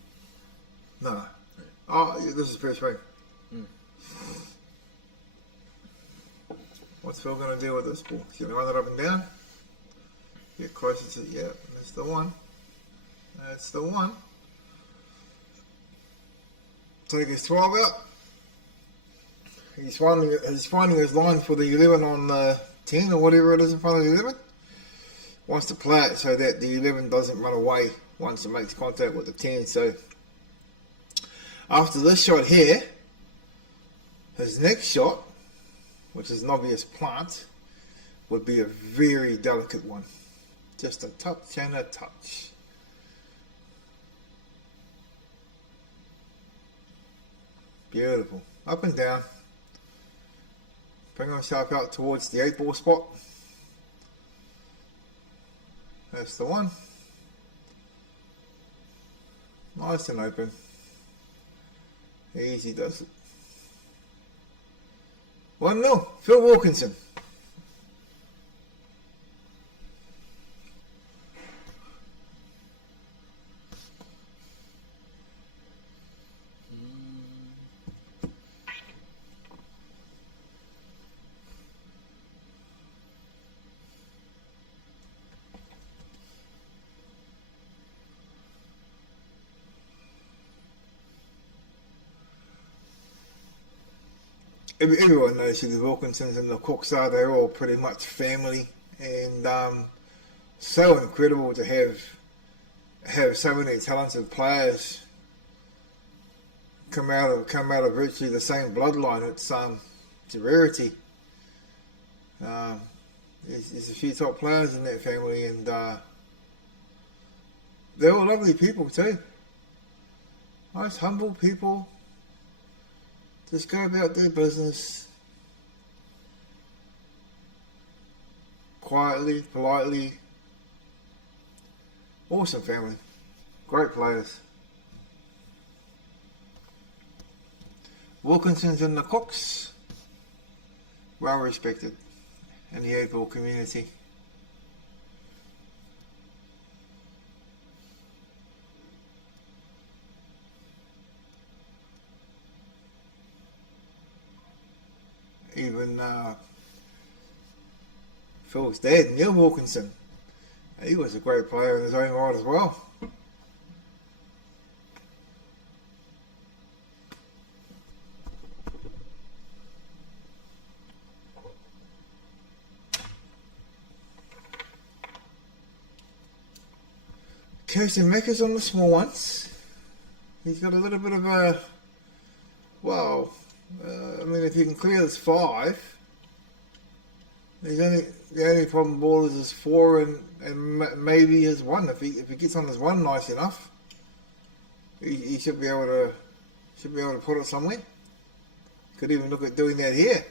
No. Right. Oh, yeah, this is the first frame. What's Phil going to do with this ball? He's going to run it up and down. Get closer to, yeah, that's the one. That's the one. Take his 12 out. He's finding his line for the 11 on 10 or whatever it is in front of the 11. Wants to play it so that the 11 doesn't run away once it makes contact with the 10. So after this shot here, his next shot, which is an obvious plant, would be a very delicate one. Just a touch and a touch. Beautiful. Up and down. Bring himself out towards the 8 ball spot. That's the one. Nice and open. Easy does it. 1-0. Phil Wilkinson. Everyone knows who the Wilkinsons and the Cooks are. They're all pretty much family, and so incredible to have have so many talented players come out of virtually the same bloodline. It's a rarity. There's a few top players in that family, and they're all lovely people too. Nice, humble people. Just go about their business quietly, politely. Awesome family. Great players. Wilkinson's and the Cooks. Well respected in the April community. Even Phil's dad, Neil Wilkinson, he was a great player in his own right as well. Kirsten Meckers on the small ones. He's got a little bit of a, well, I mean, if you can clear this 5, the only problem ball is 4 and maybe his 1. If he gets on his 1 nice enough, he should be able to put it somewhere. Could even look at doing that here.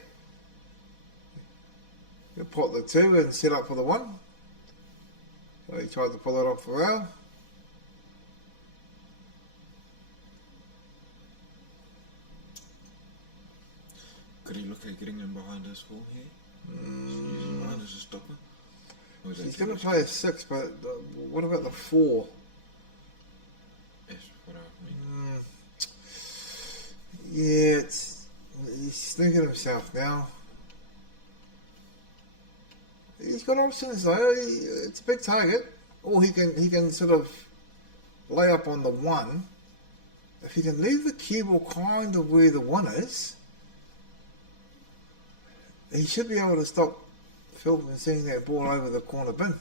He'll pot the 2 and set up for the 1. So he tried to pull it off for Al. Could he look at getting him behind his 4 here? Using 1 as a stopper? Or is that He's too going much? to play a 6, but what about the 4? That's what I mean. Yeah, he's thinking himself now. He's got options though. It's a big target, or he can sort of lay up on the 1. If he can leave the cue ball kind of where the 1 is, he should be able to stop Phil from seeing that ball over the corner bin.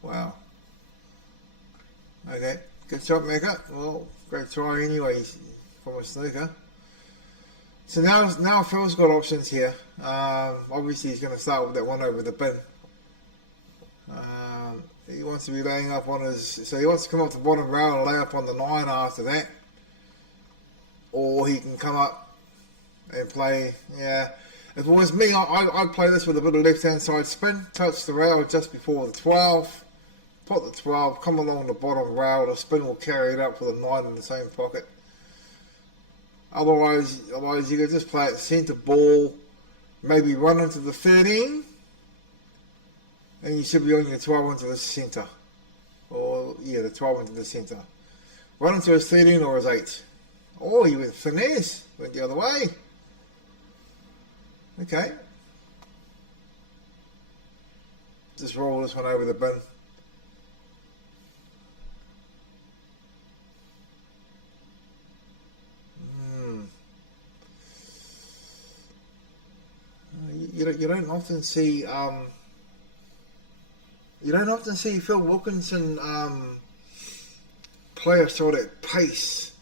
Wow. Okay, good shot, Mecca. Well, great try anyway from a snooker. So now Phil's got options here. Obviously he's going to start with that 1 over the bin. He wants to be laying up on his, so he wants to come off the bottom rail and lay up on the 9 after that. Or he can come up and play, yeah. If it was me, I'd play this with a bit of left-hand side spin, touch the rail just before the 12, put the 12, come along the bottom rail, the spin will carry it up for the 9 in the same pocket. Otherwise you could just play it centre ball, maybe run into the 13, and you should be on your 12 into the centre. Or, yeah, the 12 into the centre. Run into his 13 or his 8. Oh, he went finesse, went the other way. Okay. Just roll this one over the bin. You don't often see Phil Wilkinson play a sort of pace.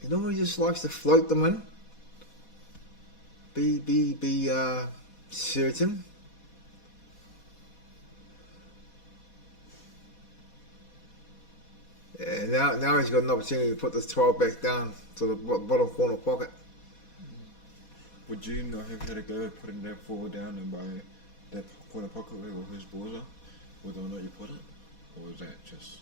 He normally just likes to float them in. Be certain. Yeah, now he's got an opportunity to put this 12 back down to the bottom corner pocket. Would you not have had a go at putting that 4 down and by that corner pocket where all his balls are, whether or not you put it? Or was that just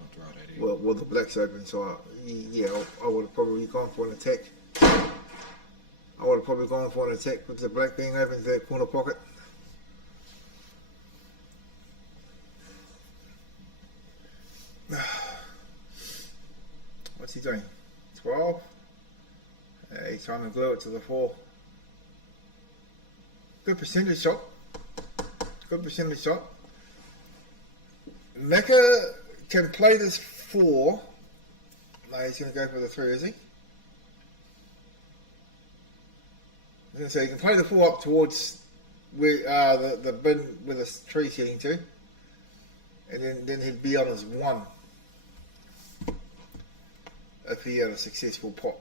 not the right idea? Well, the black's open, so yeah, I would have probably gone for an attack. I would have probably gone for an attack with the black being open to that corner pocket. What's he doing? 12? He's trying to glue it to the 4. Good percentage shot. Good percentage shot. Mecca can play this 4. No, he's going to go for the 3, is he? So you can play the 4 up towards where the bin where the tree's heading to, and then he'd be on his 1 if he had a successful pot.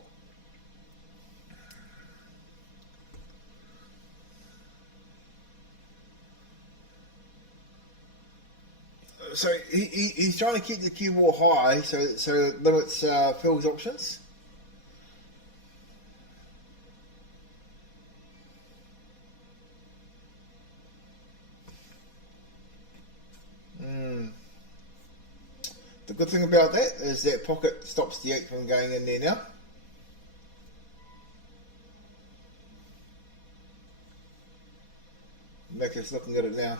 So he's trying to keep the cue ball high, so it limits Phil's options. The good thing about that is that pocket stops the 8 from going in there now. Macca's looking at it now.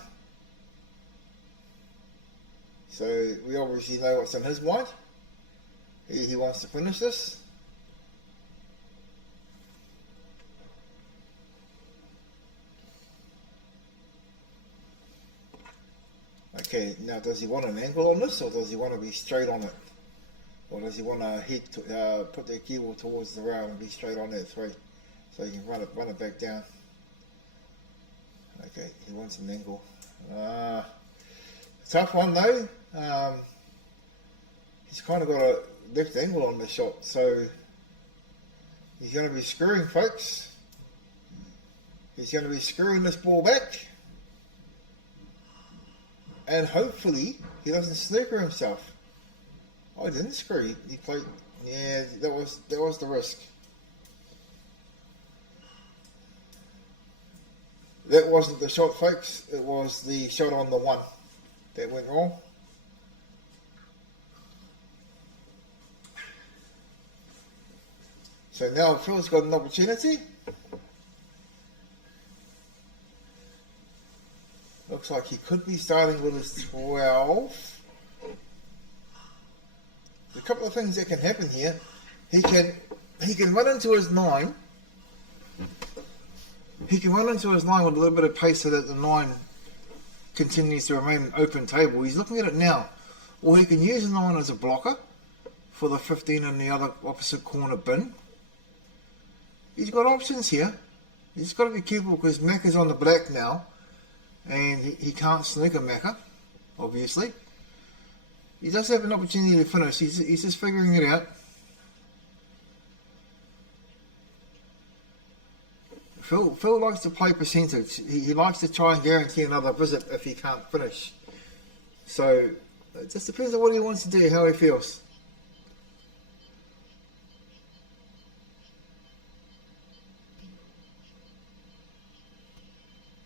So we obviously know what's in his mind. He wants to finish this. Okay, now does he want an angle on this, or does he want to be straight on it? Or does he want to put the keyboard towards the rail and be straight on that 3, so he can run it back down? Okay, he wants an angle. Tough one though. He's kind of got a left angle on the shot, so he's going to be screwing, folks. He's going to be screwing this ball back. And hopefully he doesn't snooker himself. Oh, he didn't screw. He played. Yeah, that was the risk. That wasn't the shot, folks. It was the shot on the 1 that went wrong. So now Phil's got an opportunity. Looks like he could be starting with his 12. There's a couple of things that can happen here. He can run into his 9. He can run into his 9 with a little bit of pace so that the 9 continues to remain an open table. He's looking at it now. Or he can use the 9 as a blocker for the 15 in the other opposite corner bin. He's got options here. He's got to be careful because Macca's on the black now. And he can't snooker Macca, obviously. He does have an opportunity to finish. He's just figuring it out. Phil likes to play percentage. He likes to try and guarantee another visit if he can't finish. So it just depends on what he wants to do, how he feels.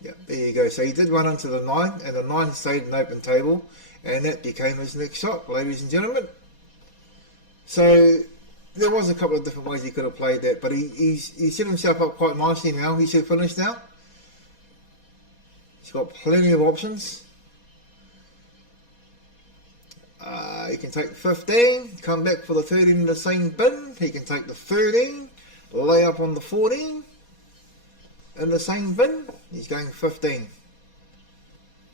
Yeah, there you go. So he did run into the 9, and the 9 stayed an open table, and that became his next shot, ladies and gentlemen. So there was a couple of different ways he could have played that, but he set himself up quite nicely now. He should finish now. He's got plenty of options. He can take the 15, come back for the 13 in the same bin. He can take the 13, lay up on the 14 in the same bin. He's going 15.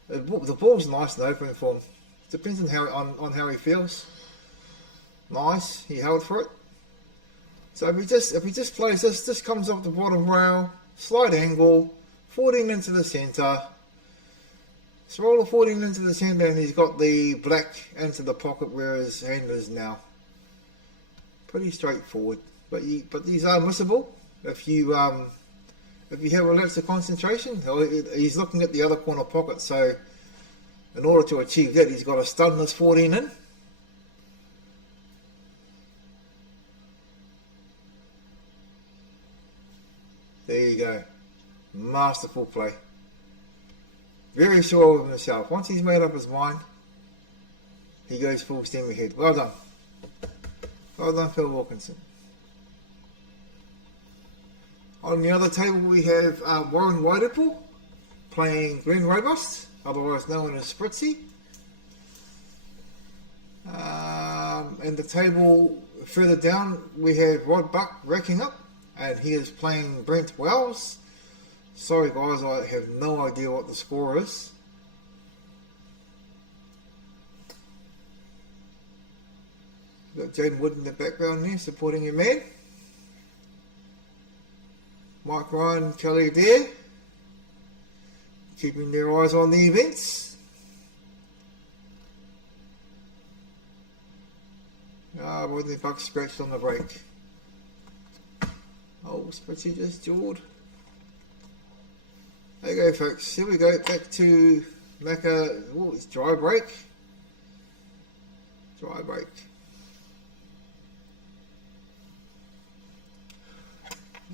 The ball's nice and open for him. Depends on how he feels. Nice, he held for it. So if he just plays this comes off the bottom rail, slight angle, 14 into the centre. So roll the 14 into the centre, and he's got the black into the pocket where his hand is now. Pretty straightforward, but these are missable if you have a lapse of concentration. He's looking at the other corner pocket, so in order to achieve that, he's got to stun this 14 in. There you go. Masterful play. Very sure of himself. Once he's made up his mind, he goes full steam ahead. Well done. Well done, Phil Wilkinson. On the other table we have Warren Whiteapple playing Green Robust, otherwise known as Spritzy. And the table further down we have Rod Buck racking up, and he is playing Brent Wells. Sorry guys, I have no idea what the score is. Got Jaden Wood in the background there supporting your man. Mike Ryan and Kelly Adair, keeping their eyes on the events. When the buck scratched on the break. Oh, Spritzy just jawed. There you go, folks. Here we go. Back to Macca. Oh, it's dry break. Dry break.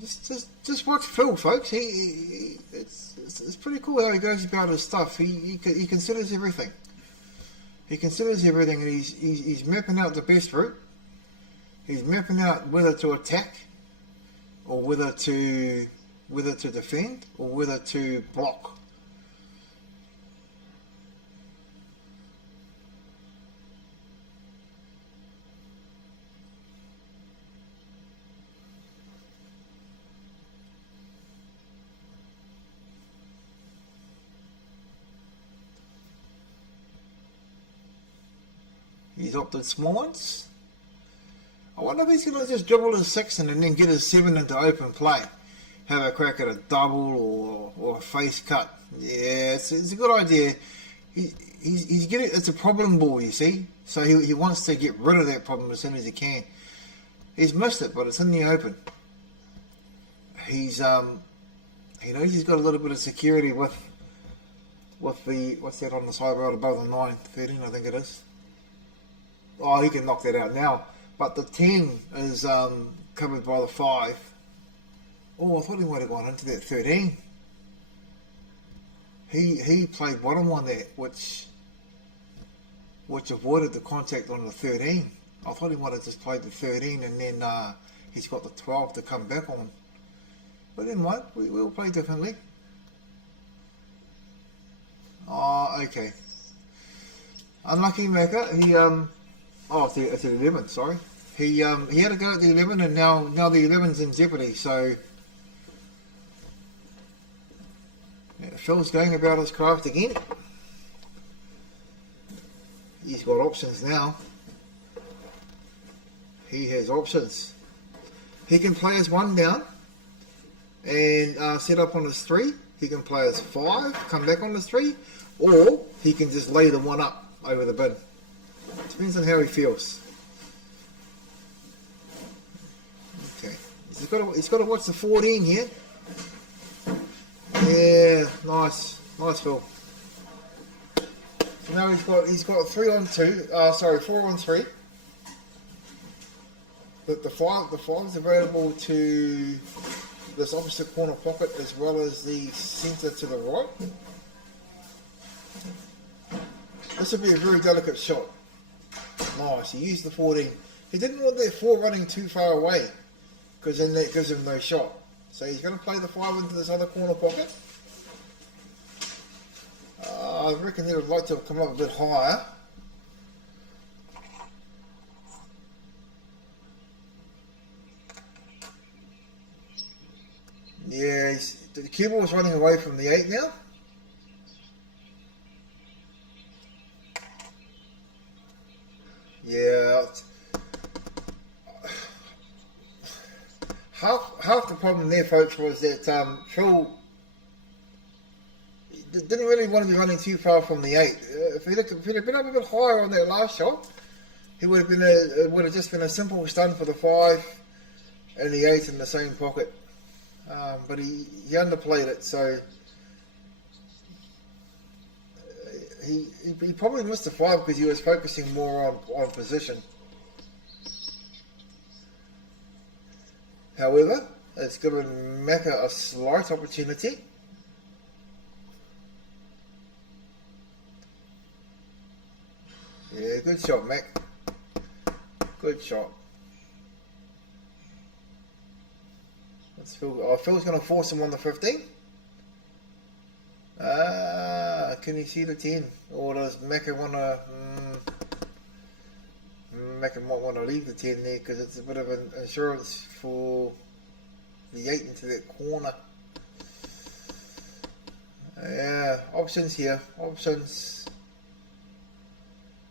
Just watch Phil, folks. It's pretty cool how he goes about his stuff. He considers everything. He considers everything, and he's mapping out the best route. He's mapping out whether to attack, or whether to defend, or whether to block. He's opted small ones. I wonder if he's going to just dribble his 6 and then get his 7 into open play. Have a crack at a double or a face cut. Yeah, it's a good idea. He's getting, it's a problem ball, you see. So he wants to get rid of that problem as soon as he can. He's missed it, but it's in the open. He knows he's got a little bit of security with the, what's that on the side rail above the 9, 13 I think it is. Oh, he can knock that out now. But the 10 is covered by the 5. Oh, I thought he might have gone into that 13. He played one-on-one there, which avoided the contact on the 13. I thought he might have just played the 13 and then he's got the 12 to come back on. But never mind, we'll play differently. Oh, okay. Unlucky Macca, he it's an 11, sorry. He had to go at the 11 and now the 11's in jeopardy, so yeah, Phil's going about his craft again. He's got options now. He has options. He can play his 1 down and set up on his 3. He can play his 5, come back on his 3, or he can just lay the 1 up over the bin. Depends on how he feels. Okay, he's got to watch the 14 here. Yeah, nice, Phil. So now he's got 4 on 3. But the 5's available to this opposite corner pocket as well as the centre to the right. This would be a very delicate shot. Nice, he used the 14. He didn't want that 4 running too far away, because then that gives him no shot. So he's going to play the 5 into this other corner pocket. I reckon he would like to have come up a bit higher. Yeah, the cue ball's running away from the 8 now. Yeah, half the problem there, folks, was that Phil didn't really want to be running too far from the 8. If he'd have been up a bit higher on that last shot, it would have just been a simple stun for the 5 and the 8 in the same pocket. But he underplayed it, so he probably missed the 5 because he was focusing more on position. However, it's given Macca a slight opportunity. Yeah, good shot, Mac. Good shot. Let's Phil's going to force him on the 15. Can he see the 10? Or does Macca want to... Macca might want to leave the 10 there because it's a bit of an insurance for the 8 into that corner. Yeah, options here. Options.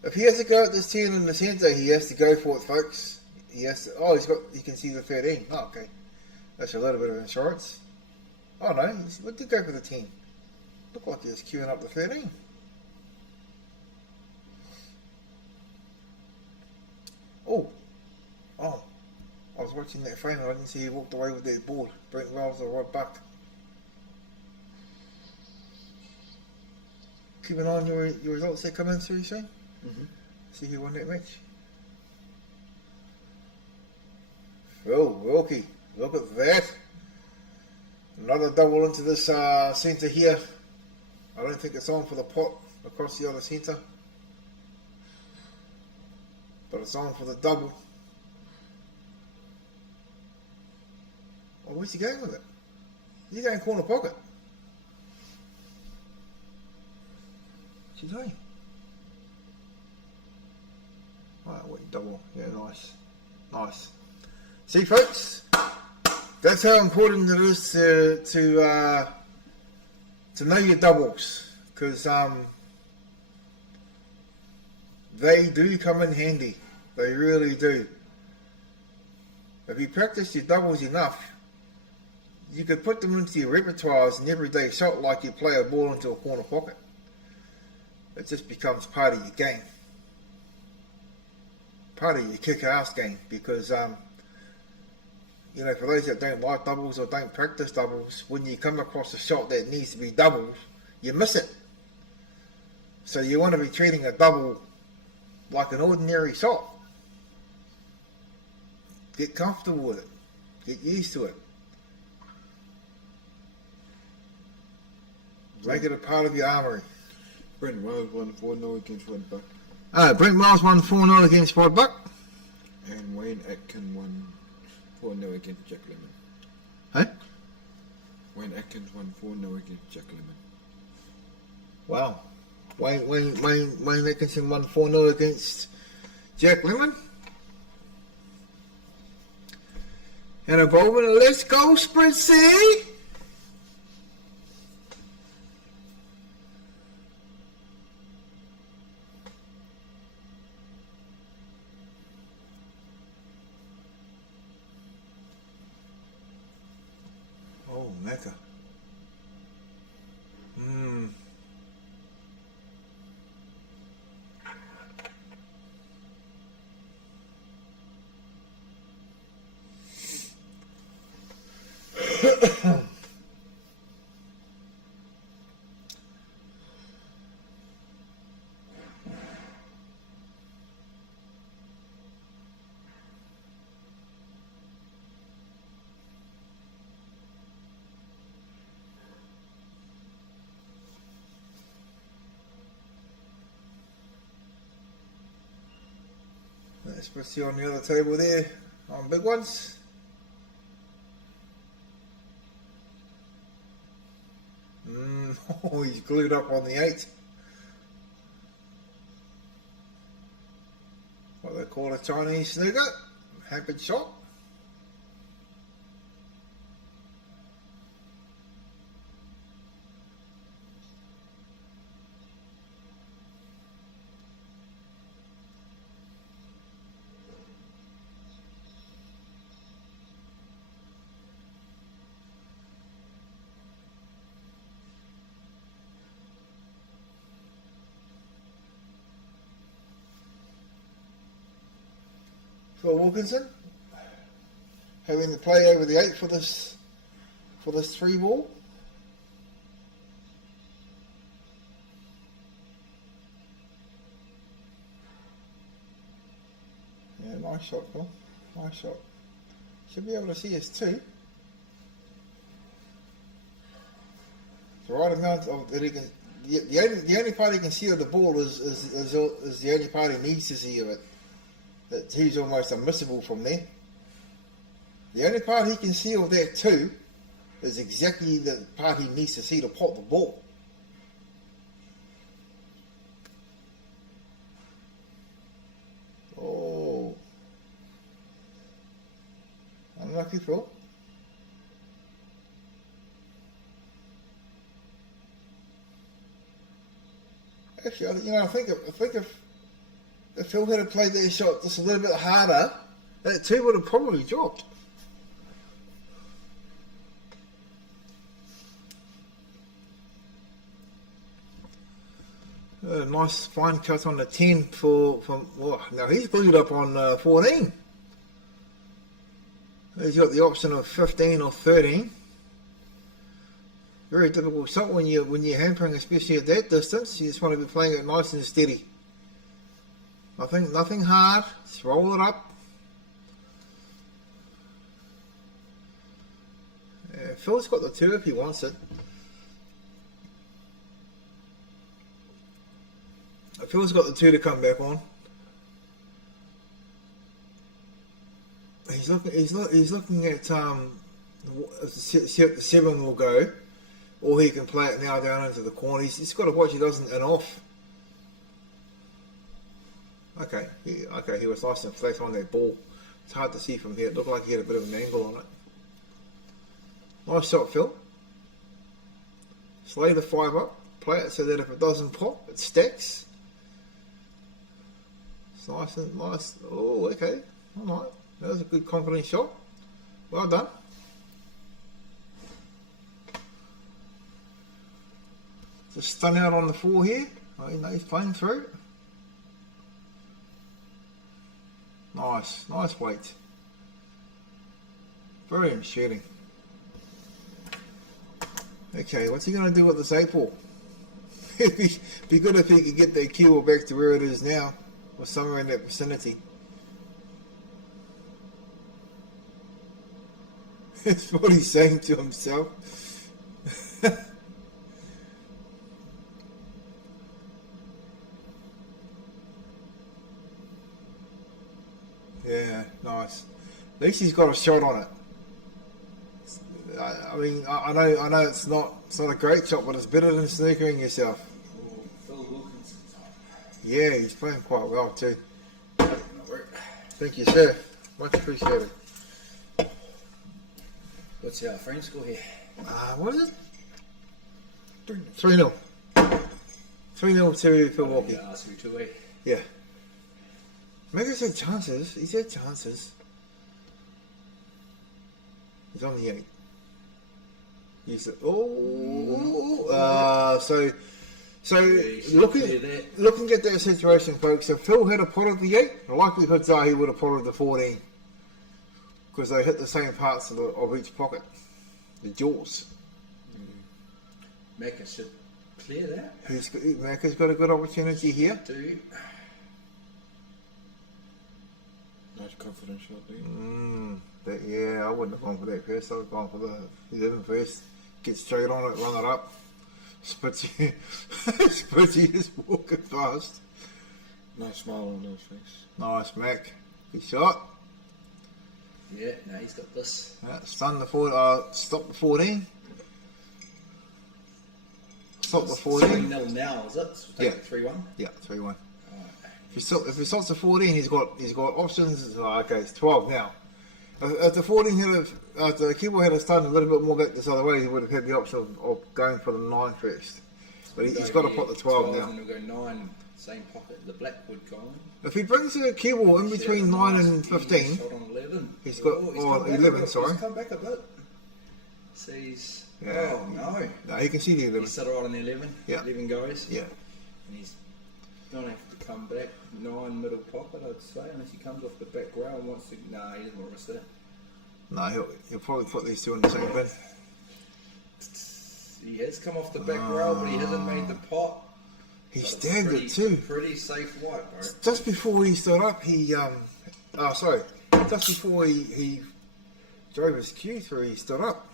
If he has to go at this 10 in the centre, he has to go for it, folks. He has to... Oh, you can see the 13. Oh, okay. That's a little bit of insurance. Oh no, what did go for the 10? Looked like he was queuing up the 13. Oh, I was watching that frame and I didn't see he walked away with that board. Brent Wells or Rod Buck. Keep an eye on your results that come in through, Shane. See who won that match. Phil Wilkie, look at that. Another double into this centre here. I don't think it's on for the pot across the other centre. But it's on for the double. Oh, where's he going with it? He's going corner pocket. What's he doing? Right, went double. Yeah, nice. Nice. See, folks, that's how important it is to know your doubles, because they do come in handy. They really do. If you practice your doubles enough, you could put them into your repertoire as an everyday shot, like you play a ball into a corner pocket. It just becomes part of your game, part of your kick-ass game, because you know, for those that don't like doubles or don't practice doubles, when you come across a shot that needs to be doubles, you miss it. So you want to be treating a double like an ordinary shot. Get comfortable with it. Get used to it. Make it a part of your armoury. Brent Wells won 4-0 against Rod Buck. Brent Wells won 4-0 against Rod Buck. And Wayne Atkin won 4-0 against Jack Lemon. Hey? Wayne Atkins won 4-0 against Jack Lemon. Wow. Wayne Atkinson won 4-0 against Jack Lemon. And involvement, let's go, Sprint City! Oh, Mecca. Let's put you on the other table there on big ones. Oh, he's glued up on the 8. What they call a Chinese snooker. Hampered shot. Phil Wilkinson having the play over the 8 for this 3 ball. Yeah, nice shot, Phil. Nice shot. Should be able to see us too. The right amount of that he can. The only part he can see of the ball is the only part he needs to see of it. That he's almost unmissable from there. The only part he can see of that too is exactly the part he needs to see to pot the ball. Oh, unlucky Phil. Actually, I think if Phil had played that shot just a little bit harder, that 2 would have probably dropped. Nice fine cut on the 10 from. Oh, now he's glued up on 14. He's got the option of 15 or 13. Very difficult shot when you're hampering, especially at that distance. You just want to be playing it nice and steady. Nothing hard. Just roll it up. Yeah, Phil's got the 2 if he wants it. Phil's got the 2 to come back on. He's looking at see if the 7 will go, or he can play it now down into the corner. He's got to watch he doesn't and off. Okay, he was nice and flat on that ball. It's hard to see from here. It looked like he had a bit of an angle on it. Nice shot, Phil. Slay the 5 up. Play it so that if it doesn't pop, it stacks. It's nice and nice. Oh, okay. Alright. That was a good confident shot. Well done. Just stun out on the 4 here. Oh, you know, he's playing through. Nice weight. Brilliant shooting. Okay, what's he going to do with this 8 ball? It'd be good if he could get that cue ball back to where it is now, or somewhere in that vicinity. That's what he's saying to himself. Yeah, nice. At least he's got a shot on it. I mean, I know it's not a great shot, but it's better than sneakering yourself. Yeah, he's playing quite well too. Thank you, sir. Much appreciated. What's our frame score here? What is it? 3-0. 3-0 to Milwaukee. Yeah, so 2-8. Yeah. Mega's had chances. He's had chances. He's on the 8. He's so looking at that situation, folks. If Phil had a pot of the 8, the likelihoods are he would have potted the 14 because they hit the same parts of each pocket, the jaws. Macca should clear that. Macca's got a good opportunity here. Do. Nice confident shot there. Yeah, I wouldn't have gone for that first. I would have gone for the 11 first. Get straight on it, run it up. Spritzy is walking fast. Nice smile on his face. Nice, Mac. Good shot. Yeah, no, he's got this. Stop the 14. Stop the 14. 3-0 now, is it? So Yeah. 3-1? Yeah, 3-1. If he stops the 14, he's got options. Okay, it's 12 now. If the 14 if the keyboard had stun a little bit more back this other way, he would have had the option of going for the 9 first. But he's got to put the 12 now. And we'll go 9, same pocket, the Blackwood column. If he brings the keyboard in between 9 and 15, Shot on 11. he's got 11. Sorry. He's come back a bit. Sees. Yeah. Oh no. No, he can see the 11. He's set right on the 11. Yeah. 11 goes. Yeah. And he's gonna have to come back 9 middle pocket, I'd say, unless he comes off the back rail and wants to. Nah, he doesn't want to risk that. No, he'll probably put these 2 in the same bin. He has come off the back rail, but he hasn't made the pot. He But it's stabbed it too. Pretty safe white, bro. Just before he stood up, just before he drove his cue through, he stood up.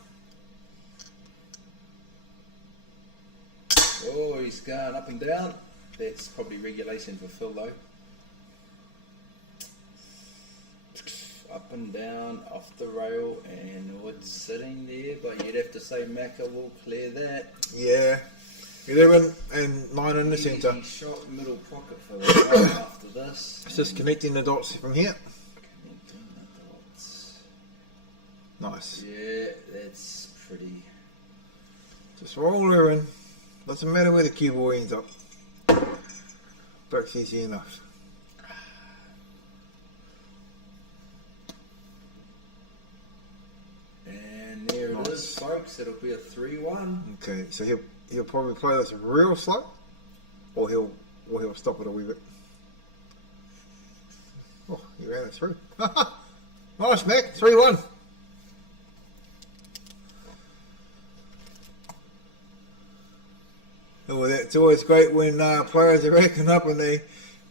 Oh, he's going up and down. That's probably regulation for Phil though. Up and down, off the rail, and it's sitting there, but you'd have to say Macca will clear that. Yeah. 11 and 9 in the centre. He shot middle pocket for the rail after this. It's just connecting the dots from here. Connecting the dots. Nice. Yeah, that's pretty. Just roll her in. Doesn't matter where the cue ball ends up. Back's easy enough. And there it is, folks. It'll be a 3-1. Okay, so he'll probably play this real slow, or he'll or he'll stop it a wee bit. Oh, he ran it through. Nice, Mac. 3-1. Oh, it's always great when players are racking up and they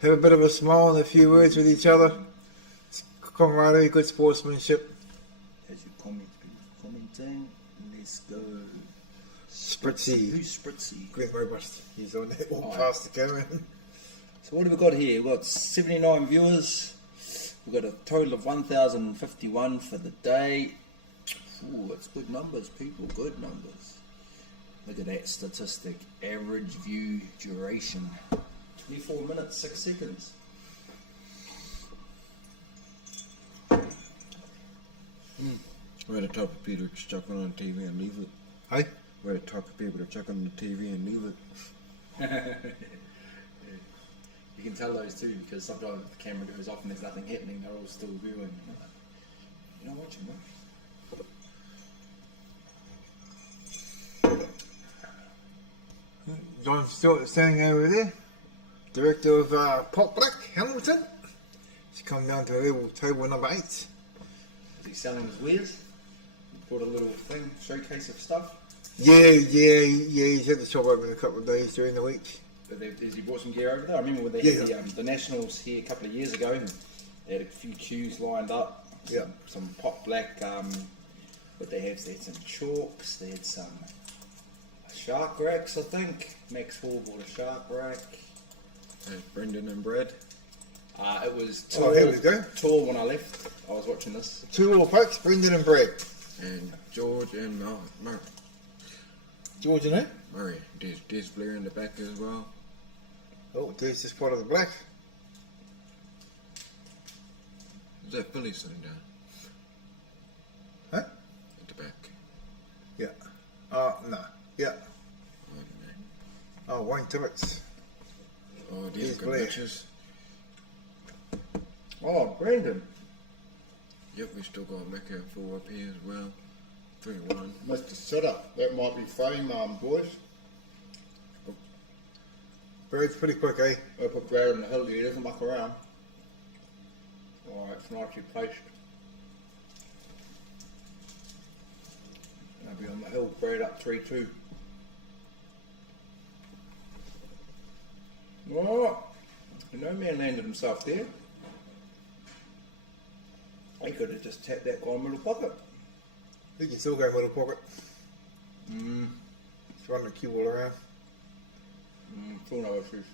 have a bit of a smile and a few words with each other. It's camaraderie, good sportsmanship. As you commenting, let's go. Spritzy. Who's Spritzy? Great robust. He's on there all Oh, past the camera. So what have we got here? We've got 79 viewers. We've got a total of 1,051 for the day. Ooh, that's good numbers, people. Good numbers. Look at that statistic. Average view duration. 24 minutes, 6 seconds. We're the type of people to chuck on the TV and leave it. Hey? We're the type of people to chuck on the TV and leave it. You can tell those two because sometimes the camera goes off and there's nothing happening. They're all still viewing. You're not watching, mate. John Stewart standing over there. Director of Pop Black, Hamilton. He's come down to level table number 8. Is he selling his wares? Brought a little thing, showcase of stuff. Yeah, he's had the shop open a couple of days during the week. Has he brought some gear over there? I remember when they had the Nationals here a couple of years ago, and they had a few cues lined up. Some Pop Black, but they had some chalks, they had some shark racks, I think. Max Hall bought a shark rack. Brendan and Brad. It was here we go. tall when I left. I was watching this. 2 more folks, Brendan and Brad. And George and Murray. George and who? Murray. There's Blair in the back as well. Oh, there's this part of the black. Is that Billy sitting down? Huh? At the back. Yeah. No. Yeah. Oh, Wayne Tibbetts. Oh, He's these good Blair. matches. Oh, Brandon. Yep, we still got Mecca and 4 up here as well. 3-1. Mr. Setup, that might be fame, boys. Brad's pretty quick, eh? I put Brad on the hill, he doesn't muck around. Alright, it's nicely placed. I'll be on the hill, Brad up 3-2. Oh, no man landed himself there. He could have just tapped that guy in the middle pocket. He can still go middle pocket. Just run the cue all around. Still no issues.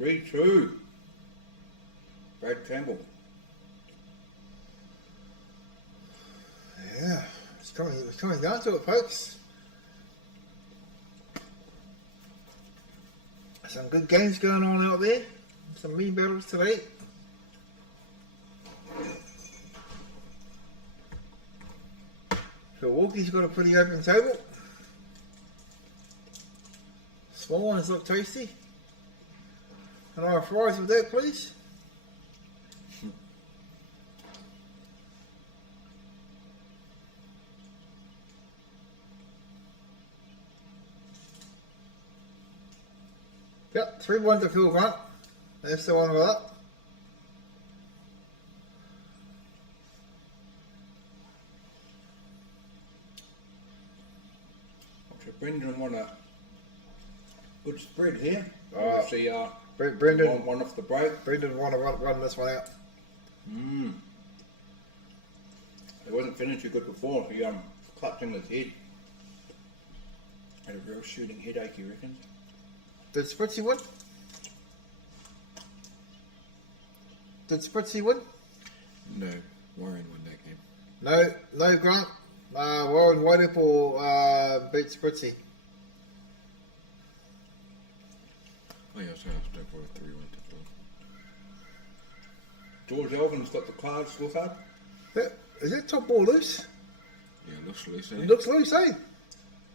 3-2. Brad Campbell. Yeah, it's coming down to it, folks. Some good games going on out there. Some mean battles today. Milwaukee's got a pretty open table. Small ones look tasty. And our fries with that, please. Yep, 3-1 to Phil Grant. That's the one with that. So Brendan won a good spread here. Oh, Obviously, Brendan one off the break. Brendan want to run this one out. It wasn't feeling too good before. He clutching his head. Had a real shooting headache, he reckons. Did Spritzy win? Did Spritzy win? No, Warren won that game. No, Grant. Warren Whiteapple beat Spritzy. Oh yeah, so I'll stick for a 3-1 to Phil. George Elvin's got the scorecard. Is that top ball loose? Yeah, looks loose, eh? It looks loose, eh?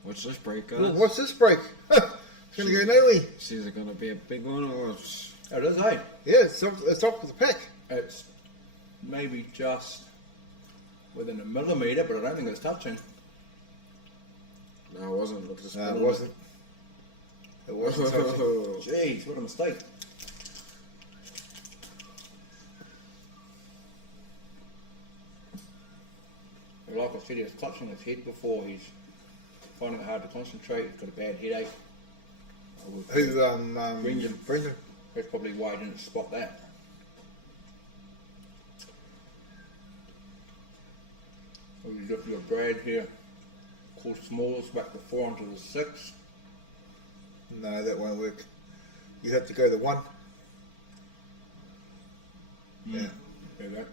What's this break, guys? Well, what's this break? It's going to go nowhere. Is it going to be a big one or it's... It is, eh? Yeah, it's up with the pack. It's maybe just within a millimetre, but I don't think it's touching. No, it wasn't. Look at the spin No, it on wasn't. It wasn't touching. Jeez, what a mistake. Like I said, he was clutching his head before. He's finding it hard to concentrate. He's got a bad headache. Who, Brendan. Brendan. That's probably why he didn't spot that. We're looking at Brad here. Call Smalls back to 4 onto the 6. No, that won't work. You have to go the 1. Yeah. There you go.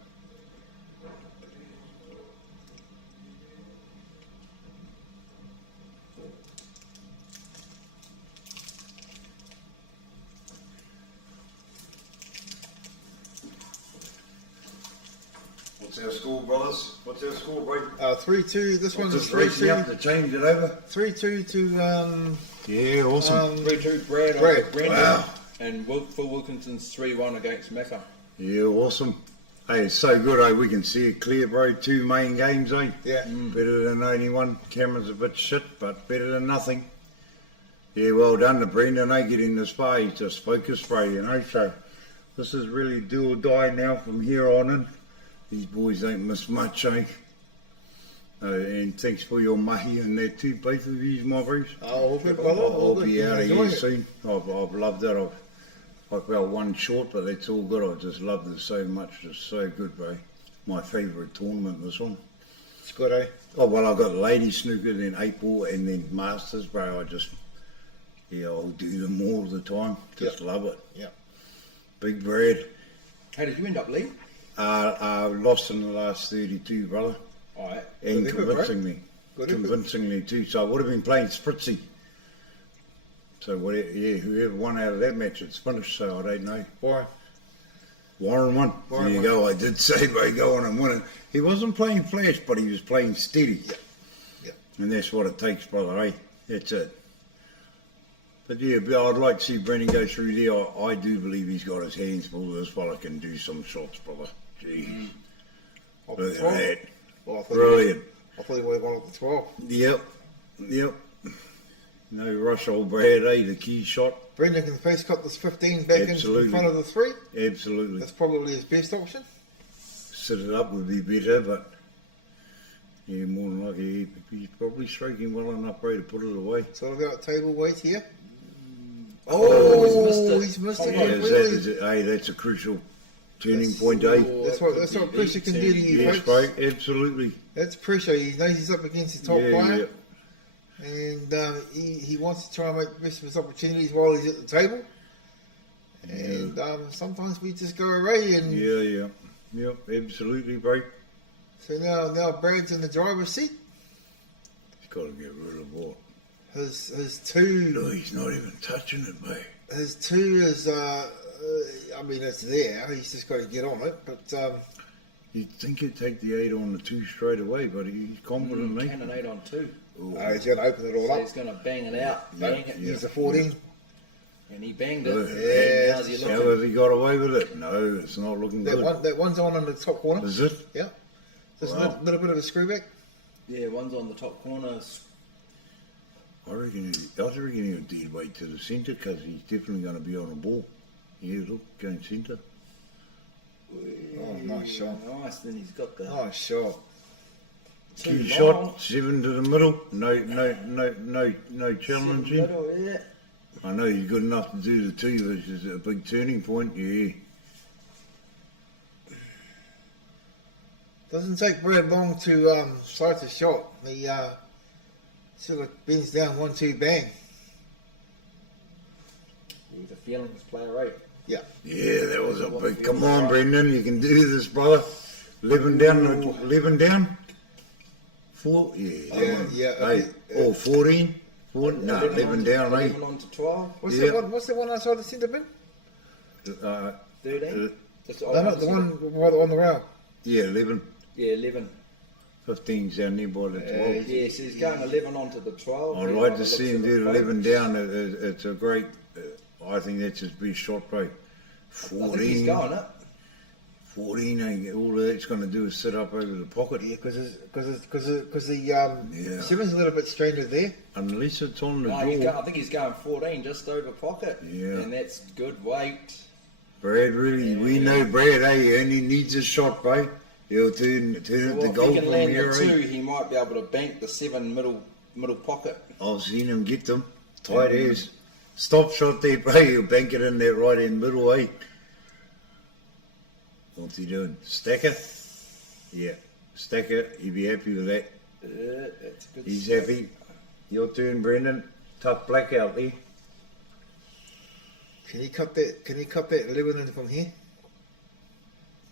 What's our score, brothers? What's our score, boy? 3-2. This one's Just 3-2. racing up to change it over. 3-2 to Yeah, awesome. 3-2 Brad Brad. over Brendan. Wow. And Phil Wilkinson's 3-1 against Macca. Yeah, awesome. Hey, it's so good, eh? We can see it clear, bro. 2 main games, eh? Yeah. Better than only one. Cameron's a bit shit, but better than nothing. Yeah, well done to Brendan, eh? Getting the spa. He's just focused, bro, you know. So this is really do or die now from here on in. These boys ain't missed much, eh? And thanks for your mahi and that too, both of you, my bros. all good, brother. I'll be out of here Enjoy it. soon. I've loved it. I've about one short, but that's all good. I just loved it so much. It's so good, bro. My favourite tournament, this one. It's good, eh? Oh, well, I've got lady snooker, then 8-ball, and then masters, bro. I'll do them all the time. Just love it. Yeah. Big Brad. How did you end up, Lee? Lost in the last 32, brother. Alright. And Good effort, convincingly. Good effort. Convincingly too. So I would have been playing Spritzy. So whoever won out of that match, it's finished. So I don't know. Warren won. Warren There you go. I did say, bro, go on and win it. He wasn't playing flash, but he was playing steady. Yeah. And that's what it takes, brother. Eh? That's it. But yeah, I'd like to see Brendan go through there. I do believe he's got his hands full. This fella can do some shots, brother. Jeez. Look at that. Well, Brilliant. I thought he would have gone up to 12. Yep. No rush, old Brad, eh? The key shot. Brendan can face cut this 15 back in Absolutely. front of the 3. Absolutely. That's probably his best option. Sit it up would be better, but yeah, more than likely he's probably striking well enough, bro, to put it away. Sort of about table weight here. Oh, he's missed it Yeah, completely. hey, that's a crucial turning point, eh? That's what pressure can do to you, Yes, folks. bro, absolutely. That's pressure. He knows he's up against the top player. Yeah. And he wants to try and make the best of his opportunities while he's at the table. And sometimes we just go away. And Yep, absolutely, bro. so now Brad's in the driver's seat. He's got to get rid of what? His 2. No, he's not even touching it, mate. His 2 is. I mean, it's there. He's just got to get on it. But You'd think he'd take the 8 on the 2 straight away, but he's confident, eh? And an 8 on 2. he's going to open it all So up. he's going to bang it out. Bang it. He's the 14. And he banged it. Yeah. How's he How looking? has he got away with it? No, it's not looking good. That one's on in the top corner. Is it? Yeah. Just Wow. a little bit of a screw back. Yeah, one's on the top corner. I reckon he'll dead weight to the centre because he's definitely going to be on the ball. Yeah, look, going centre. Oh, nice shot. Nice. Then he's got the Nice shot. Key two shot, long. 7 to the middle. No challenging. Middle, yeah. I know he's good enough to do the 2, which is a big turning point. Yeah. Doesn't take Brad long to sight a shot. He sort of bends down 1-2 bang. He's a feelings player, right? Yeah. Yeah, that was a big. Come on, Brendan, you can do this, brother. 11 down. 4. Yeah. come on. Yeah. Hey, 14. 14. No, 11 down, eh? 11 on to 12. What's Yeah. the one outside the centre bin? 13. Just No, not the one on the rail. Yeah, 11. Yeah, 11. 15's down there by the 12. Yeah, so he's going 11 on to the 12. I'd like to see him do 11 down. It's a great. I think that's his best shot, bro. I think 14. he's going it. 14, all that's going to do is sit up over the pocket. Yeah, because the 7's a little bit stranded there. Unless it's on the No, draw. I think he's going 14 just over pocket. Yeah. And that's good weight. Brad, really, we know Brad, he only needs a shot, bro. He'll turn it So to if goal he can from land here, the 2, he might be able to bank the 7 middle pocket. I've seen him get them. Tight as. Stop shot there, bro. He'll bank it in that right hand middle, eh? What's he doing? Stacker? Yeah. Stacker, he'll be happy with that. That's good He's stuff. happy. Your turn, Brendan. Tough black out there. Can you cut that 11 in from here?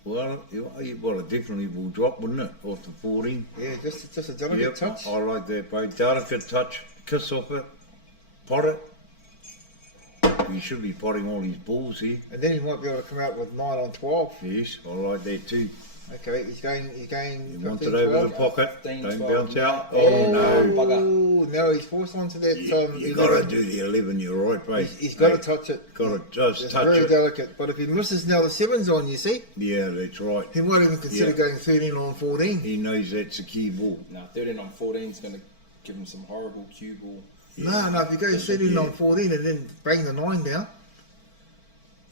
Well, it definitely will drop, wouldn't it? Off the 14. Yeah, just a delicate Yep, touch. I like that, bro. Delicate touch. Kiss off it. Pot it. He should be potting all his balls here. And then he might be able to come out with 9 on 12. Yes, I like that too. Okay, he's going You want 15, it over 12. the pocket. 15, Don't 12, bounce out. no. Oh, no. Bugger. No, he's forced onto that. You got to do the 11, you're right, bro. He's got to touch it. Got to just It's touch very it. delicate. But if he misses now, the 7's on, you see? Yeah, that's right. He might even consider Yeah. going 13 on 14. He knows that's a key ball. No, 13 on 14 is going to give him some horrible cue ball. Yeah. No, if he goes 13 Yeah. on 14 and then bang the 9 down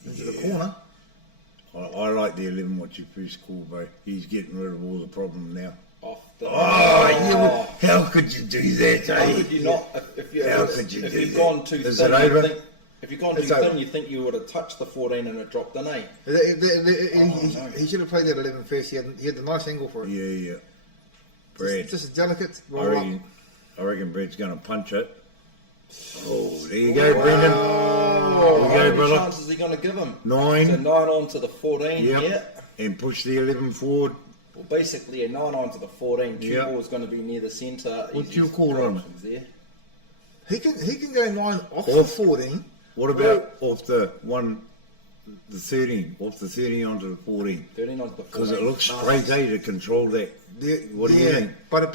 into the corner. I like the 11, what you first call, bro. He's getting rid of all the problem now. Off the. How could you do that, How eh? could you not? How could you if do you've that? gone too Is thin, it over? if you've gone too It's over. thin, you think you would have touched the 14 and it dropped in, eh? He should have played that 11 first. He had the nice angle for it. Yeah. Brad, Just a delicate I roll up. reckon Brad's going to punch it. Oh, there you go, Brendan. How There you many go, brother. chances is he going to give him? 9. So 9 on to the 14, Yep. yeah. And push the 11 forward. Well, basically a 9 on to the 14. Cue Yep. ball is going to be near the centre. What's Easy your call on it? options there. He can go 9 off the 14. What about off the 13? Off the 13 onto the 14? 13 on to the 14. Because it looks straight, eh, to control that. What do you think? But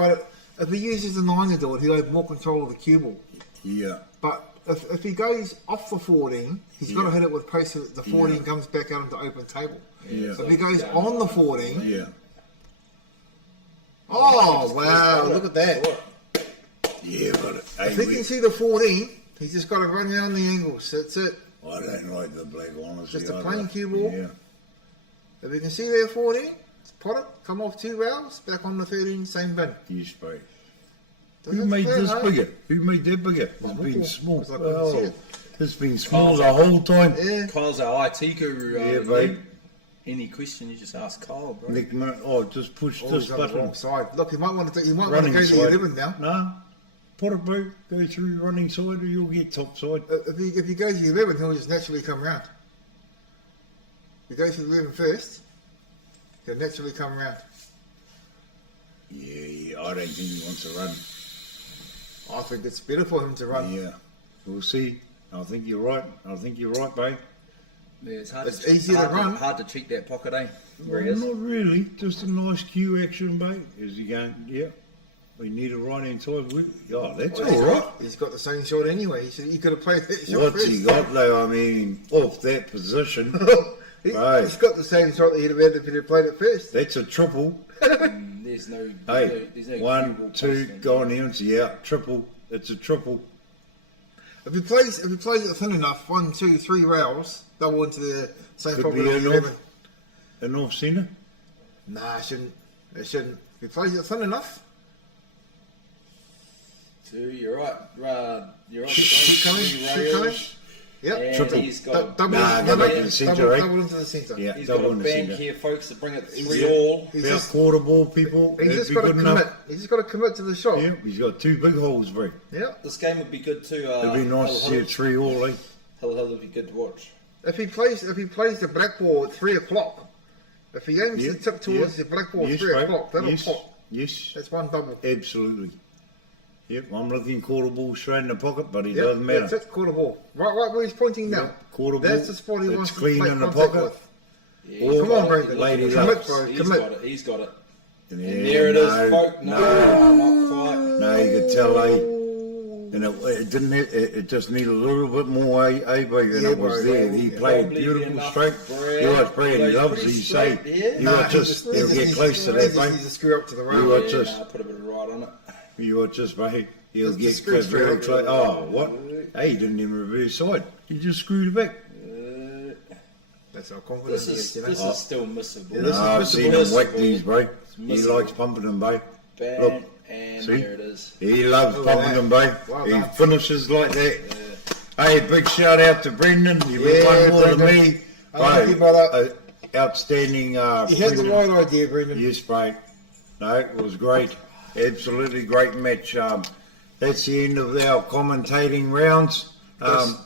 if he uses the 9 to do it, he'll have more control of the cue ball. Yeah. But if he goes off the 14, he's got to hit it with pace so that the 14 comes back out into open table. Yeah. If he goes on the 14, Yeah. oh wow, look at that. Yeah, but If he can see the 14, he's just got to run down the angles. That's it. I don't like the black, honestly. Just a I plain don't- cue ball. Yeah. If he can see their 14, pot it, come off 2 rails, back on the 13, same bin. Yes, bro. Doesn't Who it made fair, this huh? bigger? Who made that bigger? It's Well, been small. because I couldn't see it. It's been small the whole time. Yeah. Kyle's our IT guru. Yeah, babe. Any question, you just ask Kyle, bro. Nick minute. Oh, just push Oh, this he's on the button. wrong side. Look, he might want to. He might want to Running go to side. the 11 now. No. Put it, bro. Go through running side or you'll get top side. If he goes to the 11, he'll just naturally come round. If he goes to the 11 first, he'll naturally come round. Yeah, I don't think he wants to run. I think it's better for him to run. Yeah. We'll see. I think you're right. Babe. Yeah, it's hard It's to, easier to hard run. Hard to cheat that pocket, eh? Where he Well, is. not really. Just a nice cue action, mate. Is he going? Yeah. We need a right hand side. Oh, that's all right. He's got the same shot anyway. He could have played that shot What's first. he got though? I mean, off that position, He's Right. got the same shot that he'd have had if he'd have played it first. that's a triple. There's no. Hey, there's no cue 1, ball 2, possible. go on the empty out. Triple. It's a triple. If he plays it thin enough, 1, 2, 3 rails, double into the same Could problem be as an 11. off, an off centre. Nah, it shouldn't. It shouldn't. If he plays it thin enough, 2, you're right. You're right. keep coming, Three keep coming. rails. Yep. And Triple. he's got. Double, Nah, go back to the centre, eh? double into the centre. Yeah, He's got double a in the bank centre. here, folks, to bring it He's 3 just- all. He's About just, quarter ball, people. he's That'd just be got to good commit. enough. He's just got to commit to the shot. Yeah, he's got 2 big holes, bro. Yeah. This game would be good too. It'd be nice to see a 3 all, eh? Hell would be good to watch. If he plays the black ball at 3 o'clock, if he aims Yeah, the tip towards yeah. the black ball at Yes, 3 bro. o'clock, that'll Yes, pop. yes, That's one double. absolutely. Yep, I'm looking quarter ball straight in the pocket, but it Yep, doesn't matter. that's it, quarter ball. Right where he's pointing now. Quarter ball. That's the spot he It's wants to clean make in the contact pocket. with. Yeah, Or Come on, Brendan. lady Commit, luck. bro. He's Commit. got it. He's got it. Yeah, And there it is, no, folk. No, not quite. No, you could tell, eh? And it didn't. It just needed a little bit more A-B, and Yeah, it was bro, there. bro. He played Probably beautiful enough straight. bread. You watch Brad, he Plays loves pretty it. You say, straight, yeah. you watch this, he'll get close to that, He just mate. needs to screw up to the You rail. watch this. Nah, put a bit of right on it. You watch this, mate. He'll Just get screw straight very up. close. Oh, what? Hey, he didn't even reverse side. He just screwed it back. That's how confident he is, you know. This is still missable. Yeah, this is I've seen him missable. whack these, bro. He missable. likes pumping them, bro. Bang, Look, and see? there it is. He loves Look at pumping that. them, bro. Well He done. finishes like that. Hey, big shout out to Brendan. You Yeah, won more than Brendan. me. I like you, brother. Outstanding. You had the Brendan. right idea, Brendan. Yes, mate. No, it was great. Absolutely great match. That's the end of our commentating rounds.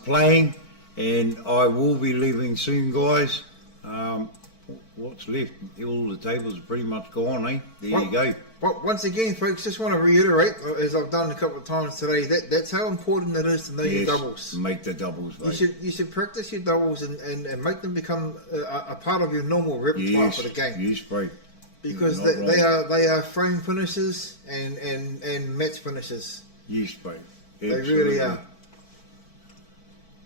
Playing, and I will be leaving soon, guys. What's left? All the tables are pretty much gone, eh? There you go. But once again, folks, just want to reiterate, as I've done a couple of times today, that's how important it is to know your Yes, doubles. make the doubles, mate. You should practice your doubles and make them become a part of your normal repertoire Yes, for the game. yes, mate. Because You're not they are frame finishes and match finishes. Yes, mate. They Absolutely. really are.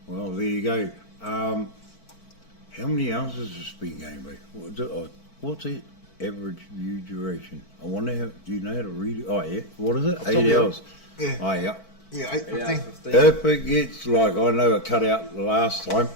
Well, there you go. How many hours has this been going, mate? What's it? Average view duration. I wonder how. Do you know how to read it? Oh yeah. What is it? 8 hours. Yeah. Oh yeah. Yeah, 8:15. If it gets like I know it cut out the last time.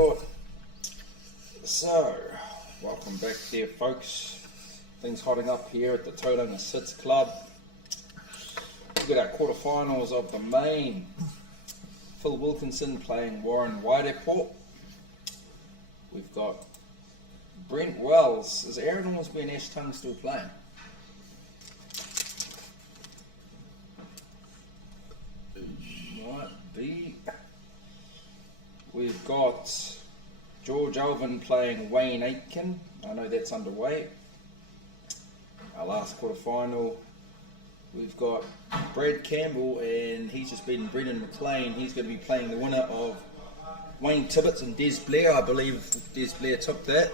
record. So, welcome back there, folks. Things hotting up here at the Tauranga Sits Club. We've got our quarterfinals of the main. Phil Wilkinson playing Warren Waireport. We've got Brent Wells. Is Aaron Ormsby and Ash Tung still playing? Might be. We've got George Alvin playing Wayne Aitken. I know that's underway. Our last quarter final. We've got Brad Campbell, and he's just beaten Brendan McLean. He's going to be playing the winner of Wayne Tibbetts and Des Blair. I believe Des Blair took that.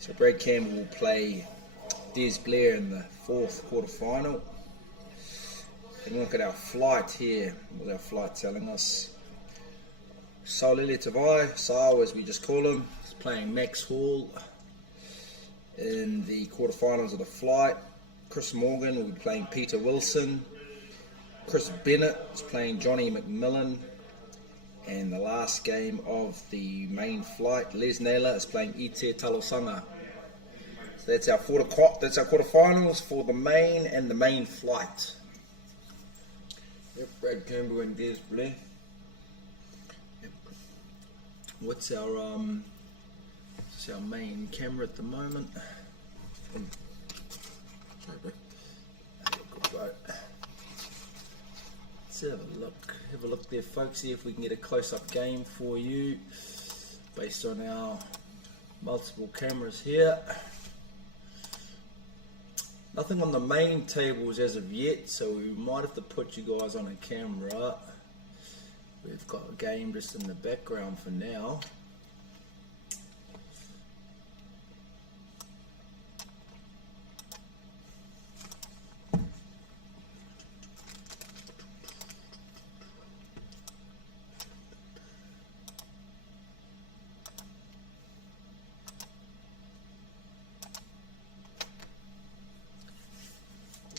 So Brad Campbell will play Des Blair in the fourth quarter final. And look at our flight here. What's our flight telling us? Saulele Tavai, Sao as we just call him, is playing Max Hall in the quarterfinals of the flight. Chris Morgan will be playing Peter Wilson. Chris Bennett is playing Johnny McMillan. And the last game of the main flight, Les Naylor is playing Ite Talosanga. So that's our quarterfinals for the main and the main flight. Yep, Brad Campbell and Des Blair. What's our main camera at the moment? Sorry, bro. Let's have a look. Have a look there, folks. See if we can get a close-up game for you based on our multiple cameras here. Nothing on the main tables as of yet, so we might have to put you guys on a camera. We've got a game just in the background for now.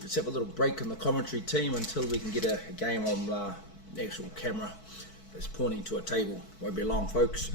Let's have a little break in the commentary team until we can get a game on the actual camera that's pointing to a table. Won't be long, folks.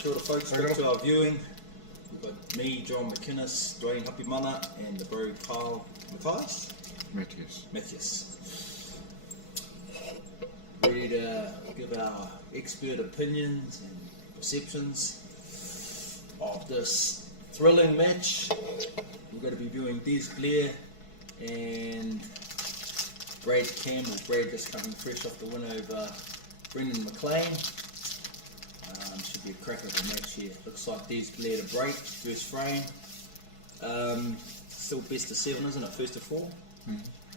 Kia ora folks, back to our viewing. We've got me, John McInnes, Dwayne Hapimana, and the bro Carl Matthias. Ready to give our expert opinions and perceptions of this thrilling match. We're going to be viewing Des Blair and Brad Campbell. Brad just coming fresh off the win over Brendan McLean. Should be a crack of a match here. Looks like Des Blair to break, first frame. Still best of 7, isn't it? First of 4?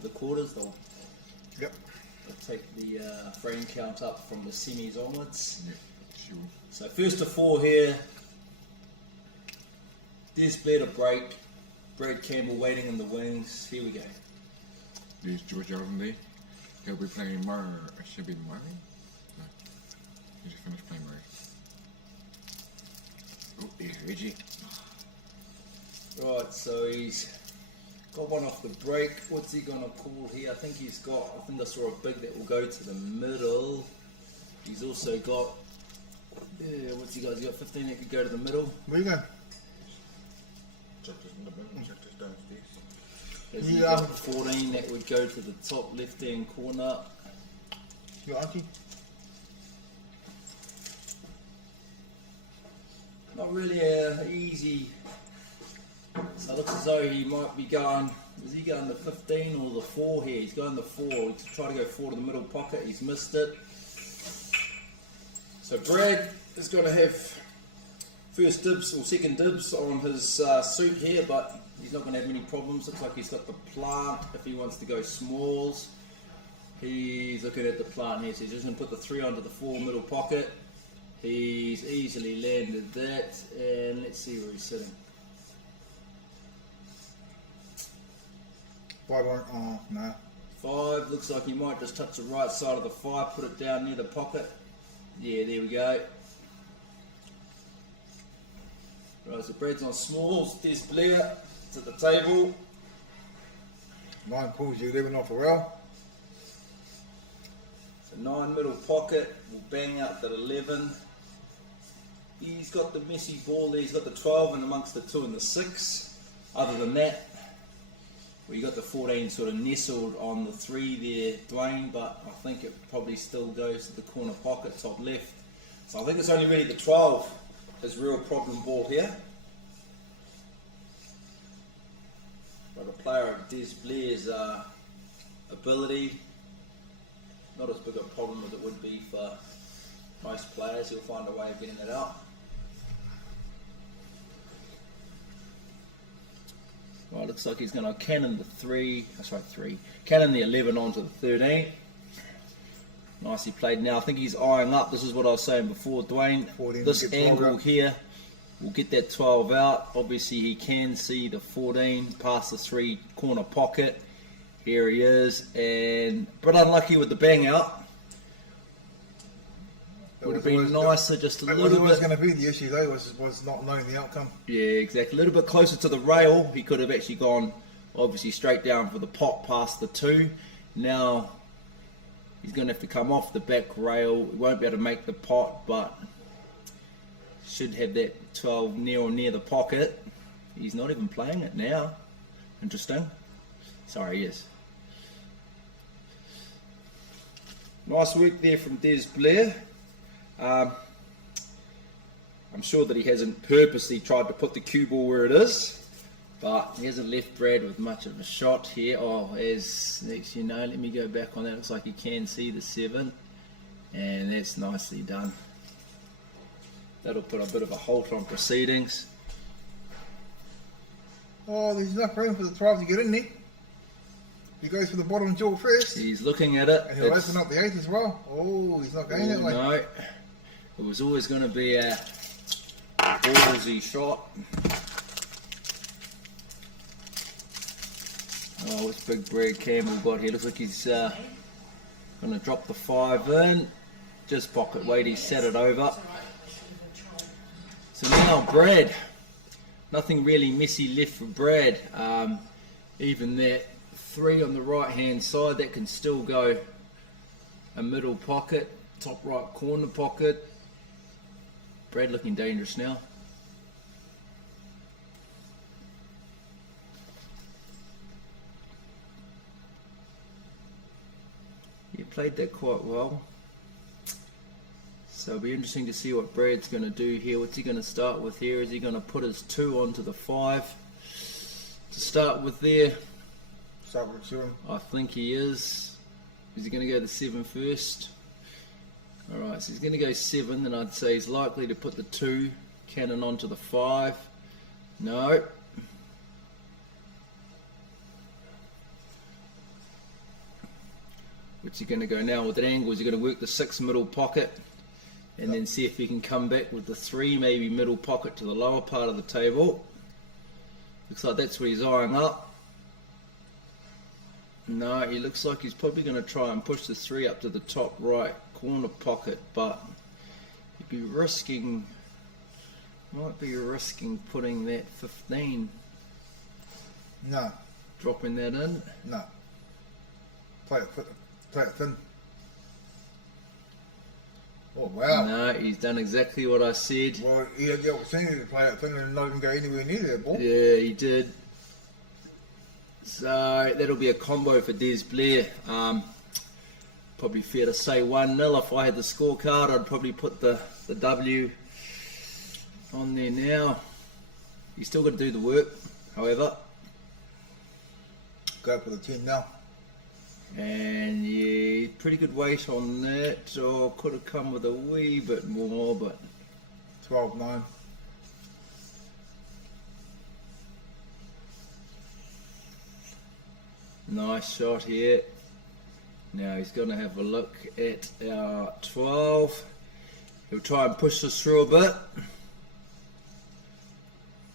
The quarters, they'll take the frame count up from the semis onwards. Yeah, sure. So first of 4 here. Des Blair to break. Brad Campbell waiting in the wings. Here we go. There's George Alvin there. He'll be playing Murray. Should be Murray? No. He just finished playing Murray. Oh, there's Reggie. Right, so he's got one off the break. What's he going to call here? I think I saw a big that will go to the middle. He's also got, what's he got? He's got 15 that could go to the middle. Where you going? Check this in the middle, check this downstairs. He's got 14 that would go to the top left-hand corner. Your auntie? Not really easy. So it looks as though he might be going, is he going the 15 or the 4 here? He's going the 4. He's trying to go 4 to the middle pocket. He's missed it. So Brad is going to have first dibs or second dibs on his suit here, but he's not going to have many problems. Looks like he's got the plant if he wants to go smalls. He's looking at the plant here, so he's just going to put the 3 onto the 4 middle pocket. He's easily landed that, and let's see where he's sitting. 5 on, oh, no. 5, looks like he might just touch the right side of the 5, put it down near the pocket. Yeah, there we go. Right, so Brad's on smalls, Des Blair to the table. 9 pulls you 11 off a row. So 9 middle pocket, will bang out that 11. He's got the messy ball there, he's got the 12 in amongst the 2 and the 6. Other than that, well, you got the 14 sort of nestled on the 3 there, Dwayne, but I think it probably still goes to the corner pocket, top left. So I think it's only really the 12 is real problem ball here. But a player of Des Blair's ability, not as big a problem as it would be for most players. He'll find a way of getting it out. Well, looks like he's going to cannon the 3, cannon the 11 onto the 13. Nicely played now. I think he's eyeing up. This is what I was saying before, Dwayne. This angle here will get that 12 out. Obviously, he can see the 14 past the 3 corner pocket. Here he is, but unlucky with the bang out. Would have been nicer just a little bit. That was going to be the issue though, was not knowing the outcome. Yeah, exactly. A little bit closer to the rail. He could have actually gone, obviously, straight down for the pot past the 2. Now, he's going to have to come off the back rail. He won't be able to make the pot, but should have that 12 near the pocket. He's not even playing it now. Interesting. Sorry, he is. Nice work there from Des Blair. I'm sure that he hasn't purposely tried to put the cue ball where it is, but he hasn't left Brad with much of a shot here. Oh, as next you know, let me go back on that. Looks like you can see the 7, and that's nicely done. That'll put a bit of a halt on proceedings. Oh, there's enough room for the 12 to get in there. He goes for the bottom jaw first. He's looking at it. And he'll open up the 8 as well. Oh, he's not going that way. No, it was always going to be a ballsy shot. Oh, what's big Brad Campbell got here? Looks like he's going to drop the 5 in. Just pocket weight, he set it over. So now Brad, nothing really messy left for Brad. Even that 3 on the right hand side, that can still go a middle pocket, top right corner pocket. Brad looking dangerous now. He played that quite well. So it'll be interesting to see what Brad's going to do here. What's he going to start with here? Is he going to put his 2 onto the 5 to start with there? Start with 7. I think he is. Is he going to go the 7 first? Alright, so he's going to go 7, then I'd say he's likely to put the 2 cannon onto the 5. No. What's he going to go now with that angle? Is he going to work the 6 middle pocket and then see if he can come back with the 3, maybe middle pocket to the lower part of the table? Looks like that's what he's eyeing up. No, he looks like he's probably going to try and push the 3 up to the top right corner pocket, but he'd be risking, might be risking putting that 15. No. Dropping that in? No. Play it thin. Oh, wow. No, he's done exactly what I said. Well, he had the opportunity to play it thin and not even go anywhere near that ball. Yeah, he did. So that'll be a combo for Des Blair. Probably fair to say 1-0. If I had the scorecard, I'd probably put the W on there now. He's still got to do the work, however. Go for the 10 now. And yeah, pretty good weight on that. Or could have come with a wee bit more, but 12-9. Nice shot here. Now he's going to have a look at our 12. He'll try and push this through a bit.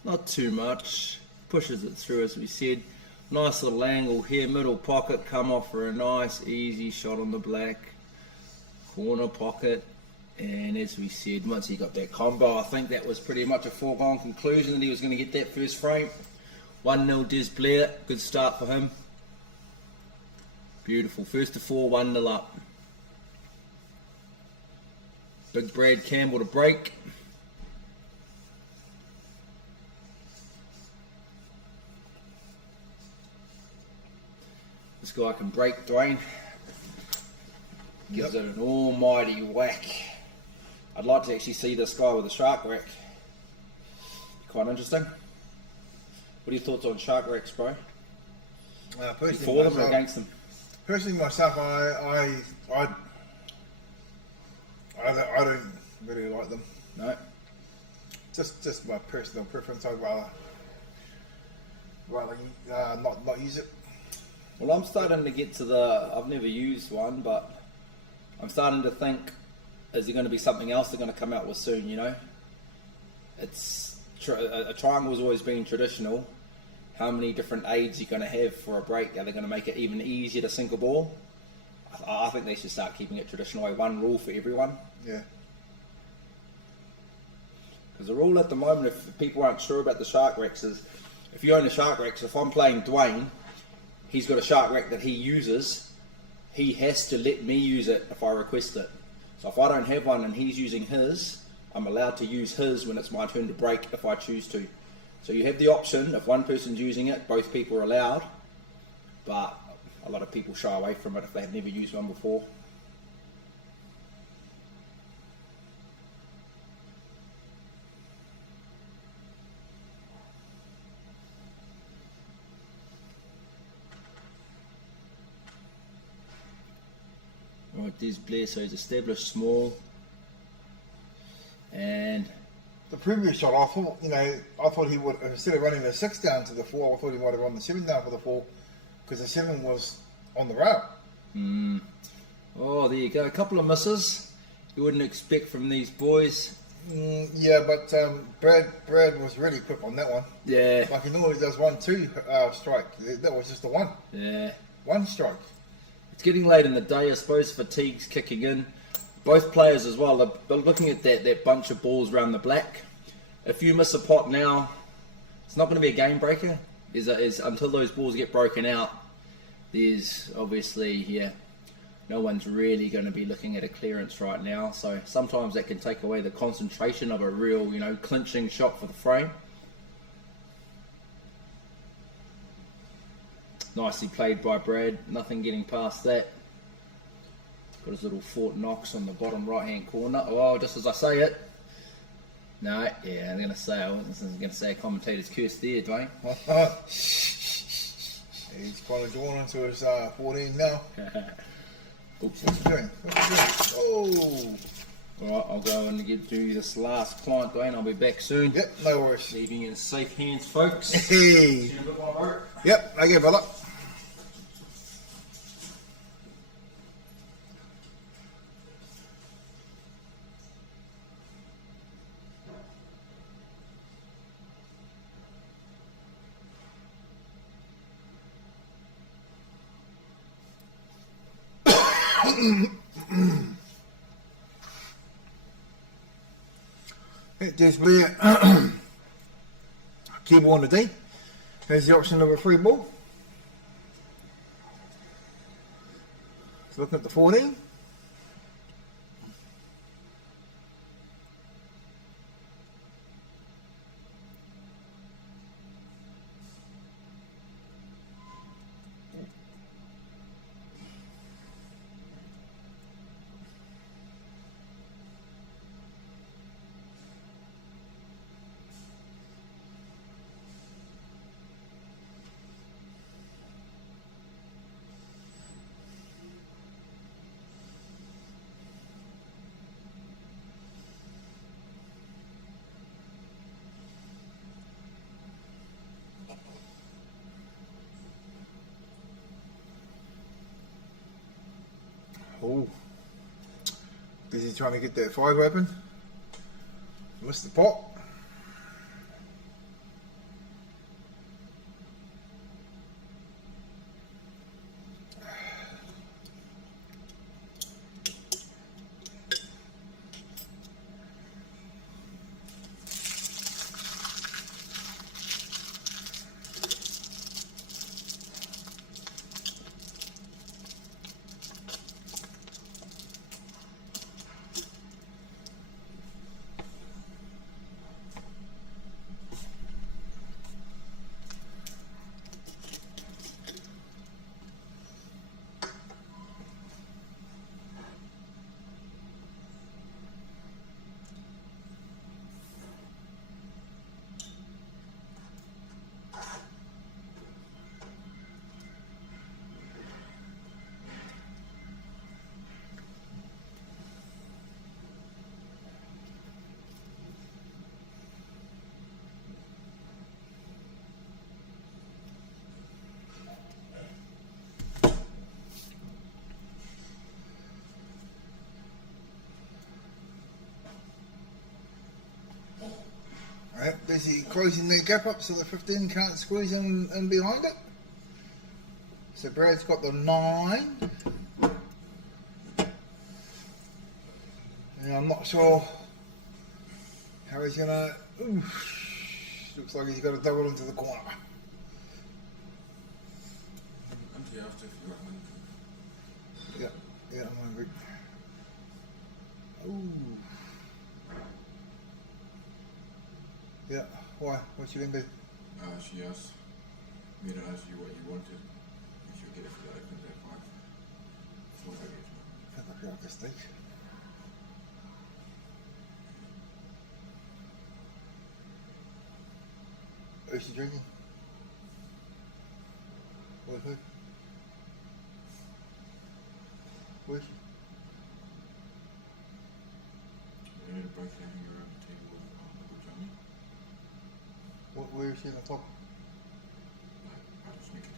Not too much. Pushes it through, as we said. Nice little angle here, middle pocket, come off for a nice easy shot on the black. Corner pocket. And as we said, once he got that combo, I think that was pretty much a foregone conclusion that he was going to get that first frame. 1-0 Des Blair, good start for him. Beautiful, first to 4, 1-0 up. Big Brad Campbell to break. This guy can break, Dwayne. Gives it an almighty whack. I'd like to actually see this guy with a shark rack. Quite interesting. What are your thoughts on shark racks, bro? Personally, For them or against them? Personally, myself, I don't really like them. No. Just my personal preference. I'd rather not use it. Well, I'm starting to get to the, I've never used one, but I'm starting to think, is there going to be something else they're going to come out with soon, you know? It's, a triangle's always been traditional. How many different aids you're going to have for a break? Are they going to make it even easier to sink a ball? I think they should start keeping it traditional way, one rule for everyone. Yeah. Because the rule at the moment, if people aren't sure about the shark racks, is if you own a shark rack, so if I'm playing Dwayne, he's got a shark rack that he uses, he has to let me use it if I request it. So if I don't have one and he's using his, I'm allowed to use his when it's my turn to break if I choose to. So you have the option, if one person's using it, both people are allowed, but a lot of people shy away from it if they've never used one before. Right, Des Blair, so he's established small. And the previous shot, I thought he would, instead of running the 6 down to the 4, I thought he might have run the 7 down for the 4, because the 7 was on the rail. Oh, there you go. A couple of misses you wouldn't expect from these boys. Yeah, but Brad was really quick on that one. Yeah. Like he normally does 1-2 strike. That was just the one. Yeah. One strike. It's getting late in the day, I suppose. Fatigue's kicking in. Both players as well. They're looking at that bunch of balls around the black. If you miss a pot now, it's not going to be a game breaker. Is until those balls get broken out. There's obviously no one's really going to be looking at a clearance right now. So sometimes that can take away the concentration of a real, you know, clinching shot for the frame. Nicely played by Brad, nothing getting past that. Got his little Fort Knox on the bottom right hand corner. Oh, just as I say it. No, yeah, I'm going to say, I wasn't going to say a commentator's curse there, Dwayne. He's kind of drawn into his 14 now. Oops. What's he doing? Oh! Alright, I'll go and do this last client, Dwayne. I'll be back soon. Yep, no worries. Leaving in safe hands, folks. Hey! See you in a bit, my bro. Yep, okay, brother. Just be keyboard on the D. There's the option of a free ball. So looking at the 14. Oh, busy trying to get that 5 open. Missed the pot. Alright, busy closing the gap up so the 15 can't squeeze in behind it. So Brad's got the 9. And I'm not sure how he's gonna. Looks like he's got to double into the corner. Yeah, I'm hungry. Ooh. Yeah, why? What you gonna do? She asked me to ask you what you wanted, and she'll get it for the open at 5. That's what I gave her. I think I got a steak. Who's she drinking? With who? Where's she? They're both hanging around the table with Uncle Johnny. Where is she in the top? I just make it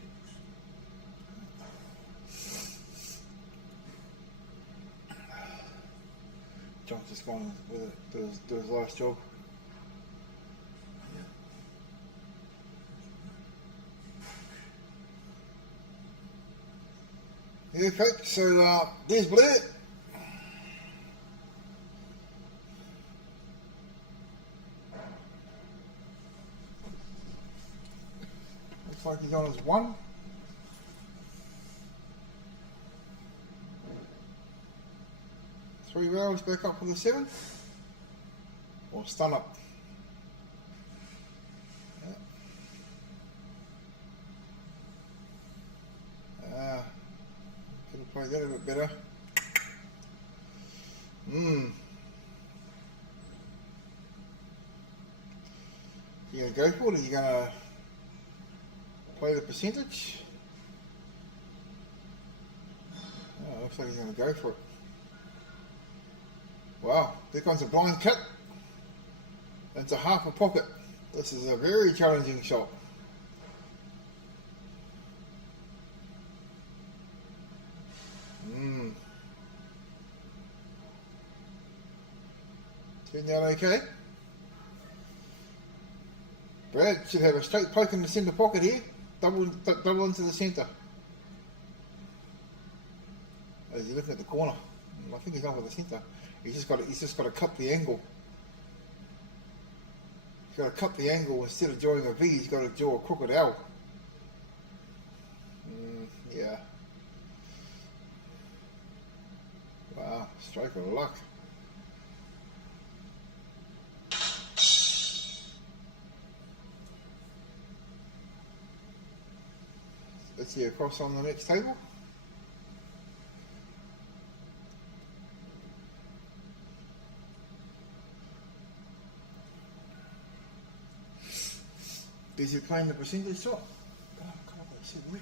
John's just gone with it, do his last job. Yeah, okay, so there's Blair. Looks like he's on his 1. 3 rails back up for the 7. Or stun up. Could have played that a bit better. You going to go for it, or are you going to play the percentage? Oh, looks like he's going to go for it. Wow, there comes a blind cut. It's a half a pocket. This is a very challenging shot. Turned out okay. Brad should have a straight poke in the centre pocket here. Double into the centre. As you're looking at the corner. I think he's over the centre. He's just got to cut the angle. He's got to cut the angle instead of drawing a V. He's got to draw a crooked L. Yeah. Wow, stroke of luck. Let's see across on the next table. Is he playing the percentage shot? Come on, sit with.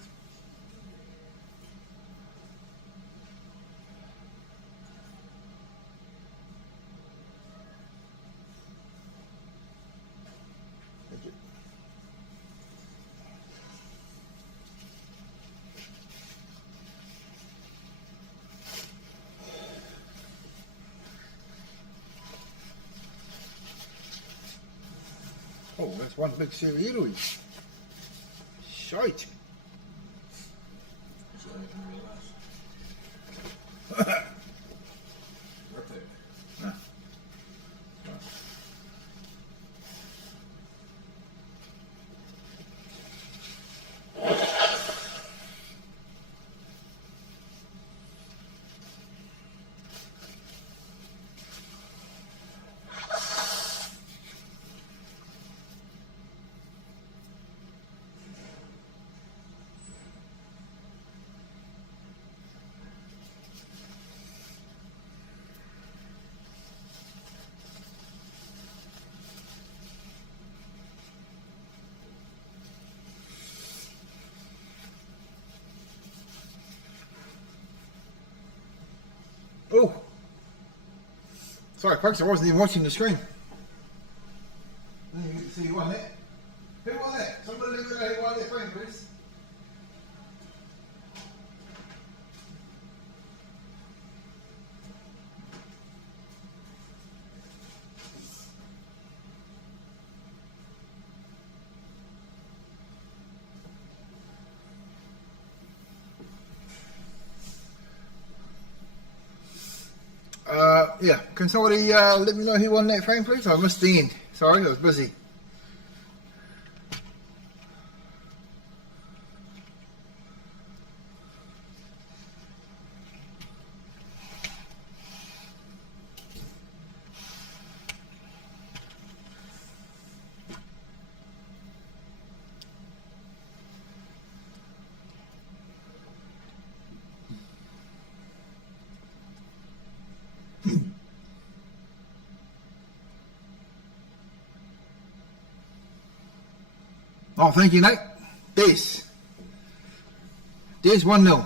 Thank you. Oh, that's one big cereal. Shite. Oh, sorry folks, I wasn't even watching the screen. Didn't even get to see who won that. Who won that? Somebody let me know who won that frame, please. Yeah, can somebody let me know who won that frame, please? I missed the end. Sorry, I was busy. Oh, thank you, Nate. There's 1-0.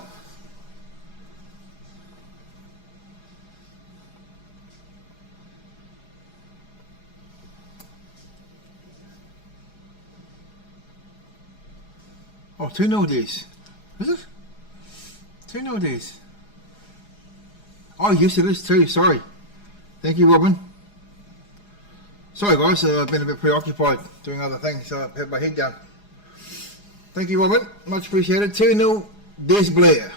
Oh, 2-0 Des. Is it? 2-0 Des. Oh, yes, it is too. Sorry. Thank you, Robin. Sorry, guys. I've been a bit preoccupied doing other things, so I had my head down. Thank you, Robin. Much appreciated. 2-0 Des Blair.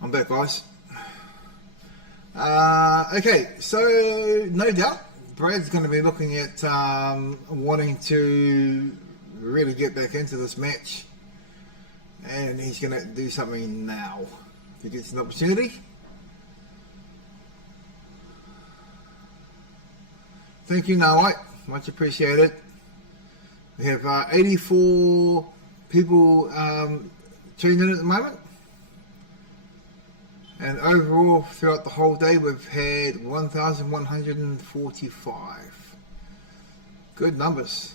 I'm back, guys. Okay, so no doubt Brad's going to be looking at wanting to really get back into this match and he's going to do something now if he gets an opportunity. Thank you, Nawai. Much appreciated. We have 84 people tuned in at the moment. And overall, throughout the whole day, we've had 1,145. Good numbers.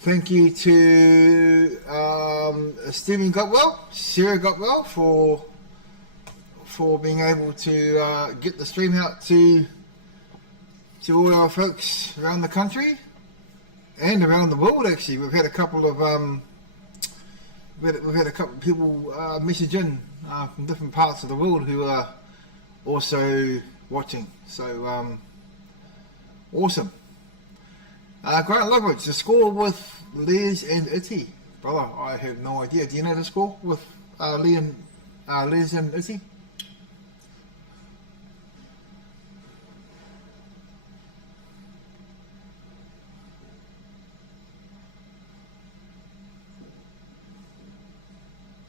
Thank you to Stephen Gotwell, Sarah Gotwell, for being able to get the stream out to all our folks around the country and around the world. Actually, we've had a couple of people message in from different parts of the world who are also watching. So awesome. Grant Loveridge, the score with Les and Itty. Brother, I have no idea. Do you know the score with Les and Itty?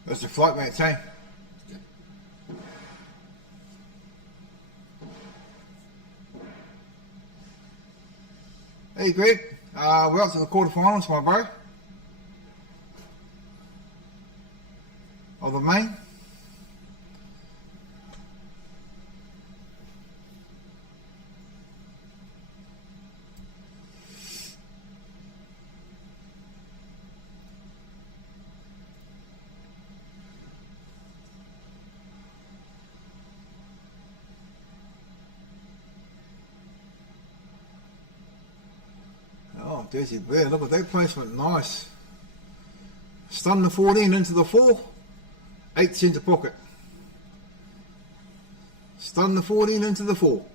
That's the flight mate, eh? Hey Greg, we're up to the quarterfinals, my bro. Of the main. Oh, Dirty Bear, look at that placement, nice. Stun the 14 into the 4, 8 centre pocket. Stun the 14 into the 4.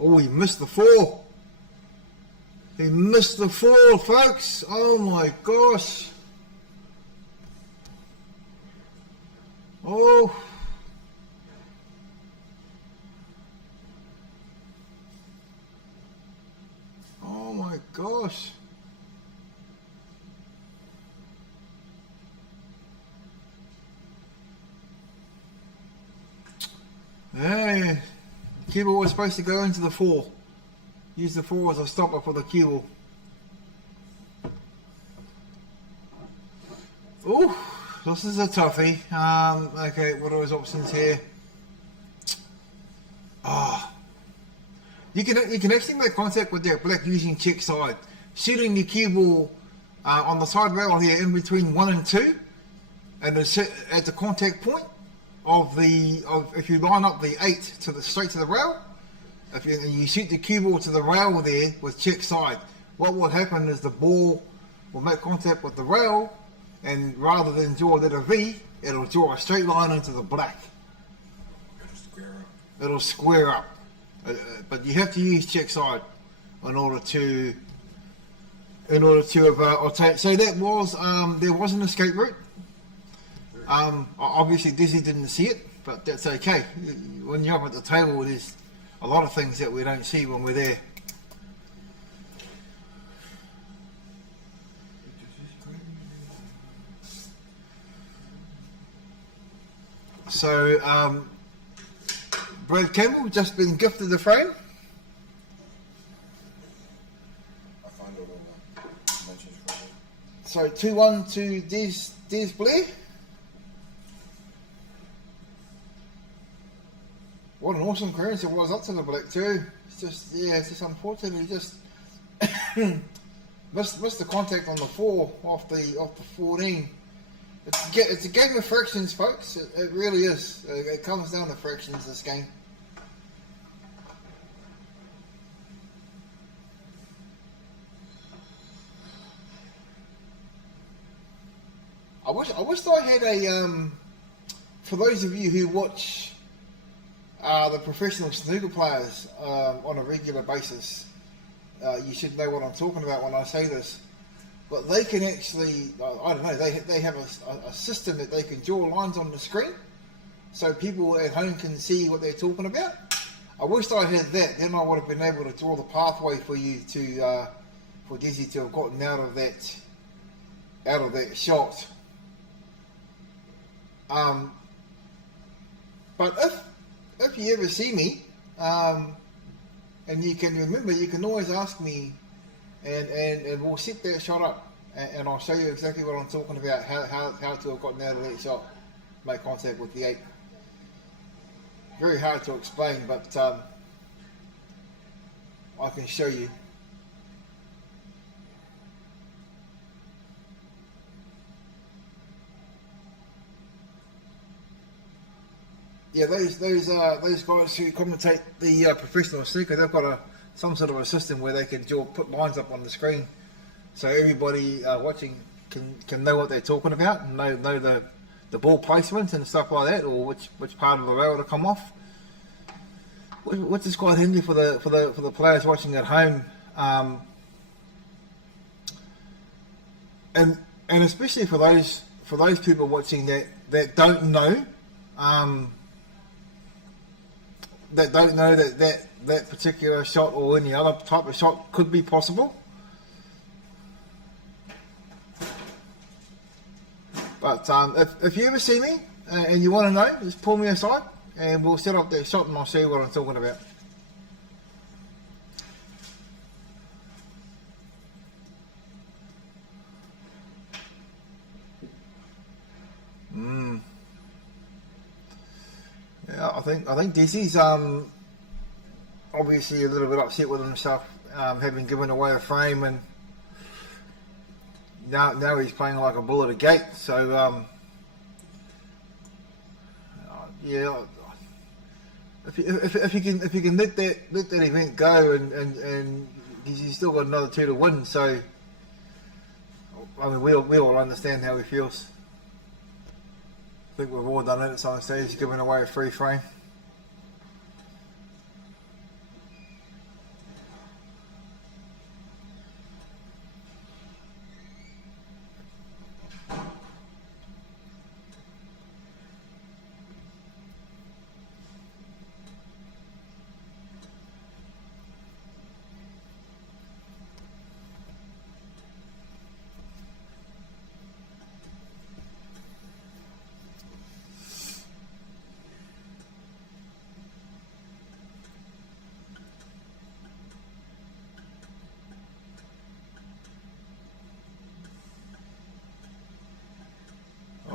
Oh, he missed the 4. He missed the 4, folks. Oh my gosh. Oh. Oh my gosh. Hey, the cue ball was supposed to go into the 4. Use the 4 as a stopper for the cue ball. Ooh, this is a toughie. Okay, what are his options here? Ah. You can actually make contact with that black using check side, shooting the cue ball on the side rail here in between 1 and 2, and then at the contact point of if you line up the 8 straight to the rail, and you shoot the cue ball to the rail there with check side, what will happen is the ball will make contact with the rail, and rather than draw a letter V, it'll draw a straight line into the black. It'll square up. But you have to use check side in order to obtain. So that was there was an escape route. Obviously Dizzy didn't see it, but that's okay. When you're up at the table, there's a lot of things that we don't see when we're there. So Brad Campbell just been gifted the frame. I find all the mentions from him. So 2-1 to Des Blair. What an awesome clearance it was up to the black too. It's just unfortunate he just missed the contact on the 4 off the 14. It's a game of fractions, folks. It really is. It comes down to fractions, this game. I wish I had a for those of you who watch the professional snooker players on a regular basis, you should know what I'm talking about when I say this. But they can actually, I don't know, they have a system that they can draw lines on the screen so people at home can see what they're talking about. I wished I had that. Then I would have been able to draw the pathway for you to, for Desi to have gotten out of that shot. But if you ever see me, and you can remember, you can always ask me, and we'll set that shot up, and I'll show you exactly what I'm talking about, how to have gotten out of that shot, make contact with the 8. Very hard to explain, but I can show you. Yeah, those guys who commentate the professional snooker, they've got some sort of a system where they can put lines up on the screen, so everybody watching can know what they're talking about and know the ball placement and stuff like that, or which part of the rail to come off, which is quite handy for the players watching at home, and especially for those people watching that don't know. That don't know that particular shot or any other type of shot could be possible. But if you ever see me and you want to know, just pull me aside and we'll set up that shot and I'll show you what I'm talking about. Yeah, I think Desi's obviously a little bit upset with himself, having given away a frame, and now he's playing like a bull at a gate. So yeah, if you can let that event go, and he's still got another 2 to win. So I mean, we all understand how he feels. I think we've all done it at some stage, giving away a free frame.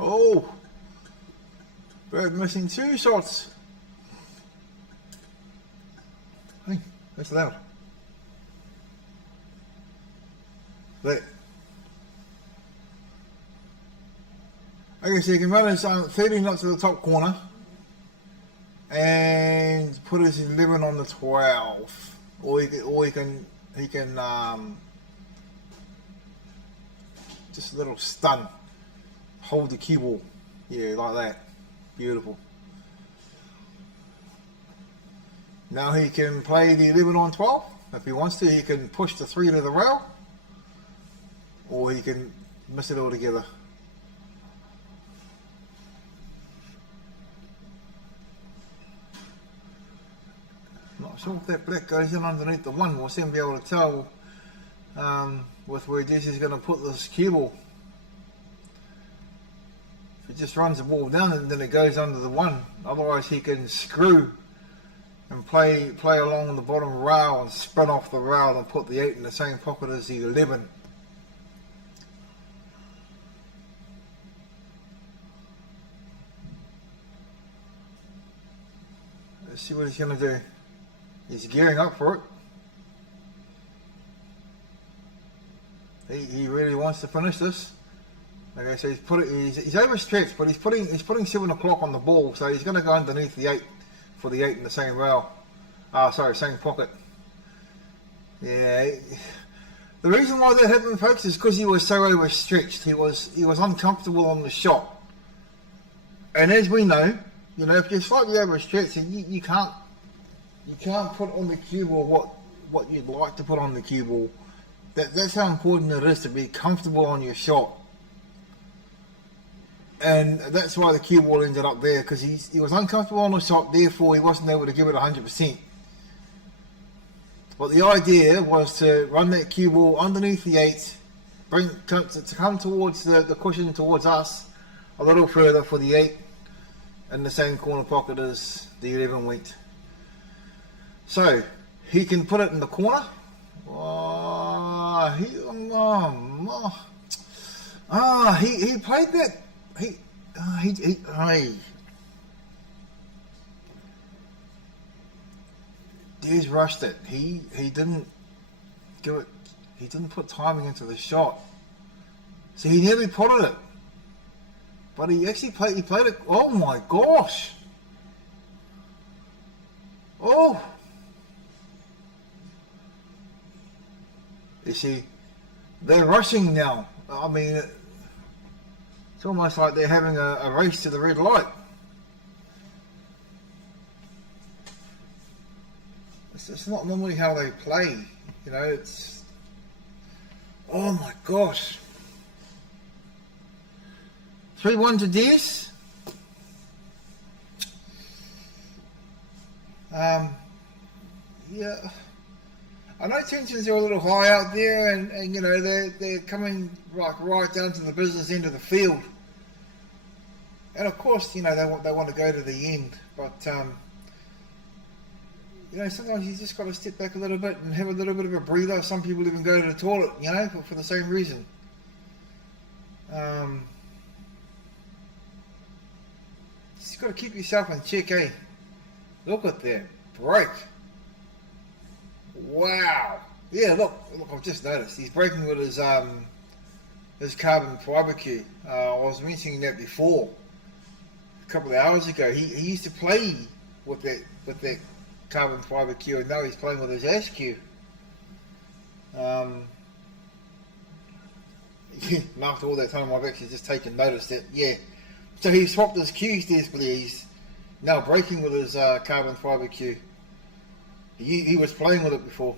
Oh, Bird missing 2 shots. Hey, that's loud. There. Okay, so you can run his 13 up to the top corner and put his 11 on the 12, or he can just a little stun. Hold the cue ball, yeah, like that. Beautiful. Now he can play the 11 on 12. If he wants to, he can push the 3 to the rail, or he can miss it altogether. Not sure if that black goes in underneath the 1. We'll soon be able to tell with where Desi's going to put this cue ball. It just runs the ball down and then it goes under the 1. Otherwise he can screw and play along the bottom rail and spin off the rail and put the 8 in the same pocket as the 11. Let's see what he's going to do. He's gearing up for it. He really wants to finish this. Okay, so he's overstretched, but he's putting 7 o'clock on the ball, so he's going to go underneath the 8 for the 8 in the same rail. Same pocket. Yeah. The reason why that happened, folks, is because he was so overstretched. He was uncomfortable on the shot. And as we know, if you're slightly overstretched, you can't put on the cue ball what you'd like to put on the cue ball. That's how important it is to be comfortable on your shot. And that's why the cue ball ended up there, because he was uncomfortable on the shot, therefore he wasn't able to give it 100%. But the idea was to run that cue ball underneath the 8, to come towards the cushion towards us a little further for the 8 in the same corner pocket as the 11 went. So he can put it in the corner. He played that. Des rushed it. He didn't give it. He didn't put timing into the shot. So he nearly potted it. But he actually played. He played it. Oh my gosh! Oh. You see, they're rushing now. I mean, it's almost like they're having a race to the red light. It's not normally how they play, you know. It's, oh my gosh, 3-1 to Des. Yeah. I know tensions are a little high out there, and you know they're coming like right down to the business end of the field, and of course you know they want to go to the end, but you know sometimes you just got to step back a little bit and have a little bit of a breather. Some people even go to the toilet, you know, for the same reason. Just got to keep yourself in check, eh? Look at that break. Wow. Yeah, look, I've just noticed he's breaking with his carbon fibre cue. I was mentioning that before, a couple of hours ago. He used to play with that carbon fibre cue, and now he's playing with his ash cue. And after all that time, I've actually just taken notice that, yeah. So he swapped his cues, desperately. He's now breaking with his carbon fibre cue. He was playing with it before.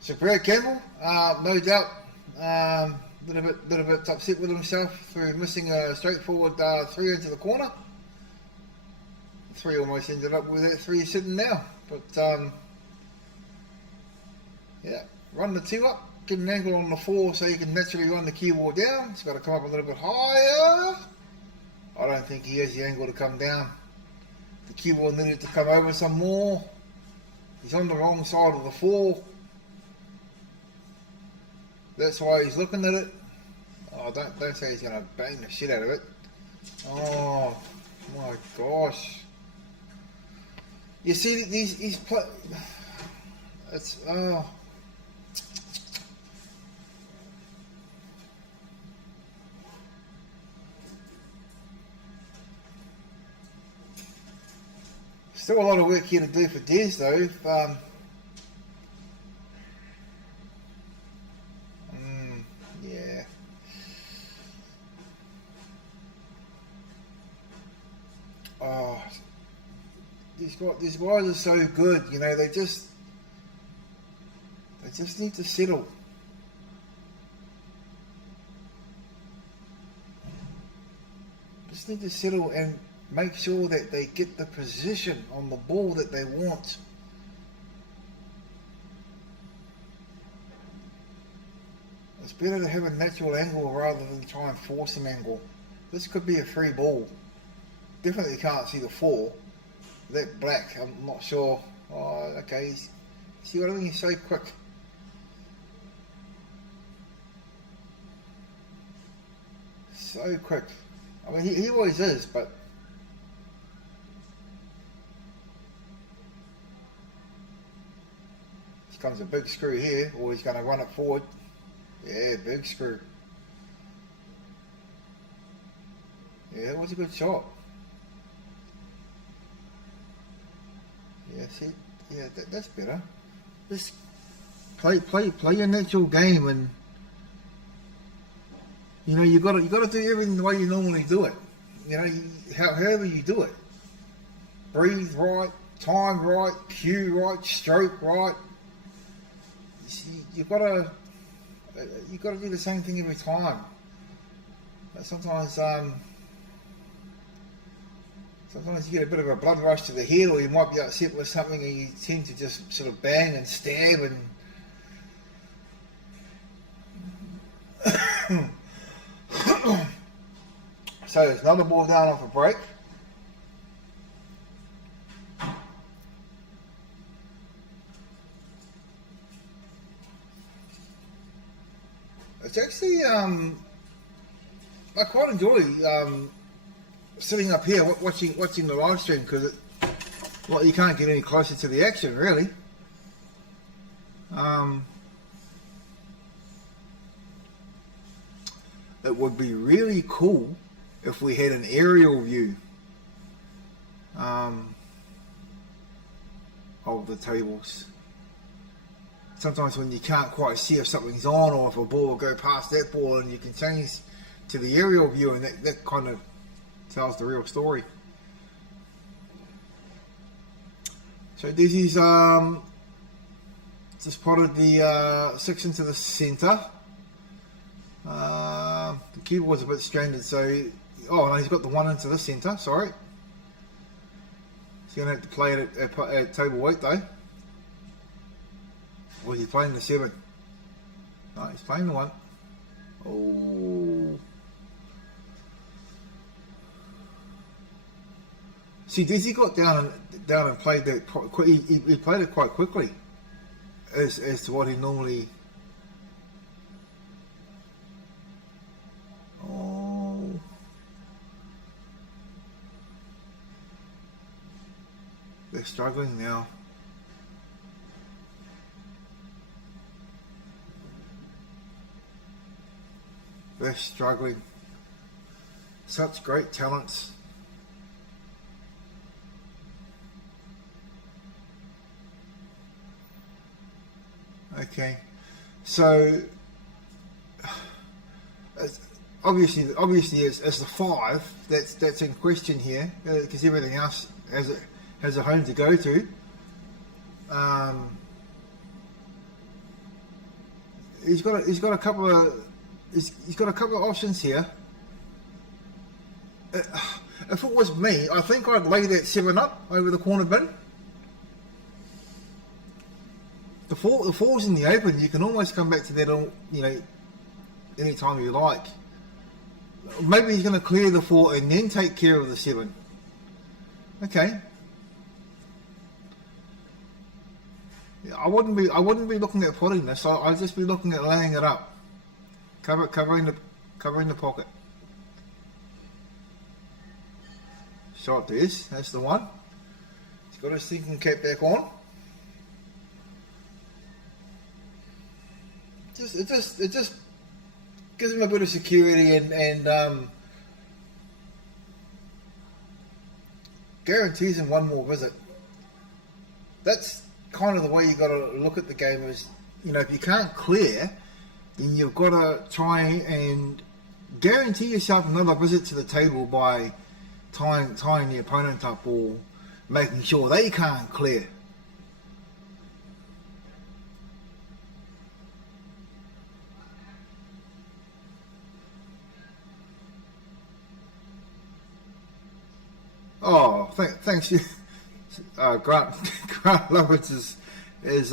So Brad Campbell, no doubt, little bit upset with himself for missing a straightforward 3 into the corner. 3 almost ended up with that 3 sitting now, but yeah, run the 2 up, get an angle on the 4 so you can naturally run the cue ball down. It's got to come up a little bit higher. I don't think he has the angle to come down. The cue ball needed to come over some more. He's on the wrong side of the 4. That's why he's looking at it. Oh, don't say he's going to bang the shit out of it. Oh my gosh! You see these it's oh. Still a lot of work here to do for Des though. Yeah. Oh, these guys are so good. You know, they just need to settle. Just need to settle and make sure that they get the position on the ball that they want. It's better to have a natural angle rather than try and force an angle. This could be a free ball. Definitely can't see the 4. That black, I'm not sure. Oh, okay. See what I mean? He's so quick. So quick. I mean, he always is, but here comes a big screw here, or he's going to run it forward. Yeah, big screw. Yeah, it was a good shot. Yeah, see, yeah, that's better. Just play your natural game, and you know you got to do everything the way you normally do it. You know, however you do it. Breathe right, time right, cue right, stroke right. You see, you got to do the same thing every time. But sometimes Sometimes you get a bit of a blood rush to the head, or you might be upset with something and you tend to just sort of bang and stab and so there's another ball down off a break. It's actually I quite enjoy sitting up here watching the live stream, because well, you can't get any closer to the action really. It would be really cool if we had an aerial view of the tables. Sometimes when you can't quite see if something's on, or if a ball will go past that ball, and you can change to the aerial view, and that kind of tells the real story. So this is just plotted the 6 into the centre. The keyboard's a bit stranded, so no, he's got the 1 into the centre. Sorry, he's going to have to play it at table weight though. Or is he playing the 7? No, he's playing the 1. Oh. See, Dizzy got down and played that. He played it quite quickly, as to what he normally. Oh. They're struggling now. They're struggling. Such great talents. Okay, so obviously it's the 5 that's in question here, because everything else has a home to go to. He's got a couple of options here. If it was me, I think I'd lay that 7 up over the corner bin. The 4's in the open. You can almost come back to that, any time you like. Maybe he's going to clear the 4 and then take care of the 7. Okay. Yeah, I wouldn't be looking at potting this. I'd just be looking at laying it up, covering the pocket. Shot this. That's the 1. He's got his thinking cap back on. It just gives him a bit of security and guarantees him one more visit. That's kind of the way you got to look at the game. Is, if you can't clear, then you've got to try and guarantee yourself another visit to the table by tying the opponent up, or making sure they can't clear. Oh, thanks. Grant Lovitz is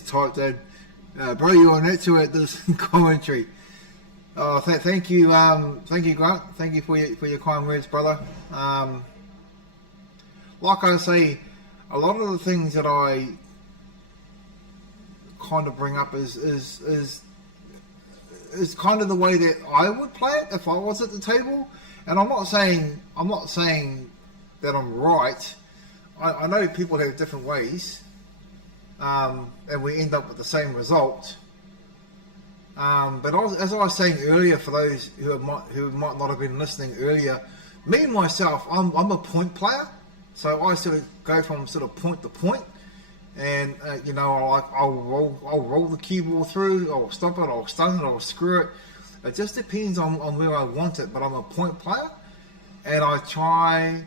typed in. Bro, you on that too at this commentary. Oh, thank you, Grant. Thank you for your kind words, brother. Like I say, a lot of the things that I kind of bring up is kind of the way that I would play it if I was at the table. And I'm not saying that I'm right. I know people have different ways, and we end up with the same result. But as I was saying earlier, for those who might not have been listening earlier, me myself, I'm a point player, so I sort of go from sort of point to point, and I'll roll the cue ball through, I'll stop it, I'll stun it, I'll screw it. It just depends on where I want it, but I'm a point player, and I try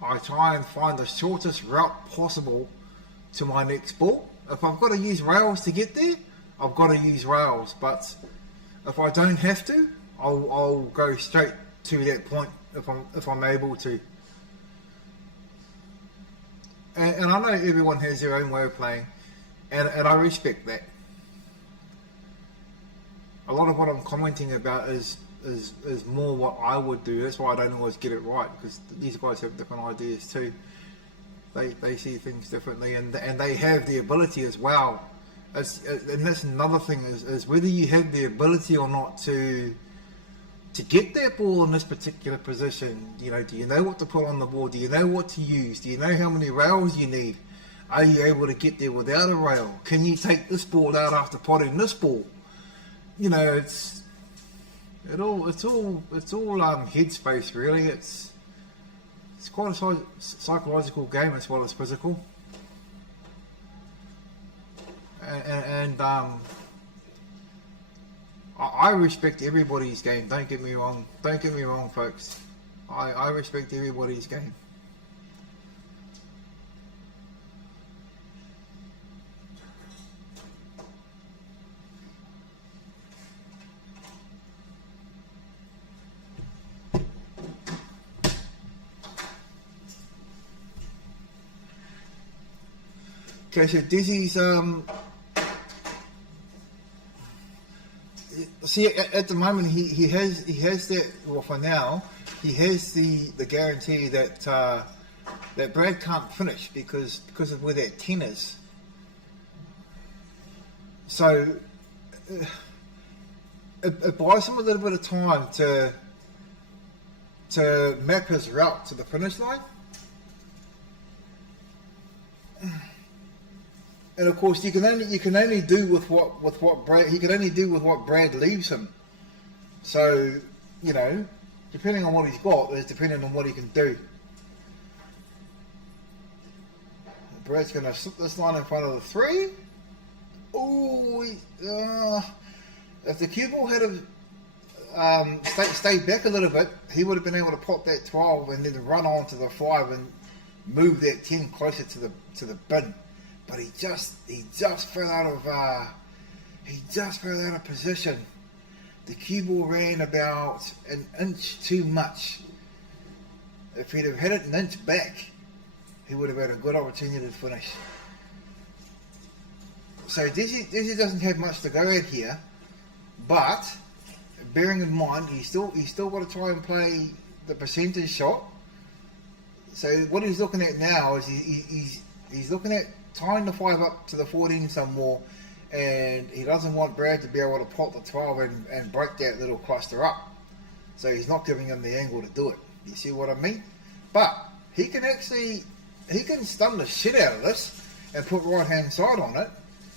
and find the shortest route possible to my next ball. If I've got to use rails to get there, I've got to use rails. But if I don't have to, I'll go straight to that point if I'm able to. And I know everyone has their own way of playing, and I respect that. A lot of what I'm commenting about is more what I would do. That's why I don't always get it right, because these guys have different ideas too. They see things differently, and they have the ability as well. And that's another thing is whether you have the ability or not to get that ball in this particular position. You know, do you know what to put on the ball? Do you know what to use? Do you know how many rails you need? Are you able to get there without a rail? Can you take this ball out after potting this ball? You know, it's all headspace really. It's quite a psychological game as well as physical. And I respect everybody's game. Don't get me wrong. Don't get me wrong, folks. I respect everybody's game. Okay, so Dizzy's see, at the moment he has that. Well, for now, he has the guarantee that that Brad can't finish because of where that 10 is. So it buys him a little bit of time to map his route to the finish line. And of course, you can only do with what Brad he can only do with what Brad leaves him. So, you know, depending on what he's got, is depending on what he can do. Brad's going to slip this line in front of the 3. Oh, if the cue ball had stayed back a little bit, he would have been able to pop that 12 and then run on to the 5 and move that 10 closer to the bin. But he just fell out of position. The cue ball ran about an inch too much. If he'd have had it an inch back, he would have had a good opportunity to finish. So Dizzy doesn't have much to go at here, but bearing in mind he's still got to try and play the percentage shot. So what he's looking at now is he's looking at tying the 5 up to the 14 some more, and he doesn't want Brad to be able to pot the 12 and break that little cluster up. So he's not giving him the angle to do it. You see what I mean? But he can stun the shit out of this and put right hand side on it,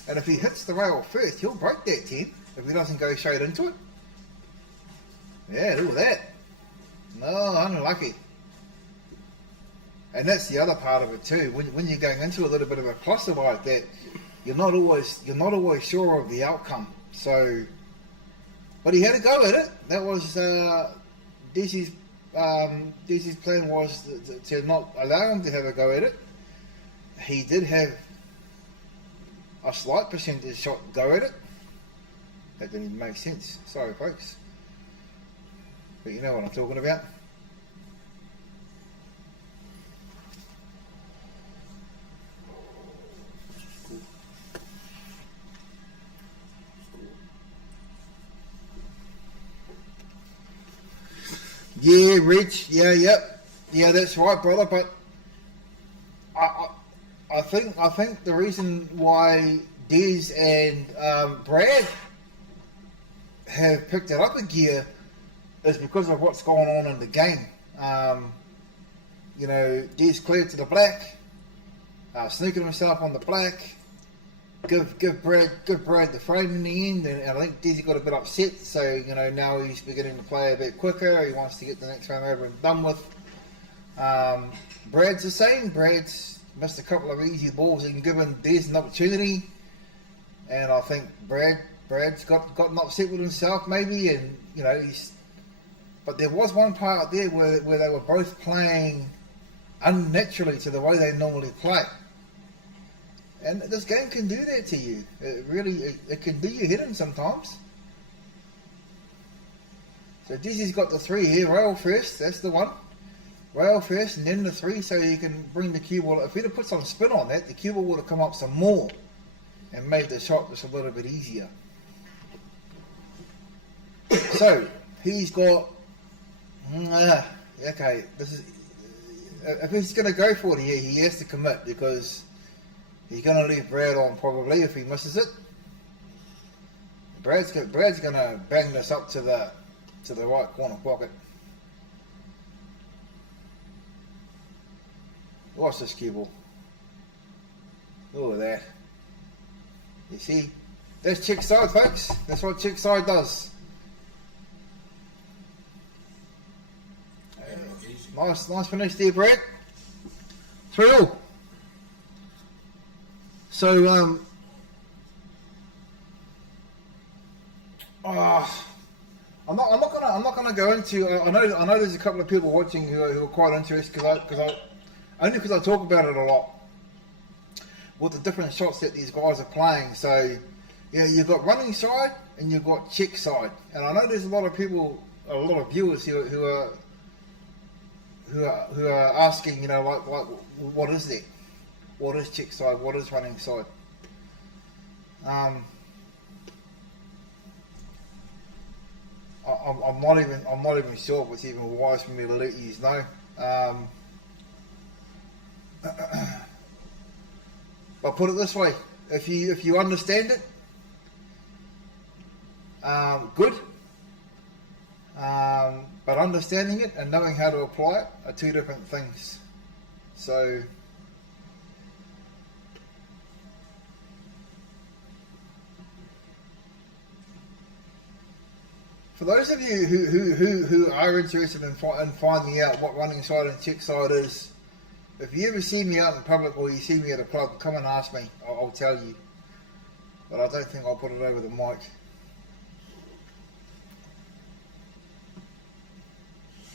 and if he hits the rail first, he'll break that 10 if he doesn't go straight into it. Yeah, look at that. No, unlucky. And that's the other part of it too. When you're going into a little bit of a cluster like that, you're not always sure of the outcome. So, but he had a go at it. That was Dizzy's plan was to not allow him to have a go at it. He did have a slight percentage shot go at it. That didn't even make sense. Sorry, folks. But you know what I'm talking about. Yeah, Rich. Yeah, that's right, brother. But I think the reason why Des and Brad have picked it up a gear is because of what's going on in the game. You know, Des cleared to the black, sneaking himself on the black. Give Brad the frame in the end, and I think Dizzy got a bit upset. So you know, now he's beginning to play a bit quicker. He wants to get the next frame over and done with. Brad's the same. Brad's missed a couple of easy balls and given Des an opportunity, and I think Brad's gotten upset with himself maybe, and you know But there was one part there where they were both playing unnaturally to the way they normally play. And this game can do that to you. It can do you hidden sometimes. So Dizzy's got the 3 here, rail first, that's the one. Rail first and then the 3 so you can bring the cue ball. If he'd have put some spin on that, the cue ball would have come up some more and made the shot just a little bit easier. So he's got, okay, this is, if he's going to go for it here, he has to commit because he's going to leave Brad on probably if he misses it. Brad's going to bang this up to the right corner pocket. Watch this cue ball. Look at that. You see, that's check side, folks. That's what check side does. Nice finish there, Brad. 3-all. So, I'm not gonna go into. I know there's a couple of people watching who are quite interested because I talk about it a lot with the different shots that these guys are playing. So, yeah, you've got running side and you've got check side, and I know there's a lot of people, a lot of viewers who are asking, you know, like what is that? What is check side? What is running side? I'm not even sure if it's even wise for me to let you know. But put it this way: if you understand it, good. But understanding it and knowing how to apply it are 2 different things. So. For those of you who are interested in finding out what running side and check side is, if you ever see me out in public or you see me at a club, come and ask me. I'll tell you. But I don't think I'll put it over the mic.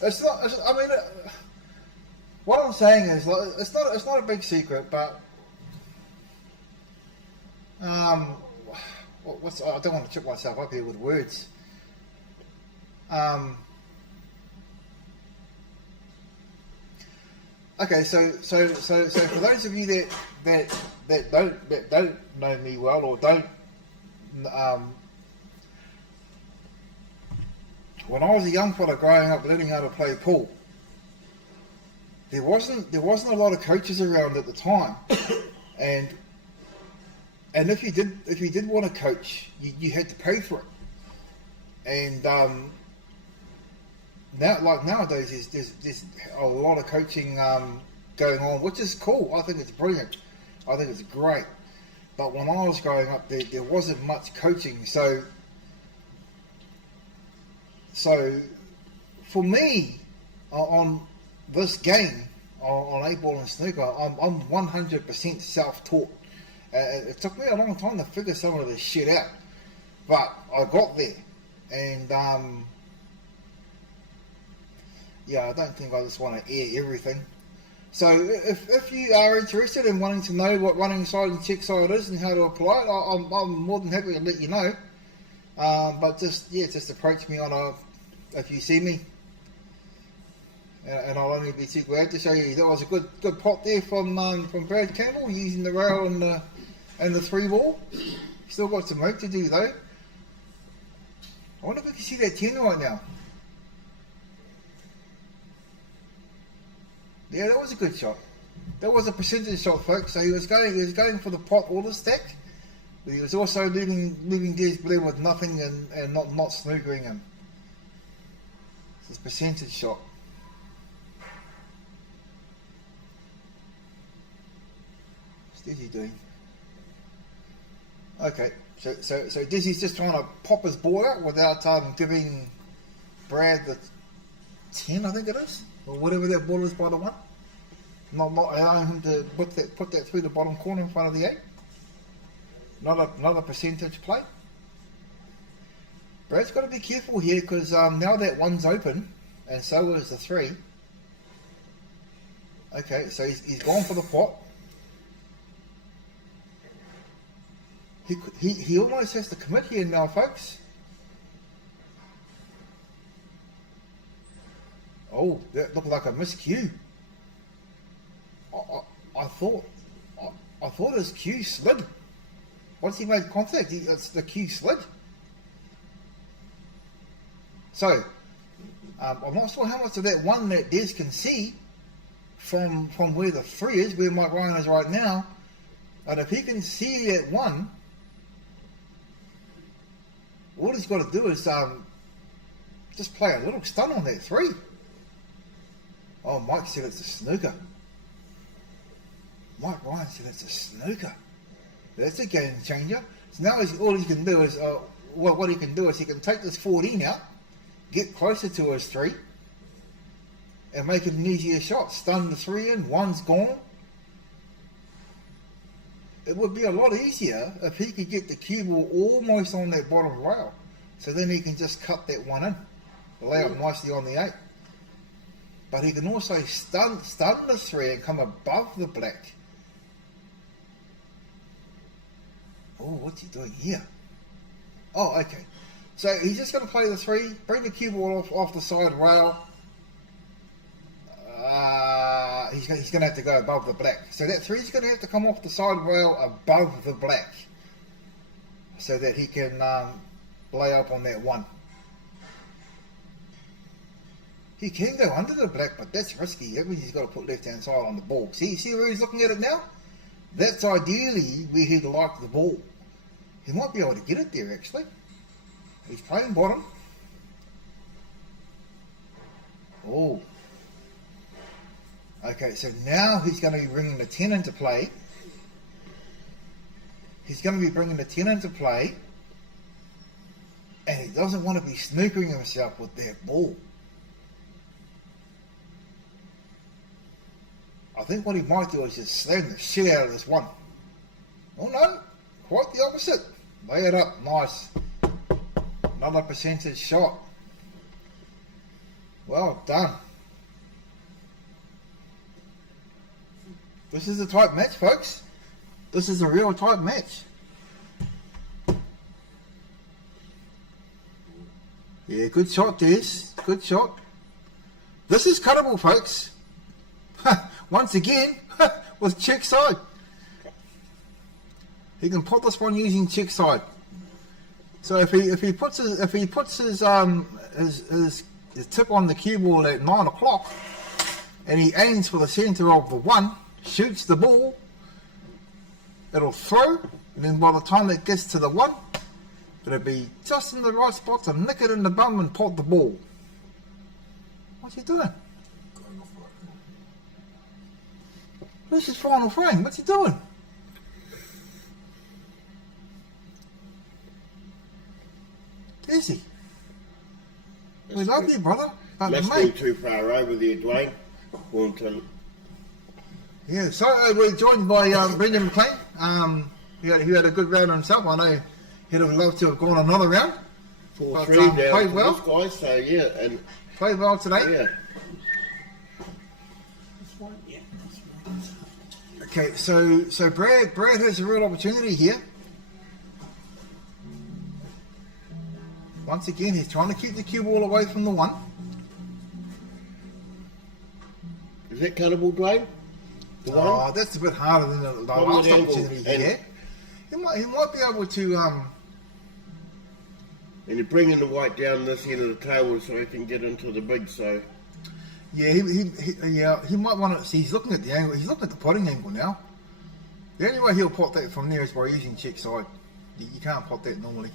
It's not. I mean, what I'm saying is, like, it's not a big secret, but I don't want to trip myself up here with words. Okay, so for those of you that don't know me well or don't, when I was a young fella growing up learning how to play pool, there wasn't a lot of coaches around at the time, and if you did want to coach, you had to pay for it, and nowadays there's a lot of coaching going on, which is cool. I think it's brilliant. I think it's great. But when I was growing up, there wasn't much coaching. So for me, on this game, on 8-ball and snooker, I'm 100% self-taught. It took me a long time to figure some of this shit out, but I got there, and yeah, I don't think I just want to air everything. So if you are interested in wanting to know what running side and check side is and how to apply it, I'm more than happy to let you know. But just approach me if you see me, and I'll only be too glad to show you. That was a good pot there from Brad Campbell using the rail and the 3-ball. Still got some work to do though. I wonder if we can see that 10 right now. Yeah, that was a good shot. That was a percentage shot, folks. So he was going for the pot or the stack, but he was also leaving Des Blair with nothing and not snookering him. It's a percentage shot. What's Dizzy doing? Okay, so Dizzy's just trying to pop his ball out without giving Brad the 10, I think it is, or whatever that ball is by the 1. Not allowing him to put that through the bottom corner in front of the 8. Another percentage play. Brad's got to be careful here because now that 1's open, and so is the 3. Okay, so he's gone for the pot. He almost has to commit here now, folks. Oh, that looked like a miscue. I thought his cue slid. Once he made contact, the cue slid. So, I'm not sure how much of that one that Des can see from where the 3 is, where Mike Ryan is right now. But if he can see that 1, all he's got to do is just play a little stun on that 3. Oh, Mike said it's a snooker. Mike Ryan said it's a snooker. That's a game changer. So now all he can do is, what he can do is he can take this 14 out, get closer to his 3, and make it an easier shot. Stun the 3 in, 1's gone. It would be a lot easier if he could get the cue ball almost on that bottom rail. So then he can just cut that 1 in, lay it nicely on the 8. But he can also stun the 3 and come above the black. Oh, what's he doing here? Oh, okay. So he's just going to play the 3, bring the cue ball off the side rail. He's going to have to go above the black. So that 3 is going to have to come off the side rail above the black, so that he can lay up on that 1. He can go under the black, but that's risky. That means he's got to put left hand side on the ball. See where he's looking at it now? That's ideally where he'd like the ball. He might be able to get it there actually. He's playing bottom. Oh. Okay, so now he's going to be bringing the 10 into play. He's going to be bringing the 10 into play. And he doesn't want to be snookering himself with that ball. I think what he might do is just slam the shit out of this 1. Oh no, quite the opposite. Lay it up, nice. Another percentage shot. Well done. This is a tight match, folks. This is a real tight match. Yeah, good shot, Des. Good shot. This is cuttable, folks. Once again, with check side. He can put this one using check side. So if he puts his tip on the cue ball at 9 o'clock, and he aims for the centre of the 1, shoots the ball, it'll throw, and then by the time it gets to the 1, it'll be just in the right spot to nick it in the bum and pot the ball. What's he doing? This is final frame. What's he doing? Is he? We love you, brother. But Must be mate, too far over there, Dwayne. Warrington. yeah. So we're joined by Brendan McLean. He had a good round himself. I know he'd have loved to have gone another round. 4-3 down played for well. this Guy, so yeah, and played well today. yeah. Okay, so Brad has a real opportunity here. Once again, he's trying to keep the cue ball away from the 1. Is that cuttable, Dwayne? The Oh, 1? that's a bit harder than the last opportunity he had. He might be able to And you're bringing the white down this end of the table so he can get into the big, so... Yeah, he might want to see. He's looking at the angle. He's looking at the potting angle now. The only way he'll pot that from there is by using check side. You can't pot that normally.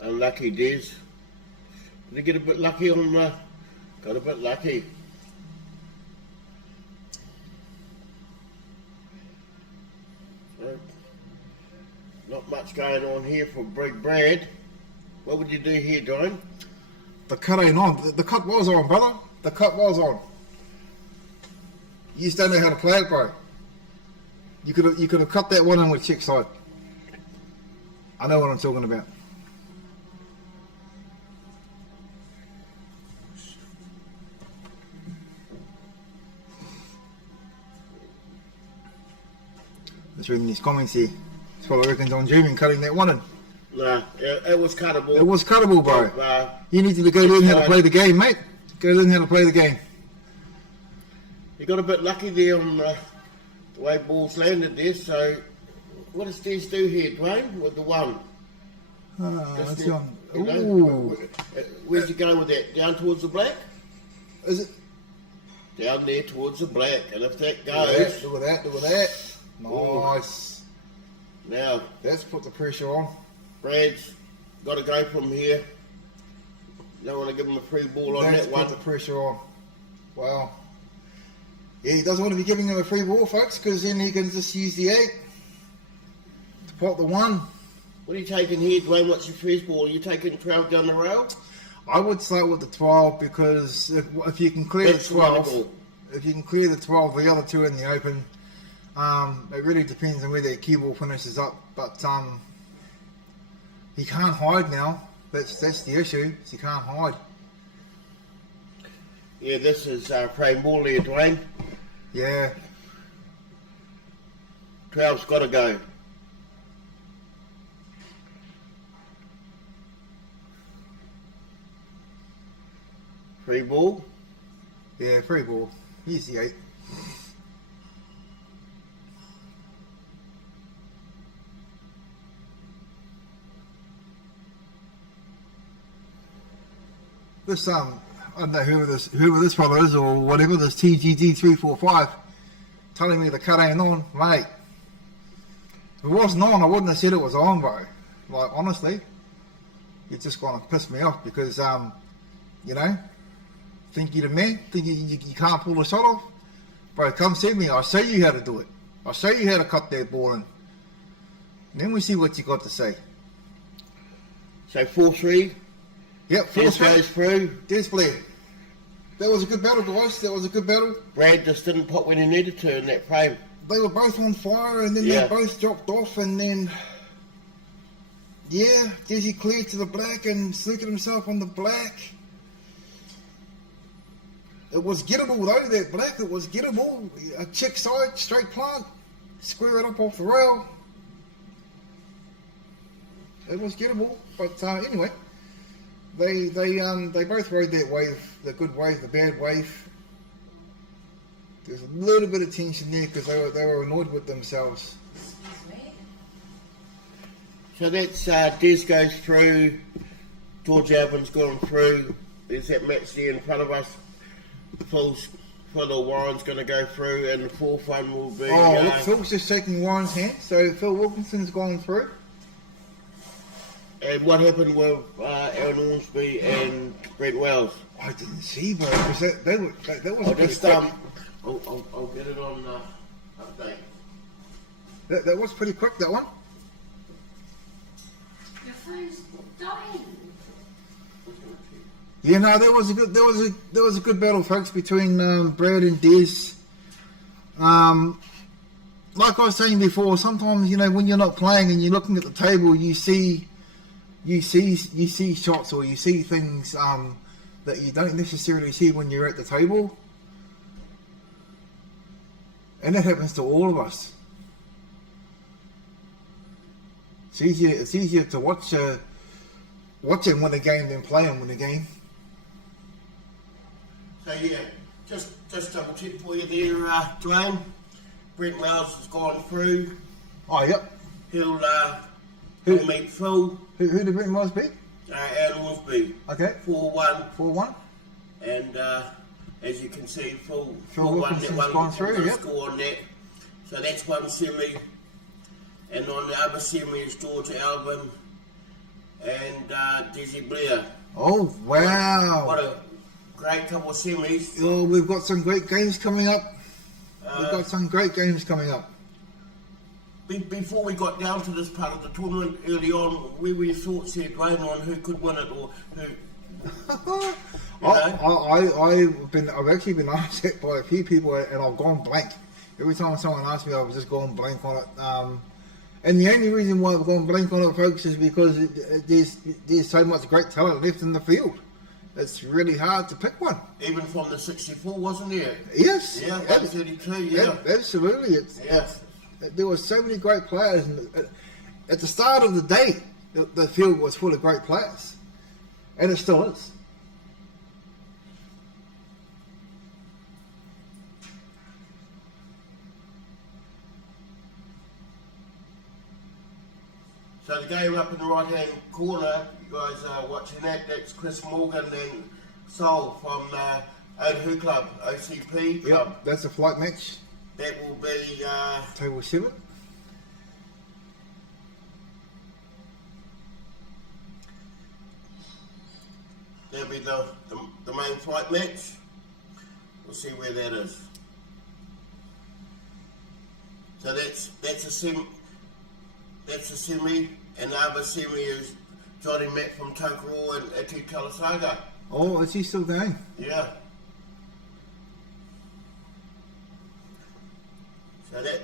Unlucky, Des. Did he get a bit lucky on got a bit lucky. So, not much going on here for Big Brad. What would you do here, Dwayne? The cut ain't on. The cut was on, brother. The cut was on. You just don't know how to play it, bro. You could have cut that one in with check side. I know what I'm talking about. Just reading these comments here. That's what I reckon's on dreaming cutting that one in. Nah, it was cuttable. It was cuttable, bro. Uh, You need to go learn how to play the game, mate. Go learn how to play the game. you got a bit lucky there on the way balls landed there. So, what does Des do here, Dwayne, with the one? That's the- on. you know, Ooh. Where's he going with that? Down towards the black? Is it? Down there towards the black. And if that Look at that, goes, look at that, look at that. Nice. now That's put the pressure on. Brad's got to go from here. Don't want to give him a free ball on That's that put one. the pressure on. Wow. Yeah, he doesn't want to be giving him a free ball, folks, because then he can just use the 8 to pot the 1. What are you taking here, Dwayne? What's your first ball? Are you taking 12 down the rail? I would start with the 12 because if you can clear That's the the 12, ball. if you can clear the 12, the other 2 in the open, it really depends on where that key ball finishes up. But he can't hide now. That's the issue. Is he can't hide. Yeah, this is frame ball there, Dwayne. Yeah. 12's got to go. Free ball. Yeah, free ball. He's the 8. This I don't know whoever this fellow is or whatever, this TGD345 telling me the cut ain't on, mate. If it wasn't on, I wouldn't have said it was on, bro. Like, honestly, you're just gonna piss me off because you know, think you're the man, think you can't pull the shot off, bro. Come see me. I'll show you how to do it. I'll show you how to cut that ball in. And then we see what you got to say. So 4-3. Yep, This goes through. Display. That was a good battle, guys. That was a good battle. Brad just didn't put when he needed to in that frame. They were both on fire, and then Yeah. they both dropped off, and then yeah, Desi cleared to the black and slicked himself on the black. It was gettable though. That black, it was gettable. A check side, straight plant, square it up off the rail. It was gettable, but anyway. They both rode that wave, the good wave, the bad wave. There's a little bit of tension there because they were annoyed with themselves. So that's Des goes through. George Alvin's gone through. There's that match there in front of us. Phil Warren's going to go through, and the fourth one will be. Oh, look, Phil's just shaking Warren's hand. So Phil Wilkinson's gone through. And what happened with Aaron Ormsby and Brent Wells? I didn't see, bro, because that was I'll pretty just quick. I'll get it on update. That was pretty quick, that one. Your phone's dying. Yeah, no, there was a good battle, folks, between Brad and Des. Like I was saying before, sometimes when you're not playing and you're looking at the table, you see shots or you see things that you don't necessarily see when you're at the table, and that happens to all of us. It's easier to watch and win a game than play and win a game. So yeah, just double check for you there, Dwayne. Brent Wells has gone through. Oh, yep. He'll Who- meet Phil. Who did Brent Wells beat? Aaron Ormsby. Okay. 4-1. 4-1. And as you can see, Phil won that Wilkinson's one. gone through, Got a yep. score on that. So that's one semi. And on the other semi is George Alvin and Desi Blair. Oh, wow. What a great couple of semis. Oh, we've got some great games coming up. Before we got down to this part of the tournament early on, where were your thoughts here, Dwayne, on who could win it or who? I've actually been asked that by a few people, and I've gone blank. Every time someone asks me, I've just gone blank on it. And the only reason why I've gone blank on it, folks, is because there's so much great talent left in the field. It's really hard to pick one. Even from the 64, wasn't there? Yes. Yeah, 132, yeah. Absolutely. Yeah. There were so many great players, at the start of the day, the field was full of great players, and it still is. So the game up in the right hand corner, you guys are watching that, that's Chris Morgan and Sol from Otahu Club, OCP Club. Yep, that's a flight match. That will be Table 7. that'll be the main flight match. We'll see where that is. So that's a semi, and the other semi is Johnny Matt from Tokoro and Iti Kalasaga. Oh, is he still going? Yeah. So that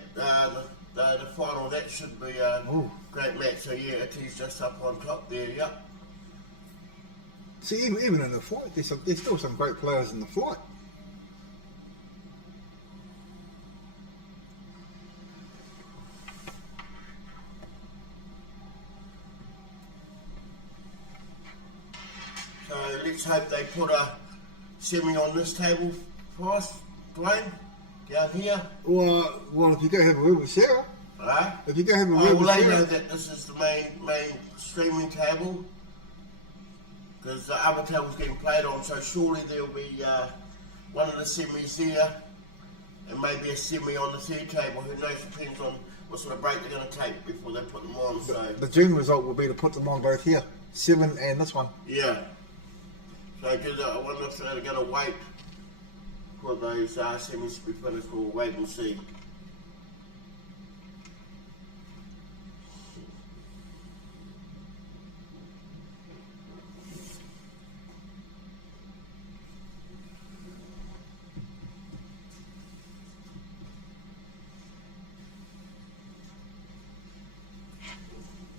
the final, that should be a great match. So yeah, Iti's just up on top there. Yep. See, even in the flight, there's still some great players in the flight. So let's hope they put a semi on this table for us, Dwayne, down here. Well, if you go have a word with Sarah, Right? if you go have a word Oh, with well, they Sarah, know that this is the main streaming table, because the other table's getting played on, so surely there'll be one of the semis there, and maybe a semi on the third table. Who knows? Depends on what sort of break they're going to take before they put them on. So the June result will be to put them on both here, 7 and this one. yeah. So I wonder if they're going to wait for those semis to be finished. We'll wait and see.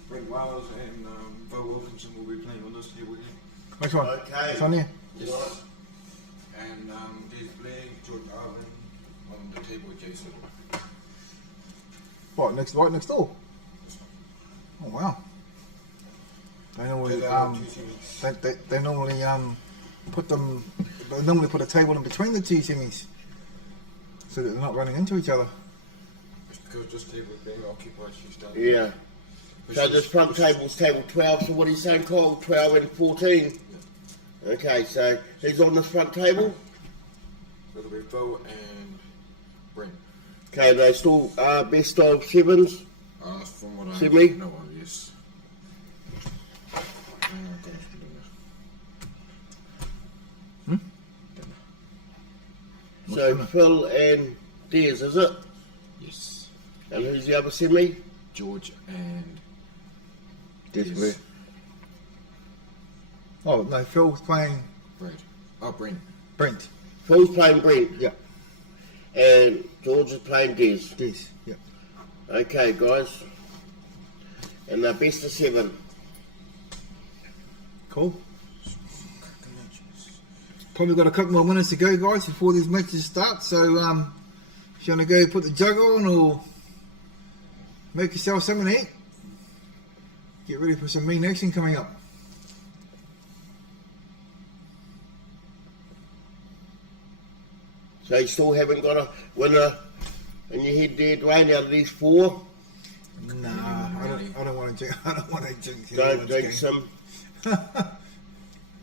Brent Wiles and Bo Wilkinson will be playing on this table here. Which one? Okay. This one here? Yes. And there's Blair, George Arvin on the table with Jason. What, right next door? Oh, wow. They normally, they normally put a table in between the two semis so that they're not running into each other. It's because this table is being occupied, she's done. Yeah. So this front table's table 12, so what are you saying, Cole? 12 and 14? Yeah. Okay, so who's on this front table? It'll be Bo and Brent. Okay, they still best of sevens? From what I Semi? know of, yes. So Phil and Des, is it? Yes. And who's the other semi? George and Des. Oh, no, Phil's playing Brent. Oh, Brent. Brent. Phil's playing Brent. Yeah. And George is playing Des. Des, yeah. Okay, guys. And they're best of 7. Cool. Probably got a couple more minutes to go, guys, before these matches start. So, if you want to go put the jug on or make yourself something to eat, get ready for some mean action coming up. So you still haven't got a winner in your head there, Dwayne, out of these 4? Nah, I don't want to jinx. I don't want to jinx. Don't jinx him.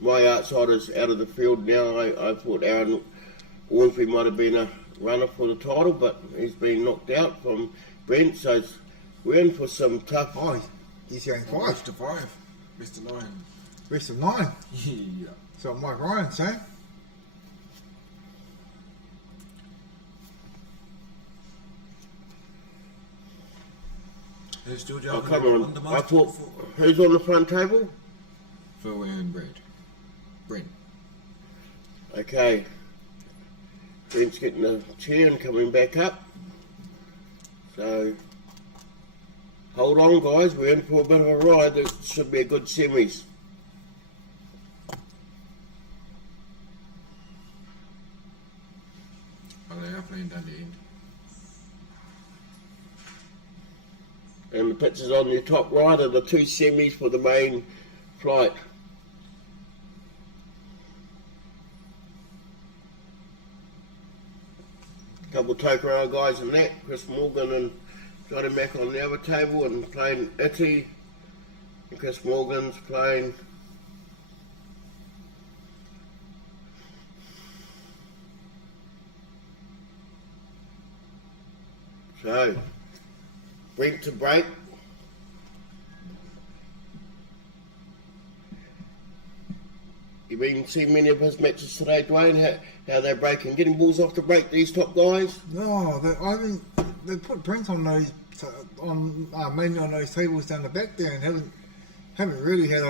My outsider's out of the field now. I thought Aaron Ormsby might have been a runner for the title, but he's been knocked out from Brent, so we're in for some tough. Oh, he's going 5. Best of 5. Best of 9. Best of 9. Yeah. So Mike Ryan saying. There's still Oh, come on. I thought, who's on the front table? Phil and Brent. Okay. Brent's getting a chair and coming back up. So, hold on, guys. We're in for a bit of a ride. There should be a good semis. Oh, they are playing down the end. And and the pitch is on your top right, and the 2 semis for the main flight. Couple Tokoroa guys in that, Chris Morgan and Johnny Mack on the other table and playing Iti, and Chris Morgan's playing so break to break. You been seeing many of his matches today, Dwayne? How they're breaking, getting balls off the break, these top guys? No, they put Brent on those, mainly on those tables down the back there, and haven't really had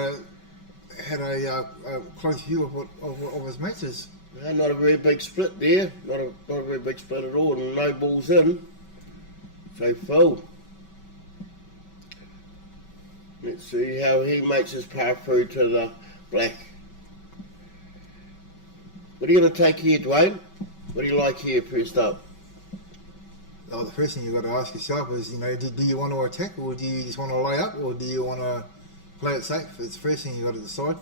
a close view of his matches. No, not a very big split there. Not a very big split at all, and no balls in. So full. Let's see how he makes his path through to the black. What are you going to take here, Dwayne? What do you like here first up? Oh, the first thing you've got to ask yourself is, do you want to attack, or do you just want to lay up, or do you want to play it safe? It's the first thing you've got to decide.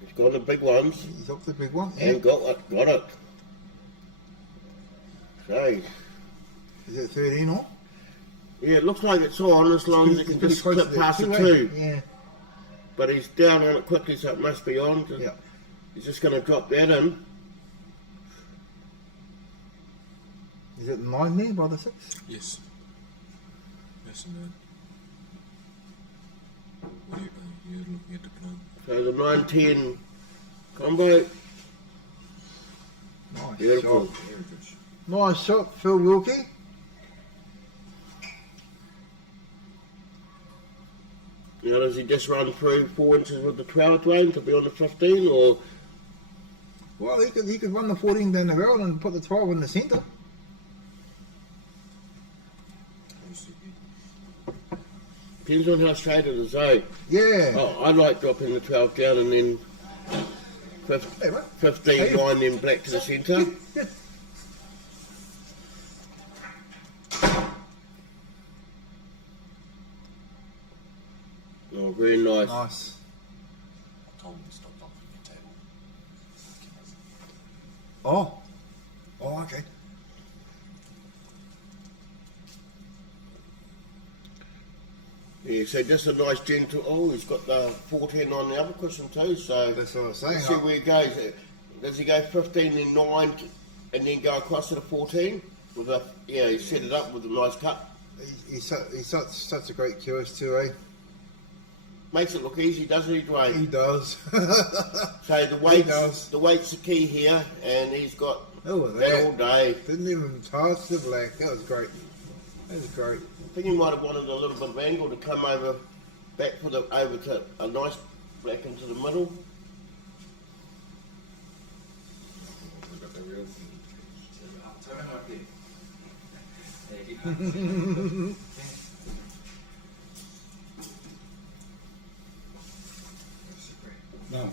He's got the big ones. He's got the big one. And got it. So, is it 13 or? Yeah, it looks like it's on as long as it can just clip past the 2. Yeah. But he's down on it quickly, so it must be on. Yeah. He's just going to drop that in. Is it 9 there by the 6? Yes. Yes, and what are you looking at the plan? So the 9-10 combo. Nice Beautiful. shot. Nice shot, Phil Wilkie. Now, does he just run through 4 inches with the 12, Dwayne, to be on the 15, or? Well, he could run the 14 down the barrel and put the 12 in the centre. Depends on how straight it is, eh? Yeah. Oh, I like dropping the 12 down and then 15 line, then black to the centre. Oh, very nice. Nice. I told him to stop dropping your table. Oh, okay. Yeah, so just a nice gentle. Oh, he's got the 14 on the other cushion too. So That's what I was saying. let's see where he goes. Does he go 15 then 9 and then go across to the 14? With a he set it up with a nice cut. He's such a great QS too, eh? Makes it look easy, doesn't he, Dwayne? He does. So the weight's the key here, and he's got that all day. Didn't even pass the black. That was great. That was great. I think he might have wanted a little bit of angle to come over to a nice black into the middle. We got the real No, I'm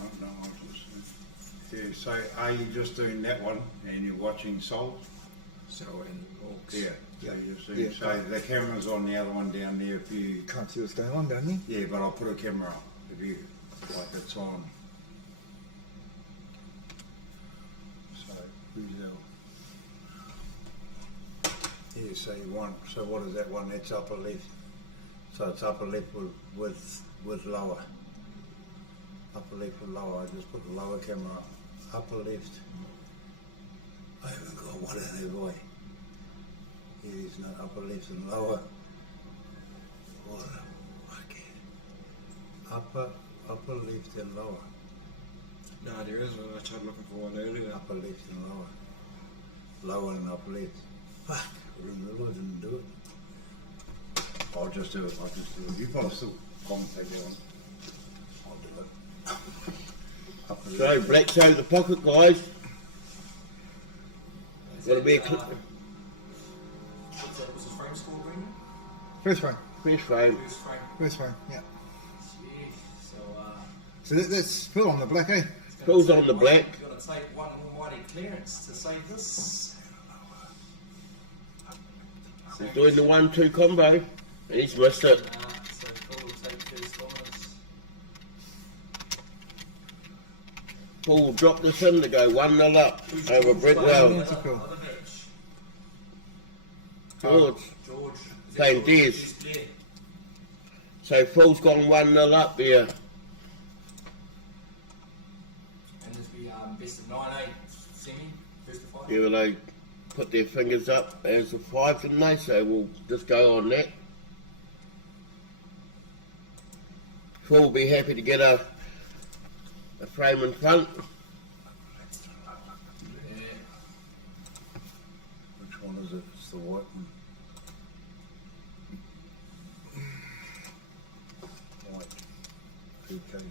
just so are you just doing that one and you're watching Soul? So and Hawks. Yeah. So you're seeing, so the camera's on the other one down there if you Can't see what's going on down there. yeah, but I'll put a camera up if you like it's on. So who's that? Yeah, so you want what is that one? That's upper left. So it's upper left with lower. Upper left with lower. I just put the lower camera up. Upper left. I haven't got one in there, boy. Yeah, there's no upper left and lower. What a fucking upper left and lower. No, there is. I tried looking for one earlier. Upper left and lower. Lower and upper left. Fuck, I didn't do it. I'll just do it. You probably still commentate that one. I'll do it. Upper So left. black shows the pocket, guys. Got to be a What's his frame score, Brendan? First frame. fresh frame. First frame, yeah. So, So that's Phil on the black, eh? Phil's on the black. You've got to take one almighty clearance to save this. He's doing the 1-2 combo, and he's missed it. So Phil will take first dominance. Paul will drop this in to go 1-0 up over Brett Wells. Other match. George George. playing Des. So Phil's gone 1-0 up there. And this be best of 9-8 semi, first to 5. Yeah, well, they put their fingers up as a 5, didn't they? So we'll just go on that. Phil will be happy to get a frame in front. Which one is it? It's the white one. White. Okay.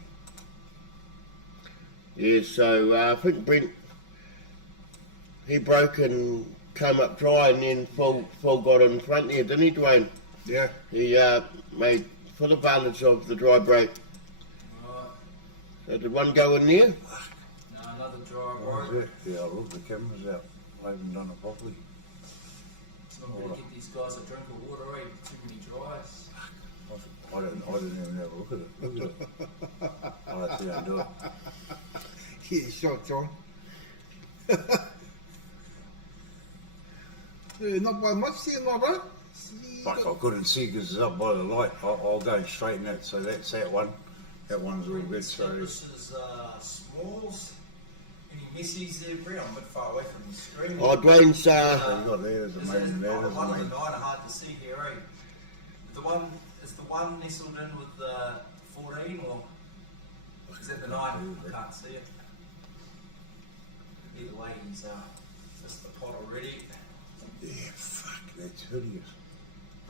Yeah, so I think Brent, he broke and came up dry, and then Phil got in front there, didn't he, Dwayne? Yeah. He made full advantage of the dry break. Right. So did one go in there? No, another dry What break. is that? Yeah, look, the camera's out. I haven't done it properly. It's not going to get these guys a drink of water, eh? Too many dries. I didn't even have a look at it. Look at it. I'll see how I do it. Yeah, sure, John. Yeah, not by much here, my bro. Fuck, I couldn't see because it's up by the light. I'll go straight in that. So that's that one. That one's all good. So This is Smalls. Any missies there, Brett? I'm a bit far away from the screen. Oh, Dwayne's, you got there's the Is it main. There's the 1 and main. 9 are hard to see here, eh? Is the one nestled in with the 14 or is that the 9? I can't see it. Either way, he's just the pot already. Yeah, fuck, that's hideous.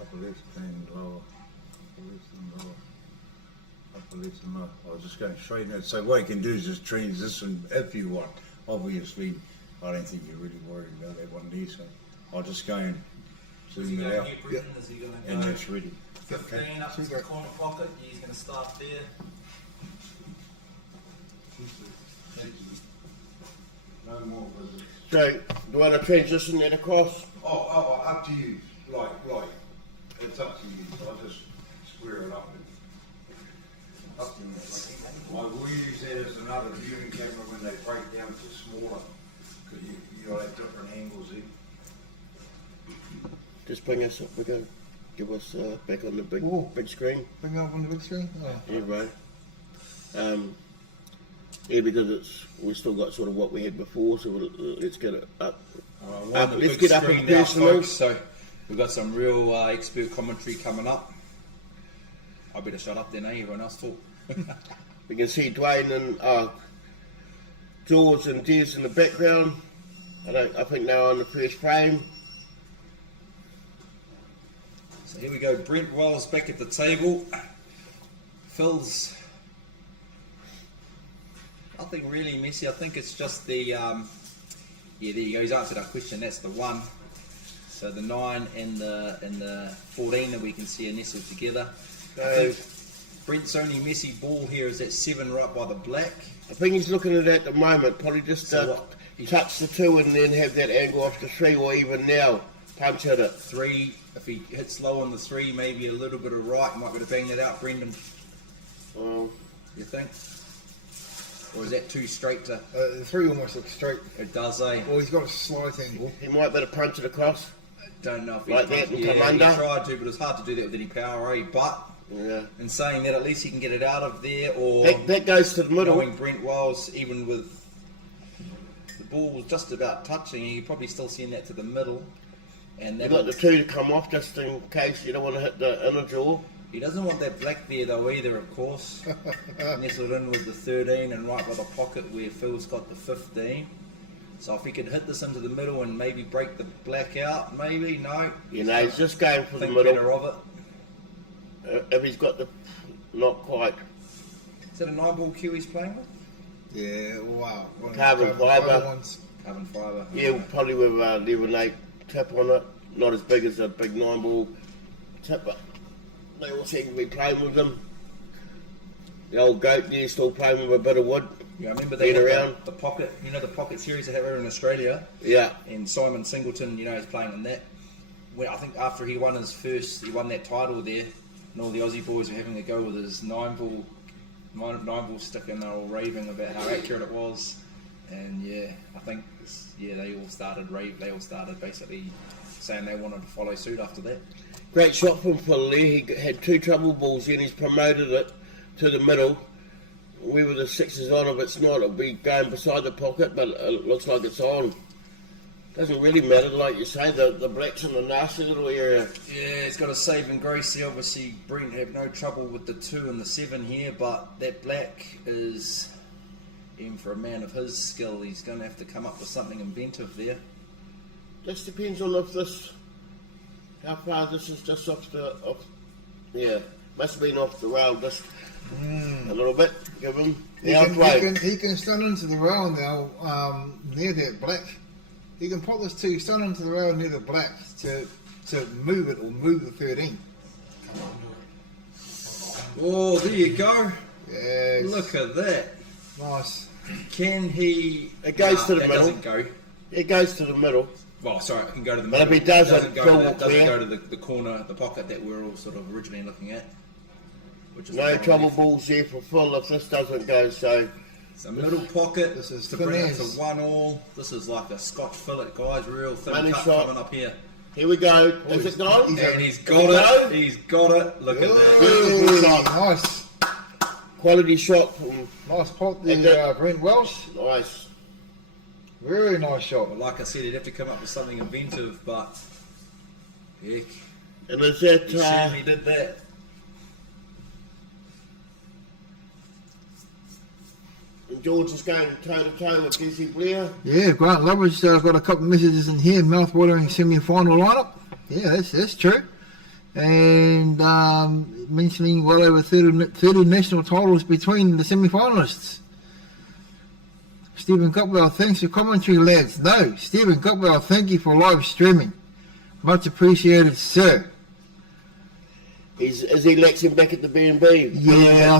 Upper left and lower. Upper left and lower. Upper left and lower. I was just going straight in that. So what you can do is just transition if you want. Obviously, I don't think you're really worried about that one there, so I'll just go and Is he zoom going it to out. get Brendan? Is he going to And go that's ready. 15 up to the corner pocket? He's going to start there. No more visitors. so do you want to transition that across? Oh, up to you. Like, it's up to you. I'll just square it up. Up to you. I will use that as another viewing camera when they break down to smaller, because you got different angles there. Just bring us up, we go. Give us back on the big Whoa. big screen. Bring it up on the big screen. Oh. Yeah, right. Yeah, because we've still got sort of what we had before, so let's get it up. We're on the Let's big get up screen in now, personal. folks. So we've got some real expert commentary coming up. I better shut up then, eh? Everyone else talk. We can see Dwayne and George and Des in the background. I think they're on the first frame. So here we go. Brent Wells back at the table. Phil's nothing really messy. I think it's just the yeah. There you go. He's answered our question. That's the 1. So the 9 and the 14 that we can see are nestled together. I think Brent's only messy ball here is that 7 right by the black. I think he's looking at it at the moment. Probably just touch the 2 and then have that angle off the 3, or even now punch at it. 3. If he hits low on the 3, maybe a little bit of right, might be able to bang that out, Brendan. Well, You think? Or is that too straight to? The 3 almost looks straight. It does, eh? Well, he's got a slight angle. he might be able to punch it across. Don't know if Like that and come under? He tried to, but it's hard to do that with any power, eh? But Yeah. in saying that, at least he can get it out of there, or That goes to the middle. knowing Brent Wells, even with the ball just about touching, you're probably still seeing that to the middle. And You've that got the 2 to come off just in case you don't want to hit the inner jaw. he doesn't want that black there though either, of course. Nestled in with the 13 and right by the pocket where Phil's got the 15. So if he could hit this into the middle and maybe break the black out, maybe, no. You know, he's just going for the Think middle. better of it. If he's got the... Not quite. Is that a 9-ball cue he's playing with? Yeah, wow. Carbon fibre. Ones. Carbon fibre. Yeah, probably with a level 8 tip on it. Not as big as a big 9-ball tip, but they all seem to be playing with them. The old goat there still playing with a bit of wood. Yeah, I remember they Been had around. the pocket, the pocket series they have over in Australia. Yeah. And Simon Singleton, he's playing in that. I think after he won that title there, and all the Aussie boys were having a go with his 9-ball stick, and they were all raving about how accurate it was. And yeah, I think they all started basically saying they wanted to follow suit after that. Great shot from Phil there. He had 2 trouble balls in. He's promoted it to the middle. Whether the 6 is on, if it's not, it'll be going beside the pocket, but it looks like it's on. Doesn't really matter, like you say, the black's in the nasty little area. Yeah, he's got a saving grace here. Obviously, Brent had no trouble with the 2 and the 7 here, but that black is, even for a man of his skill, he's going to have to come up with something inventive there. Just depends on how far this is just must have been off the rail just a little bit. Give him the outway. He can stun into the rail now, near that black. He can pop this 2 stun into the rail near the black to move it or move the 13. Oh, there you go. Yes. Look at that. Nice. Can he... It goes to the middle. Doesn't go. It goes to the middle. Well, sorry, it can go to the But middle. if he doesn't go to the corner, the pocket that we're all sort of originally looking at. Which is No trouble balls there for Phil if this doesn't go, so... It's a middle pocket. This is to bring it to finesse. 1-all. This is like a Scotch fillet, guys. Real thin Money cut shot. coming up here. Here we go. Is it gone? And he's got it. He's got it. Look at that. Beautiful shot. Nice. Quality shot from... Nice pop there, Brent Welsh. Nice. Very nice shot. Well, like I said, he'd have to come up with something inventive, but... Heck. And is that... He certainly did that. George is going toe-to-toe with Jesse Blair. Yeah, Grant Loveridge got a couple of messages in here. Mouth-watering semi-final lineup. Yeah, that's true. And mentioning well over 30 national titles between the semi-finalists. Stephen Copwell, thanks for commentary, lads. No, Stephen Copwell, thank you for live streaming. Much appreciated, sir. Is he Lexing back at the B&B? Yeah,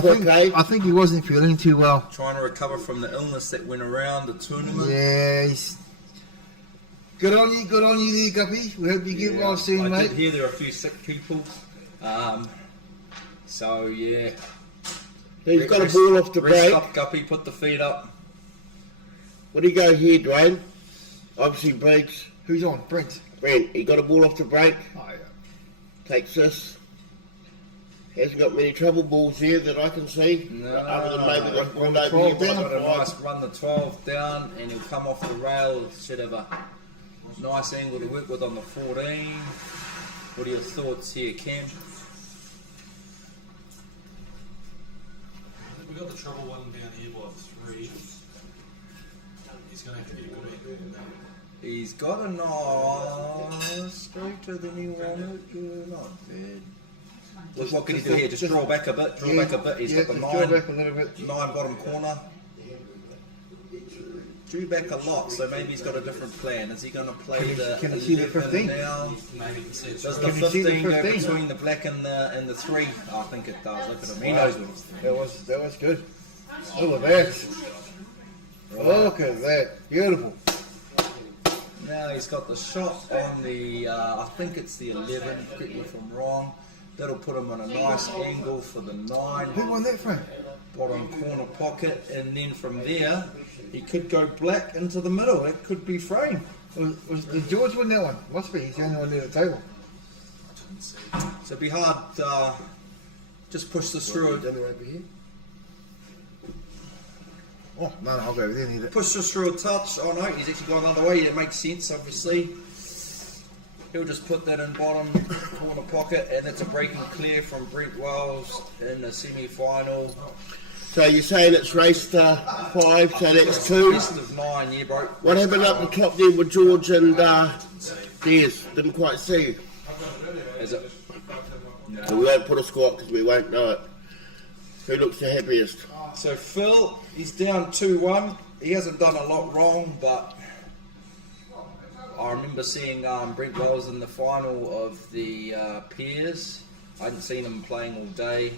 I think he wasn't feeling too well. Trying to recover from the illness that went around the tournament. Yeah, good on you there, Guppy. We hope you get well soon, mate. I did hear there are a few sick people. So, yeah. He's got a ball off the rest break. Up, Guppy, put the feet up. What do you go here, Dwayne? Obviously breaks. Who's on? Brent. He got a ball off the break. Oh, yeah. Takes this. Hasn't got many trouble balls there that I can see. No. Other than maybe the one the over 12 here. down. Got a nice run the 12 down, and he'll come off the rail. Should have a nice angle to work with on the 14. What are your thoughts here, Cam? We got the trouble one down here by 3. He's going to have to get a good angle on that. He's got a nice straighter than he wanted. Not bad. What can he do here? Just draw back a bit. Draw back a bit. He's got the 9. Draw back a little bit. 9 bottom corner. Drew back a lot, so maybe he's got a different plan. Is he going to play Can you see the 15? now? Maybe you can see it's Does right. the Can you see the 15 go 15? between the black and the 3? I think it does. Look at him. He knows what he's doing. That was good. Look at that. Look at that. Beautiful. Now he's got the shot on the, I think it's the 11, correct me if I'm wrong. That'll put him on a nice angle for the 9. Who won that frame? Bottom corner pocket, and then from there, he could go black into the middle. That could be frame. Did George win that one? Must be. He's the only one near the table. So it'd be hard, just push this through. Over here. Oh, no, I'll go over there. Need it. Push this through a touch. Oh no, he's actually gone another way. It makes sense, obviously. He'll just put that in bottom corner pocket, and it's a breaking clear from Brent Wells in the semi-final. So you're saying it's race 5, so that's 2. Best of 9, yeah, bro. What happened up the top there with George and Des? Didn't quite see. Is it? No. So we won't put a score because we won't know it. Who looks the happiest? So Phil, he's down 2-1. He hasn't done a lot wrong, but I remember seeing Brent Wells in the final of the Peers. I hadn't seen him playing all day,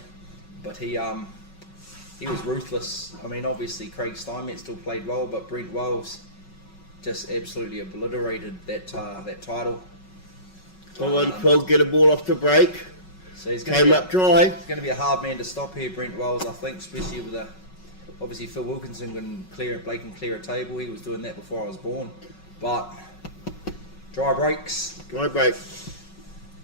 but he was ruthless. I mean, obviously Craig Steinmetz still played well, but Brent Wells just absolutely obliterated that title. Go on, Phil, get a ball off the break. So he's Came up dry. He's going to be a hard man to stop here, Brent Wells, I think, especially with the... Obviously, Phil Wilkinson can clear a table. He was doing that before I was born. But dry breaks. Dry break.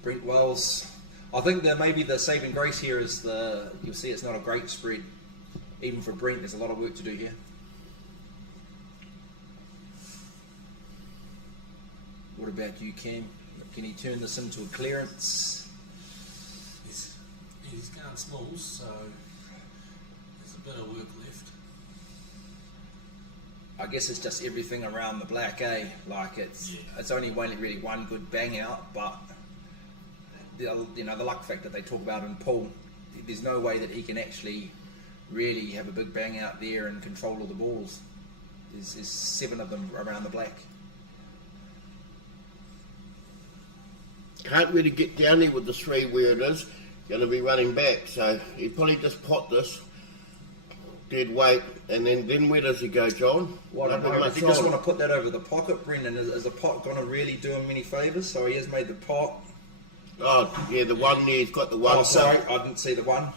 Brent Wells. I think that maybe the saving grace here is you'll see it's not a great spread. Even for Brent, there's a lot of work to do here. What about you, Cam? Can he turn this into a clearance? He's going smalls, so there's a bit of work left. I guess it's just everything around the black, eh? Like it's only really one good bang out, but the luck factor they talk about in pool, there's no way that he can actually really have a big bang out there and control all the balls. There's 7 of them around the black. Can't really get down there with the 3 where it is. Going to be running back, so he probably just pot this dead weight, and then where does he go, John? Well, I don't know. Does he just want to put that over the pocket, Brendan? Is the pot going to really do him any favours? So he has made the pot. Oh, yeah, the one there, he's got the one. Oh, sorry, I didn't see the one.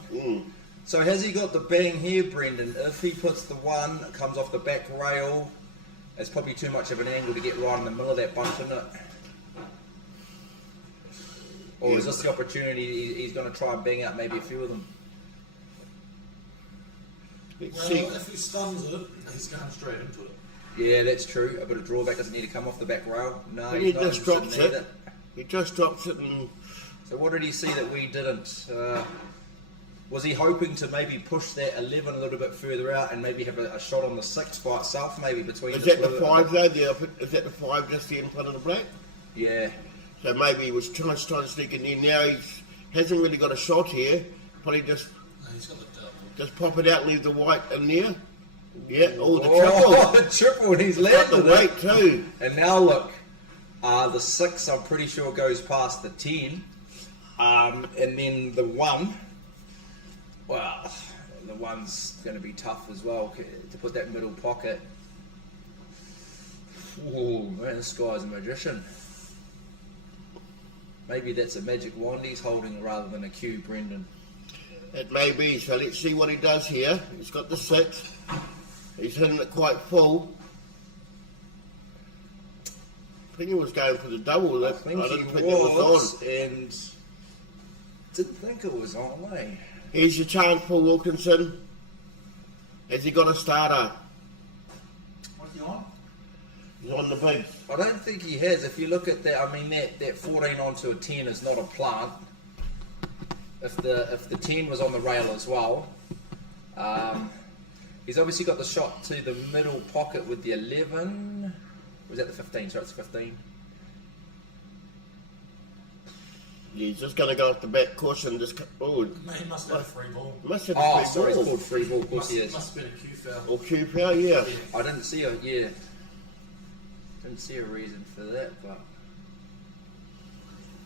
So has he got the bang here, Brendan? If he puts the one, it comes off the back rail, it's probably too much of an angle to get right in the middle of that bunch, isn't it? Or is this the opportunity he's going to try and bang out maybe a few of them? If he stuns it, he's going straight into it. Yeah, that's true. A bit of drawback doesn't need to come off the back rail. No, He just drops it. He just drops it and... So what did he see that we didn't? Was he hoping to maybe push that 11 a little bit further out and maybe have a shot on the 6 by itself, maybe between... Is that the 5 though? Is that the 5 just there in front of the black? Yeah. So maybe he was trying to sneak in there. Now he hasn't really got a shot here. Probably just He's got the double. just pop it out and leave the white in there. Yeah, the triple. Oh, the triple, and he's landed got the weight too. And now look, the 6 I'm pretty sure goes past the 10. And then the 1, well, the 1's going to be tough as well to put that middle pocket. Oh man, this guy's a magician. Maybe that's a magic wand he's holding rather than a cue, Brendan. It may be, so let's see what he does here. He's got the 6. He's hitting it quite full. I think he was going for the double. I think didn't he think it was on. And didn't think it was on, eh? Here's your chance, Paul Wilkinson. Has he got a starter? What's he on? He's on the big. I don't think he has. If you look at that, I mean that 14 onto a 10 is not a plant. If the 10 was on the rail as well, he's obviously got the shot to the middle pocket with the 11. Was that the 15? Sorry, it's 15. Yeah, he's just going to go off the back cushion. Just He must have a free ball. Must have Oh, a free sorry, ball. it's called free ball. Of course he is. Must have been a Q foul. Or Q foul, yeah. I didn't see didn't see a reason for that, but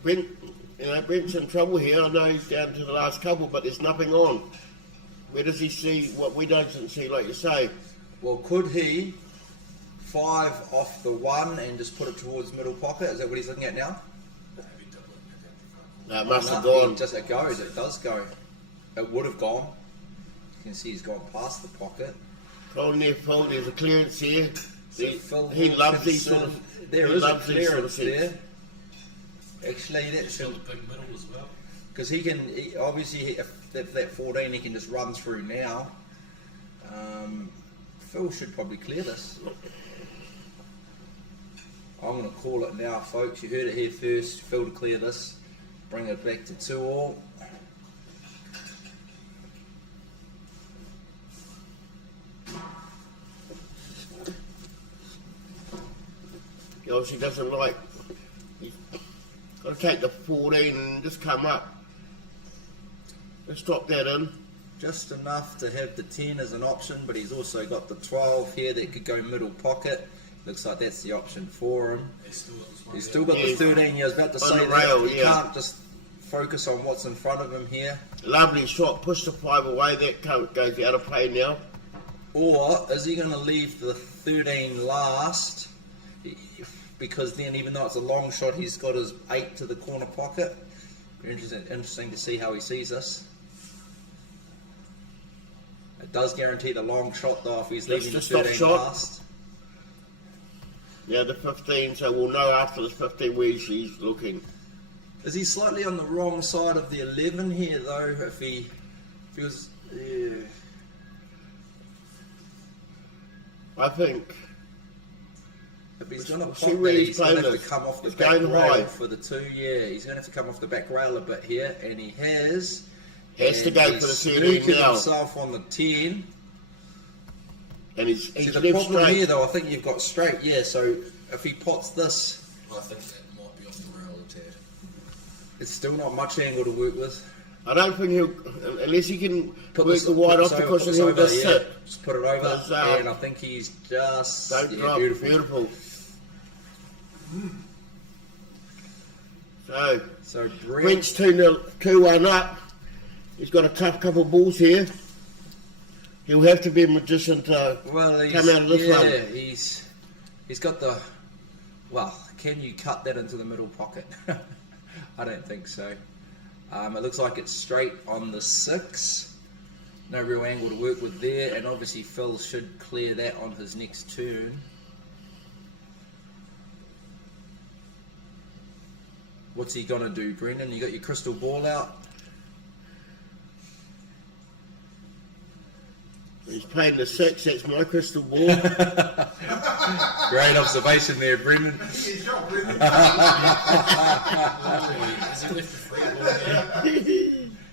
Brent's in trouble here. I know he's down to the last couple, but there's nothing on. Where does he see what we don't see, like you say? well, could he 5 off the 1 and just put it towards middle pocket? Is that what he's looking at now? No, it must have No, gone. it goes. It does go. It would have gone. You can see he's gone past the pocket. Go on there, Phil. There's a clearance here. So Phil He loves these sort Wilkinson, of. There he is a loves these sort of clearance things. there. Actually, that He's should got the big middle as well. because he can obviously if that 14 he can just run through now. Phil should probably clear this. I'm going to call it now, folks. You heard it here first. Phil to clear this, bring it back to 2-all. He obviously doesn't like. He's got to take the 14 and just come up. Let's drop that in. Just enough to have the 10 as an option, but he's also got the 12 here that could go middle pocket. Looks like that's the option for him. He's still got the 13. I was about to say the rail, that. You yeah. can't just focus on what's in front of him here. Lovely shot. Push the 5 away. That goes out of play now. Or is he going to leave the 13 last? because then even though it's a long shot, he's got his 8 to the corner pocket. Interesting to see how he sees this. It does guarantee the long shot though if he's That's leaving the the stop 13 shot. last. Yeah, the 15, so we'll know after the 15 where he's looking. Is he slightly on the wrong side of the 11 here though? If he was, yeah. I think. If he's going to See pop where that, he's he's going to playing have to this. come off the It's back going rail high. for the 2. Yeah, he's going to have to come off the back rail a bit here, and he has. Has to And go he's for the 13 snookered now. himself on the 10. And he's See, the left problem straight. here, though, I think you've got straight, yeah, so if he pots this, I think that might be off the rail a tad. it's still not much angle to work with. I don't think he'll, unless he can Put work this- the wide put off this the over, cushion, put he'll this just over, yeah. sit. Just put it over, Because, and I think he's just, Don't yeah, drop. beautiful. So, Brent's Brent's 2-1 up. He's got a tough couple of balls here. He'll have to be a magician to come out of this one. yeah, he's got the, well, can you cut that into the middle pocket? I don't think so. It looks like it's straight on the 6. No real angle to work with there, and obviously Phil should clear that on his next turn. What's he gonna do, Brendan? You got your crystal ball out? He's playing the 6, that's my crystal ball. Great observation there, Brendan.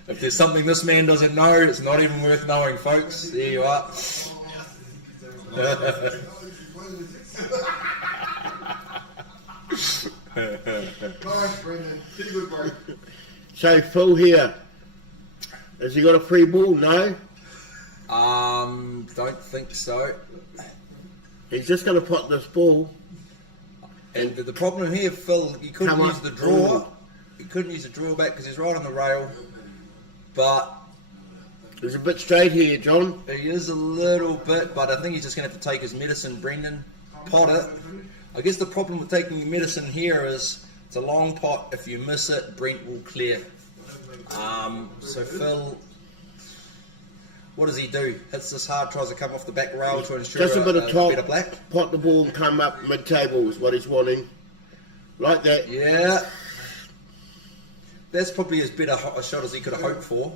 If there's something this man doesn't know, it's not even worth knowing, folks. There you are. Nice, Brendan. Pretty good, bro. So, Phil here. Has he got a free ball? No. Don't think so. He's just going to pot this ball. And the problem here, Phil, you couldn't Come use up. the draw. You couldn't use the draw back because he's right on the rail. But He's a bit straight here, John. he is a little bit, but I think he's just going to have to take his medicine, Brendan. Pot it. I guess the problem with taking your medicine here is it's a long pot. If you miss it, Brent will clear. So Phil, what does he do? Hits this hard, tries to come off the back rail to ensure Just a bit of top. better black. Pot the ball and come up mid-table is what he's wanting. Like that. Yeah. That's probably as better a shot as he could have hoped for.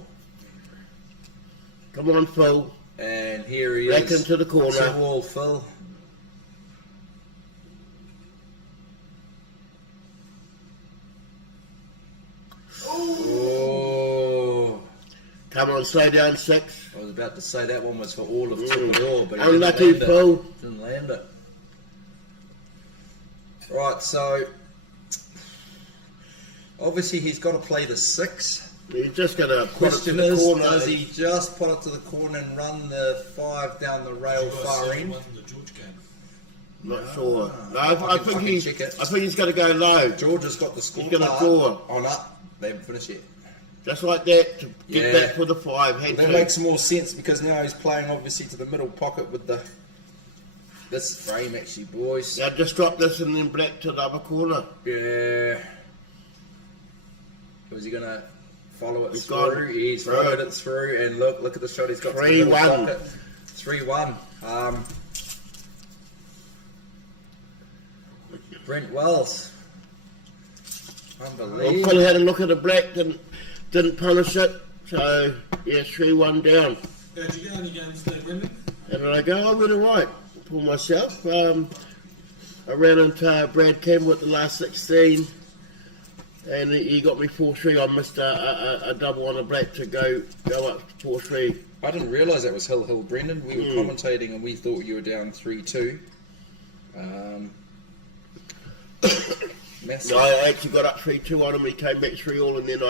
Come on, Phil. And here he Back is. into the corner. 2-all, Phil. Oh. Come on, slow down, 6. I was about to say that one was for all of 2-all, but he Unlucky, didn't land Phil. it. Didn't land it. Right, so obviously he's got to play the 6. He's just going to put it to Question the is, corner. does he just put it to the corner and run the 5 down the rail far end? Not sure. No, I think can he's. check it. I think he's going to go low. George has got the score He's gonna card draw. on up. They haven't finished yet. Just like that to get Yeah. back for the 5. Head That to. makes more sense because now he's playing obviously to the middle pocket with the this frame actually, boys. Now just drop this and then black to the other corner. Yeah. Was he gonna follow it He's through? gone He's through followed it. it through, and look at the shot he's got. to the middle 3-1. pocket. 3-1. Brent Wells. Well, Unbelievable. Phil had a look at the black, didn't punish it. So yeah, 3-1 down. How'd you go on your games today, Brendan? And I go, I went alright for myself. I ran into Brad Campbell at the last 16, and he got me 4-3. I missed a double on a black to go up 4-3. I didn't realise that was Hill, Brendan. We were commentating and we thought you were down 3-2. Massive. No, I actually got up 3-2 on him. He came back 3-all, and then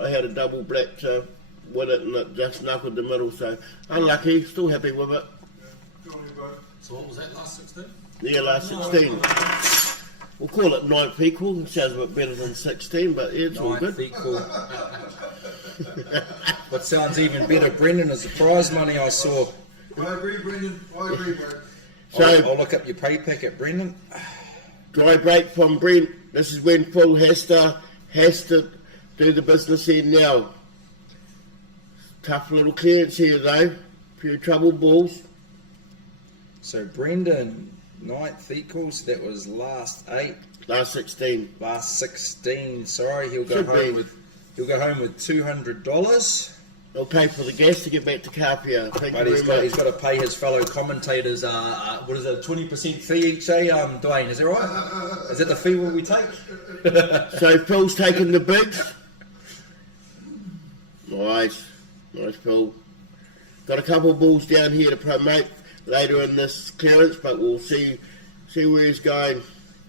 I had a double black to win it, and it just knuckled the middle. So unlucky. Still happy with it. So what was that, last 16? Yeah, last 16. We'll call it 9th equal. It sounds a bit better than 16, but yeah, it's all Ninth good. equal. What sounds even better, Brendan, is the prize money I saw. I agree, Brendan. I agree, bro. So I'll look up your pay packet, Brendan. Dry break from Brent. This is when Phil has to do the business end now. Tough little clearance here though. Few trouble balls. So Brendan, 9th equals, that was last 8. Last 16. Last 16, sorry, he'll go Should home be. with $200. He'll pay for the gas to get back to Carpia. Thank But you he's very much. got to pay his fellow commentators, what is it, a 20% fee each, eh? Dwayne, is that right? Is that the fee what we take? So Phil's taking the bigs. Nice. Nice Phil. Got a couple of balls down here to promote later in this clearance, but we'll see where he's going.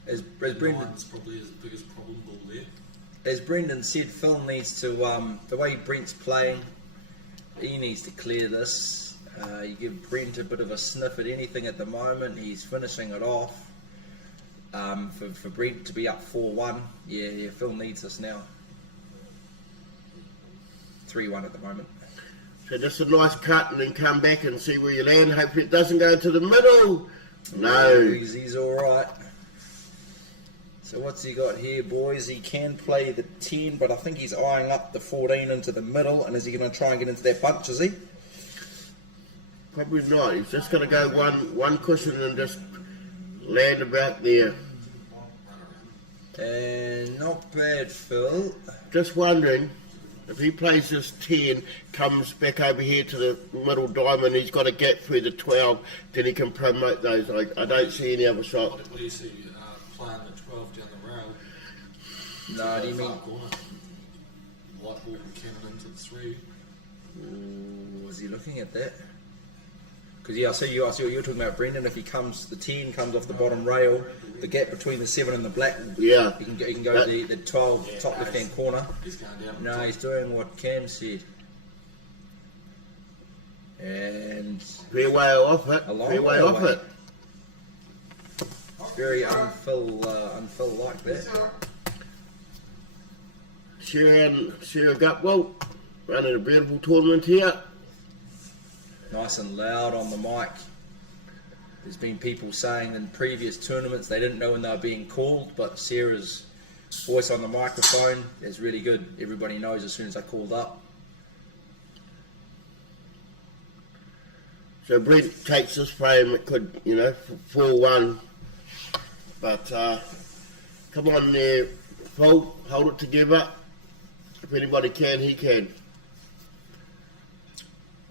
As Brendan, Nine's probably his biggest problem ball there. as Brendan said, Phil needs to, the way Brent's playing, he needs to clear this. You give Brent a bit of a sniff at anything at the moment, he's finishing it off. For Brent to be up 4-1, yeah, Phil needs this now. 3-1 at the moment. So just a nice cut and then come back and see where you land. Hopefully it doesn't go into the middle. No. He's alright. So what's he got here, boys? He can play the 10, but I think he's eyeing up the 14 into the middle. And is he going to try and get into that bunch, is he? Probably not. He's just going to go one cushion and just land about there. And not bad, Phil. Just wondering, if he plays this 10, comes back over here to the middle diamond, he's got a gap through the 12, then he can promote those. I don't see any other shot. What do you see? Playing the 12 down the rail. No, do you mean... Far corner. White ball cannon into the 3. Ooh, was he looking at that? Because I see what you're talking about, Brendan. If he comes, the 10 comes off the bottom rail, the gap between the 7 and the black, Yeah. he can go to the 12 top left hand corner. He's going down. No, he's doing what Cam said. And Fair way off it. A long Fair way way off away. it. very unfill like that. Sarah Gutwell running a beautiful tournament here. Nice and loud on the mic. There's been people saying in previous tournaments they didn't know when they were being called, but Sarah's voice on the microphone is really good. Everybody knows as soon as I called up. So Brent takes this frame, it could, 4-1. But come on there, Phil, hold it together. If anybody can, he can.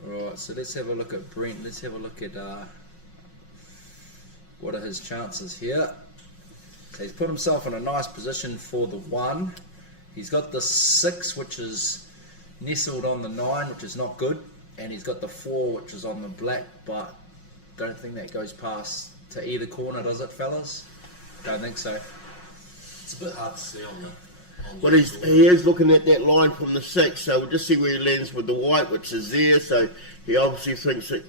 Alright, so let's have a look at Brent. Let's have a look at what are his chances here. So he's put himself in a nice position for the 1. He's got the 6, which is nestled on the 9, which is not good. And he's got the 4, which is on the black, but don't think that goes past to either corner, does it, fellas? Don't think so. It's a bit hard to see on the. But he is looking at that line from the 6, so we'll just see where he lands with the white, which is there. So he obviously thinks that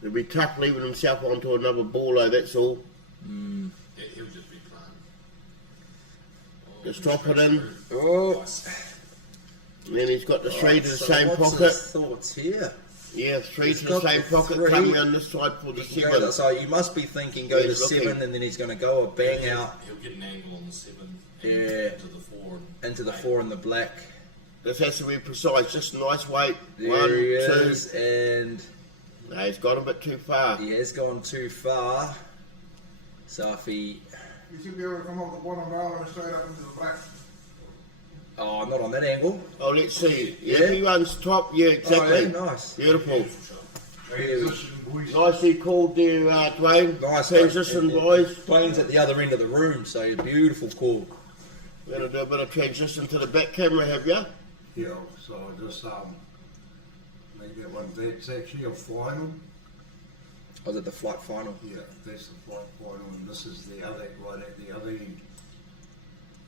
it'll be tough leaving himself onto another ball, that's all. Yeah, he'll just be playing. Just drop it in. Oh, And then he's got the 3 to the so same what's pocket. his thoughts here? Yeah, 3 He's to the got same the pocket, 3. coming on this side for the He can 7. go, so you must be thinking go to He's 7 looking. and then he's going to go a bang out He'll get an angle on the 7. Yeah. Into the 4. into the 4 and the black. This has to be precise, just a nice weight. There 1, he 2. is, and No, he's got a bit too far. he has gone too far. So if he... You should be able to come off the bottom rail and straight up into the black. Oh, not on that angle. Oh, let's see. Yeah, Yeah. if he runs top, yeah, exactly. Oh, yeah, nice. Beautiful. Really Nicely called there, Dwayne. nice. Transition, boys. Plane's at the other end of the room, so beautiful call. We're going to do a bit of transition to the back camera, have you? Yeah, so I just make that one. That's actually a final. Was it the flight final? Yeah, that's the flight final, and this is the other, right at the other end.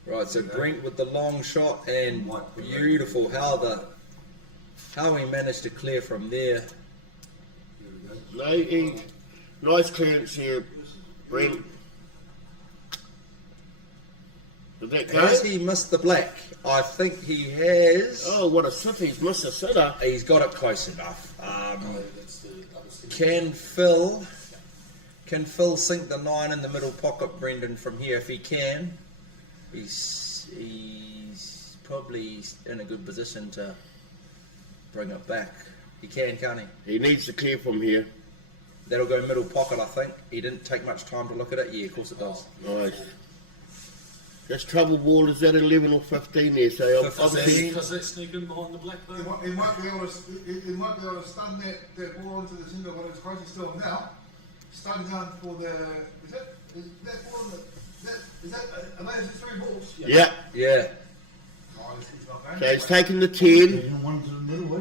Right, so Brent with the long shot, and beautiful how he managed to clear from there. Here we go. No, nice clearance here, Brent. Did that go? Has he missed the black? I think he has. Oh, what a sitter. He's missed a sitter. He's got it close enough. That's the other 7. Can Phil Can Phil sink the 9 in the middle pocket, Brendan, from here? If he can, he's probably in a good position to bring it back. He can, can't he? He needs to clear from here. That'll go middle pocket, I think. He didn't take much time to look at it. Yeah, of course it does. Nice. This trouble ball is at 11 or 15 there, so 15. obviously Does that sneak in behind the black though? He might be able to stun that ball onto the centre, but it's closest to him now. Stun down for the. Is that ball in the. Is that. Are those the 3 balls? yeah. Yeah. Oh, he's not going. So he's taking the 10. Taking one to the middle, eh?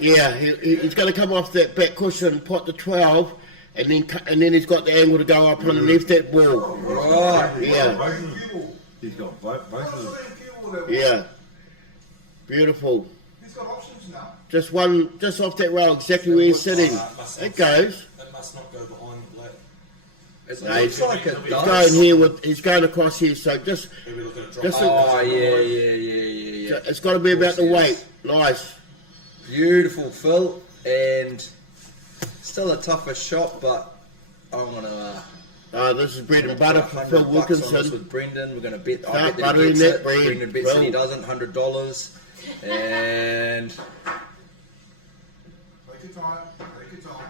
Yeah, he's going to come off that back cushion, pot the 12, and then he's got the angle to go up underneath that ball. Right. Yeah, He's got both of them. yeah. Beautiful. He's got options now. Just off that rail, exactly where he's sitting. It goes. It must not go behind the black. It No, looks like it He's does. going here he's going across here, so just Maybe look at a drop. Just Oh, yeah. it's got to be about the weight. Nice. Beautiful, Phil. And still a tougher shot, but I'm going to... This is bread and butter for $100 Phil on this Wilkinson. with Brendan. We're going to bet. I Start bet that he buttering gets that it. bread, Brendan bets that he Phil. doesn't. $100. And Take your time. Take your time.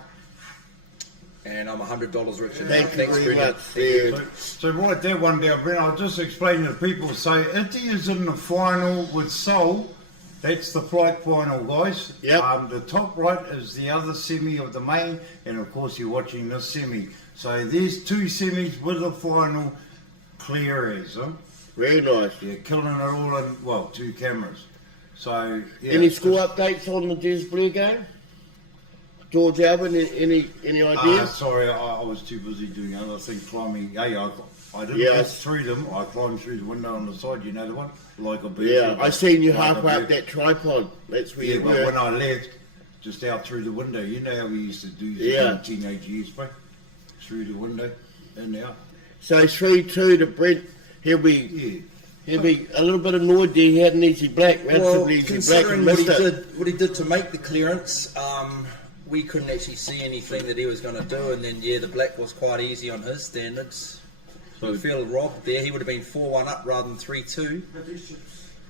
and I'm $100 richer. Thank you Thanks, very Brendan. much. Yeah. So write that one down, Brent. I'll just explain to people. So Iti is in the final with Seoul. That's the flight final, guys. Yep. The top right is the other semi of the main, and of course you're watching this semi. So there's 2 semis with the final clear as, huh? Very nice. Yeah, killing it all in, well, 2 cameras. So, yeah. Any score updates on the Des Blair game? George Alvin, any ideas? Sorry, I was too busy doing other things, climbing. Hey, I didn't Yeah. walk through them. I climbed through the window on the side. You know the one, like a bird. Yeah, I seen you Like halfway a up bird. that tripod. That's where Yeah, you but were. when I left, just out through the window. You know how we used to do Yeah. in teenage years, bro. Through the window, in and out. So 3-2 to Brent. He'll be a little bit annoyed there. He had an easy black, Well, relatively easy black, considering and what missed he it. did, to make the clearance, we couldn't actually see anything that he was going to do. And then, the black was quite easy on his standards. So we feel robbed there. He would have been 4-1 up rather than 3-2.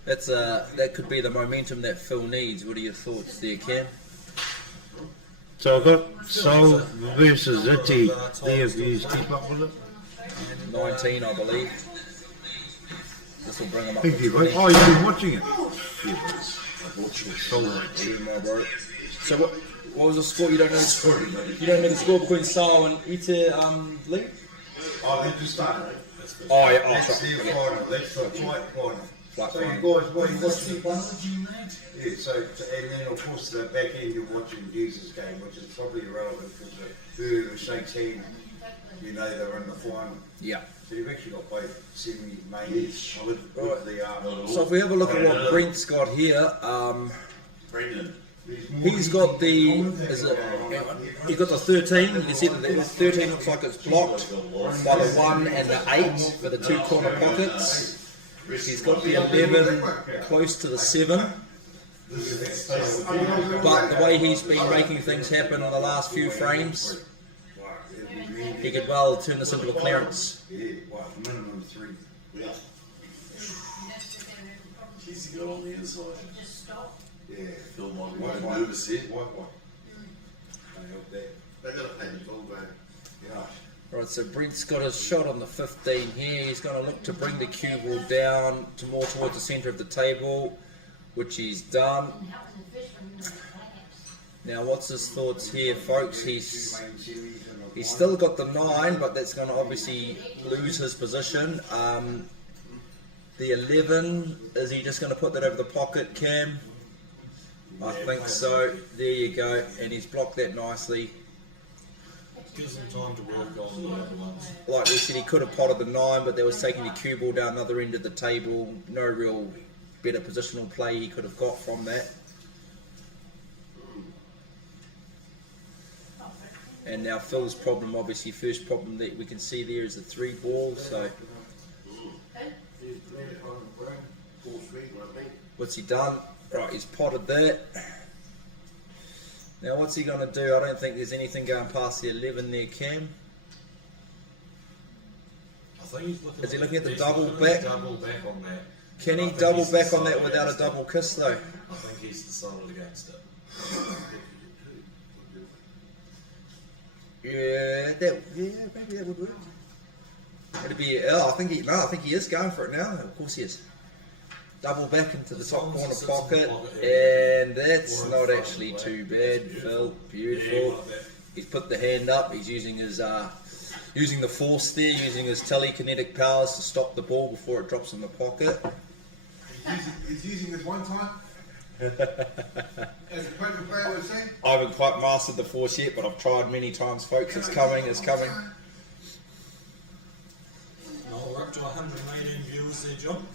That could be the momentum that Phil needs. What are your thoughts there, Cam? So I've got Seoul versus Iti. There, if you keep up with it. 19, I believe. This will bring him up Thank to you, bro. 20. Oh, you've been watching it. So what was the score? You don't know the score. You don't know the score between Sao and Ite Lee? Oh, they just started. Oh, yeah. That's sorry. the final. That's the flight final. Flight So final. you guys, what are you watching? Yeah, so, and then of course the back end you're watching Jesus' game, which is probably irrelevant because whoever shakes hand, you know they're in the final. Yeah. So you've actually got both semi-mains with the So if we have a look at what Brent's got here, he's got the, he's got the 13. You can see that the 13 looks like it's blocked by the 1 and the 8 for the 2 corner pockets. He's got the 11 close to the 7. But the way he's been making things happen in the last few frames, he could well turn this into a clearance. Yeah, well, minimum 3. He's got on the inside. Yeah. Phil might be a bit nervous here. White one. I hope that. They got to pay the ball back. Yeah. Right, so Brent's got a shot on the 15 here. He's going to look to bring the cue ball down to more towards the centre of the table, which he's done. Now, what's his thoughts here, folks? He's still got the 9, but that's going to obviously lose his position. The 11, is he just going to put that over the pocket, Cam? I think so. There you go. And he's blocked that nicely. Gives him time to work on the other ones. Like we said, he could have potted the 9, but there was taking the cue ball down the other end of the table. No real better positional play he could have got from that. And now Phil's problem, obviously, first problem that we can see there is the 3 ball. So what's he done? Right, he's potted that. Now what's he going to do? I don't think there's anything going past the 11 there, Cam. think he's looking Is he at looking at the he's double looking at back? Double back on that. Can I he think double he's back on that decided without a against it. double kiss though? I think he's decided against it. Yeah, maybe that would work. It'd be. I think he is going for it now. Of course he is. Double back into the top corner pocket, and that's not actually too bad. Phil, beautiful. He's put the hand up. He's using his using the force there, using his telekinetic powers to stop the ball before it drops in the pocket. He's using this one time. As a poker player would say. I haven't quite mastered the force yet, but I've tried many times, folks. It's coming. It's coming. No, we're up to 118 viewers there, John.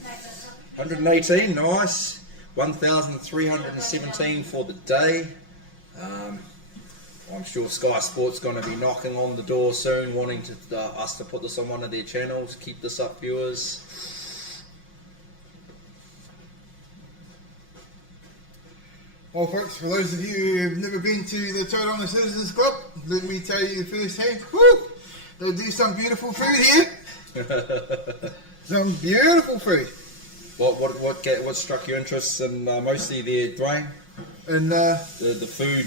118, nice. 1,317 for the day. I'm sure Sky Sport's going to be knocking on the door soon, wanting to us to put this on one of their channels. Keep this up, viewers. Well, folks, for those of you who have never been to the Tauranga Citizens Club, let me tell you firsthand, woo, they do some beautiful food here. Some beautiful food. What struck your interest in mostly there, Dwayne? And the food.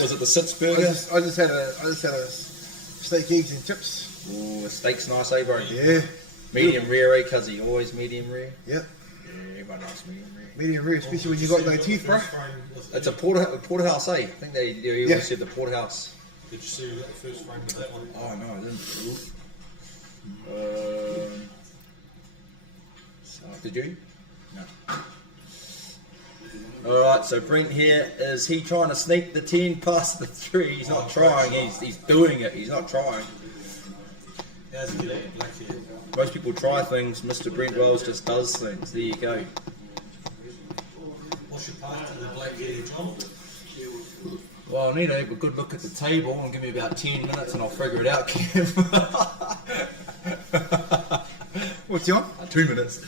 Was it the Sitz burger? I just had a steak, eggs and chips. Ooh, the steak's nice, eh, bro? Yeah. Medium rare, eh, cuzzy? Always medium rare. Yep. Yeah, everyone likes medium rare. Medium rare, especially when you got no teeth, bro. It's a porterhouse, eh? I think they always said the porterhouse. Did you see the first frame of that one? Oh no, I didn't. Did you? No. Alright, so Brent here, is he trying to sneak the 10 past the 3? He's not trying, he's doing it, he's not trying. How's he getting black hair? Most people try things, Mr. Brent Wells just does things. There you go. What's your path to the black hair, John? Well, I need to have a good look at the table and give me about 10 minutes and I'll figure it out, Cam. What's John? 2 minutes.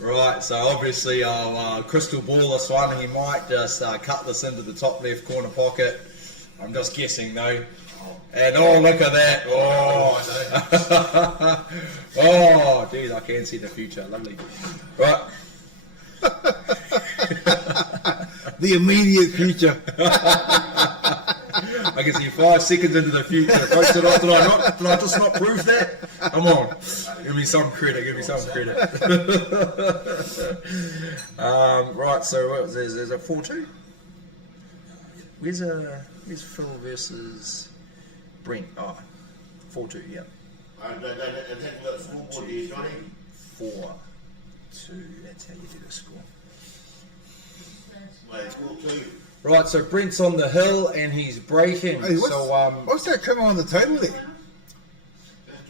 Right, so obviously I'll crystal ball this one. He might just cut this into the top left corner pocket. I'm just guessing though. And oh, look at that. Oh, oh, geez, I can see the future. Lovely. Right. The immediate future. I can see 5 seconds into the future. Folks, did I just not prove that? Come on. Give me some credit. Right, so there's a 4-2. Where's Phil versus Brent? Oh, 4-2, yeah. I haven't got the scoreboard there, Johnny. 4-2. That's how you do the score. Wait, 4-2. Right, so Brent's on the hill and he's breaking. Hey, so what's that coming on the table there?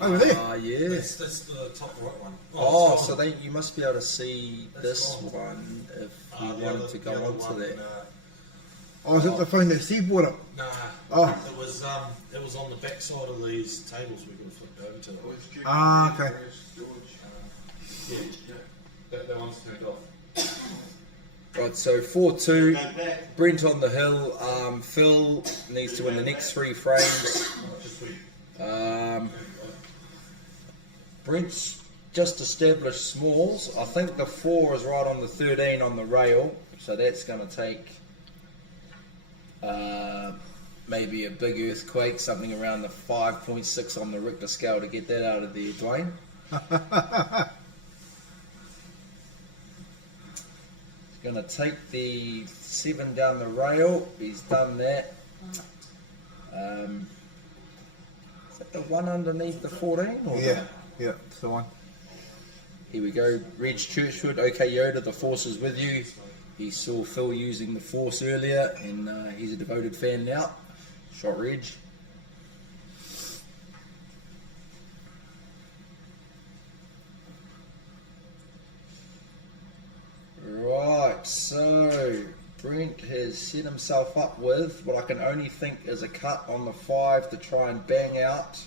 Over there. Yeah. That's the top right one. Oh, so you must be able to see this one if you wanted to go onto that. Oh, is it the phone that Steve brought up? Nah. Oh. It was on the back side of these tables we could have flipped over to. Ah, okay. Yeah, that one's turned off. Right, so 4-2, Brent on the hill. Phil needs to win the next 3 frames. Brent's just established smalls. I think the 4 is right on the 13 on the rail, so that's going to take maybe a big earthquake, something around the 5.6 on the Richter scale to get that out of there, Dwayne. Going to take the 7 down the rail. He's done that. Is that the one underneath the 14? Or Yeah, it's the one. Here we go. Reg Churchwood. Okay, Yoda, the force is with you. He saw Phil using the force earlier, and he's a devoted fan now. Shot Reg. Right, so Brent has set himself up with what I can only think is a cut on the 5 to try and bang out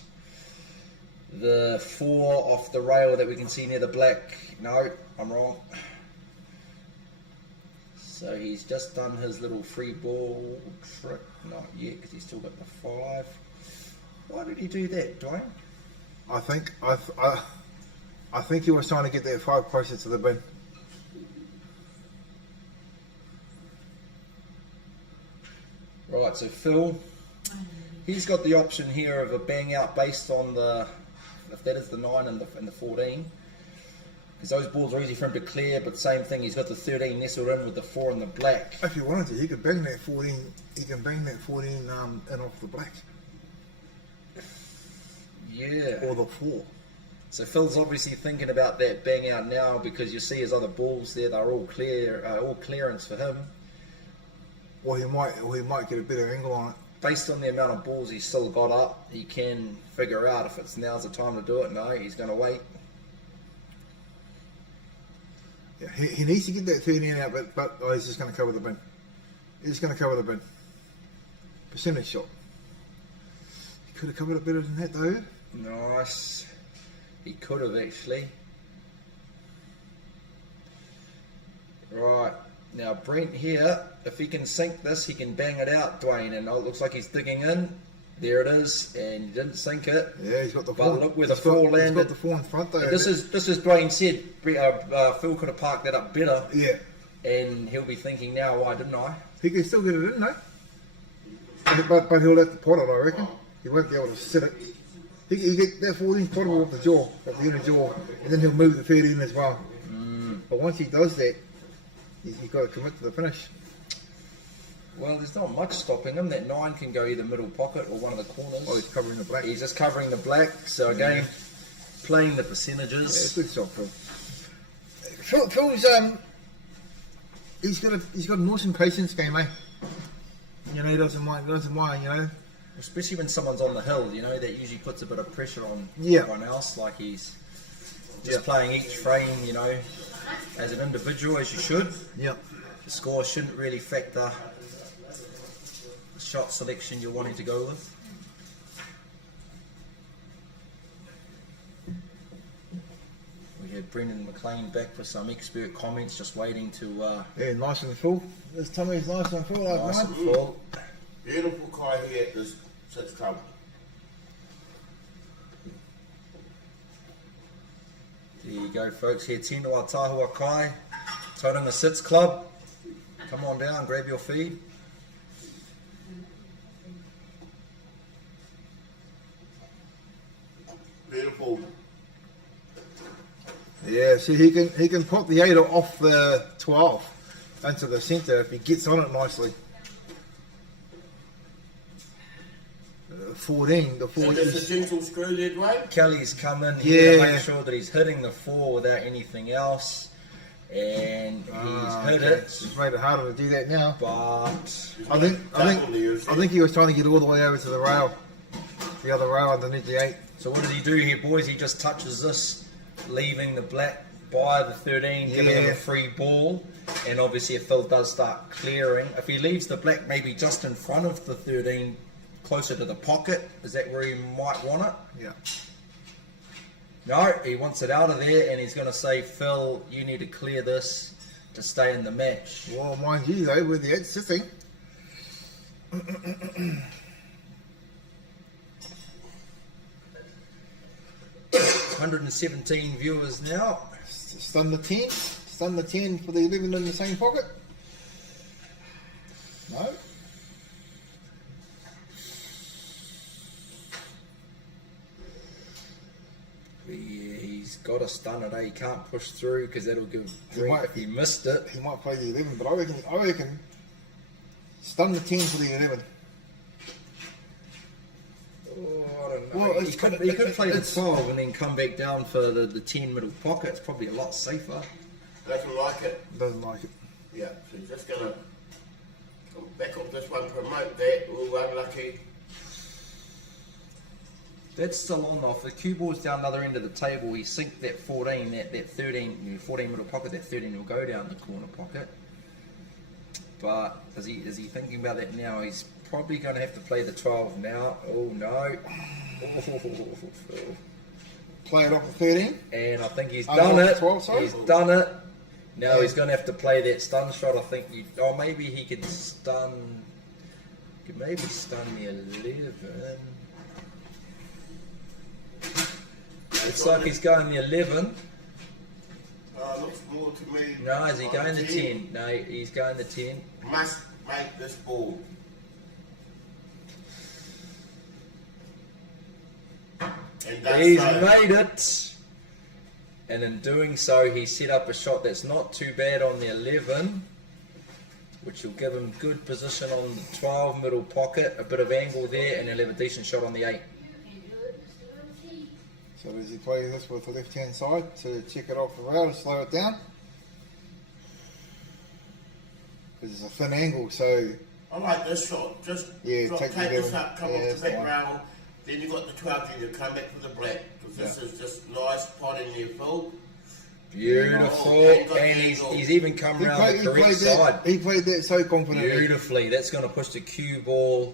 the 4 off the rail that we can see near the black. No, I'm wrong. So he's just done his little free ball trick. Not yet, because he's still got the 5. Why did he do that, Dwayne? I think he was trying to get that 5 closer to the bin. Right, so Phil, he's got the option here of a bang out based on the, if that is the 9 and the 14. Because those balls are easy for him to clear, but same thing, he's got the 13 nestled in with the 4 and the black. If you wanted to, he could bang that 14. He can bang that 14 in off the black Yeah. or the 4. So Phil's obviously thinking about that bang out now because you see his other balls there, they're all clear, all clearance for him. Or he might get a better angle on it. Based on the amount of balls he's still got up, he can figure out if it's now's the time to do it. No, he's going to wait. Yeah, he needs to get that 13 out, but he's just going to cover the bin. He's just going to cover the bin. Percentage shot. He could have covered it better than that though. Nice. He could have actually. Right. Now Brent here, if he can sink this, he can bang it out, Dwayne. And it looks like he's digging in. There it is, and he didn't sink it. Yeah, he's got the 4. But look where the 4 landed. He's got the 4 in front though. This is Dwayne said. Phil could have parked that up better. Yeah. And he'll be thinking now, why didn't I? He can still get it in though. But he'll have to pot it, I reckon. He won't be able to sit it. He get that 14 potable off the jaw, off the inner jaw, and then he'll move the 13 as well. But once he does that, he's got to commit to the finish. Well, there's not much stopping him. That 9 can go either middle pocket or one of the corners. Oh, he's covering the black. He's just covering the black. So again, playing the percentages. Yeah, good shot, Phil. Phil's he's got an awesome patience game, eh? You know, he doesn't mind, you know. Especially when someone's on the hill, you know, that usually puts a bit of pressure on Yeah. everyone else. Like he's just playing each frame, you know, as an individual, as you should. Yeah. The score shouldn't really factor the shot selection you're wanting to go with. We had Brendan McLean back for some expert comments, just waiting to... Yeah, nice and full. This tummy's nice and full, like nice mine. and full. Beautiful kai here at this 6 club. There you go, folks. Here, Tino Tahua Kai, Tauranga Sits Club. Come on down, grab your feed. Beautiful. Yeah, see, he can pop the 8 off the 12 into the centre if he gets on it nicely. 14, the 14. So there's a gentle screw there, Dwayne? Kelly's come in here to Yeah. make sure that he's hitting the 4 without anything else. And he's hit it. He's made it harder to do that now. But I think he was trying to get all the way over to the rail, the other rail underneath the 8. so what does he do here, boys? He just touches this, leaving the black by the 13, giving him a free ball. And obviously if Phil does start clearing, if he leaves the black maybe just in front of the 13, closer to the pocket, is that where he might want it? Yeah. No, he wants it out of there, and he's going to say, Phil, you need to clear this to stay in the match. Well, mind you though, with the 8 sitting. 117 viewers now. Stun the 10. Stun the 10 for the 11 in the same pocket. No. He's got to stun it, eh? He can't push through because that'll give He drink might- if he missed it. He might play the 11, but I reckon stun the 10 for the 11. Oh, I don't know. Well, he could play the it's- 12 and then come back down for the 10 middle pocket. It's probably a lot safer. Doesn't like it. Doesn't like it. Yeah, so he's just gonna back up this one, promote that. Ooh, unlucky. That's still on though. If the cue ball's down the other end of the table, he sink that 14, that 13, 14 middle pocket, that 13 will go down the corner pocket. But is he thinking about that now? He's probably going to have to play the 12 now. Oh no. Play it off the 13. And I think he's Oh, done no, it. 12, sorry? He's done it. Now he's going to have to play that stun shot. I think maybe he could stun. Could maybe stun the 11. It's like he's going the 11. Looks more to me. No, is he like going the 10? No, he's going the 10. Must make this ball. And that's He's so. made it. And in doing so, he set up a shot that's not too bad on the 11, which will give him good position on the 12 middle pocket, a bit of angle there, and he'll have a decent shot on the 8. So does he play this with the left hand side to check it off the rail to slow it down? Because it's a thin angle, so I like this shot. Just Yeah, drop, take take the this middle. up, come Yeah, off that's the the back one. rail. Then you've got the 12 and you come back with the black. Because this is just nice pot in there, Phil. Beautiful. Oh, And he's even come he around the correct that. side. He played that so confidently. Beautifully. That's going to push the cue ball.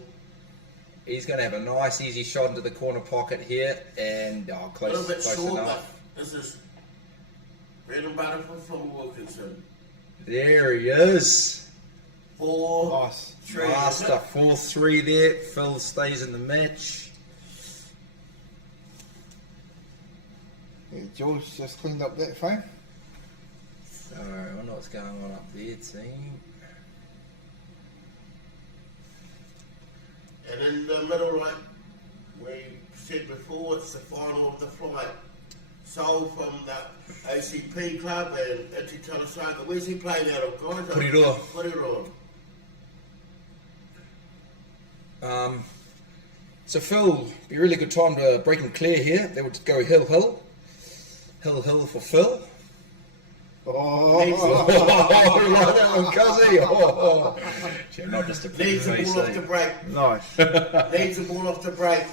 He's going to have a nice, easy shot into the corner pocket here. And A close, little bit close short, enough. but this is bread and butter for Phil Wilkinson. There he is. 4, Nice. 3. Master 4-3 there. Phil stays in the match. Yeah, George just cleaned up that frame. So I wonder what's going on up there, team. And in the middle, like we said before, it's the final of the flight. Sold from the OCP club and Iti Talasaka. Where's he playing out of, guys? Puriroa. Puriroa. So Phil, be a really good time to break him clear here. They would go hill for Phil. Oh, Oh, you like that one, Cuzzy? Oh. Yeah, not just a pretty Needs the face, ball off eh? the break. nice. Needs the ball off the break.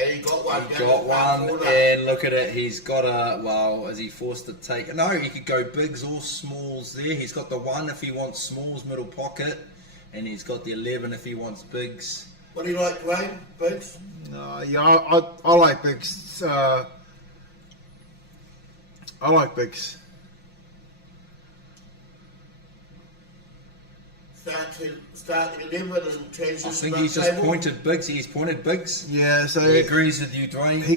And he got one. He down got the back one, corner. and look at it. He's got a, well, is he forced to take? No, he could go bigs or smalls there. He's got the 1 if he wants smalls, middle pocket, and he's got the 11 if he wants bigs. What do you like, Dwayne? Boots? No, yeah, I like bigs. I like bigs. Start the 11 and transition. I think up he's just table. pointed bigs. He's pointed bigs. Yeah, so He agrees with you, Dwayne. he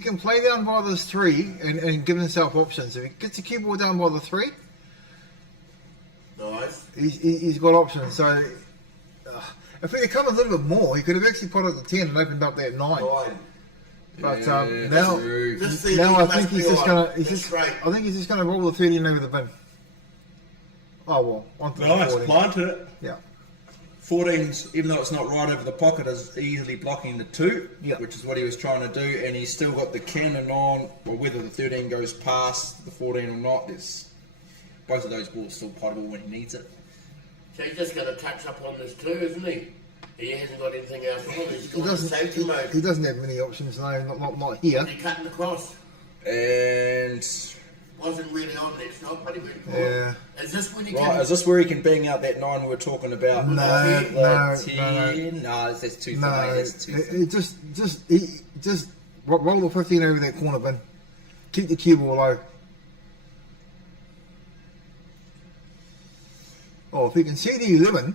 can play down by the 3 and give himself options. If he gets the cue ball down by the 3, Nice. he's got options. So if he had come a little bit more, he could have actually put it at the 10 and opened up that 9. Fine. But Yeah, now, true. This now I must think be he's just on. gonna. He's That's just. great. I think he's just gonna roll the 13 over the bin. Oh well, onto the Nice, 14. planted it. Yeah. 14's, even though it's not right over the pocket, is easily blocking the 2, Yeah. which is what he was trying to do, and he's still got the cannon on. Well, whether the 13 goes past the 14 or not, there's both of those balls still potable when he needs it. So he's just going to touch up on this too, isn't he? He hasn't got anything else on. He's He got the safety mode. He doesn't have many options. No, not here. He cutting across. And Wasn't really on that shot, but he went for Yeah. it. Is this when he right, can... is this where he can bang out that 9 we were talking about? No, The no, 10? No, that's too thin. No, mate, that's too thin. it just roll the 15 over that corner bin. Keep the cue ball low. Oh, if he can see the 11,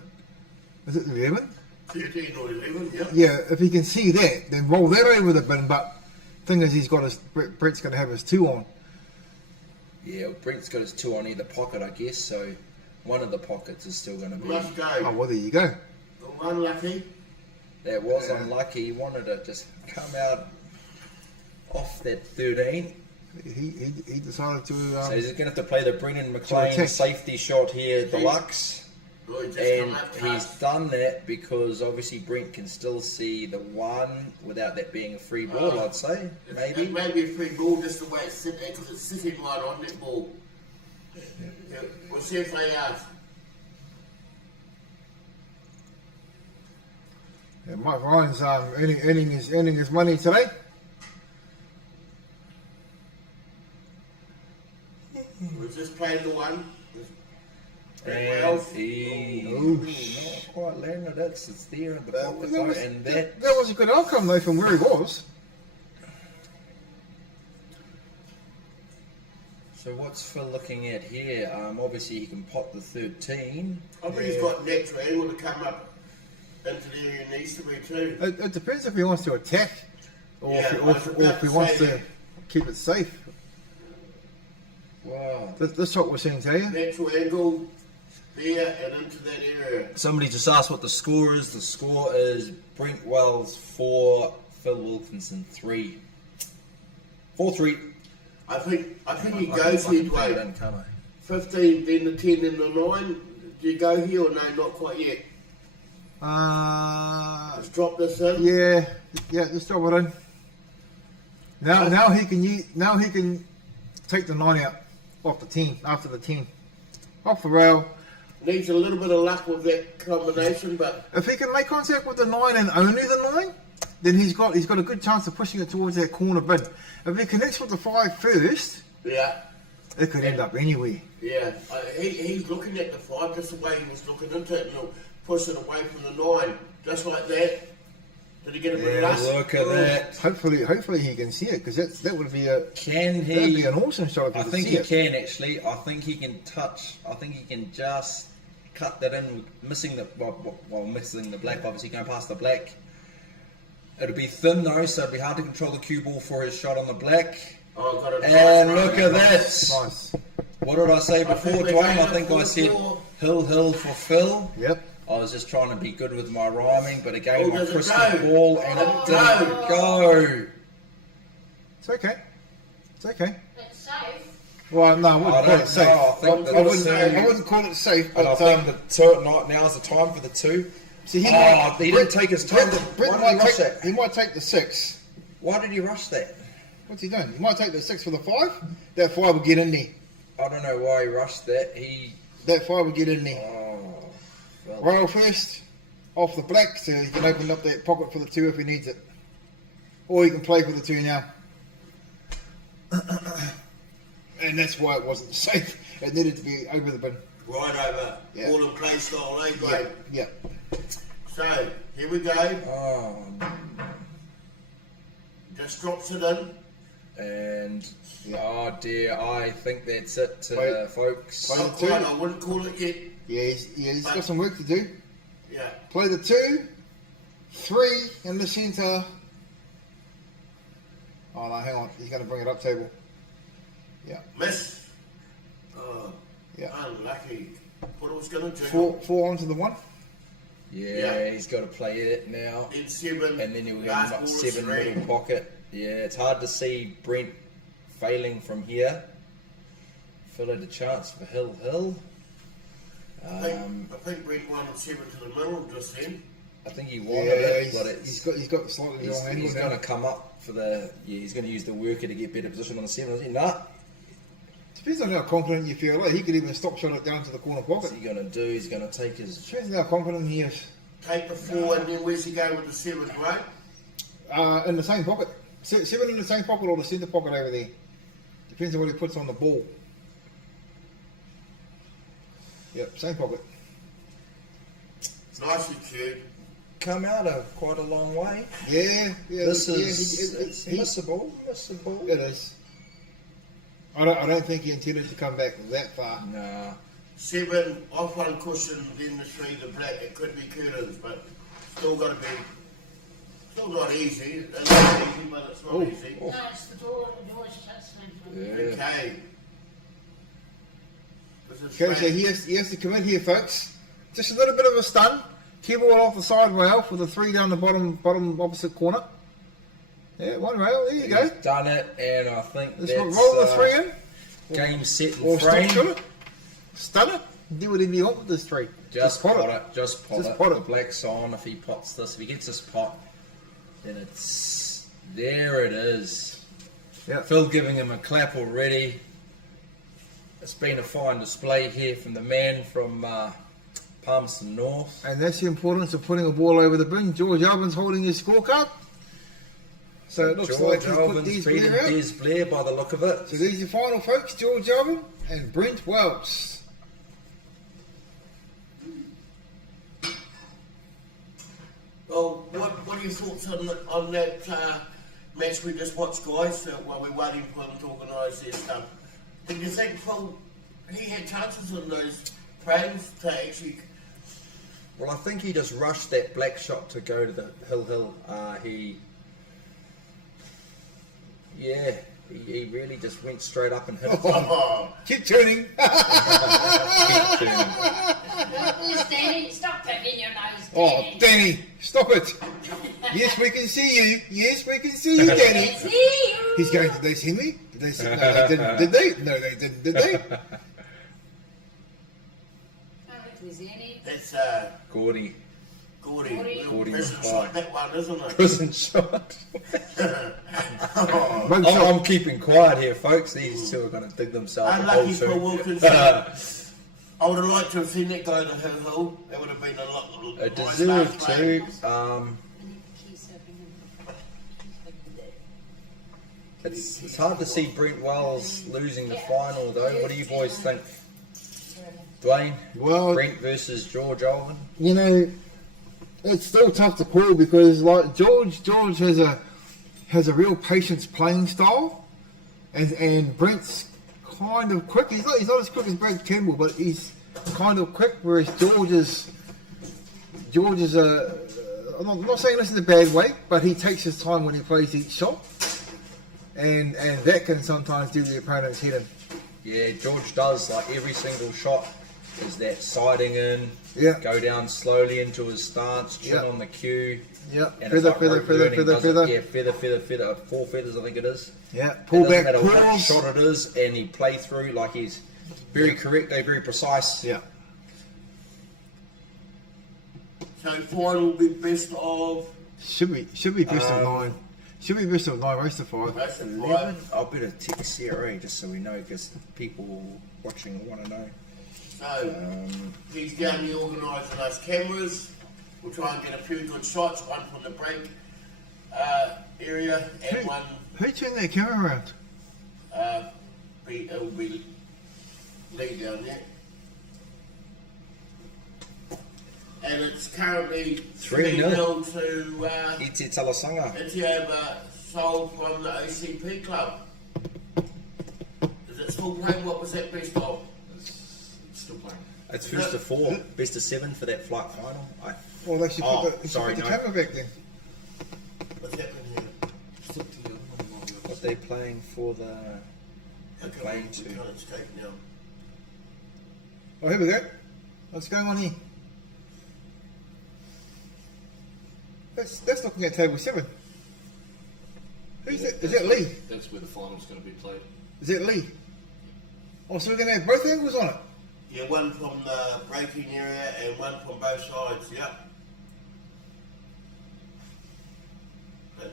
is it the 11? 13 or 11, yeah. Yeah, if he can see that, then roll that over the bin. But thing is, Brett's going to have his 2 on. Yeah, well, Brent's got his 2 on either pocket, I guess, so one of the pockets is still going to be. Must Oh, go. well, there you go. Unlucky. That was Yeah. unlucky. He wanted to just come out off that 13. He decided to. So he's going to have to play the Brennan McLean attack. safety shot here, deluxe. Oh, he just And come up he's fast. done that because obviously Brent can still see the 1 without that being a free ball, I'd say. It Maybe. may be a free ball just the way it's sitting there because it's sitting right on that ball. Yeah. We'll see if they ask. Yeah, Mike Ryan's earning his money today. We've just played the 1. And Well, he Oh. not quite landed it. It's there in the That pocket though, was, and that was a good outcome though from where he was. So what's Phil looking at here? Obviously he can pot the 13. I think he's got natural angle to come up into the area he needs to be too. It depends if he wants to attack or Yeah, if he wants to keep it safe. Wow. This what we're seeing today. Natural angle there and into that area. Somebody just asked what the score is. The score is Brent Wells 4, Phil Wilkinson 3. 4-3. I think he I goes can here, play it Dwayne. in, can't I? 15, then the 10, then the 9. Do you go here or no? Not quite yet. Let's drop this in. Yeah, let's drop it in. Now he can take the 9 out off the 10 after the 10 off the rail. Needs a little bit of luck with that combination, but If he can make contact with the 9 and only the 9, then he's got a good chance of pushing it towards that corner bin. If he connects with the 5 first, yeah, it could end up anywhere. yeah. He's looking at the 5 just the way he was looking into it, and he'll push it away from the 9, just like that. Did he get a bit of luck? Look at that. Hopefully he can see it, because that would be Can he? that'd be an awesome shot if he I could think see he it. can actually. I think he can touch. I think he can just cut that in, missing the missing the black. Obviously, going past the black. It'll be thin though, so it'll be hard to control the cue ball for his shot on the black. Oh, got it. And look at that. Nice. What did I say before, think we Dwayne? gave I think it I said 4-4. hill for Phil. Yep. I was just trying to be good with my rhyming, but again, Oh, my does it crystal go? ball and it Oh, didn't go. It's okay. It's okay. That's safe. Well, no, I wouldn't I call don't it safe. know, I think I wouldn't call it safe, And I but think the two, now's the time for the 2. see, He didn't take his time. Brent Why did he might rush take, that? he might take the 6. Why did he rush that? What's he doing? He might take the 6 for the 5. That 5 will get in there. I don't know why he rushed that. That 5 will get in there. Oh, well, Rail first, off the black, so he can open up that pocket for the 2 if he needs it. Or he can play for the 2 now. And that's why it wasn't safe. It needed to be over the bin. Right over. Yeah. All in play style, eh, Greg? Yeah. So, here we go. oh, Just drops it in. and oh dear, I think that's it, Wait. folks. Play Not the 2. quite, I wouldn't call it yet. Yeah, he's got some work to do. Yeah. Play the 2, 3 in the centre. Oh no, hang on. He's going to bring it up table. Yeah. Miss. Oh, Yeah. unlucky. What I was going to do. 4 onto the 1. Yeah, Yeah. he's got to play it now. Then 7. And then he'll last have ball is 7 3. middle pocket. Yeah, it's hard to see Brent failing from here. Phil had a chance for Hill. I think Brent won 7 to the middle just then. I think he wanted it, but he's got slightly wrong angle he's now. going to come up for the. Yeah, he's going to use the worker to get better position on the 7. Is he? Nah. Depends on how confident you feel. Like he could even stop shot it down to the corner What's pocket. he going to do? He's going to take his. Depends on how confident he is. Take the 4 and then where's he going with the 7, right? In the same pocket. 7 in the same pocket or the centre pocket over there. Depends on what he puts on the ball. Yep, same pocket. Nicely cued. Come out of quite a long way. Yeah. This yeah, is it's missable. It is. I don't think he intended to come back that far. Nah. 7 off one cushion, then the 3 the black. It could be curtains, but still got to be. Still not easy. It's not easy, but it's not easy. No, it's the door. The door's touching. Yeah. Okay. This is Okay, so he has to come in here, folks. Just a little bit of a stun. Cue ball off the side rail for the 3 down the bottom opposite corner. Yeah, 1 rail. There you go. He's done it, and I think Let's that's roll the 3 in. game, set, Or and stop frame. shot it. Stun it. Do whatever you want with this 3. Just pot it. Just pot Just it. pot it. The black's on. If he pots this, if he gets this pot, then it's there. It is. Yeah. Phil giving him a clap already. It's been a fine display here from the man from Palmerston North. And that's the importance of putting a ball over the bin. George Alvin's holding his scorecard. So it looks like George he's put Alvin's these beating Blair out. Des Blair by the look of it. So there's your final, folks. George Alvin and Brent Wells. Well, what are your thoughts on that match we just watched, guys, while we're waiting for them to organise their stuff? Did you think, Phil, he had chances in those frames to actually... Well, I think he just rushed that black shot to go to the hill. He really just went straight up and hit it. Oh, Keep turning. Danny, stop picking your nose, Oh, Danny. Danny, stop it. Yes, we can see you. Yes, we can see you, Danny. See you. He's going, did they see me? Did they see? No, they didn't. Did they? No, they didn't. Did they? Oh, there's any. that's Gordy. Gordy. Little Gordy prison was shot, fine. that one, isn't it? Prison shot. Oh, I'm keeping quiet here, folks. These two are going to dig themselves a hole unlucky for soon. Wilkinson. I would have liked to have seen that go to her hill. That would have been a lot. It nice deserved last play. to. It's hard to see Brent Wells losing the final, though. What do you boys think? Dwayne? Well, Brent versus George Alvin? you know, it's still tough to call because like George has a real patience playing style, and Brent's kind of quick. He's not as quick as Brent Campbell, but he's kind of quick. Whereas George is I'm not saying this in a bad way, but he takes his time when he plays each shot, and that can sometimes do the opponent's head in. Yeah, George does. Like every single shot is that siding in, Yeah. go down slowly into his stance, chin Yeah. on the cue. Yeah, And feather, it's like feather, rope feather, learning, feather, does it? feather. Yeah, feather, 4 feathers I think it is. Yeah, It pull doesn't back, matter what pause. shot it is, and he play through like he's very correct, very precise. Yeah. So final will be best of Should be best of 9. Should be best of 9, race to 5. rest of 11. five. I'll better text CRA just so we know because people watching want to know. So he's down here organising those cameras. We'll try and get a few good shots, one from the break area and one Who turned that camera around? it'll be Lee down there. And it's currently 3-0 3-0 to Iti Talasanga. Etiaba Soul from the OCP club. Is it still playing? What was that best of? It's still playing. It's first to 4, best of 7 for that flight final. Well, they should Oh, put the, sorry, the no. camera back then. What's happening here? Flip to the other one. What they playing for the How come playing we to? can't escape now? Oh, here we go. What's going on here? That's looking at table 7. Who's that? Is that Lee? That's where the final's going to be played. Is that Lee? Oh, so we're going to have both angles on it? Yeah, one from the breaking area and one from both sides, yeah.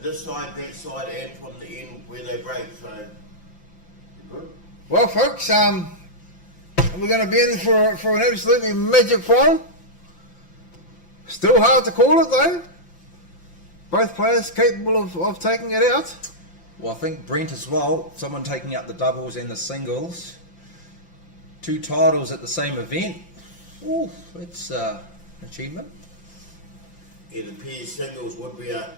This side, that side, and from the end where they break, so. Good. Well, folks, we're going to be in for an absolutely magic final. Still hard to call it, though. Both players capable of taking it out. Well, I think Brent as well, someone taking out the doubles and the singles. 2 titles at the same event. Ooh, it's an achievement. Yeah, the pair singles would be a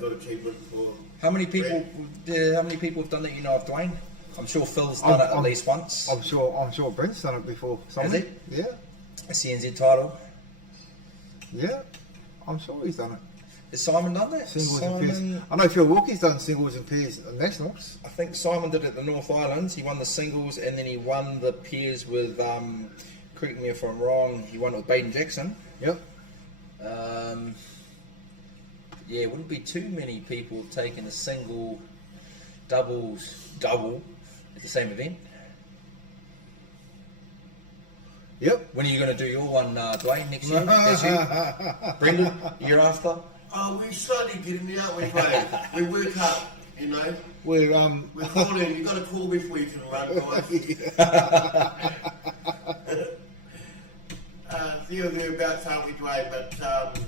good achievement for. How many people have done that you know of, Dwayne? I'm sure Phil's done it at least once. I'm sure Brent's done it before. Has he? Yeah. A CNZ title. Yeah. I'm sure he's done it. Has Simon done that? Singles and Simon, pairs. I know Phil Wilkie's done singles and pairs at nationals. I think Simon did it at the North Islands. He won the singles and then he won the pairs with, correct me if I'm wrong, he won it with Baden Jackson. Yep. Yeah, it wouldn't be too many people taking a single, double at the same event. Yep. When are you going to do your one, Dwayne, next year? This year? Brendan, year after? Oh, we're slowly getting there, aren't we, Craig? We work up, you know. We're We're calling. You've got to call before you can run, guys. Few thereabouts, aren't we, Dwayne? But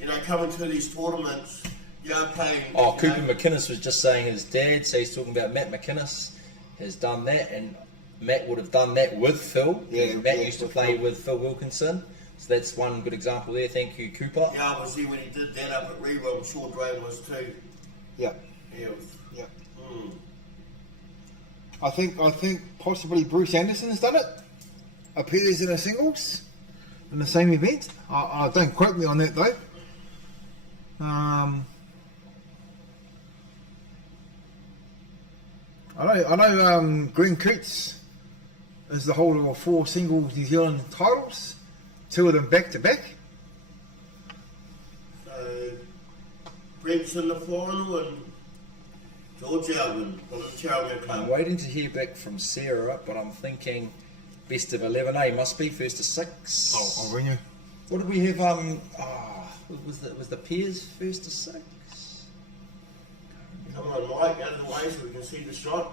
you know, coming to these tournaments, you are playing. Oh, you Cooper know, McInnes was just saying his dad, so he's talking about Matt McInnes has done that, and Matt would have done that with Phil. Yeah, Matt yeah, used to with play Phil. with Phil Wilkinson, so that's one good example there. Thank you, Cooper. Yeah, I was there when he did that up at Rewa. I'm sure Dwayne was too. yeah. Yeah. it was- Yeah. Mm. I think possibly Bruce Anderson's done it. Appears in a singles in the same event. I don't quote me on that though. I know Green Coots is the holder of 4 single New Zealand titles, 2 of them back to back. So, Brent's in the final and George Alvin from the Challenger Club. I'm waiting to hear back from Sarah, but I'm thinking best of 11A must be first to 6. I'll ring you. What did we have? Was the pairs first to 6? Come on, Mike, out of the way so we can see the shot.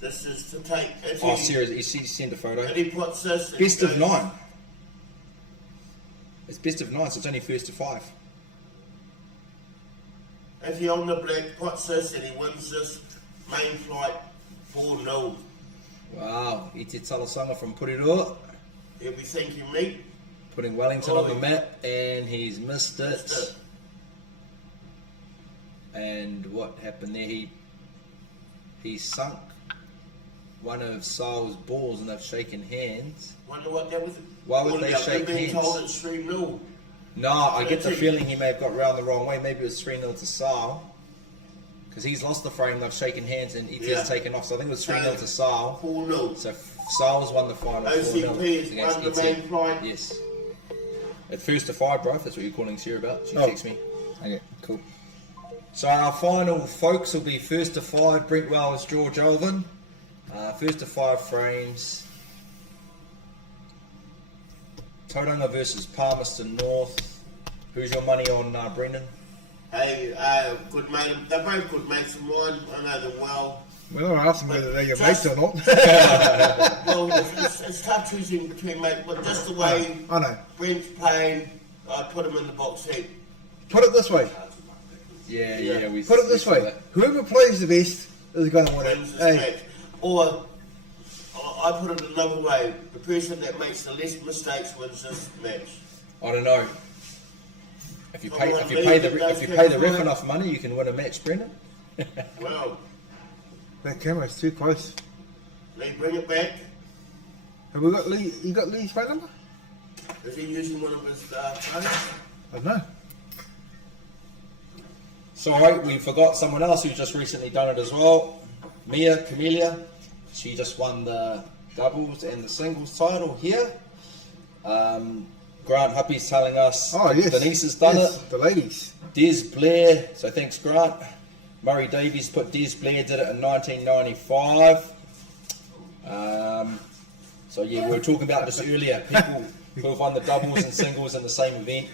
This is to take. Oh, Sarah, you send a photo. And he puts this. and Best he of goes- 9. It's best of 9, so it's only first to 5. If he on the black puts this and he wins this main flight 4-0, Wow, Ite Talasanga from Puriroa, he'll be thanking me. putting Wellington on the map, and he's missed it. Missed it. And what happened there? He sunk one of Sal's balls, and they've shaken hands. Wonder what that was. Why would What they about shake them being hands? told it's 3-0? No, I get the That's it. feeling he may have got round the wrong way. Maybe it was 3-0 to Sal. Because he's lost the frame, they've shaken hands, and Ite's Yeah. taken off. So I think it was 3-0 to Sal. 4-0. So Sal's won the final 4-0 OCP has against won the Ite. main flight. Yes. At first to 5, bro, if that's what you're calling Sarah about. She Oh. texts me. Okay, cool. So our final, folks, will be first to 5, Brent Wells, George Alvin. First to 5 frames. Tauranga versus Palmerston North. Who's your money on, Brendan? Hey, good mate. They're both good mates of mine. I know them well. We're not asking whether they're your mates or not. Well, it's tough choosing between mates, but just the way I know. Brent's playing, I put him in the box head. Put it this way. Yeah, we Put it this we saw way. that. Whoever plays the best is going to win Wins it. this Hey, match. Or I put it another way: the person that makes the least mistakes wins this match. I don't know. If you Come pay, on, if you Lee, pay the you if you guys pay the take ref it. enough money, you can win a match, Brendan. Well, that camera's too close. Lee, bring it back. Have we got Lee? You got Lee's phone number? Is he using one of his phones? I don't know. Sorry, we forgot someone else who's just recently done it as well. Mia Camellia. She just won the doubles and the singles title here. Grant Huppy's telling us Oh, yes. Denise has done Yes, it. the ladies. Des Blair, so thanks Grant. Murray Davies put Des Blair did it in 1995. So yeah, we were talking about this earlier. People who have won the doubles and singles in the same event.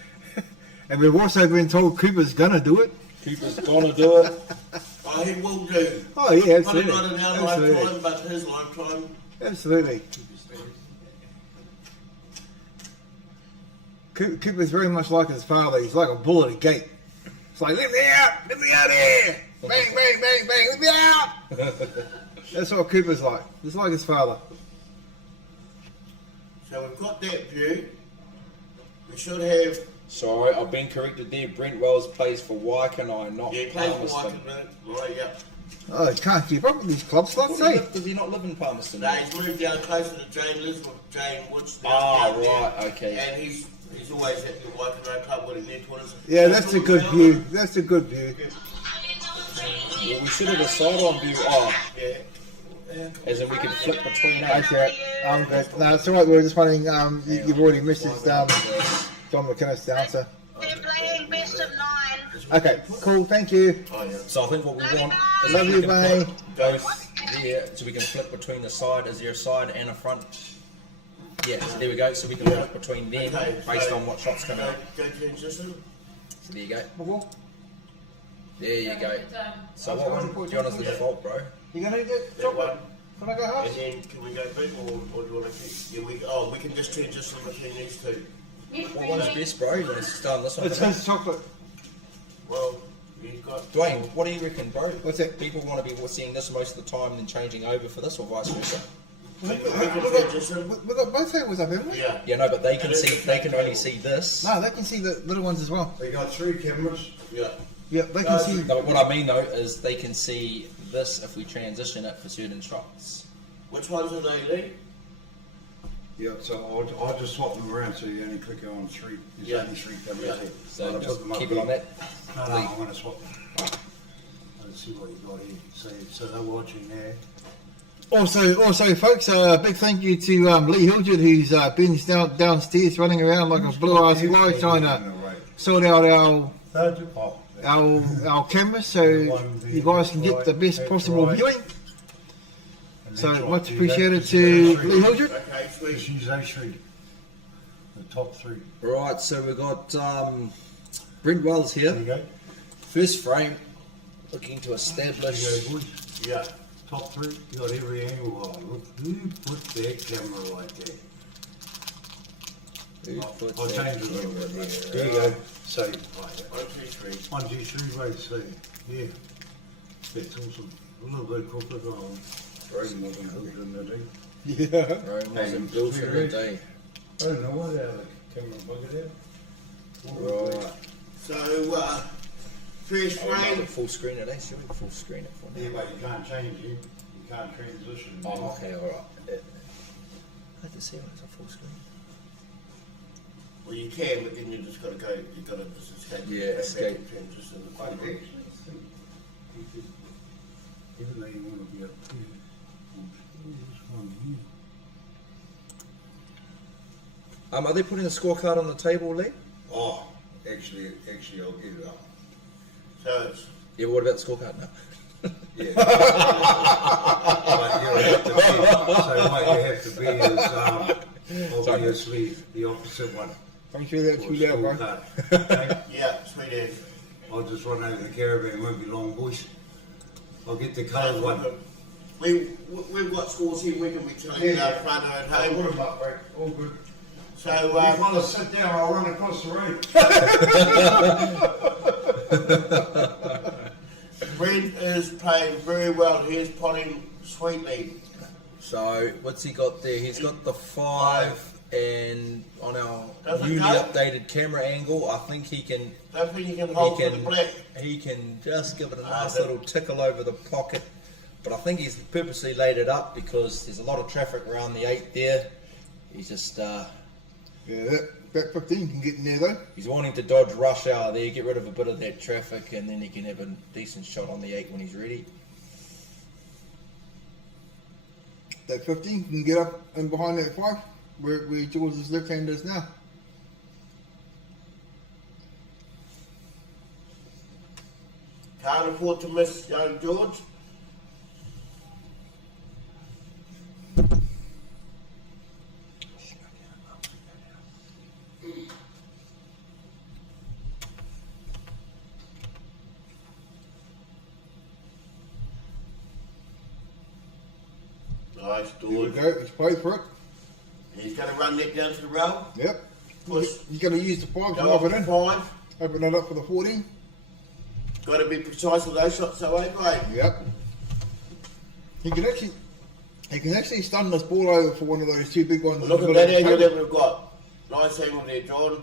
And we've also been told Cooper's going to do it. Cooper's gonna do it. Oh, he will do. Oh, yeah, Probably absolutely. not in our Absolutely. lifetime, but his lifetime. Absolutely. Cooper's very much like his father. He's like a bull at a gate. It's like, let me out here. Bang, bang, bang, bang, let me out. That's what Cooper's like. He's like his father. So we've got that view. We should have. Sorry, I've been corrected there. Brent Wells plays for Waikanae, not Yeah, plays for Palmerston. Waikanae. Right, yeah. Oh, he can't keep up with these club slots, eh? Does he not live in Palmerston? No, he's moved down closer to Jane, lives with Jane Woods now. Ah, down there. right, okay. And he's always at the Waikanae Club with their toilets. Yeah, that's a good view. That's a good view. Well, we should have a side-on view. Oh, Yeah. as in we can flip between Okay, eight. I'm good. No, it's alright, we were just wondering, you've already messaged John McInnes the answer. They're playing best of 9. Okay, cool, thank you. Oh, yeah. So I think what we want is Love we you, can bye. put both there, so we can flip between the side. Is there a side and a front? Yeah, so there we go. So we can flip between them Okay, based so on what shots come Go, out. go transition. So there you go. There you go. So what one do you want as the default, bro? You gonna eat that That chocolate? one. Can I go home? And then can we go big or do you want to keep? Yeah, we can just transition between these two. What one is best, bro? You want to start on this one? It's his chocolate. Well, you've got. Dwayne, what do you reckon, bro? What's that? People want to be seeing this most of the time, then changing over for this, or vice versa. We can transition. We've got both tables up, haven't we? Yeah. Yeah, no, but they can see. They can only see this. No, they can see the little ones as well. They got 3 cameras. Yeah. Yeah, they can see. No, but what I mean though is they can see this if we transition it for certain shots. Which ones are they, Lee? Yeah, so I'll just swap them around so you only click on 3. There's Yeah. only 3 cameras Yeah. here. So I'll just put them up keep it on here. that. No, I'm going to swap them. to see what you got here. So they're watching there. Also, folks, big thank you to Lee Hilgert, who's been downstairs running around like a blue-ass fly trying to sort out our cameras so you guys can get the best possible viewing. So much appreciated to Lee Hilgert. Okay, sweet. She's actually the top 3. Right, so we've got Brent Wells here. There you go. First frame, looking to establish. There you go, boys. Yeah. Top 3. You got every angle. Oh, look, who put that camera right there? I'll change it a little bit. There you go. So, 1, 2, 3. 1, 2, 3 ways. So, yeah. That's awesome. A little bit quicker. Rain wasn't hooked in the day. Yeah. Rome wasn't built in a day. I don't know why the camera bugged out. Right. So, first frame. Full screen it, shall we full screen it for Yeah, now? but you can't change it. You can't transition. Oh, okay, alright. I had to see when it's a full screen. Well, you can, but then you just got to go. You got to just escape. Yeah, Go back escape. and transition the I frame. actually think you could, even though you want to be up here, we'll screw this one here. Are they putting the scorecard on the table, Lee? Oh, actually, I'll get it up. So it's Yeah, but what about the scorecard now? Yeah. But you have to be, so what you have to be is obviously the opposite one. Thanks for that, Or too loud, bro. scorecard. Okay? yeah, sweet as. I'll just run over the caravan, won't be long, boys. I'll get the coloured one. We've got scores here. We can be telling our front at home. Put 'em up, right? All good. So If you want to sit down, I'll run across the road. Brent is playing very well. He's potting sweetly. So, what's he got there? He's got the 5, and on our Does it newly go? updated camera angle, I think he can. Don't think you can hold for the black. He can just give it a nice little tickle over the pocket, but I think he's purposely laid it up because there's a lot of traffic around the 8 there. He's just Yeah, that 15 can get in there though. he's wanting to dodge rush hour there, get rid of a bit of that traffic, and then he can have a decent shot on the 8 when he's ready. That 15 can get up and behind that 5, where George's left hand is now. Can't afford to miss young George. Nice, There we George. go, he's paid for it. He's going to run that down to the rail. Yep. Push. He's going to use the 5 to Go lock up it to in. 5. Open it up for the 14. Got to be precise with those shots, though, eh, mate? Yep. He can actually stun this ball over for one of those 2 big ones. Well, look in at the that middle angle of the that we've got. Nice angle there, John.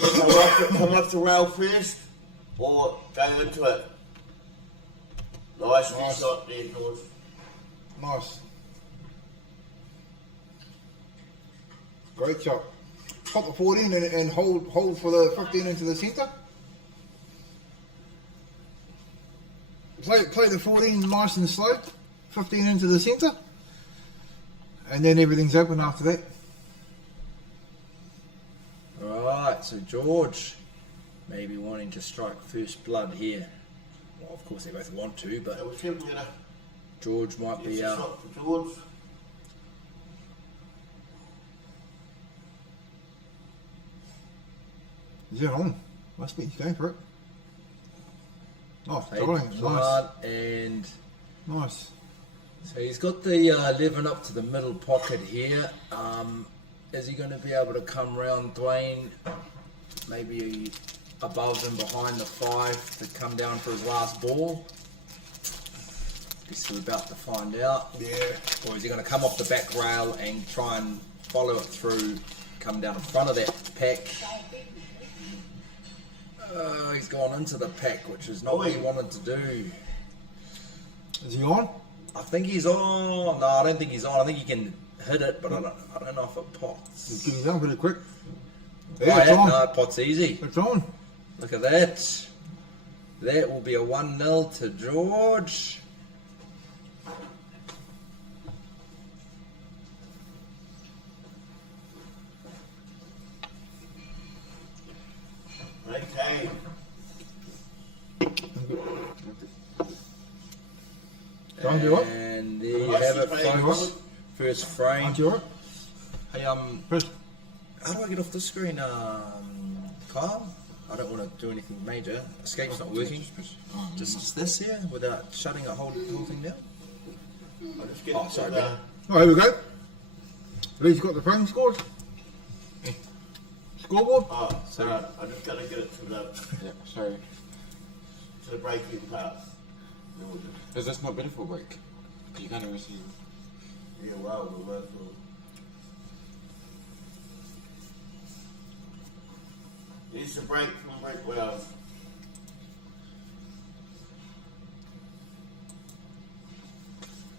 Come off the rail first, or go into it. Nice shot there, George. Nice. Great shot. Pop the 14 and hold for the 15 into the centre. Play the 14 nice and slow. 15 into the centre. And then everything's open after that. Alright, so George maybe wanting to strike first blood here. Well, of course they both want to, but That was him, you know. George might Here's be a shot for George. Is it on? Must be. He's going for it. Oh, taking drawing. Nice. blood, and Nice. so he's got the 11 up to the middle pocket here. Is he going to be able to come round Dwayne, maybe above and behind the 5 to come down for his last ball? Guess we're about to find out. Yeah. Or is he going to come off the back rail and try and follow it through, come down in front of that pack? He's gone into the pack, which is not what he wanted to do. Is he on? I think he's on. No, I don't think he's on. I think he can hit it, but I don't know if it pots. He's getting down pretty quick. Oh, Yeah, it's yeah, on. no, it pots easy. It's on. Look at that. That will be a 1-0 to George. Okay. John, you up? And there you have it, folks. First frame. Aren't you alright? Hey, First. how do I get off the screen, Kyle? I don't want to do anything major. Escape's not working. Just this here without shutting the whole thing down. I'll just get Oh, sorry, to mate. Oh, here we go. Lee's got the frame scores. Scoreboard. Oh, sorry. I just got to get it to the Sorry. breaking part. Is this not better for break? You can't receive. Yeah, well, we might as well. Here's the break from break well.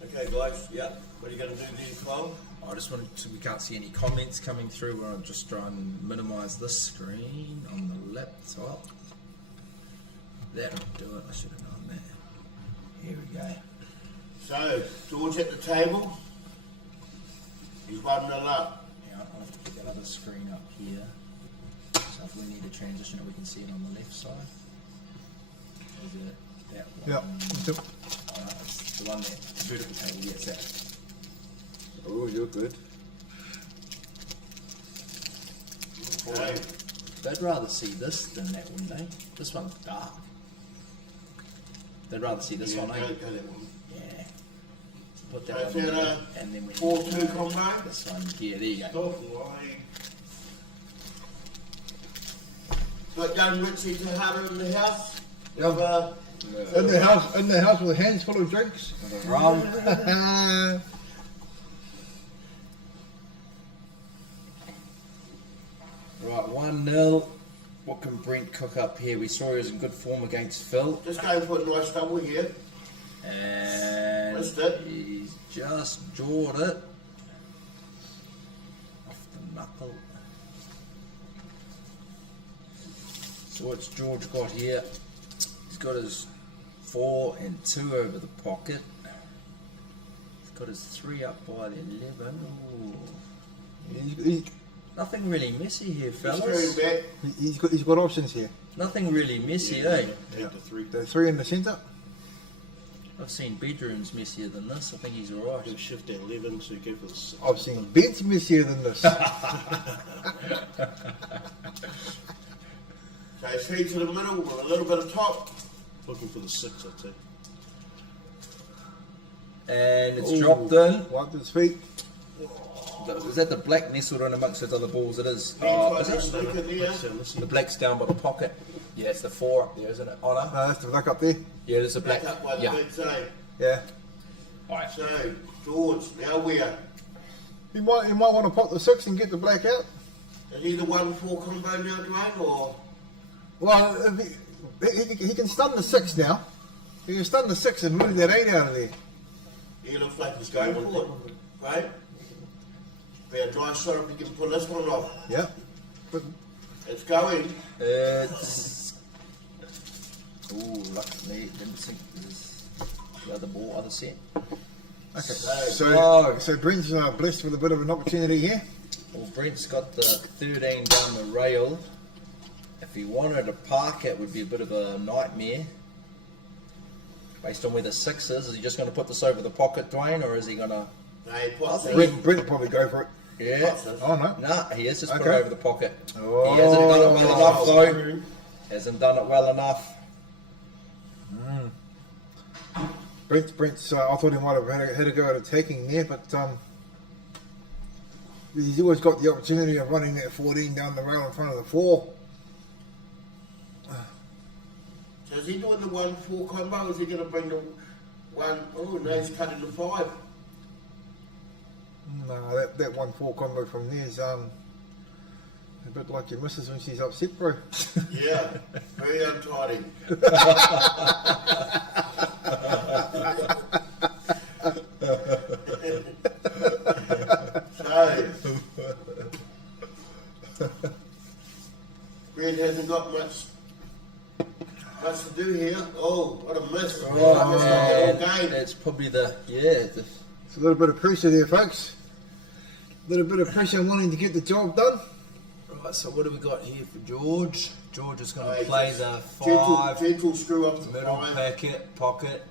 Okay, guys. Yeah. What are you going to do then, Cole? I just wanted to, we can't see any comments coming through. We're just trying to minimise this screen on the laptop. That'll do it. I should have known that. Here we go. So, George at the table. He's 1-0 up. Yeah, I'll have to put that other screen up here. So if we need to transition it, we can see it on the left side. Is it that one? Yeah. It's the one there, the vertical table, yeah, it's that. Oh, you're good. Okay. They'd rather see this than that, wouldn't they? This one's dark. They'd rather see this Yeah, one, go eh? that one. Yeah. Put So that is one that there, a and then we 4-2 combo? this one. Yeah, there you go. Stop lying. Got young Richie Tahara in the house. Yeah. In the house with hands full of drinks. Rum. Right, 1-0. What can Brent cook up here? We saw he was in good form against Phil. Just going for a nice double here. And Missed it. he's just jawed it. Off the knuckle. So what's George got here? He's got his 4 and 2 over the pocket. He's got his 3 up by the 11. Ooh. Nothing really messy here, fellas. He's got options here. Nothing really messy, eh? Yeah. The 3 in the centre. I've seen bedrooms messier than this. I think he's alright. Go shift to 11, so you go for the 6. I've seen beds messier than this. So 3 to the middle with a little bit of top. Looking for the 6, I'd say. And it's Ooh. dropped in. Wiped his feet. Is that the black nestled in amongst those other balls? It is. Oh, Is that's it? like it there. The black's down by the pocket. Yeah, it's the 4 up there, isn't it? Honor? No, that's the black up there. Yeah, there's a black. Back up by the Yeah. big side. Yeah. Alright. So, George, now where? You might want to pop the 6 and get the black out. Is he the 1-4 combo now, Dwayne, or? Well, if he can stun the 6 now. He can stun the 6 and move that 8 out of there. He looks like he's going for it, right? Be a dry shot if he can pull this one off. Yeah. But It's going. It's. Ooh, luckily it didn't sink the other ball, other set. okay. Oh. So Brent's blessed with a bit of an opportunity here. Well, Brent's got the 13 down the rail. If he wanted to park it, would be a bit of a nightmare. Based on where the 6 is he just going to put this over the pocket, Dwayne, or is he going to? No, he puts it. Brent will probably go for it. Yeah. Oh no. Nah, he has just put it Okay. over the pocket. Oh. He hasn't done it well enough, though. Hasn't done it well enough. Brent's I thought he might have had a go at attacking there, but he's always got the opportunity of running that 14 down the rail in front of the 4. So is he doing the 1-4 combo? Is he going to bring the 1? Oh, no, he's cutting the 5. No, that 1-4 combo from there is a bit like your missus when she's upset, bro. Yeah, very untidy. So, Brent hasn't got much much to do here. Oh, what a miss. Oh, Missed man. the whole game. It's probably the It's a little bit of pressure there, folks. A little bit of pressure wanting to get the job done. right. So what do we got here for George? George is going to Right. play the Gentle, 5 gentle screw up to middle 5. pocket,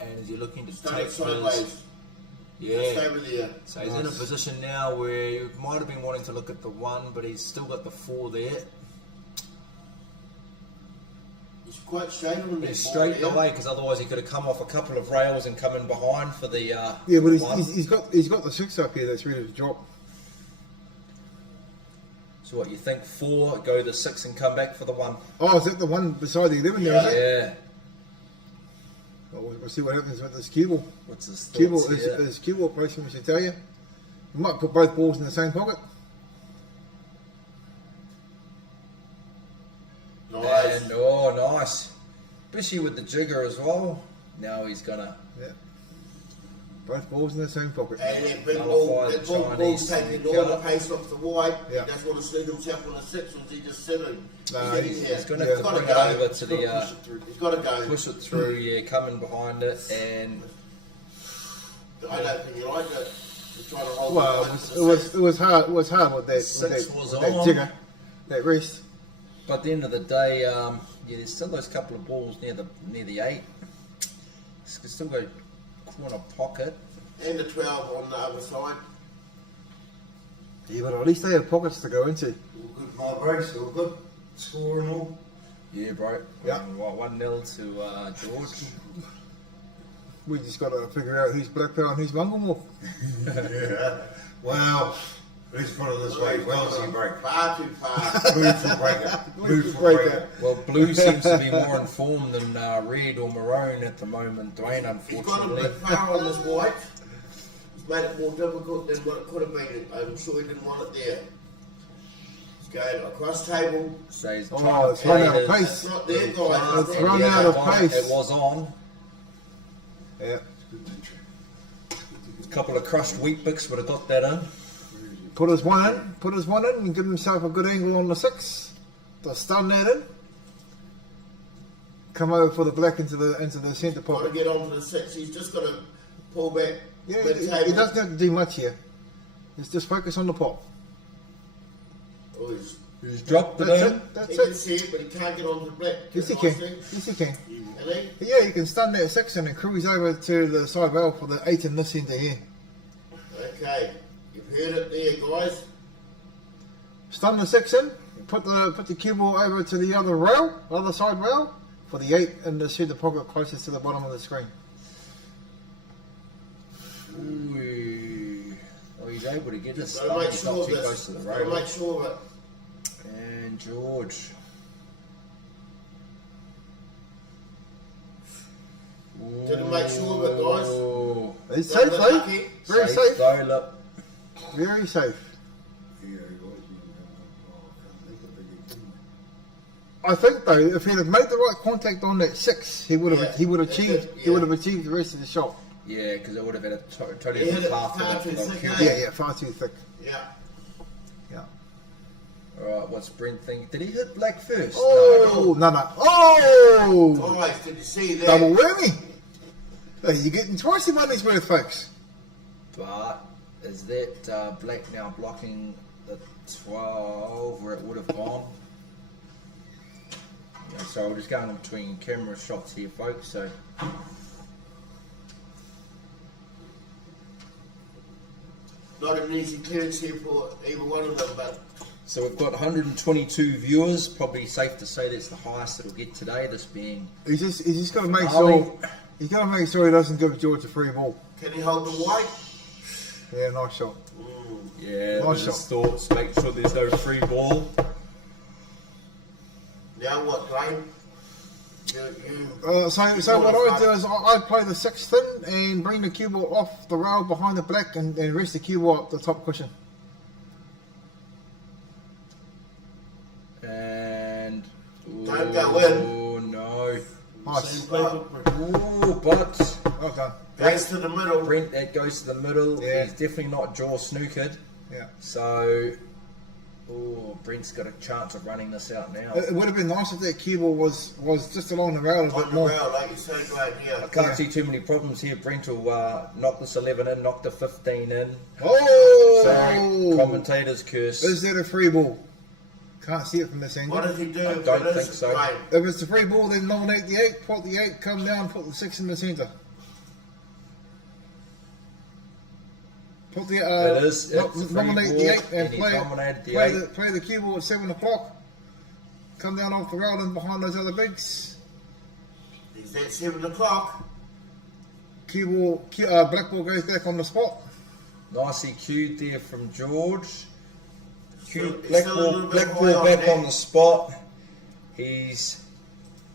and is he looking to Stand take it sideways. his? Stay Yeah. over there. So he's in a position now where you might have been wanting to look at the 1, but he's still got the 4 there. He's quite straight on there. He's straight away because otherwise he could have come off a couple of rails and come in behind for the. Yeah, but one. he's got the 6 up here that's ready to drop. So what you think? 4, go the 6 and come back for the 1. Oh, is that the one beside the 11 there, is it? Yeah. Well, we'll see what happens with this cue ball. What's his Cue thoughts ball here? is cue ball placement, we should tell you. We might put both balls in the same pocket. Nice. And oh, nice. Bushy with the jigger as well. Now he's gonna. Yeah. Both balls in the same pocket. And that big Nullify ball, the that ball, Chinese ball's taking counter. all the pace off the wide. Yeah. That's what suit himself on the 6 was he just sitting. Nah, He's He's gonna Yeah. have to Gotta bring go. it over to the. He's got to go. Push it through, yeah, coming behind it, and I don't think he liked it. He's trying to hold Well, the line for it the was six. it was hard. It was hard with that 6 with was that on. jigger, that rest. but at the end of the day, yeah, there's still those couple of balls near the 8. It's still got corner pocket. And the 12 on the other side. Yeah, but at least they have pockets to go into. All good, my brace, all good. Score and all. Yeah, bro. Yeah. 1-0 to George. We just got to figure out who's black belt and who's Munglemore. Yeah. Well, let's put it this way. Wellesley break. Far too far. Beautiful breaker. Beautiful breaker. breaker. Well, blue seems to be more informed than red or maroon at the moment, Dwayne, He's got a unfortunately. bit far on this white. He's made it more difficult than what it could have been. I'm sure he didn't want it there. He's going across table. So he's Oh, trying it's to run play out of his- pace. It's not there, guys. It's not run there. out of on it. pace. It was on. Yeah. A couple of crushed wheat bix would have got that in. Put his 1 in. Put his 1 in and give himself a good angle on the 6 to stun that in. Come over for the black into the centre Got to pocket. get onto the 6. He's just got to pull back. Yeah, mid-table. he doesn't have to do much here. Just focus on the pot. Oh, He's dropped it That's in. it. That's he can it. see it, but he can't get onto the black. Yes, he can. Yes, he can. And he? Yeah, you can stun that 6 in and cruise over to the side rail for the 8 in this centre here. Okay. You've heard it there, guys. Stun the 6 in. Put the cue ball over to the other rail, other side rail, for the 8 in the centre pocket closest to the bottom of the screen. Ooh. Oh, he's able to get this Got to stuff. make He's sure not of too this. close to the Got to rail. make sure of it. And George. Didn't make sure of it, guys. Ooh. He's Don't safe, get though. lucky. Very Safe safe. though, look. Very safe. I think though, if he'd have made the right contact on that 6, he would have Yeah. he would have That's achieved it, he would yeah. have achieved the rest of the shot. Yeah, because it would have had a totally He hit different it path far to too the thick, cue. eh? Yeah, far too thick. Yeah. Yeah. Alright, what's Brent think? Did he hit black first? Oh no. Oh, Guys, did you see that? double whammy. Hey, you're getting twice the money's worth, folks. But is that black now blocking the 12 where it would have gone? Yeah, so we're just going between camera shots here, folks. So Not an easy clearance here for either one of them, but so we've got 122 viewers. Probably safe to say that's the highest it'll get today. This being He's just got to make Ali. sure he's got to make sure he doesn't give George a free ball. can he hold the white? Yeah, nice shot. yeah, Nice with his shot. thoughts. Make sure there's no free ball. Now what, Dwayne? So what I do is I play the 6 thin and bring the cue ball off the rail behind the black and rest the cue ball up the top cushion. And Don't go in. Oh no! Nice. Ooh, but Well done. Goes to the middle. Brent, that goes to the middle. Yeah. He's definitely not jaw snookered. Yeah. So Oh, Brent's got a chance of running this out now. It would have been nice if that cue ball was just along the rail a bit On the more. rail, like you said, right here. I can't see too many problems here. Brent will knock this 11 in, knock the 15 in. Oh! Sorry, commentator's curse. Is that a free ball? Can't see it from this angle. What does he do? I if don't it is think so. right? If it's a free ball, then nominate the 8, put the 8, come down, put the 6 in the centre. Put the, It is. no- It's a free nominate ball, the 8 and and he's play, nominated the play, 8. the, play the cue ball at 7 o'clock. Come down off the rail and behind those other bigs. Is that 7 o'clock? Cue ball, black ball goes back on the spot. Nicely cued there from George. Cue, It's black still a ball, little bit black high ball on back that. on the spot. He's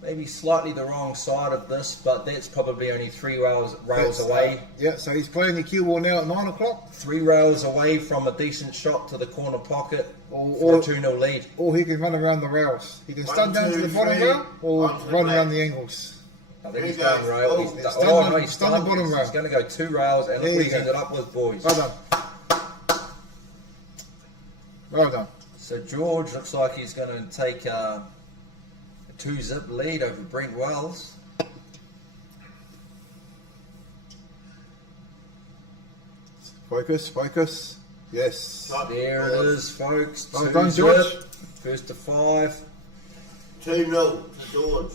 maybe slightly the wrong side of this, but that's probably only 3 rails That's, away. Yeah, so he's playing the cue ball now at 9 o'clock. 3 rails away from a decent shot to the corner pocket Or- for or- a 2-0 lead. Or he can run around the rails. He can One, stun down to two, the bottom three, rail or onto the run black. around the angles. I think There he's you going go. rail. Oh, He's it's done, done no, he's done the done. bottom rail. He's going to go 2 rails, and There look where you he's go. ended up with, boys. Well done. Well done. So George looks like he's going to take a 2-zip lead over Brent Wells. Focus, focus. Yes. There it is, folks. Well 2 done, George. zip. First to 5. 2-0 to George.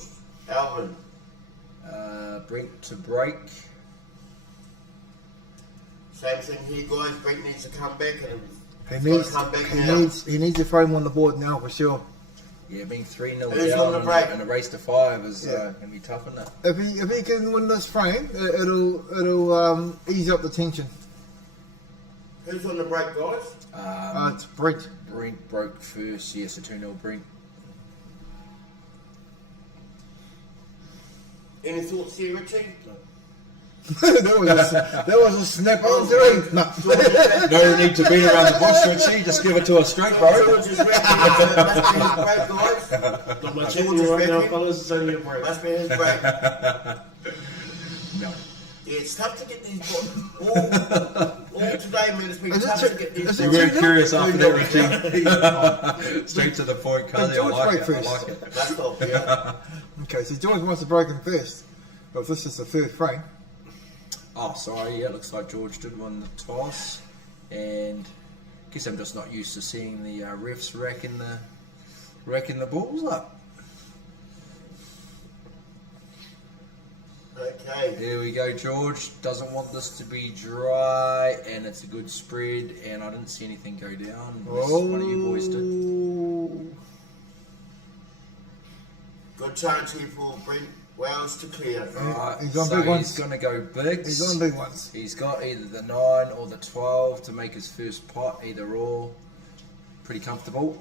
Alvin. Brent to break. Same thing here, guys. Brent needs to come back and He needs, come back he now. needs to throw him on the board now for sure. Yeah, being 3-0 Who's on down the break? and a race to 5 is Yeah. going to be tough, isn't it? If he can win this frame, it'll ease up the tension. Who's on the break, guys? It's Brent. Brent broke first. Yes, a 2-0 Brent. Any thoughts here, Richie? that was a snap on three. No. No need to beat around the bush, Richie. Just give it to us straight, bro. George is ready. Must be his break, guys. Got my George checking is right now, ready. fellas. It's only a break. Must be his break. No. Yeah, it's tough to get these all today, man. It's been Is it tough two- to get is these it You two- weren't curious after that, Richie. Straight to the point, Cuzzy. I George like break it. I first. like it. That's all, yeah. Okay, so George wants to break him first. But if this is the third frame, Oh, sorry. Yeah, looks like George did win the toss, and guess I'm just not used to seeing the refs racking the balls up. Okay. There we go. George doesn't want this to be dry, and it's a good spread. And I didn't see anything go down. Unless one of you boys did. Good chance here for Brent Wells to clear. Right, He's on so big ones. he's going to go bigs. he's on big ones. He's got either the 9 or the 12 to make his first pot, either or. Pretty comfortable.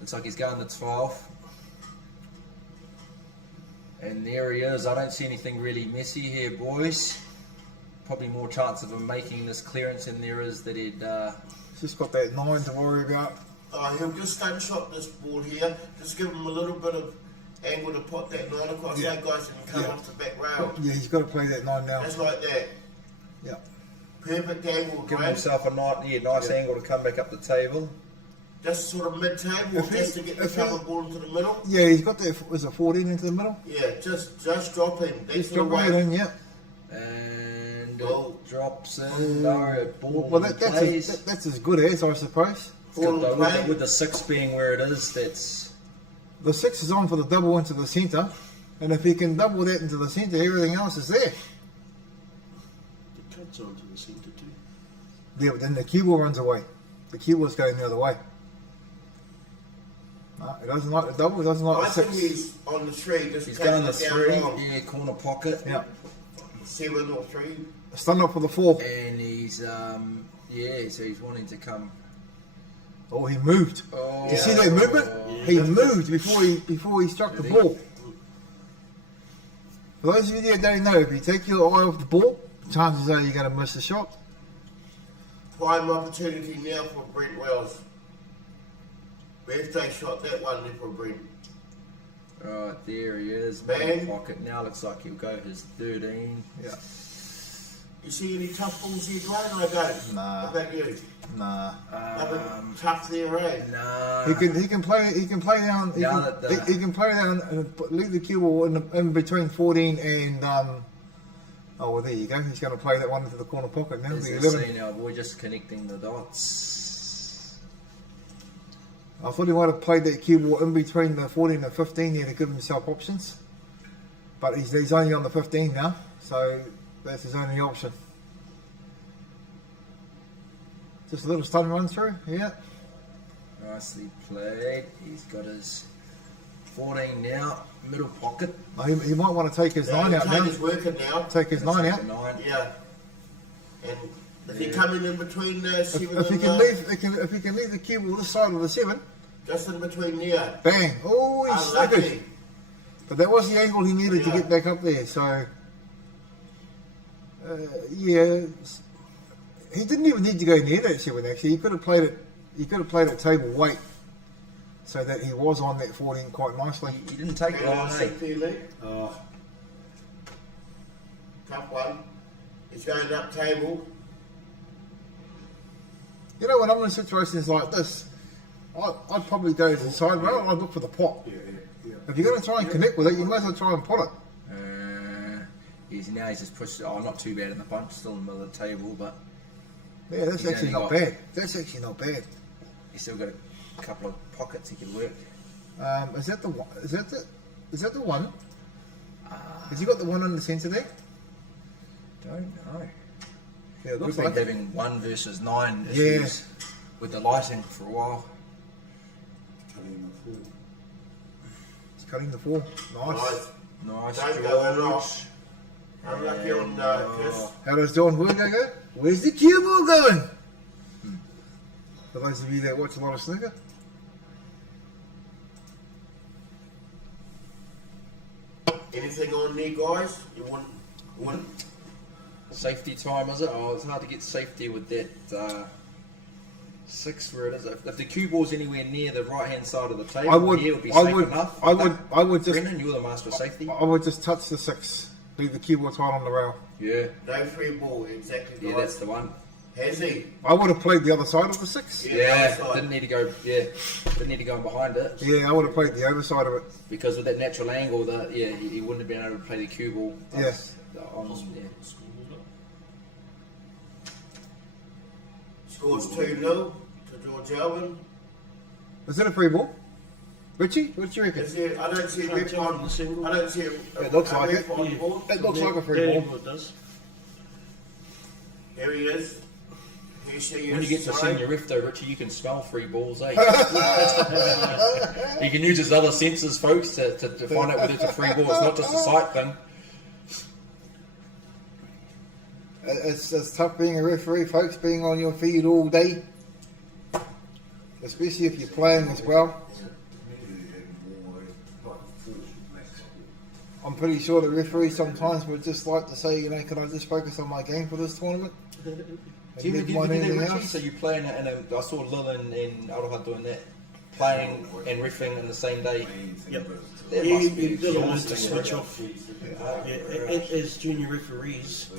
Looks like he's going the 12. And there he is. I don't see anything really messy here, boys. Probably more chance of him making this clearance than there is that he'd... Just got that 9 to worry about. He'll just stun shot this ball here. Just give him a little bit of angle to pot that 9 across. Yeah. That guys can come Yeah. off the back rail. Yeah, he's got to play that 9 now. Just like that. Yeah. Perfect angle, Give Graham. himself a nice angle to come back up the table. Just sort of mid-table, If he- just to get the if he- cover ball into the middle. Yeah, he's got that. Was it 14 into the middle? Yeah, just drop him. That's Just the drop way. it in, yeah. And Oh. it drops in. No, ball Well, in that's plays. that's as good as, I suppose. Ball Good in though, play. with the 6 being where it is, that's... The 6 is on for the double into the centre. And if he can double that into the centre, everything else is there. The cut's onto the centre too. Yeah, but then the cue ball runs away. The cue ball's going the other way. No, it doesn't like the double, it doesn't like I the think 6. he's on the 3. Just He's taking going the it down 3, long. yeah, corner pocket. Yeah. 7 or 3. Stand up for the 4. And he's, yeah, so he's wanting to come... Oh, he moved. Oh, You see that movement? He moved before he struck the Did he? ball. For those of you that don't know, if you take your eye off the ball, chances are you're going to miss the shot. Prime opportunity now for Brent Wells. Birthday shot that one there for Brent. Right, there he is. Bang. Pocket now looks like he'll go his 13. Yeah. You see any tough balls here, Dwayne? I don't. Nah. What about you? Nah. Nothing tough there, eh? No. He can play down. He can play down and leave the cue ball in between 14 and oh well, there you go. He's going to play that one into the corner pocket now. As The I 11. say now, we're just connecting the dots. I thought he might have played that cue ball in between the 14 and 15 there to give himself options, but he's only on the 15 now, so that's his only option. Just a little stun run through, yeah. Nicely played. He's got his 14 now, middle pocket. Oh, he might want to take his 9 out now. He's working now. Take his 9 out. Yeah. And if he come in between 7 If he and can leave, if he can leave the cue ball this side of the 7, just in between there. bang! Oh, he's so good. Unlucky. But that was the angle he needed to get back up there. So, yeah, he didn't even need to go near that 7. Actually, he could have played it. He could have played at table weight, so that he was on that 14 quite nicely. He didn't take it long, eh? Oh. Tough one. He's going up table. You know, when I'm in situations like this, I'd probably go to the side rail. I'd look for the pot. If you're going to try and connect with it, you might as well try and pot it. He's just pushed. Oh, not too bad in the punch. Still in the middle of the table, but Yeah, that's he's actually only not got- bad. That's actually not bad. He's still got a couple of pockets he can work. Is that the one? Is that the one? Has he got the one in the centre there? Don't know. Yeah, it We've looks been like it. having 1 versus 9 Yeah. issues with the lighting for a while. He's cutting the 4. Nice. Nice, Don't go in George. off. Unlucky on Chris. How does John Virgo go? Where's the cue ball going? For those of you that watch a lot of snooker. Anything on there, guys? You want Safety time, is it? Oh, it's hard to get safety with that 6 where it is. If the cue ball's anywhere near the right hand side of the table, I would. yeah, it would be I safe would. enough. I would just. Brendan, you're the master of safety. I would just touch the 6. Leave the cue ball tight on the rail. Yeah, no free ball? Exactly, guys. yeah, that's the one. Has he? I would have played the other side of the 6. Yeah, outside. didn't need to go. Yeah, didn't need to go in behind it Yeah, I would have played the overside of it. because with that natural angle, he wouldn't have been able to play the cue ball. Yeah. Scores 2-0 to George Alvin. Is that a free ball? Richie, what do you reckon? Is there, I don't see a ref tell on. from the single. I don't see It looks like ref it. on board. It looks like a free Yeah, ball. it does. Here he is. Here she is. When you get to sorry. senior ref though, Richie, you can smell free balls, eh? You can use his other senses, folks, to find out whether it's a free ball. It's not just a sight thing. It's tough being a referee, folks, being on your feet all day. Especially if you're playing as well. I'm pretty sure the referee sometimes would just like to say, you know, can I just focus on my game for this tournament? Do you And ever leave do my that, anything Richie? else? So you play I saw Lil and Aroha doing that, playing and riffing in the same day. Yep. That Yeah, must be you've got to learn to exhausting, switch right? off. As junior referees,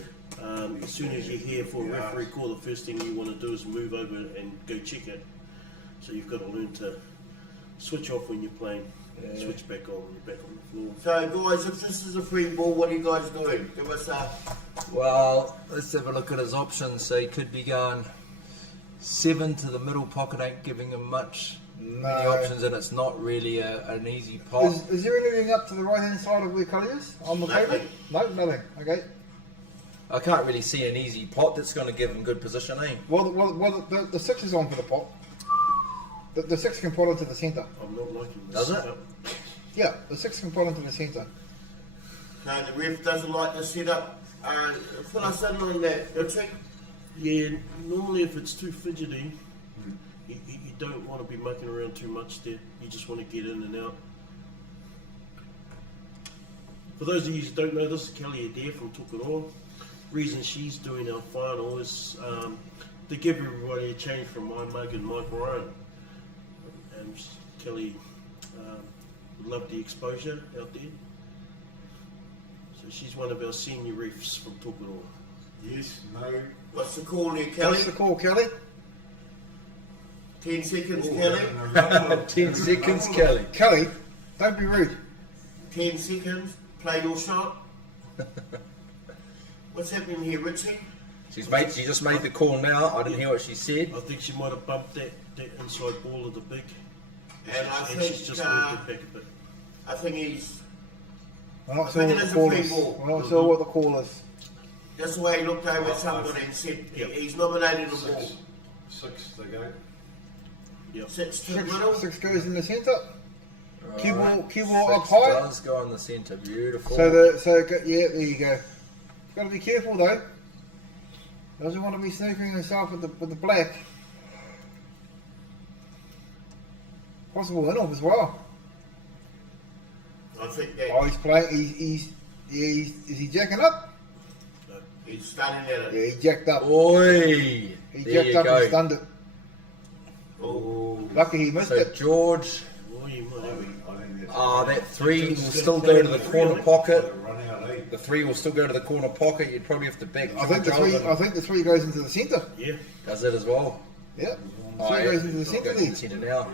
as soon as you hear for a referee call, the first thing you want to do is move over and go check it. So you've got to learn to switch off when you're playing, switch back on when you're back on the floor. So, guys, if this is a free ball, what are you guys doing? Give us a. Well, let's have a look at his options. So he could be going 7 to the middle pocket, ain't giving him much many options, and it's not really an easy pot. Is there anything up to the right hand side of where Cully is on the table? No, nothing. Okay. I can't really see an easy pot that's going to give him good position, eh? Well, the 6 is on for the pot. The 6 can pot into the centre. I'm not liking this. Does it? Yeah, the 6 can pot into the centre. No, the ref doesn't like the setup. Fill us in on that, Richie. Yeah, normally if it's too fidgety, you don't want to be mucking around too much there. You just want to get in and out. For those of you who don't know, this is Kelly Adair from Tokoroa. Reason she's doing our final is to give everybody a change from my mug and Mike Ryan. And Kelly would love the exposure out there. So she's one of our senior refs from Tokoroa. Yes, no. What's the call there, Kelly? What's the call, Kelly? 10 seconds, Kelly. 10 seconds, Kelly. Kelly, don't be rude. 10 seconds. Play your shot. What's happening here, Richie? She just made the call now. I didn't hear what she said. I think she might have bumped that inside ball of the big. And I she's think, just moved it back a bit. I think he's... I'm not I sure think what it the is a call free is. ball. I'm not sure what the call is. That's the way he looked over at somebody and said he's nominated the ball. 6 to go. Yep. 6 to the middle. 6 goes in the centre. Cue ball up 6 high. does go in the centre. Beautiful. Yeah, there you go. Got to be careful though. Doesn't want to be sneaking himself with the black. Possible in-off as well. I think that Oh, he's playing. Is he jacking up? he's stunning at it. Yeah, he jacked up. Oi! He There jacked you up and go. stunned it. Oh, Lucky he missed So it. George, Oh, you might have it. that 3 will still go to the corner pocket. Run out, eh? The 3 will still go to the corner pocket. You'd probably have to back. I think the George three. I think the 3 goes into the centre. Yeah. does it as well. Yeah, Oh, 3 yeah. goes into the It centre goes in there. the centre now.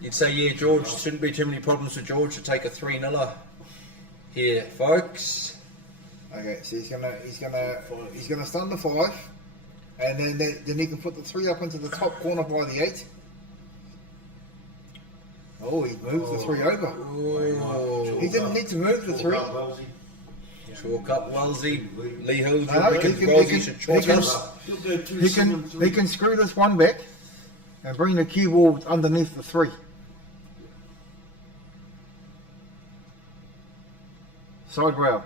You'd say, yeah, George, shouldn't be too many problems for George to take a 3-0 here, folks. Okay, so he's gonna stun the 5, and then he can put the 3 up into the top corner by the 8. Oh, he moved the 3 over. Oh, He didn't need to move the 3. chalk up Wellesley. Lee Hills, No, you reckon he Wellesley can- should he chalk can- up? He'll go 2, He 7, can 3. he can screw this 1 back and bring the cue ball underneath the 3. Side rail.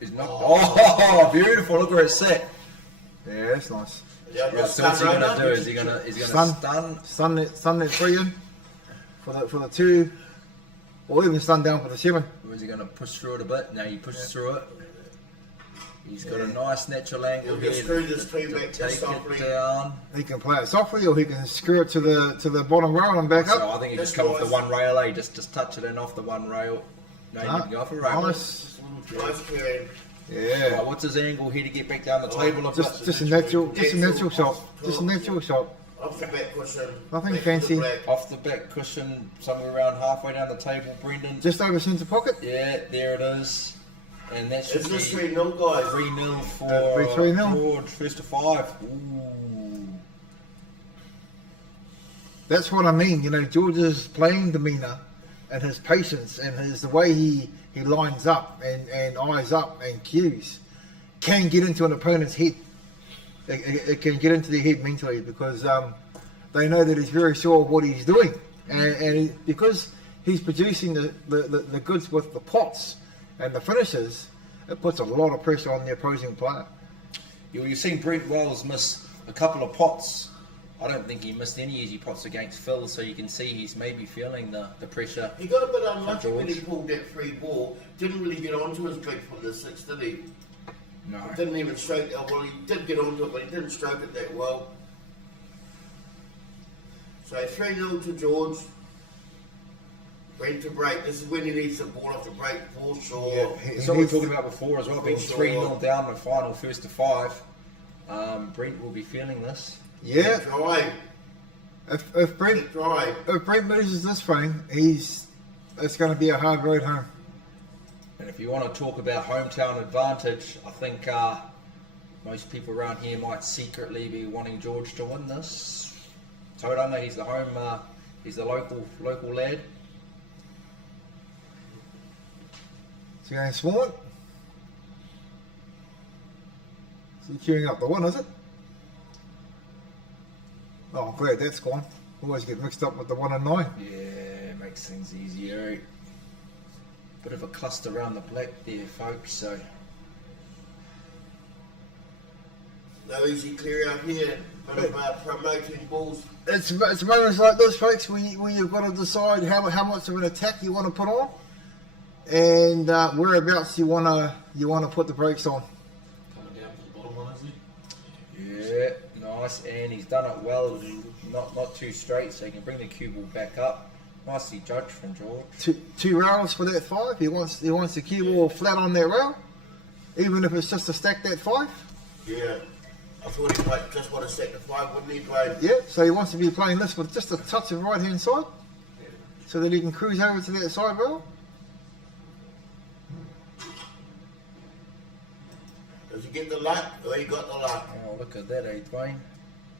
He's not. Oh, beautiful! Look where it's set. Yeah, that's nice. yeah, Right, so what's he gonna do? Is he gonna Stun that 3 in for the 2, or even stun down for the 7. Or is he gonna push through it a bit? Now he pushes through it. He's got a nice natural angle He'll here just screw this to 3 back take just softly. it down. He can play it softly, or he can screw it to the bottom rail and back So up. I think he just That's come off the nice. 1 rail, eh? Just touch it in off the 1 rail. No, you can go off a rail. Nice. Nice carry. Yeah. Right, what's his angle here to get back down the table a bit? Just a natural shot. Just a natural shot. Off the back cushion. Nothing back to fancy. the black. Off the back cushion, somewhere around halfway down the table, Brendan. Just over centre pocket. Yeah, there it is. And that should Is be this 3-0, guys? 3-0 for 3-0. George, first to 5. Ooh. That's what I mean. You know, George's playing demeanour and his patience and the way he lines up and eyes up and cues can get into an opponent's head. It can get into their head mentally because they know that he's very sure of what he's doing, and because he's producing the goods with the pots and the finishes, it puts a lot of pressure on the opposing player. You've seen Brent Wells miss a couple of pots. I don't think he missed any easy pots against Phil, so you can see he's maybe feeling the pressure. He got a bit unlucky George. when he pulled that 3 ball. Didn't really get onto his big for the 6, did he? No. Didn't even stroke it. Well, he did get onto it, but he didn't stroke it that well. So 3-0 to George. Brent to break. This is when he needs the ball off the break for sure. It's what we were talking about before as well, being For sure. 3-0 down the final, first to 5. Brent will be feeling this. Yeah, Drive. if Brent Drive. loses this frame, it's going to be a hard road home. And if you want to talk about hometown advantage, I think most people around here might secretly be wanting George to win this. Tauranga, he's the home, he's the local lad. Is he going small? Is he queuing up the 1, is it? Oh, I'm glad that's gone. Always get mixed up with the 1 and 9. Yeah, makes things easier. Bit of a cluster around the black there, folks. So No easy clear out here. Bit of promoting balls. It's moments like this, folks, when you've got to decide how much of an attack you want to put on, and whereabouts you want to put the brakes on. Coming down to the bottom one, isn't he? yeah, nice, and he's done it well. Not too straight, so he can bring the cue ball back up. Nicely judged from George. Two rails for that 5. He wants the cue ball flat on that rail, even if it's just to stack that 5. Yeah. I thought he might just want to set the 5, wouldn't he, Dwayne? Yeah, so he wants to be playing this with just a touch of right hand side, so that he can cruise over to that side rail. Does he get the luck, or he got the luck? Oh, look at that, Dwayne.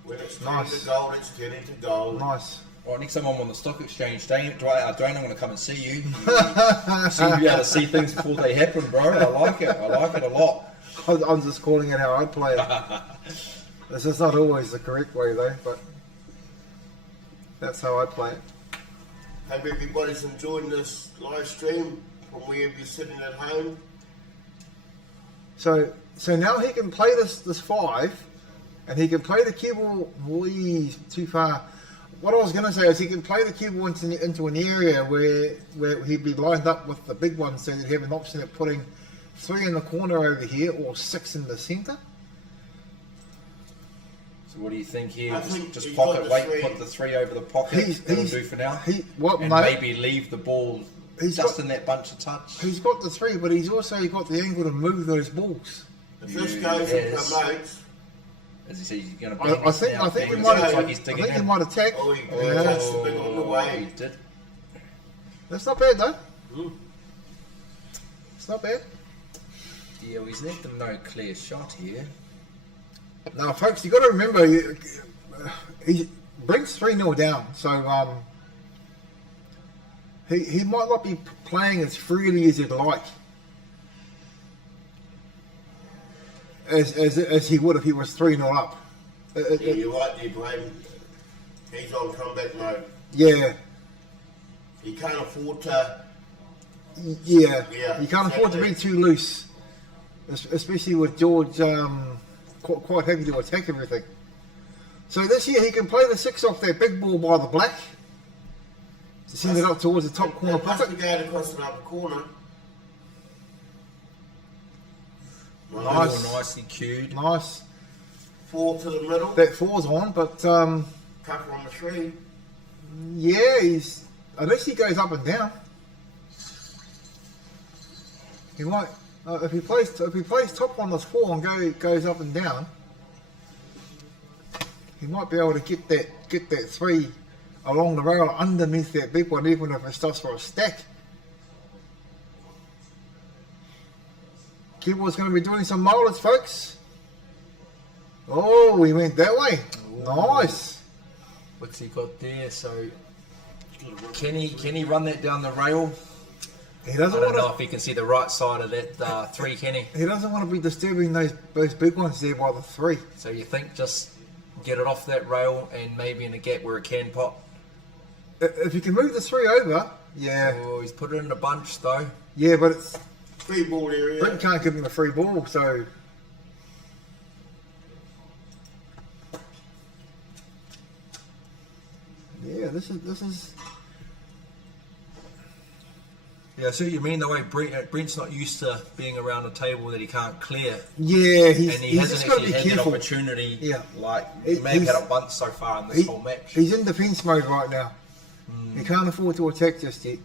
When it's Nice. 10 to gold, it's 10 into gold. Nice. Right, next time I'm on the stock exchange, Dwayne, I'm going to come and see you. You seem to be able to see things before they happen, bro. I like it a lot. I'm just calling it how I play it. This is not always the correct way though, but that's how I play it. Hope everybody's enjoying this live stream from wherever you're sitting at home. So now he can play this 5, and he can play the cue ball. He's too far. What I was going to say is he can play the cue ball into an area where he'd be lined up with the big one, so that he'd have an option of putting 3 in the corner over here or 6 in the centre. So what do you think here? I think Just he's pocket got the weight, 3. put the 3 over the pocket. That'll do for now. And no, maybe leave the ball just in that bunch of touch. He's got the 3, but he's also got the angle to move those balls. If this goes and promotes, as he says, he's going to. I think he might attack. oh, he touched the big on the way. He did. That's not bad though. It's not bad. Yeah, well, he's left them no clear shot here. Now, folks, you got to remember, he brings 3-0 down, so he might not be playing as freely as he'd like, as he would if he was 3-0 up. Yeah, you're right there, Dwayne. He's on comeback mode. Yeah. He can't afford to. Yeah. Yeah, You can't afford to be too loose, especially with George quite happy to attack everything. So this year he can play the 6 off that big ball by the black to send it up towards the top corner It must pocket. be going across the upper corner. Nice. All nicely cued. Nice. 4 to the middle. That 4's on, but Puffer on the 3. yeah, he's unless he goes up and down. He might if he plays top on this 4 and goes up and down. He might be able to get that 3 along the rail underneath that big one, even if it's just for a stack. Keyboard's going to be doing some molars, folks. Oh, he went that way. Ooh. Nice. What's he got there? So can he run that down the rail? He I doesn't don't want know to. if he can see the right side of that 3, can he? He doesn't want to be disturbing those big ones there by the 3. So you think just get it off that rail and maybe in a gap where it can pop? If you can move the 3 over, yeah. Oh, he's put it in a bunch though. Yeah, but it's 3 ball area. Britain can't give him a free ball, so yeah, this is. Yeah, I see what you mean. The way Brent's not used to being around a table that he can't clear, Yeah, and he's he hasn't just got to actually be had that careful. opportunity. Yeah. Like he may have had it once so far in this whole match. He's in defence mode right now. He can't afford to attack just yet.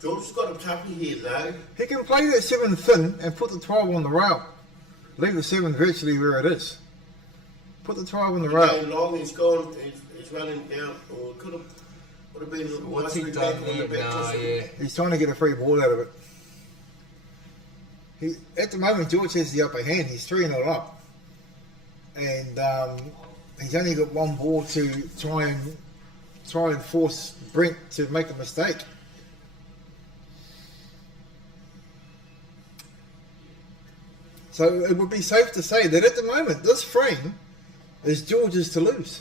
George's got a toughie here though. He can play that 7 thin and put the 12 on the rail. Leave the 7 virtually where it is. Put the 12 on the rail. Going long, he's gone. He's running down, or would have been. What's he nicely done back on the there back now? cushion. Yeah. He's trying to get a free ball out of it. At the moment, George has the upper hand. He's 3-0 up. And he's only got 1 ball to try and force Brent to make a mistake. So it would be safe to say that at the moment, this frame is George's to lose.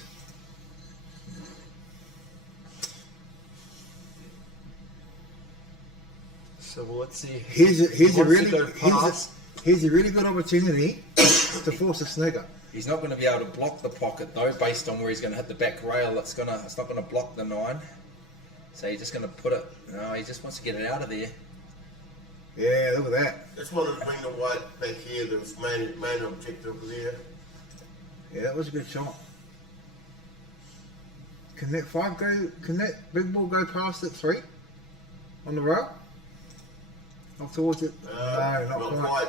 So what's he? Here's a really past. here's a really good opportunity to force a snigger. He's not going to be able to block the pocket though, based on where he's going to hit the back rail. It's not going to block the 9. So he's just going to put it. No, he just wants to get it out of there. Yeah, look at that. Just wanted to bring the white back here. That was main objective there. Yeah, that was a good shot. Can that 5 go? Can that big ball go past it 3 on the rail? Off towards it? No, not quite.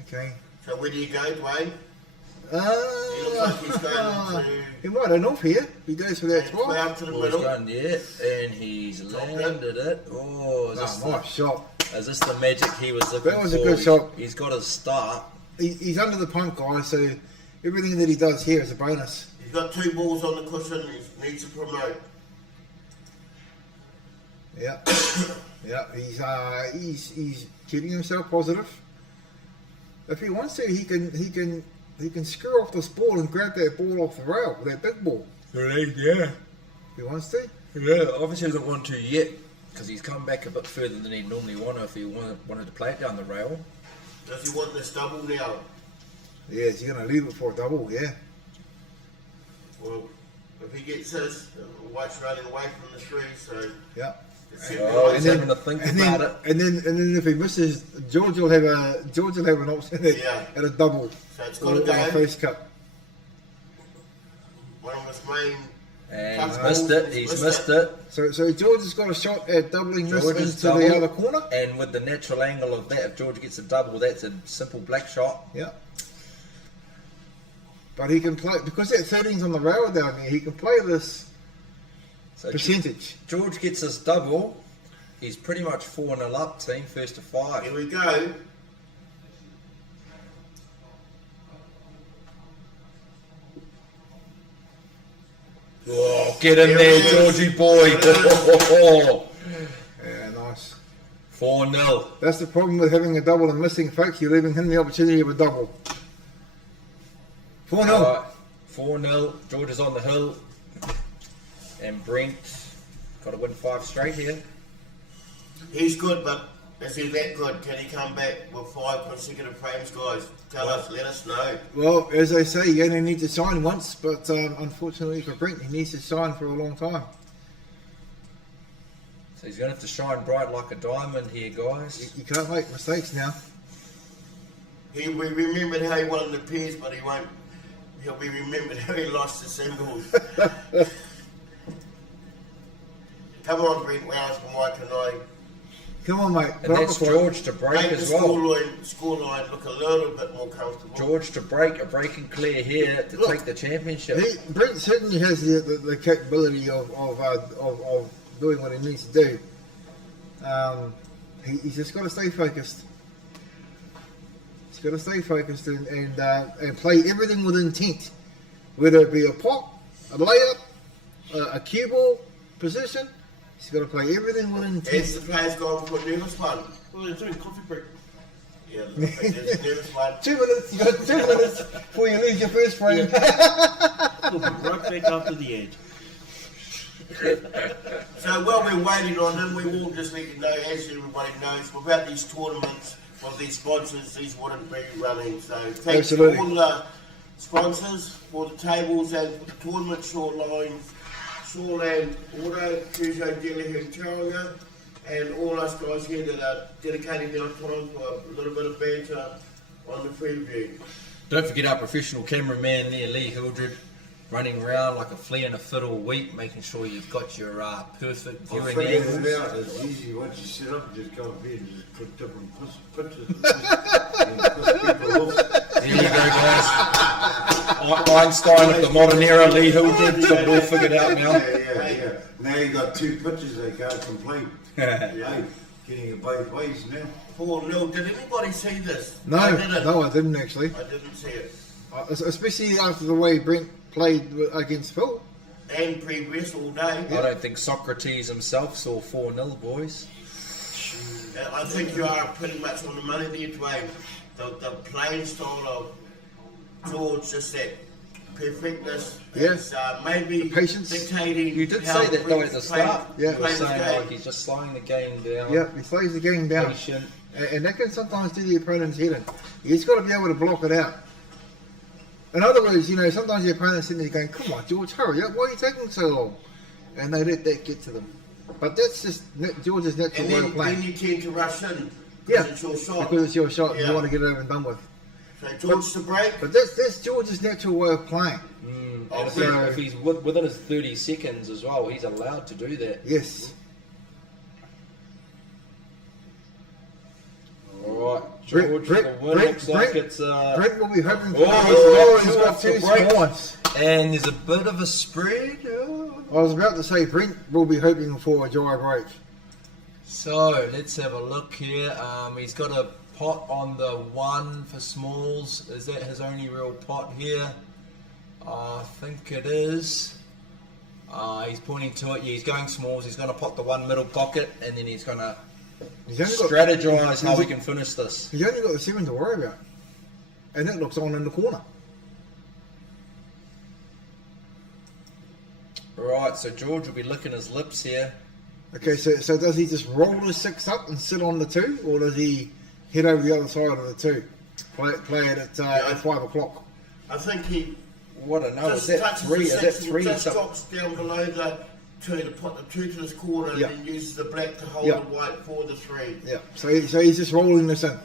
Okay. So where do you go, Dwayne? He looks like he's going to... He might have off here. He goes for that 12. Out to the He's middle. done yet, and he's landed it. Oh, is this, Nice shot. is this the magic he was looking for? That was a good shot. He's got his start. He's under the pump, guys, so everything that he does here is a bonus. He's got 2 balls on the cushion. He needs to promote. Yeah. Yeah, he's keeping himself positive. If he wants to, he can screw off this ball and grab that ball off the rail, that big ball. Really? Yeah. If he wants to. Yeah, obviously he doesn't want to yet, because he's come back a bit further than he'd normally want to if he wanted to play it down the rail. Does he want this double now? Yeah, is he going to leave it for a double? Yeah. Well, if he gets this, White's running away from the 3, so... Yeah. Oh, he's having to think about it. And then if he misses, George will have an option at a double. So it's got to go. A face cut. One of his main... And he's missed it. He's missed it. So George has got a shot at doubling this George is into the other corner. And with the natural angle of that, if George gets a double, that's a simple black shot. Yeah. But he can play, because that 13's on the rail down there, he can play this percentage. George gets his double, he's pretty much 4-0 up, team, first to 5. Here we go. Oh, get in there, Georgie boy. Yeah, nice. 4-0. That's the problem with having a double and missing, folks. You're leaving him the opportunity of a double. 4-0. Right, 4-0. George is on the hill. And Brent got to win 5 straight here. He's good, but is he that good? Can he come back with 5 consecutive frames, guys? Tell us, let us know. Well, as they say, you only need to shine once, but unfortunately for Brent, he needs to shine for a long time. So he's going to have to shine bright like a diamond here, guys. You can't make mistakes now. We remembered how he won the pairs, but he'll be remembered how he lost the singles. Come on, Brent Wells, Mike and I. Come on, mate. And that's George to break Make as the well. Scoreline look a little bit more comfortable. George to break, a break and clear here to take the championship. Brent certainly has the capability of doing what he needs to do. He's just got to stay focused. He's got to stay focused and play everything with intent, whether it be a pop, a layup, a cue ball position. He's got to play everything with intent. As the players go for a nervous one. Well, they're doing coffee break. Yeah, there's a nervous one. 2 minutes, you got 2 minutes before you lose your first frame. We'll be right back after the ad. So while we're waiting on them, we will just let you know, as everybody knows, without these tournaments, with these sponsors, these wouldn't be running. So thanks to all the sponsors for the tables and for the tournament, Shoreland Auto, Peugeot Dealer in Tauranga, and all us guys here that are dedicating their time for a little bit of banter on the preview. Don't forget our professional cameraman there, Lee Hildred, running around like a flea in a fiddle week, making sure you've got your perfect viewing angles. It's easy once you set up, just go up here and just put different pictures and put people off. There you go, guys. Einstein of the modern era, Lee Hildred, got it all figured out now. Yeah. Now you got 2 pictures they can't complete. Hey, getting it both ways now. 4-0. Did anybody see this? No, I didn't actually. I didn't see it. Especially after the way Brent played against Phil. And previous all day. I don't think Socrates himself saw 4-0, boys. I think you are pretty much on the money there, Dwayne. The playing style of George, just that perfectness. Yes. Maybe Patience. dictating. You did how say that though at the start. Yeah. You were saying like he's just slowing the game down. Yeah, he slows the game down. Patient. And that can sometimes do the opponent's head in. He's got to be able to block it out. In other words, sometimes the opponent's sitting there going, come on, George, hurry up, why are you taking so long? And they let that get to them. But that's just George's natural way of playing. Then you tend to rush in Yeah, because it's your shot. because it's your shot and Yeah. you want to get it over and done with. So George to break. But that's George's natural way of playing. And if he's within his 30 seconds as well, he's allowed to do that. Yes. Alright, George, the win looks like it's... Brent will be hoping for he's got two break. small ones. And there's a bit of a spread. I was about to say Brent will be hoping for a dry break. So, let's have a look here. He's got a pot on the 1 for smalls. Is that his only real pot here? I think it is. He's pointing to it. Yeah, he's going smalls. He's going to pot the 1 middle pocket, and then he's going to strategise how we can finish this. He's only got the 7 to worry about. And it looks on in the corner. Right, so George will be licking his lips here. Okay, so does he just roll the 6 up and sit on the 2, or does he head over the other side of the 2? Play it at 5 o'clock. I think he What a no, is just that touches 3? the Is that six and 3 or just something? drops down below the 2 to put the 2 to this corner Yeah. and then uses the black to hold Yeah. the white for the 3. Yeah, so he's just rolling this in.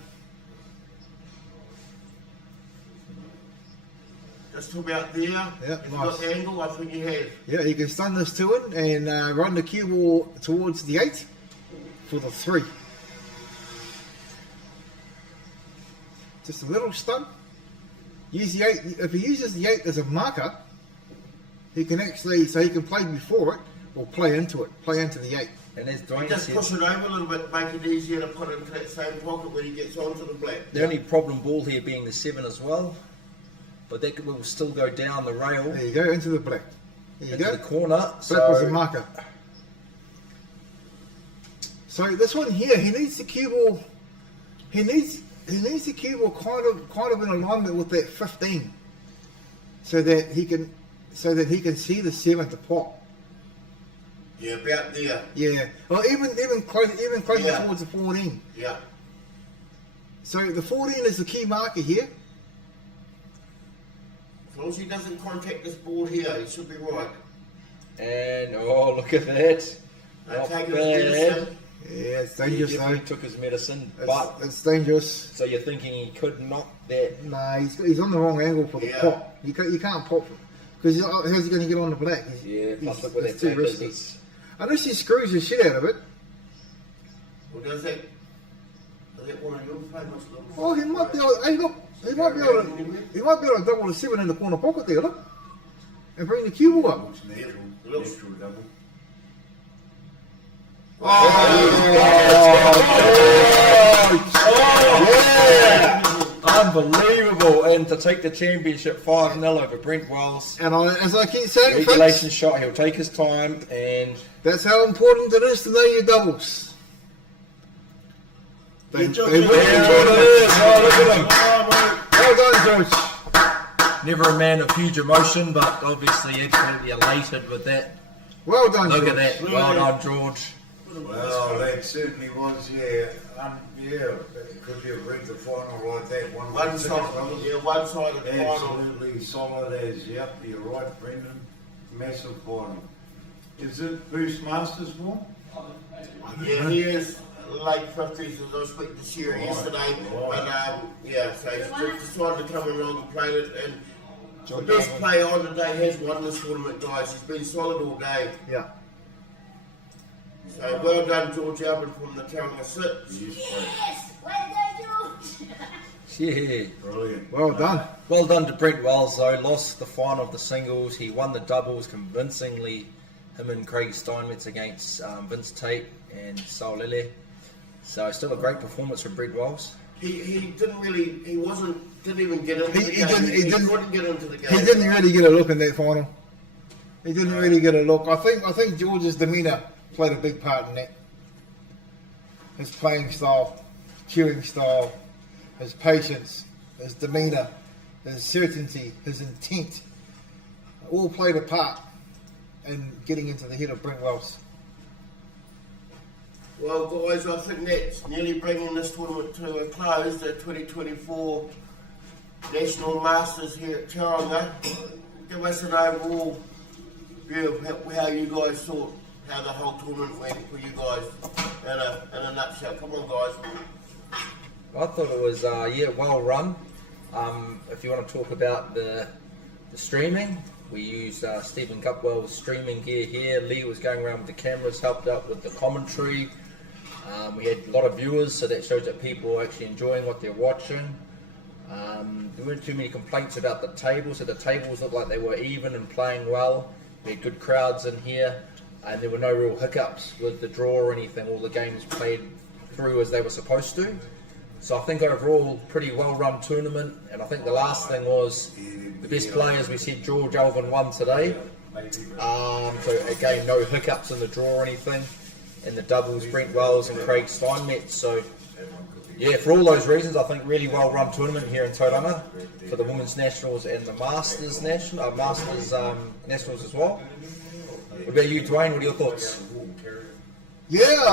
Just about there. Yeah, If nice. got the angle, I think he has. Yeah, he can stun this 2 in and run the cue ball towards the 8 for the 3. Just a little stun. Use the 8. If he uses the 8 as a marker, he can actually, so he can play before it or play into it, play into the 8. And as Dwayne Just said, push it over a little bit, make it easier to put into that same pocket when he gets onto the black. the only problem ball here being the 7 as well. But that will still go down the rail There you go, into the black. There you into go. the corner. Black was the So marker. So this one here, he needs the cue ball. He needs the cue ball kind of in alignment with that 15, so that he can see the 7 to pop. Yeah, about there. Yeah. Well, even closer Yeah. towards the 14. Yeah. So the 14 is the key marker here. As long as he doesn't contact this board here, he should be right. and oh, look at that! Not Take it as bad. medicine. Yeah, it's He dangerous though. definitely took his medicine, but It's dangerous. so you're thinking he could knock that? Nah, he's on the wrong angle for the Yeah. pop. You can't pop because how's he going to get on the black? Yeah, plus look where it's that too tap is. risky. It's- Unless he screws the shit out of it. Well, does that one of your famous little... Oh, he might be able. Hey, look, he might be able to double the 7 in the corner pocket there. Look, and bring the cue ball up. Looks Unbelievable! And to take the championship 5-0 over Brent Wells. And as I keep saying, Regulation folks, shot. He'll take his time, and that's how important it is to know your doubles. They Good job, really George. enjoyed it. oh, look at him! Well done, George. Never a man of huge emotion, but obviously absolutely elated with that. Well done, Look George. at that! Well done, George. Well, that certainly was, yeah, because you read the final like that, One side, yeah, one side of the final. absolutely solid as, yep, you're right, Brendan, massive final. Is it Boost Masters form? Yeah, he is late 50s, as I was speaking to Sherry yesterday. But, yeah, so he's just decided to come along and play it. And the best player on today has won this tournament, guys. He's been solid all day. Yeah. So well done, George Albert from the Tauranga 6. Yes! Well done, George! Yeah. Brilliant. Well done. Well done to Brent Wells though. Lost the final of the singles. He won the doubles convincingly. Him and Craig Steinmetz against Vince Tate and Saul Lele. So still a great performance from Brent Wells. He didn't even get into the He game. didn't- Couldn't get into the game. He didn't really get a look in that final. He didn't really get a look. I think George's demeanour played a big part in that. His playing style, cueing style, his patience, his demeanour, his certainty, his intent, all played a part in getting into the head of Brent Wells. Well, guys, I think that's nearly bringing this tournament to a close. The 2024 National Masters here at Tauranga. Give us an overall view of how you guys thought, how the whole tournament went for you guys in a nutshell. Come on, guys. I thought it was well run. If you want to talk about the streaming, we used Stephen Cupwell's streaming gear here. Lee was going around with the cameras, helped out with the commentary. We had a lot of viewers, so that shows that people are actually enjoying what they're watching. There weren't too many complaints about the tables, so the tables looked like they were even and playing well. We had good crowds in here, and there were no real hiccups with the draw or anything. All the games played through as they were supposed to. So I think overall, pretty well-run tournament. And I think the last thing was the best players. We said George Alvin won today. So again, no hiccups in the draw or anything. In the doubles, Brent Wells and Craig Steinmetz. So yeah, for all those reasons, I think really well-run tournament here in Tauranga for the Women's Nationals and the Masters Nationals as well. What about you, Dwayne? What are your thoughts? Yeah,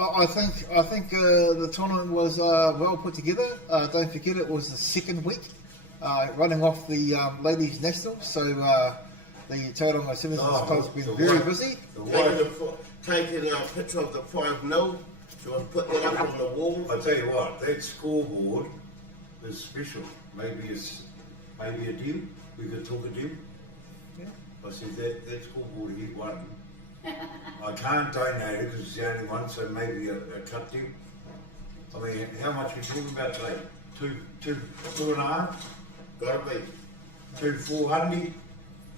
I think the tournament was well put together. Don't forget it was the second week, running off the Ladies Nationals, so the Tauranga Citizens Club's been very busy. Taking a picture of the 5-0, so I put that up on the wall. I tell you what, that scoreboard is special. Maybe a deal. We could talk a deal. Yeah. I said that scoreboard he won. I can't donate it because it's the only one, so maybe a cut deal. I mean, how much are we talking about today? Two and a half? Gotta be. 400?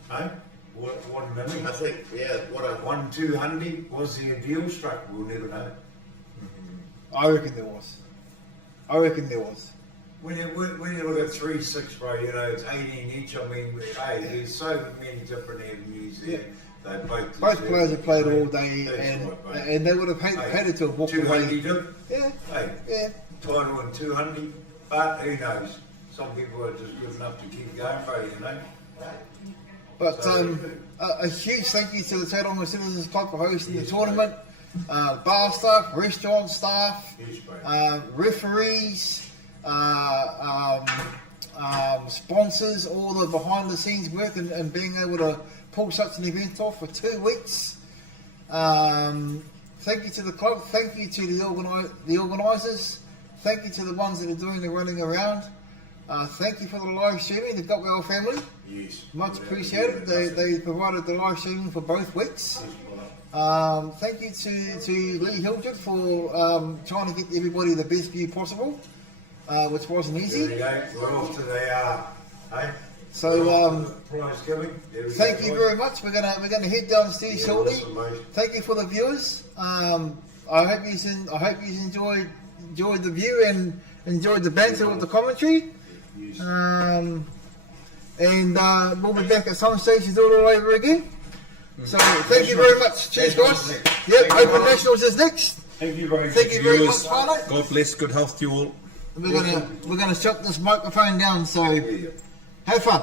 No? What a million? I think, yeah, what a 200? Was there a deal struck? We'll never know. I reckon there was. When you look at 3-6, bro, you know, it's 18 each. I mean, hey, there's so many different avenues there. They Both players have played all day, and they would have hated to have walked away. 200, Yeah, hey, yeah. title and 200, but who knows? Some people are just good enough to keep going, bro, you know. But a huge thank you to the Tauranga Citizens Club for hosting the tournament. Bar staff, restaurant staff, referees, sponsors, all the behind the scenes work and being able to pull such an event off for 2 weeks. Thank you to the club, thank you to the organisers, thank you to the ones that are doing the running around. Thank you for the live streaming, the Gotwell family. Yes. Much appreciated. They provided the live streaming for both weeks. Thank you to Lee Hildred for trying to get everybody the best view possible, which wasn't easy. We're off to the hey? So prize giving. thank you very much. We're gonna head downstairs shortly. Thank you for the viewers. I hope you enjoyed the view and enjoyed the banter with the commentary. And we'll be back at some stage to do it all over again. So thank you very much. Cheers, guys. Yep, Open Nationals is next. Thank you very much. Thank you very much, Barlow. God bless, good health to you all. We're gonna shut this microphone down. So have fun.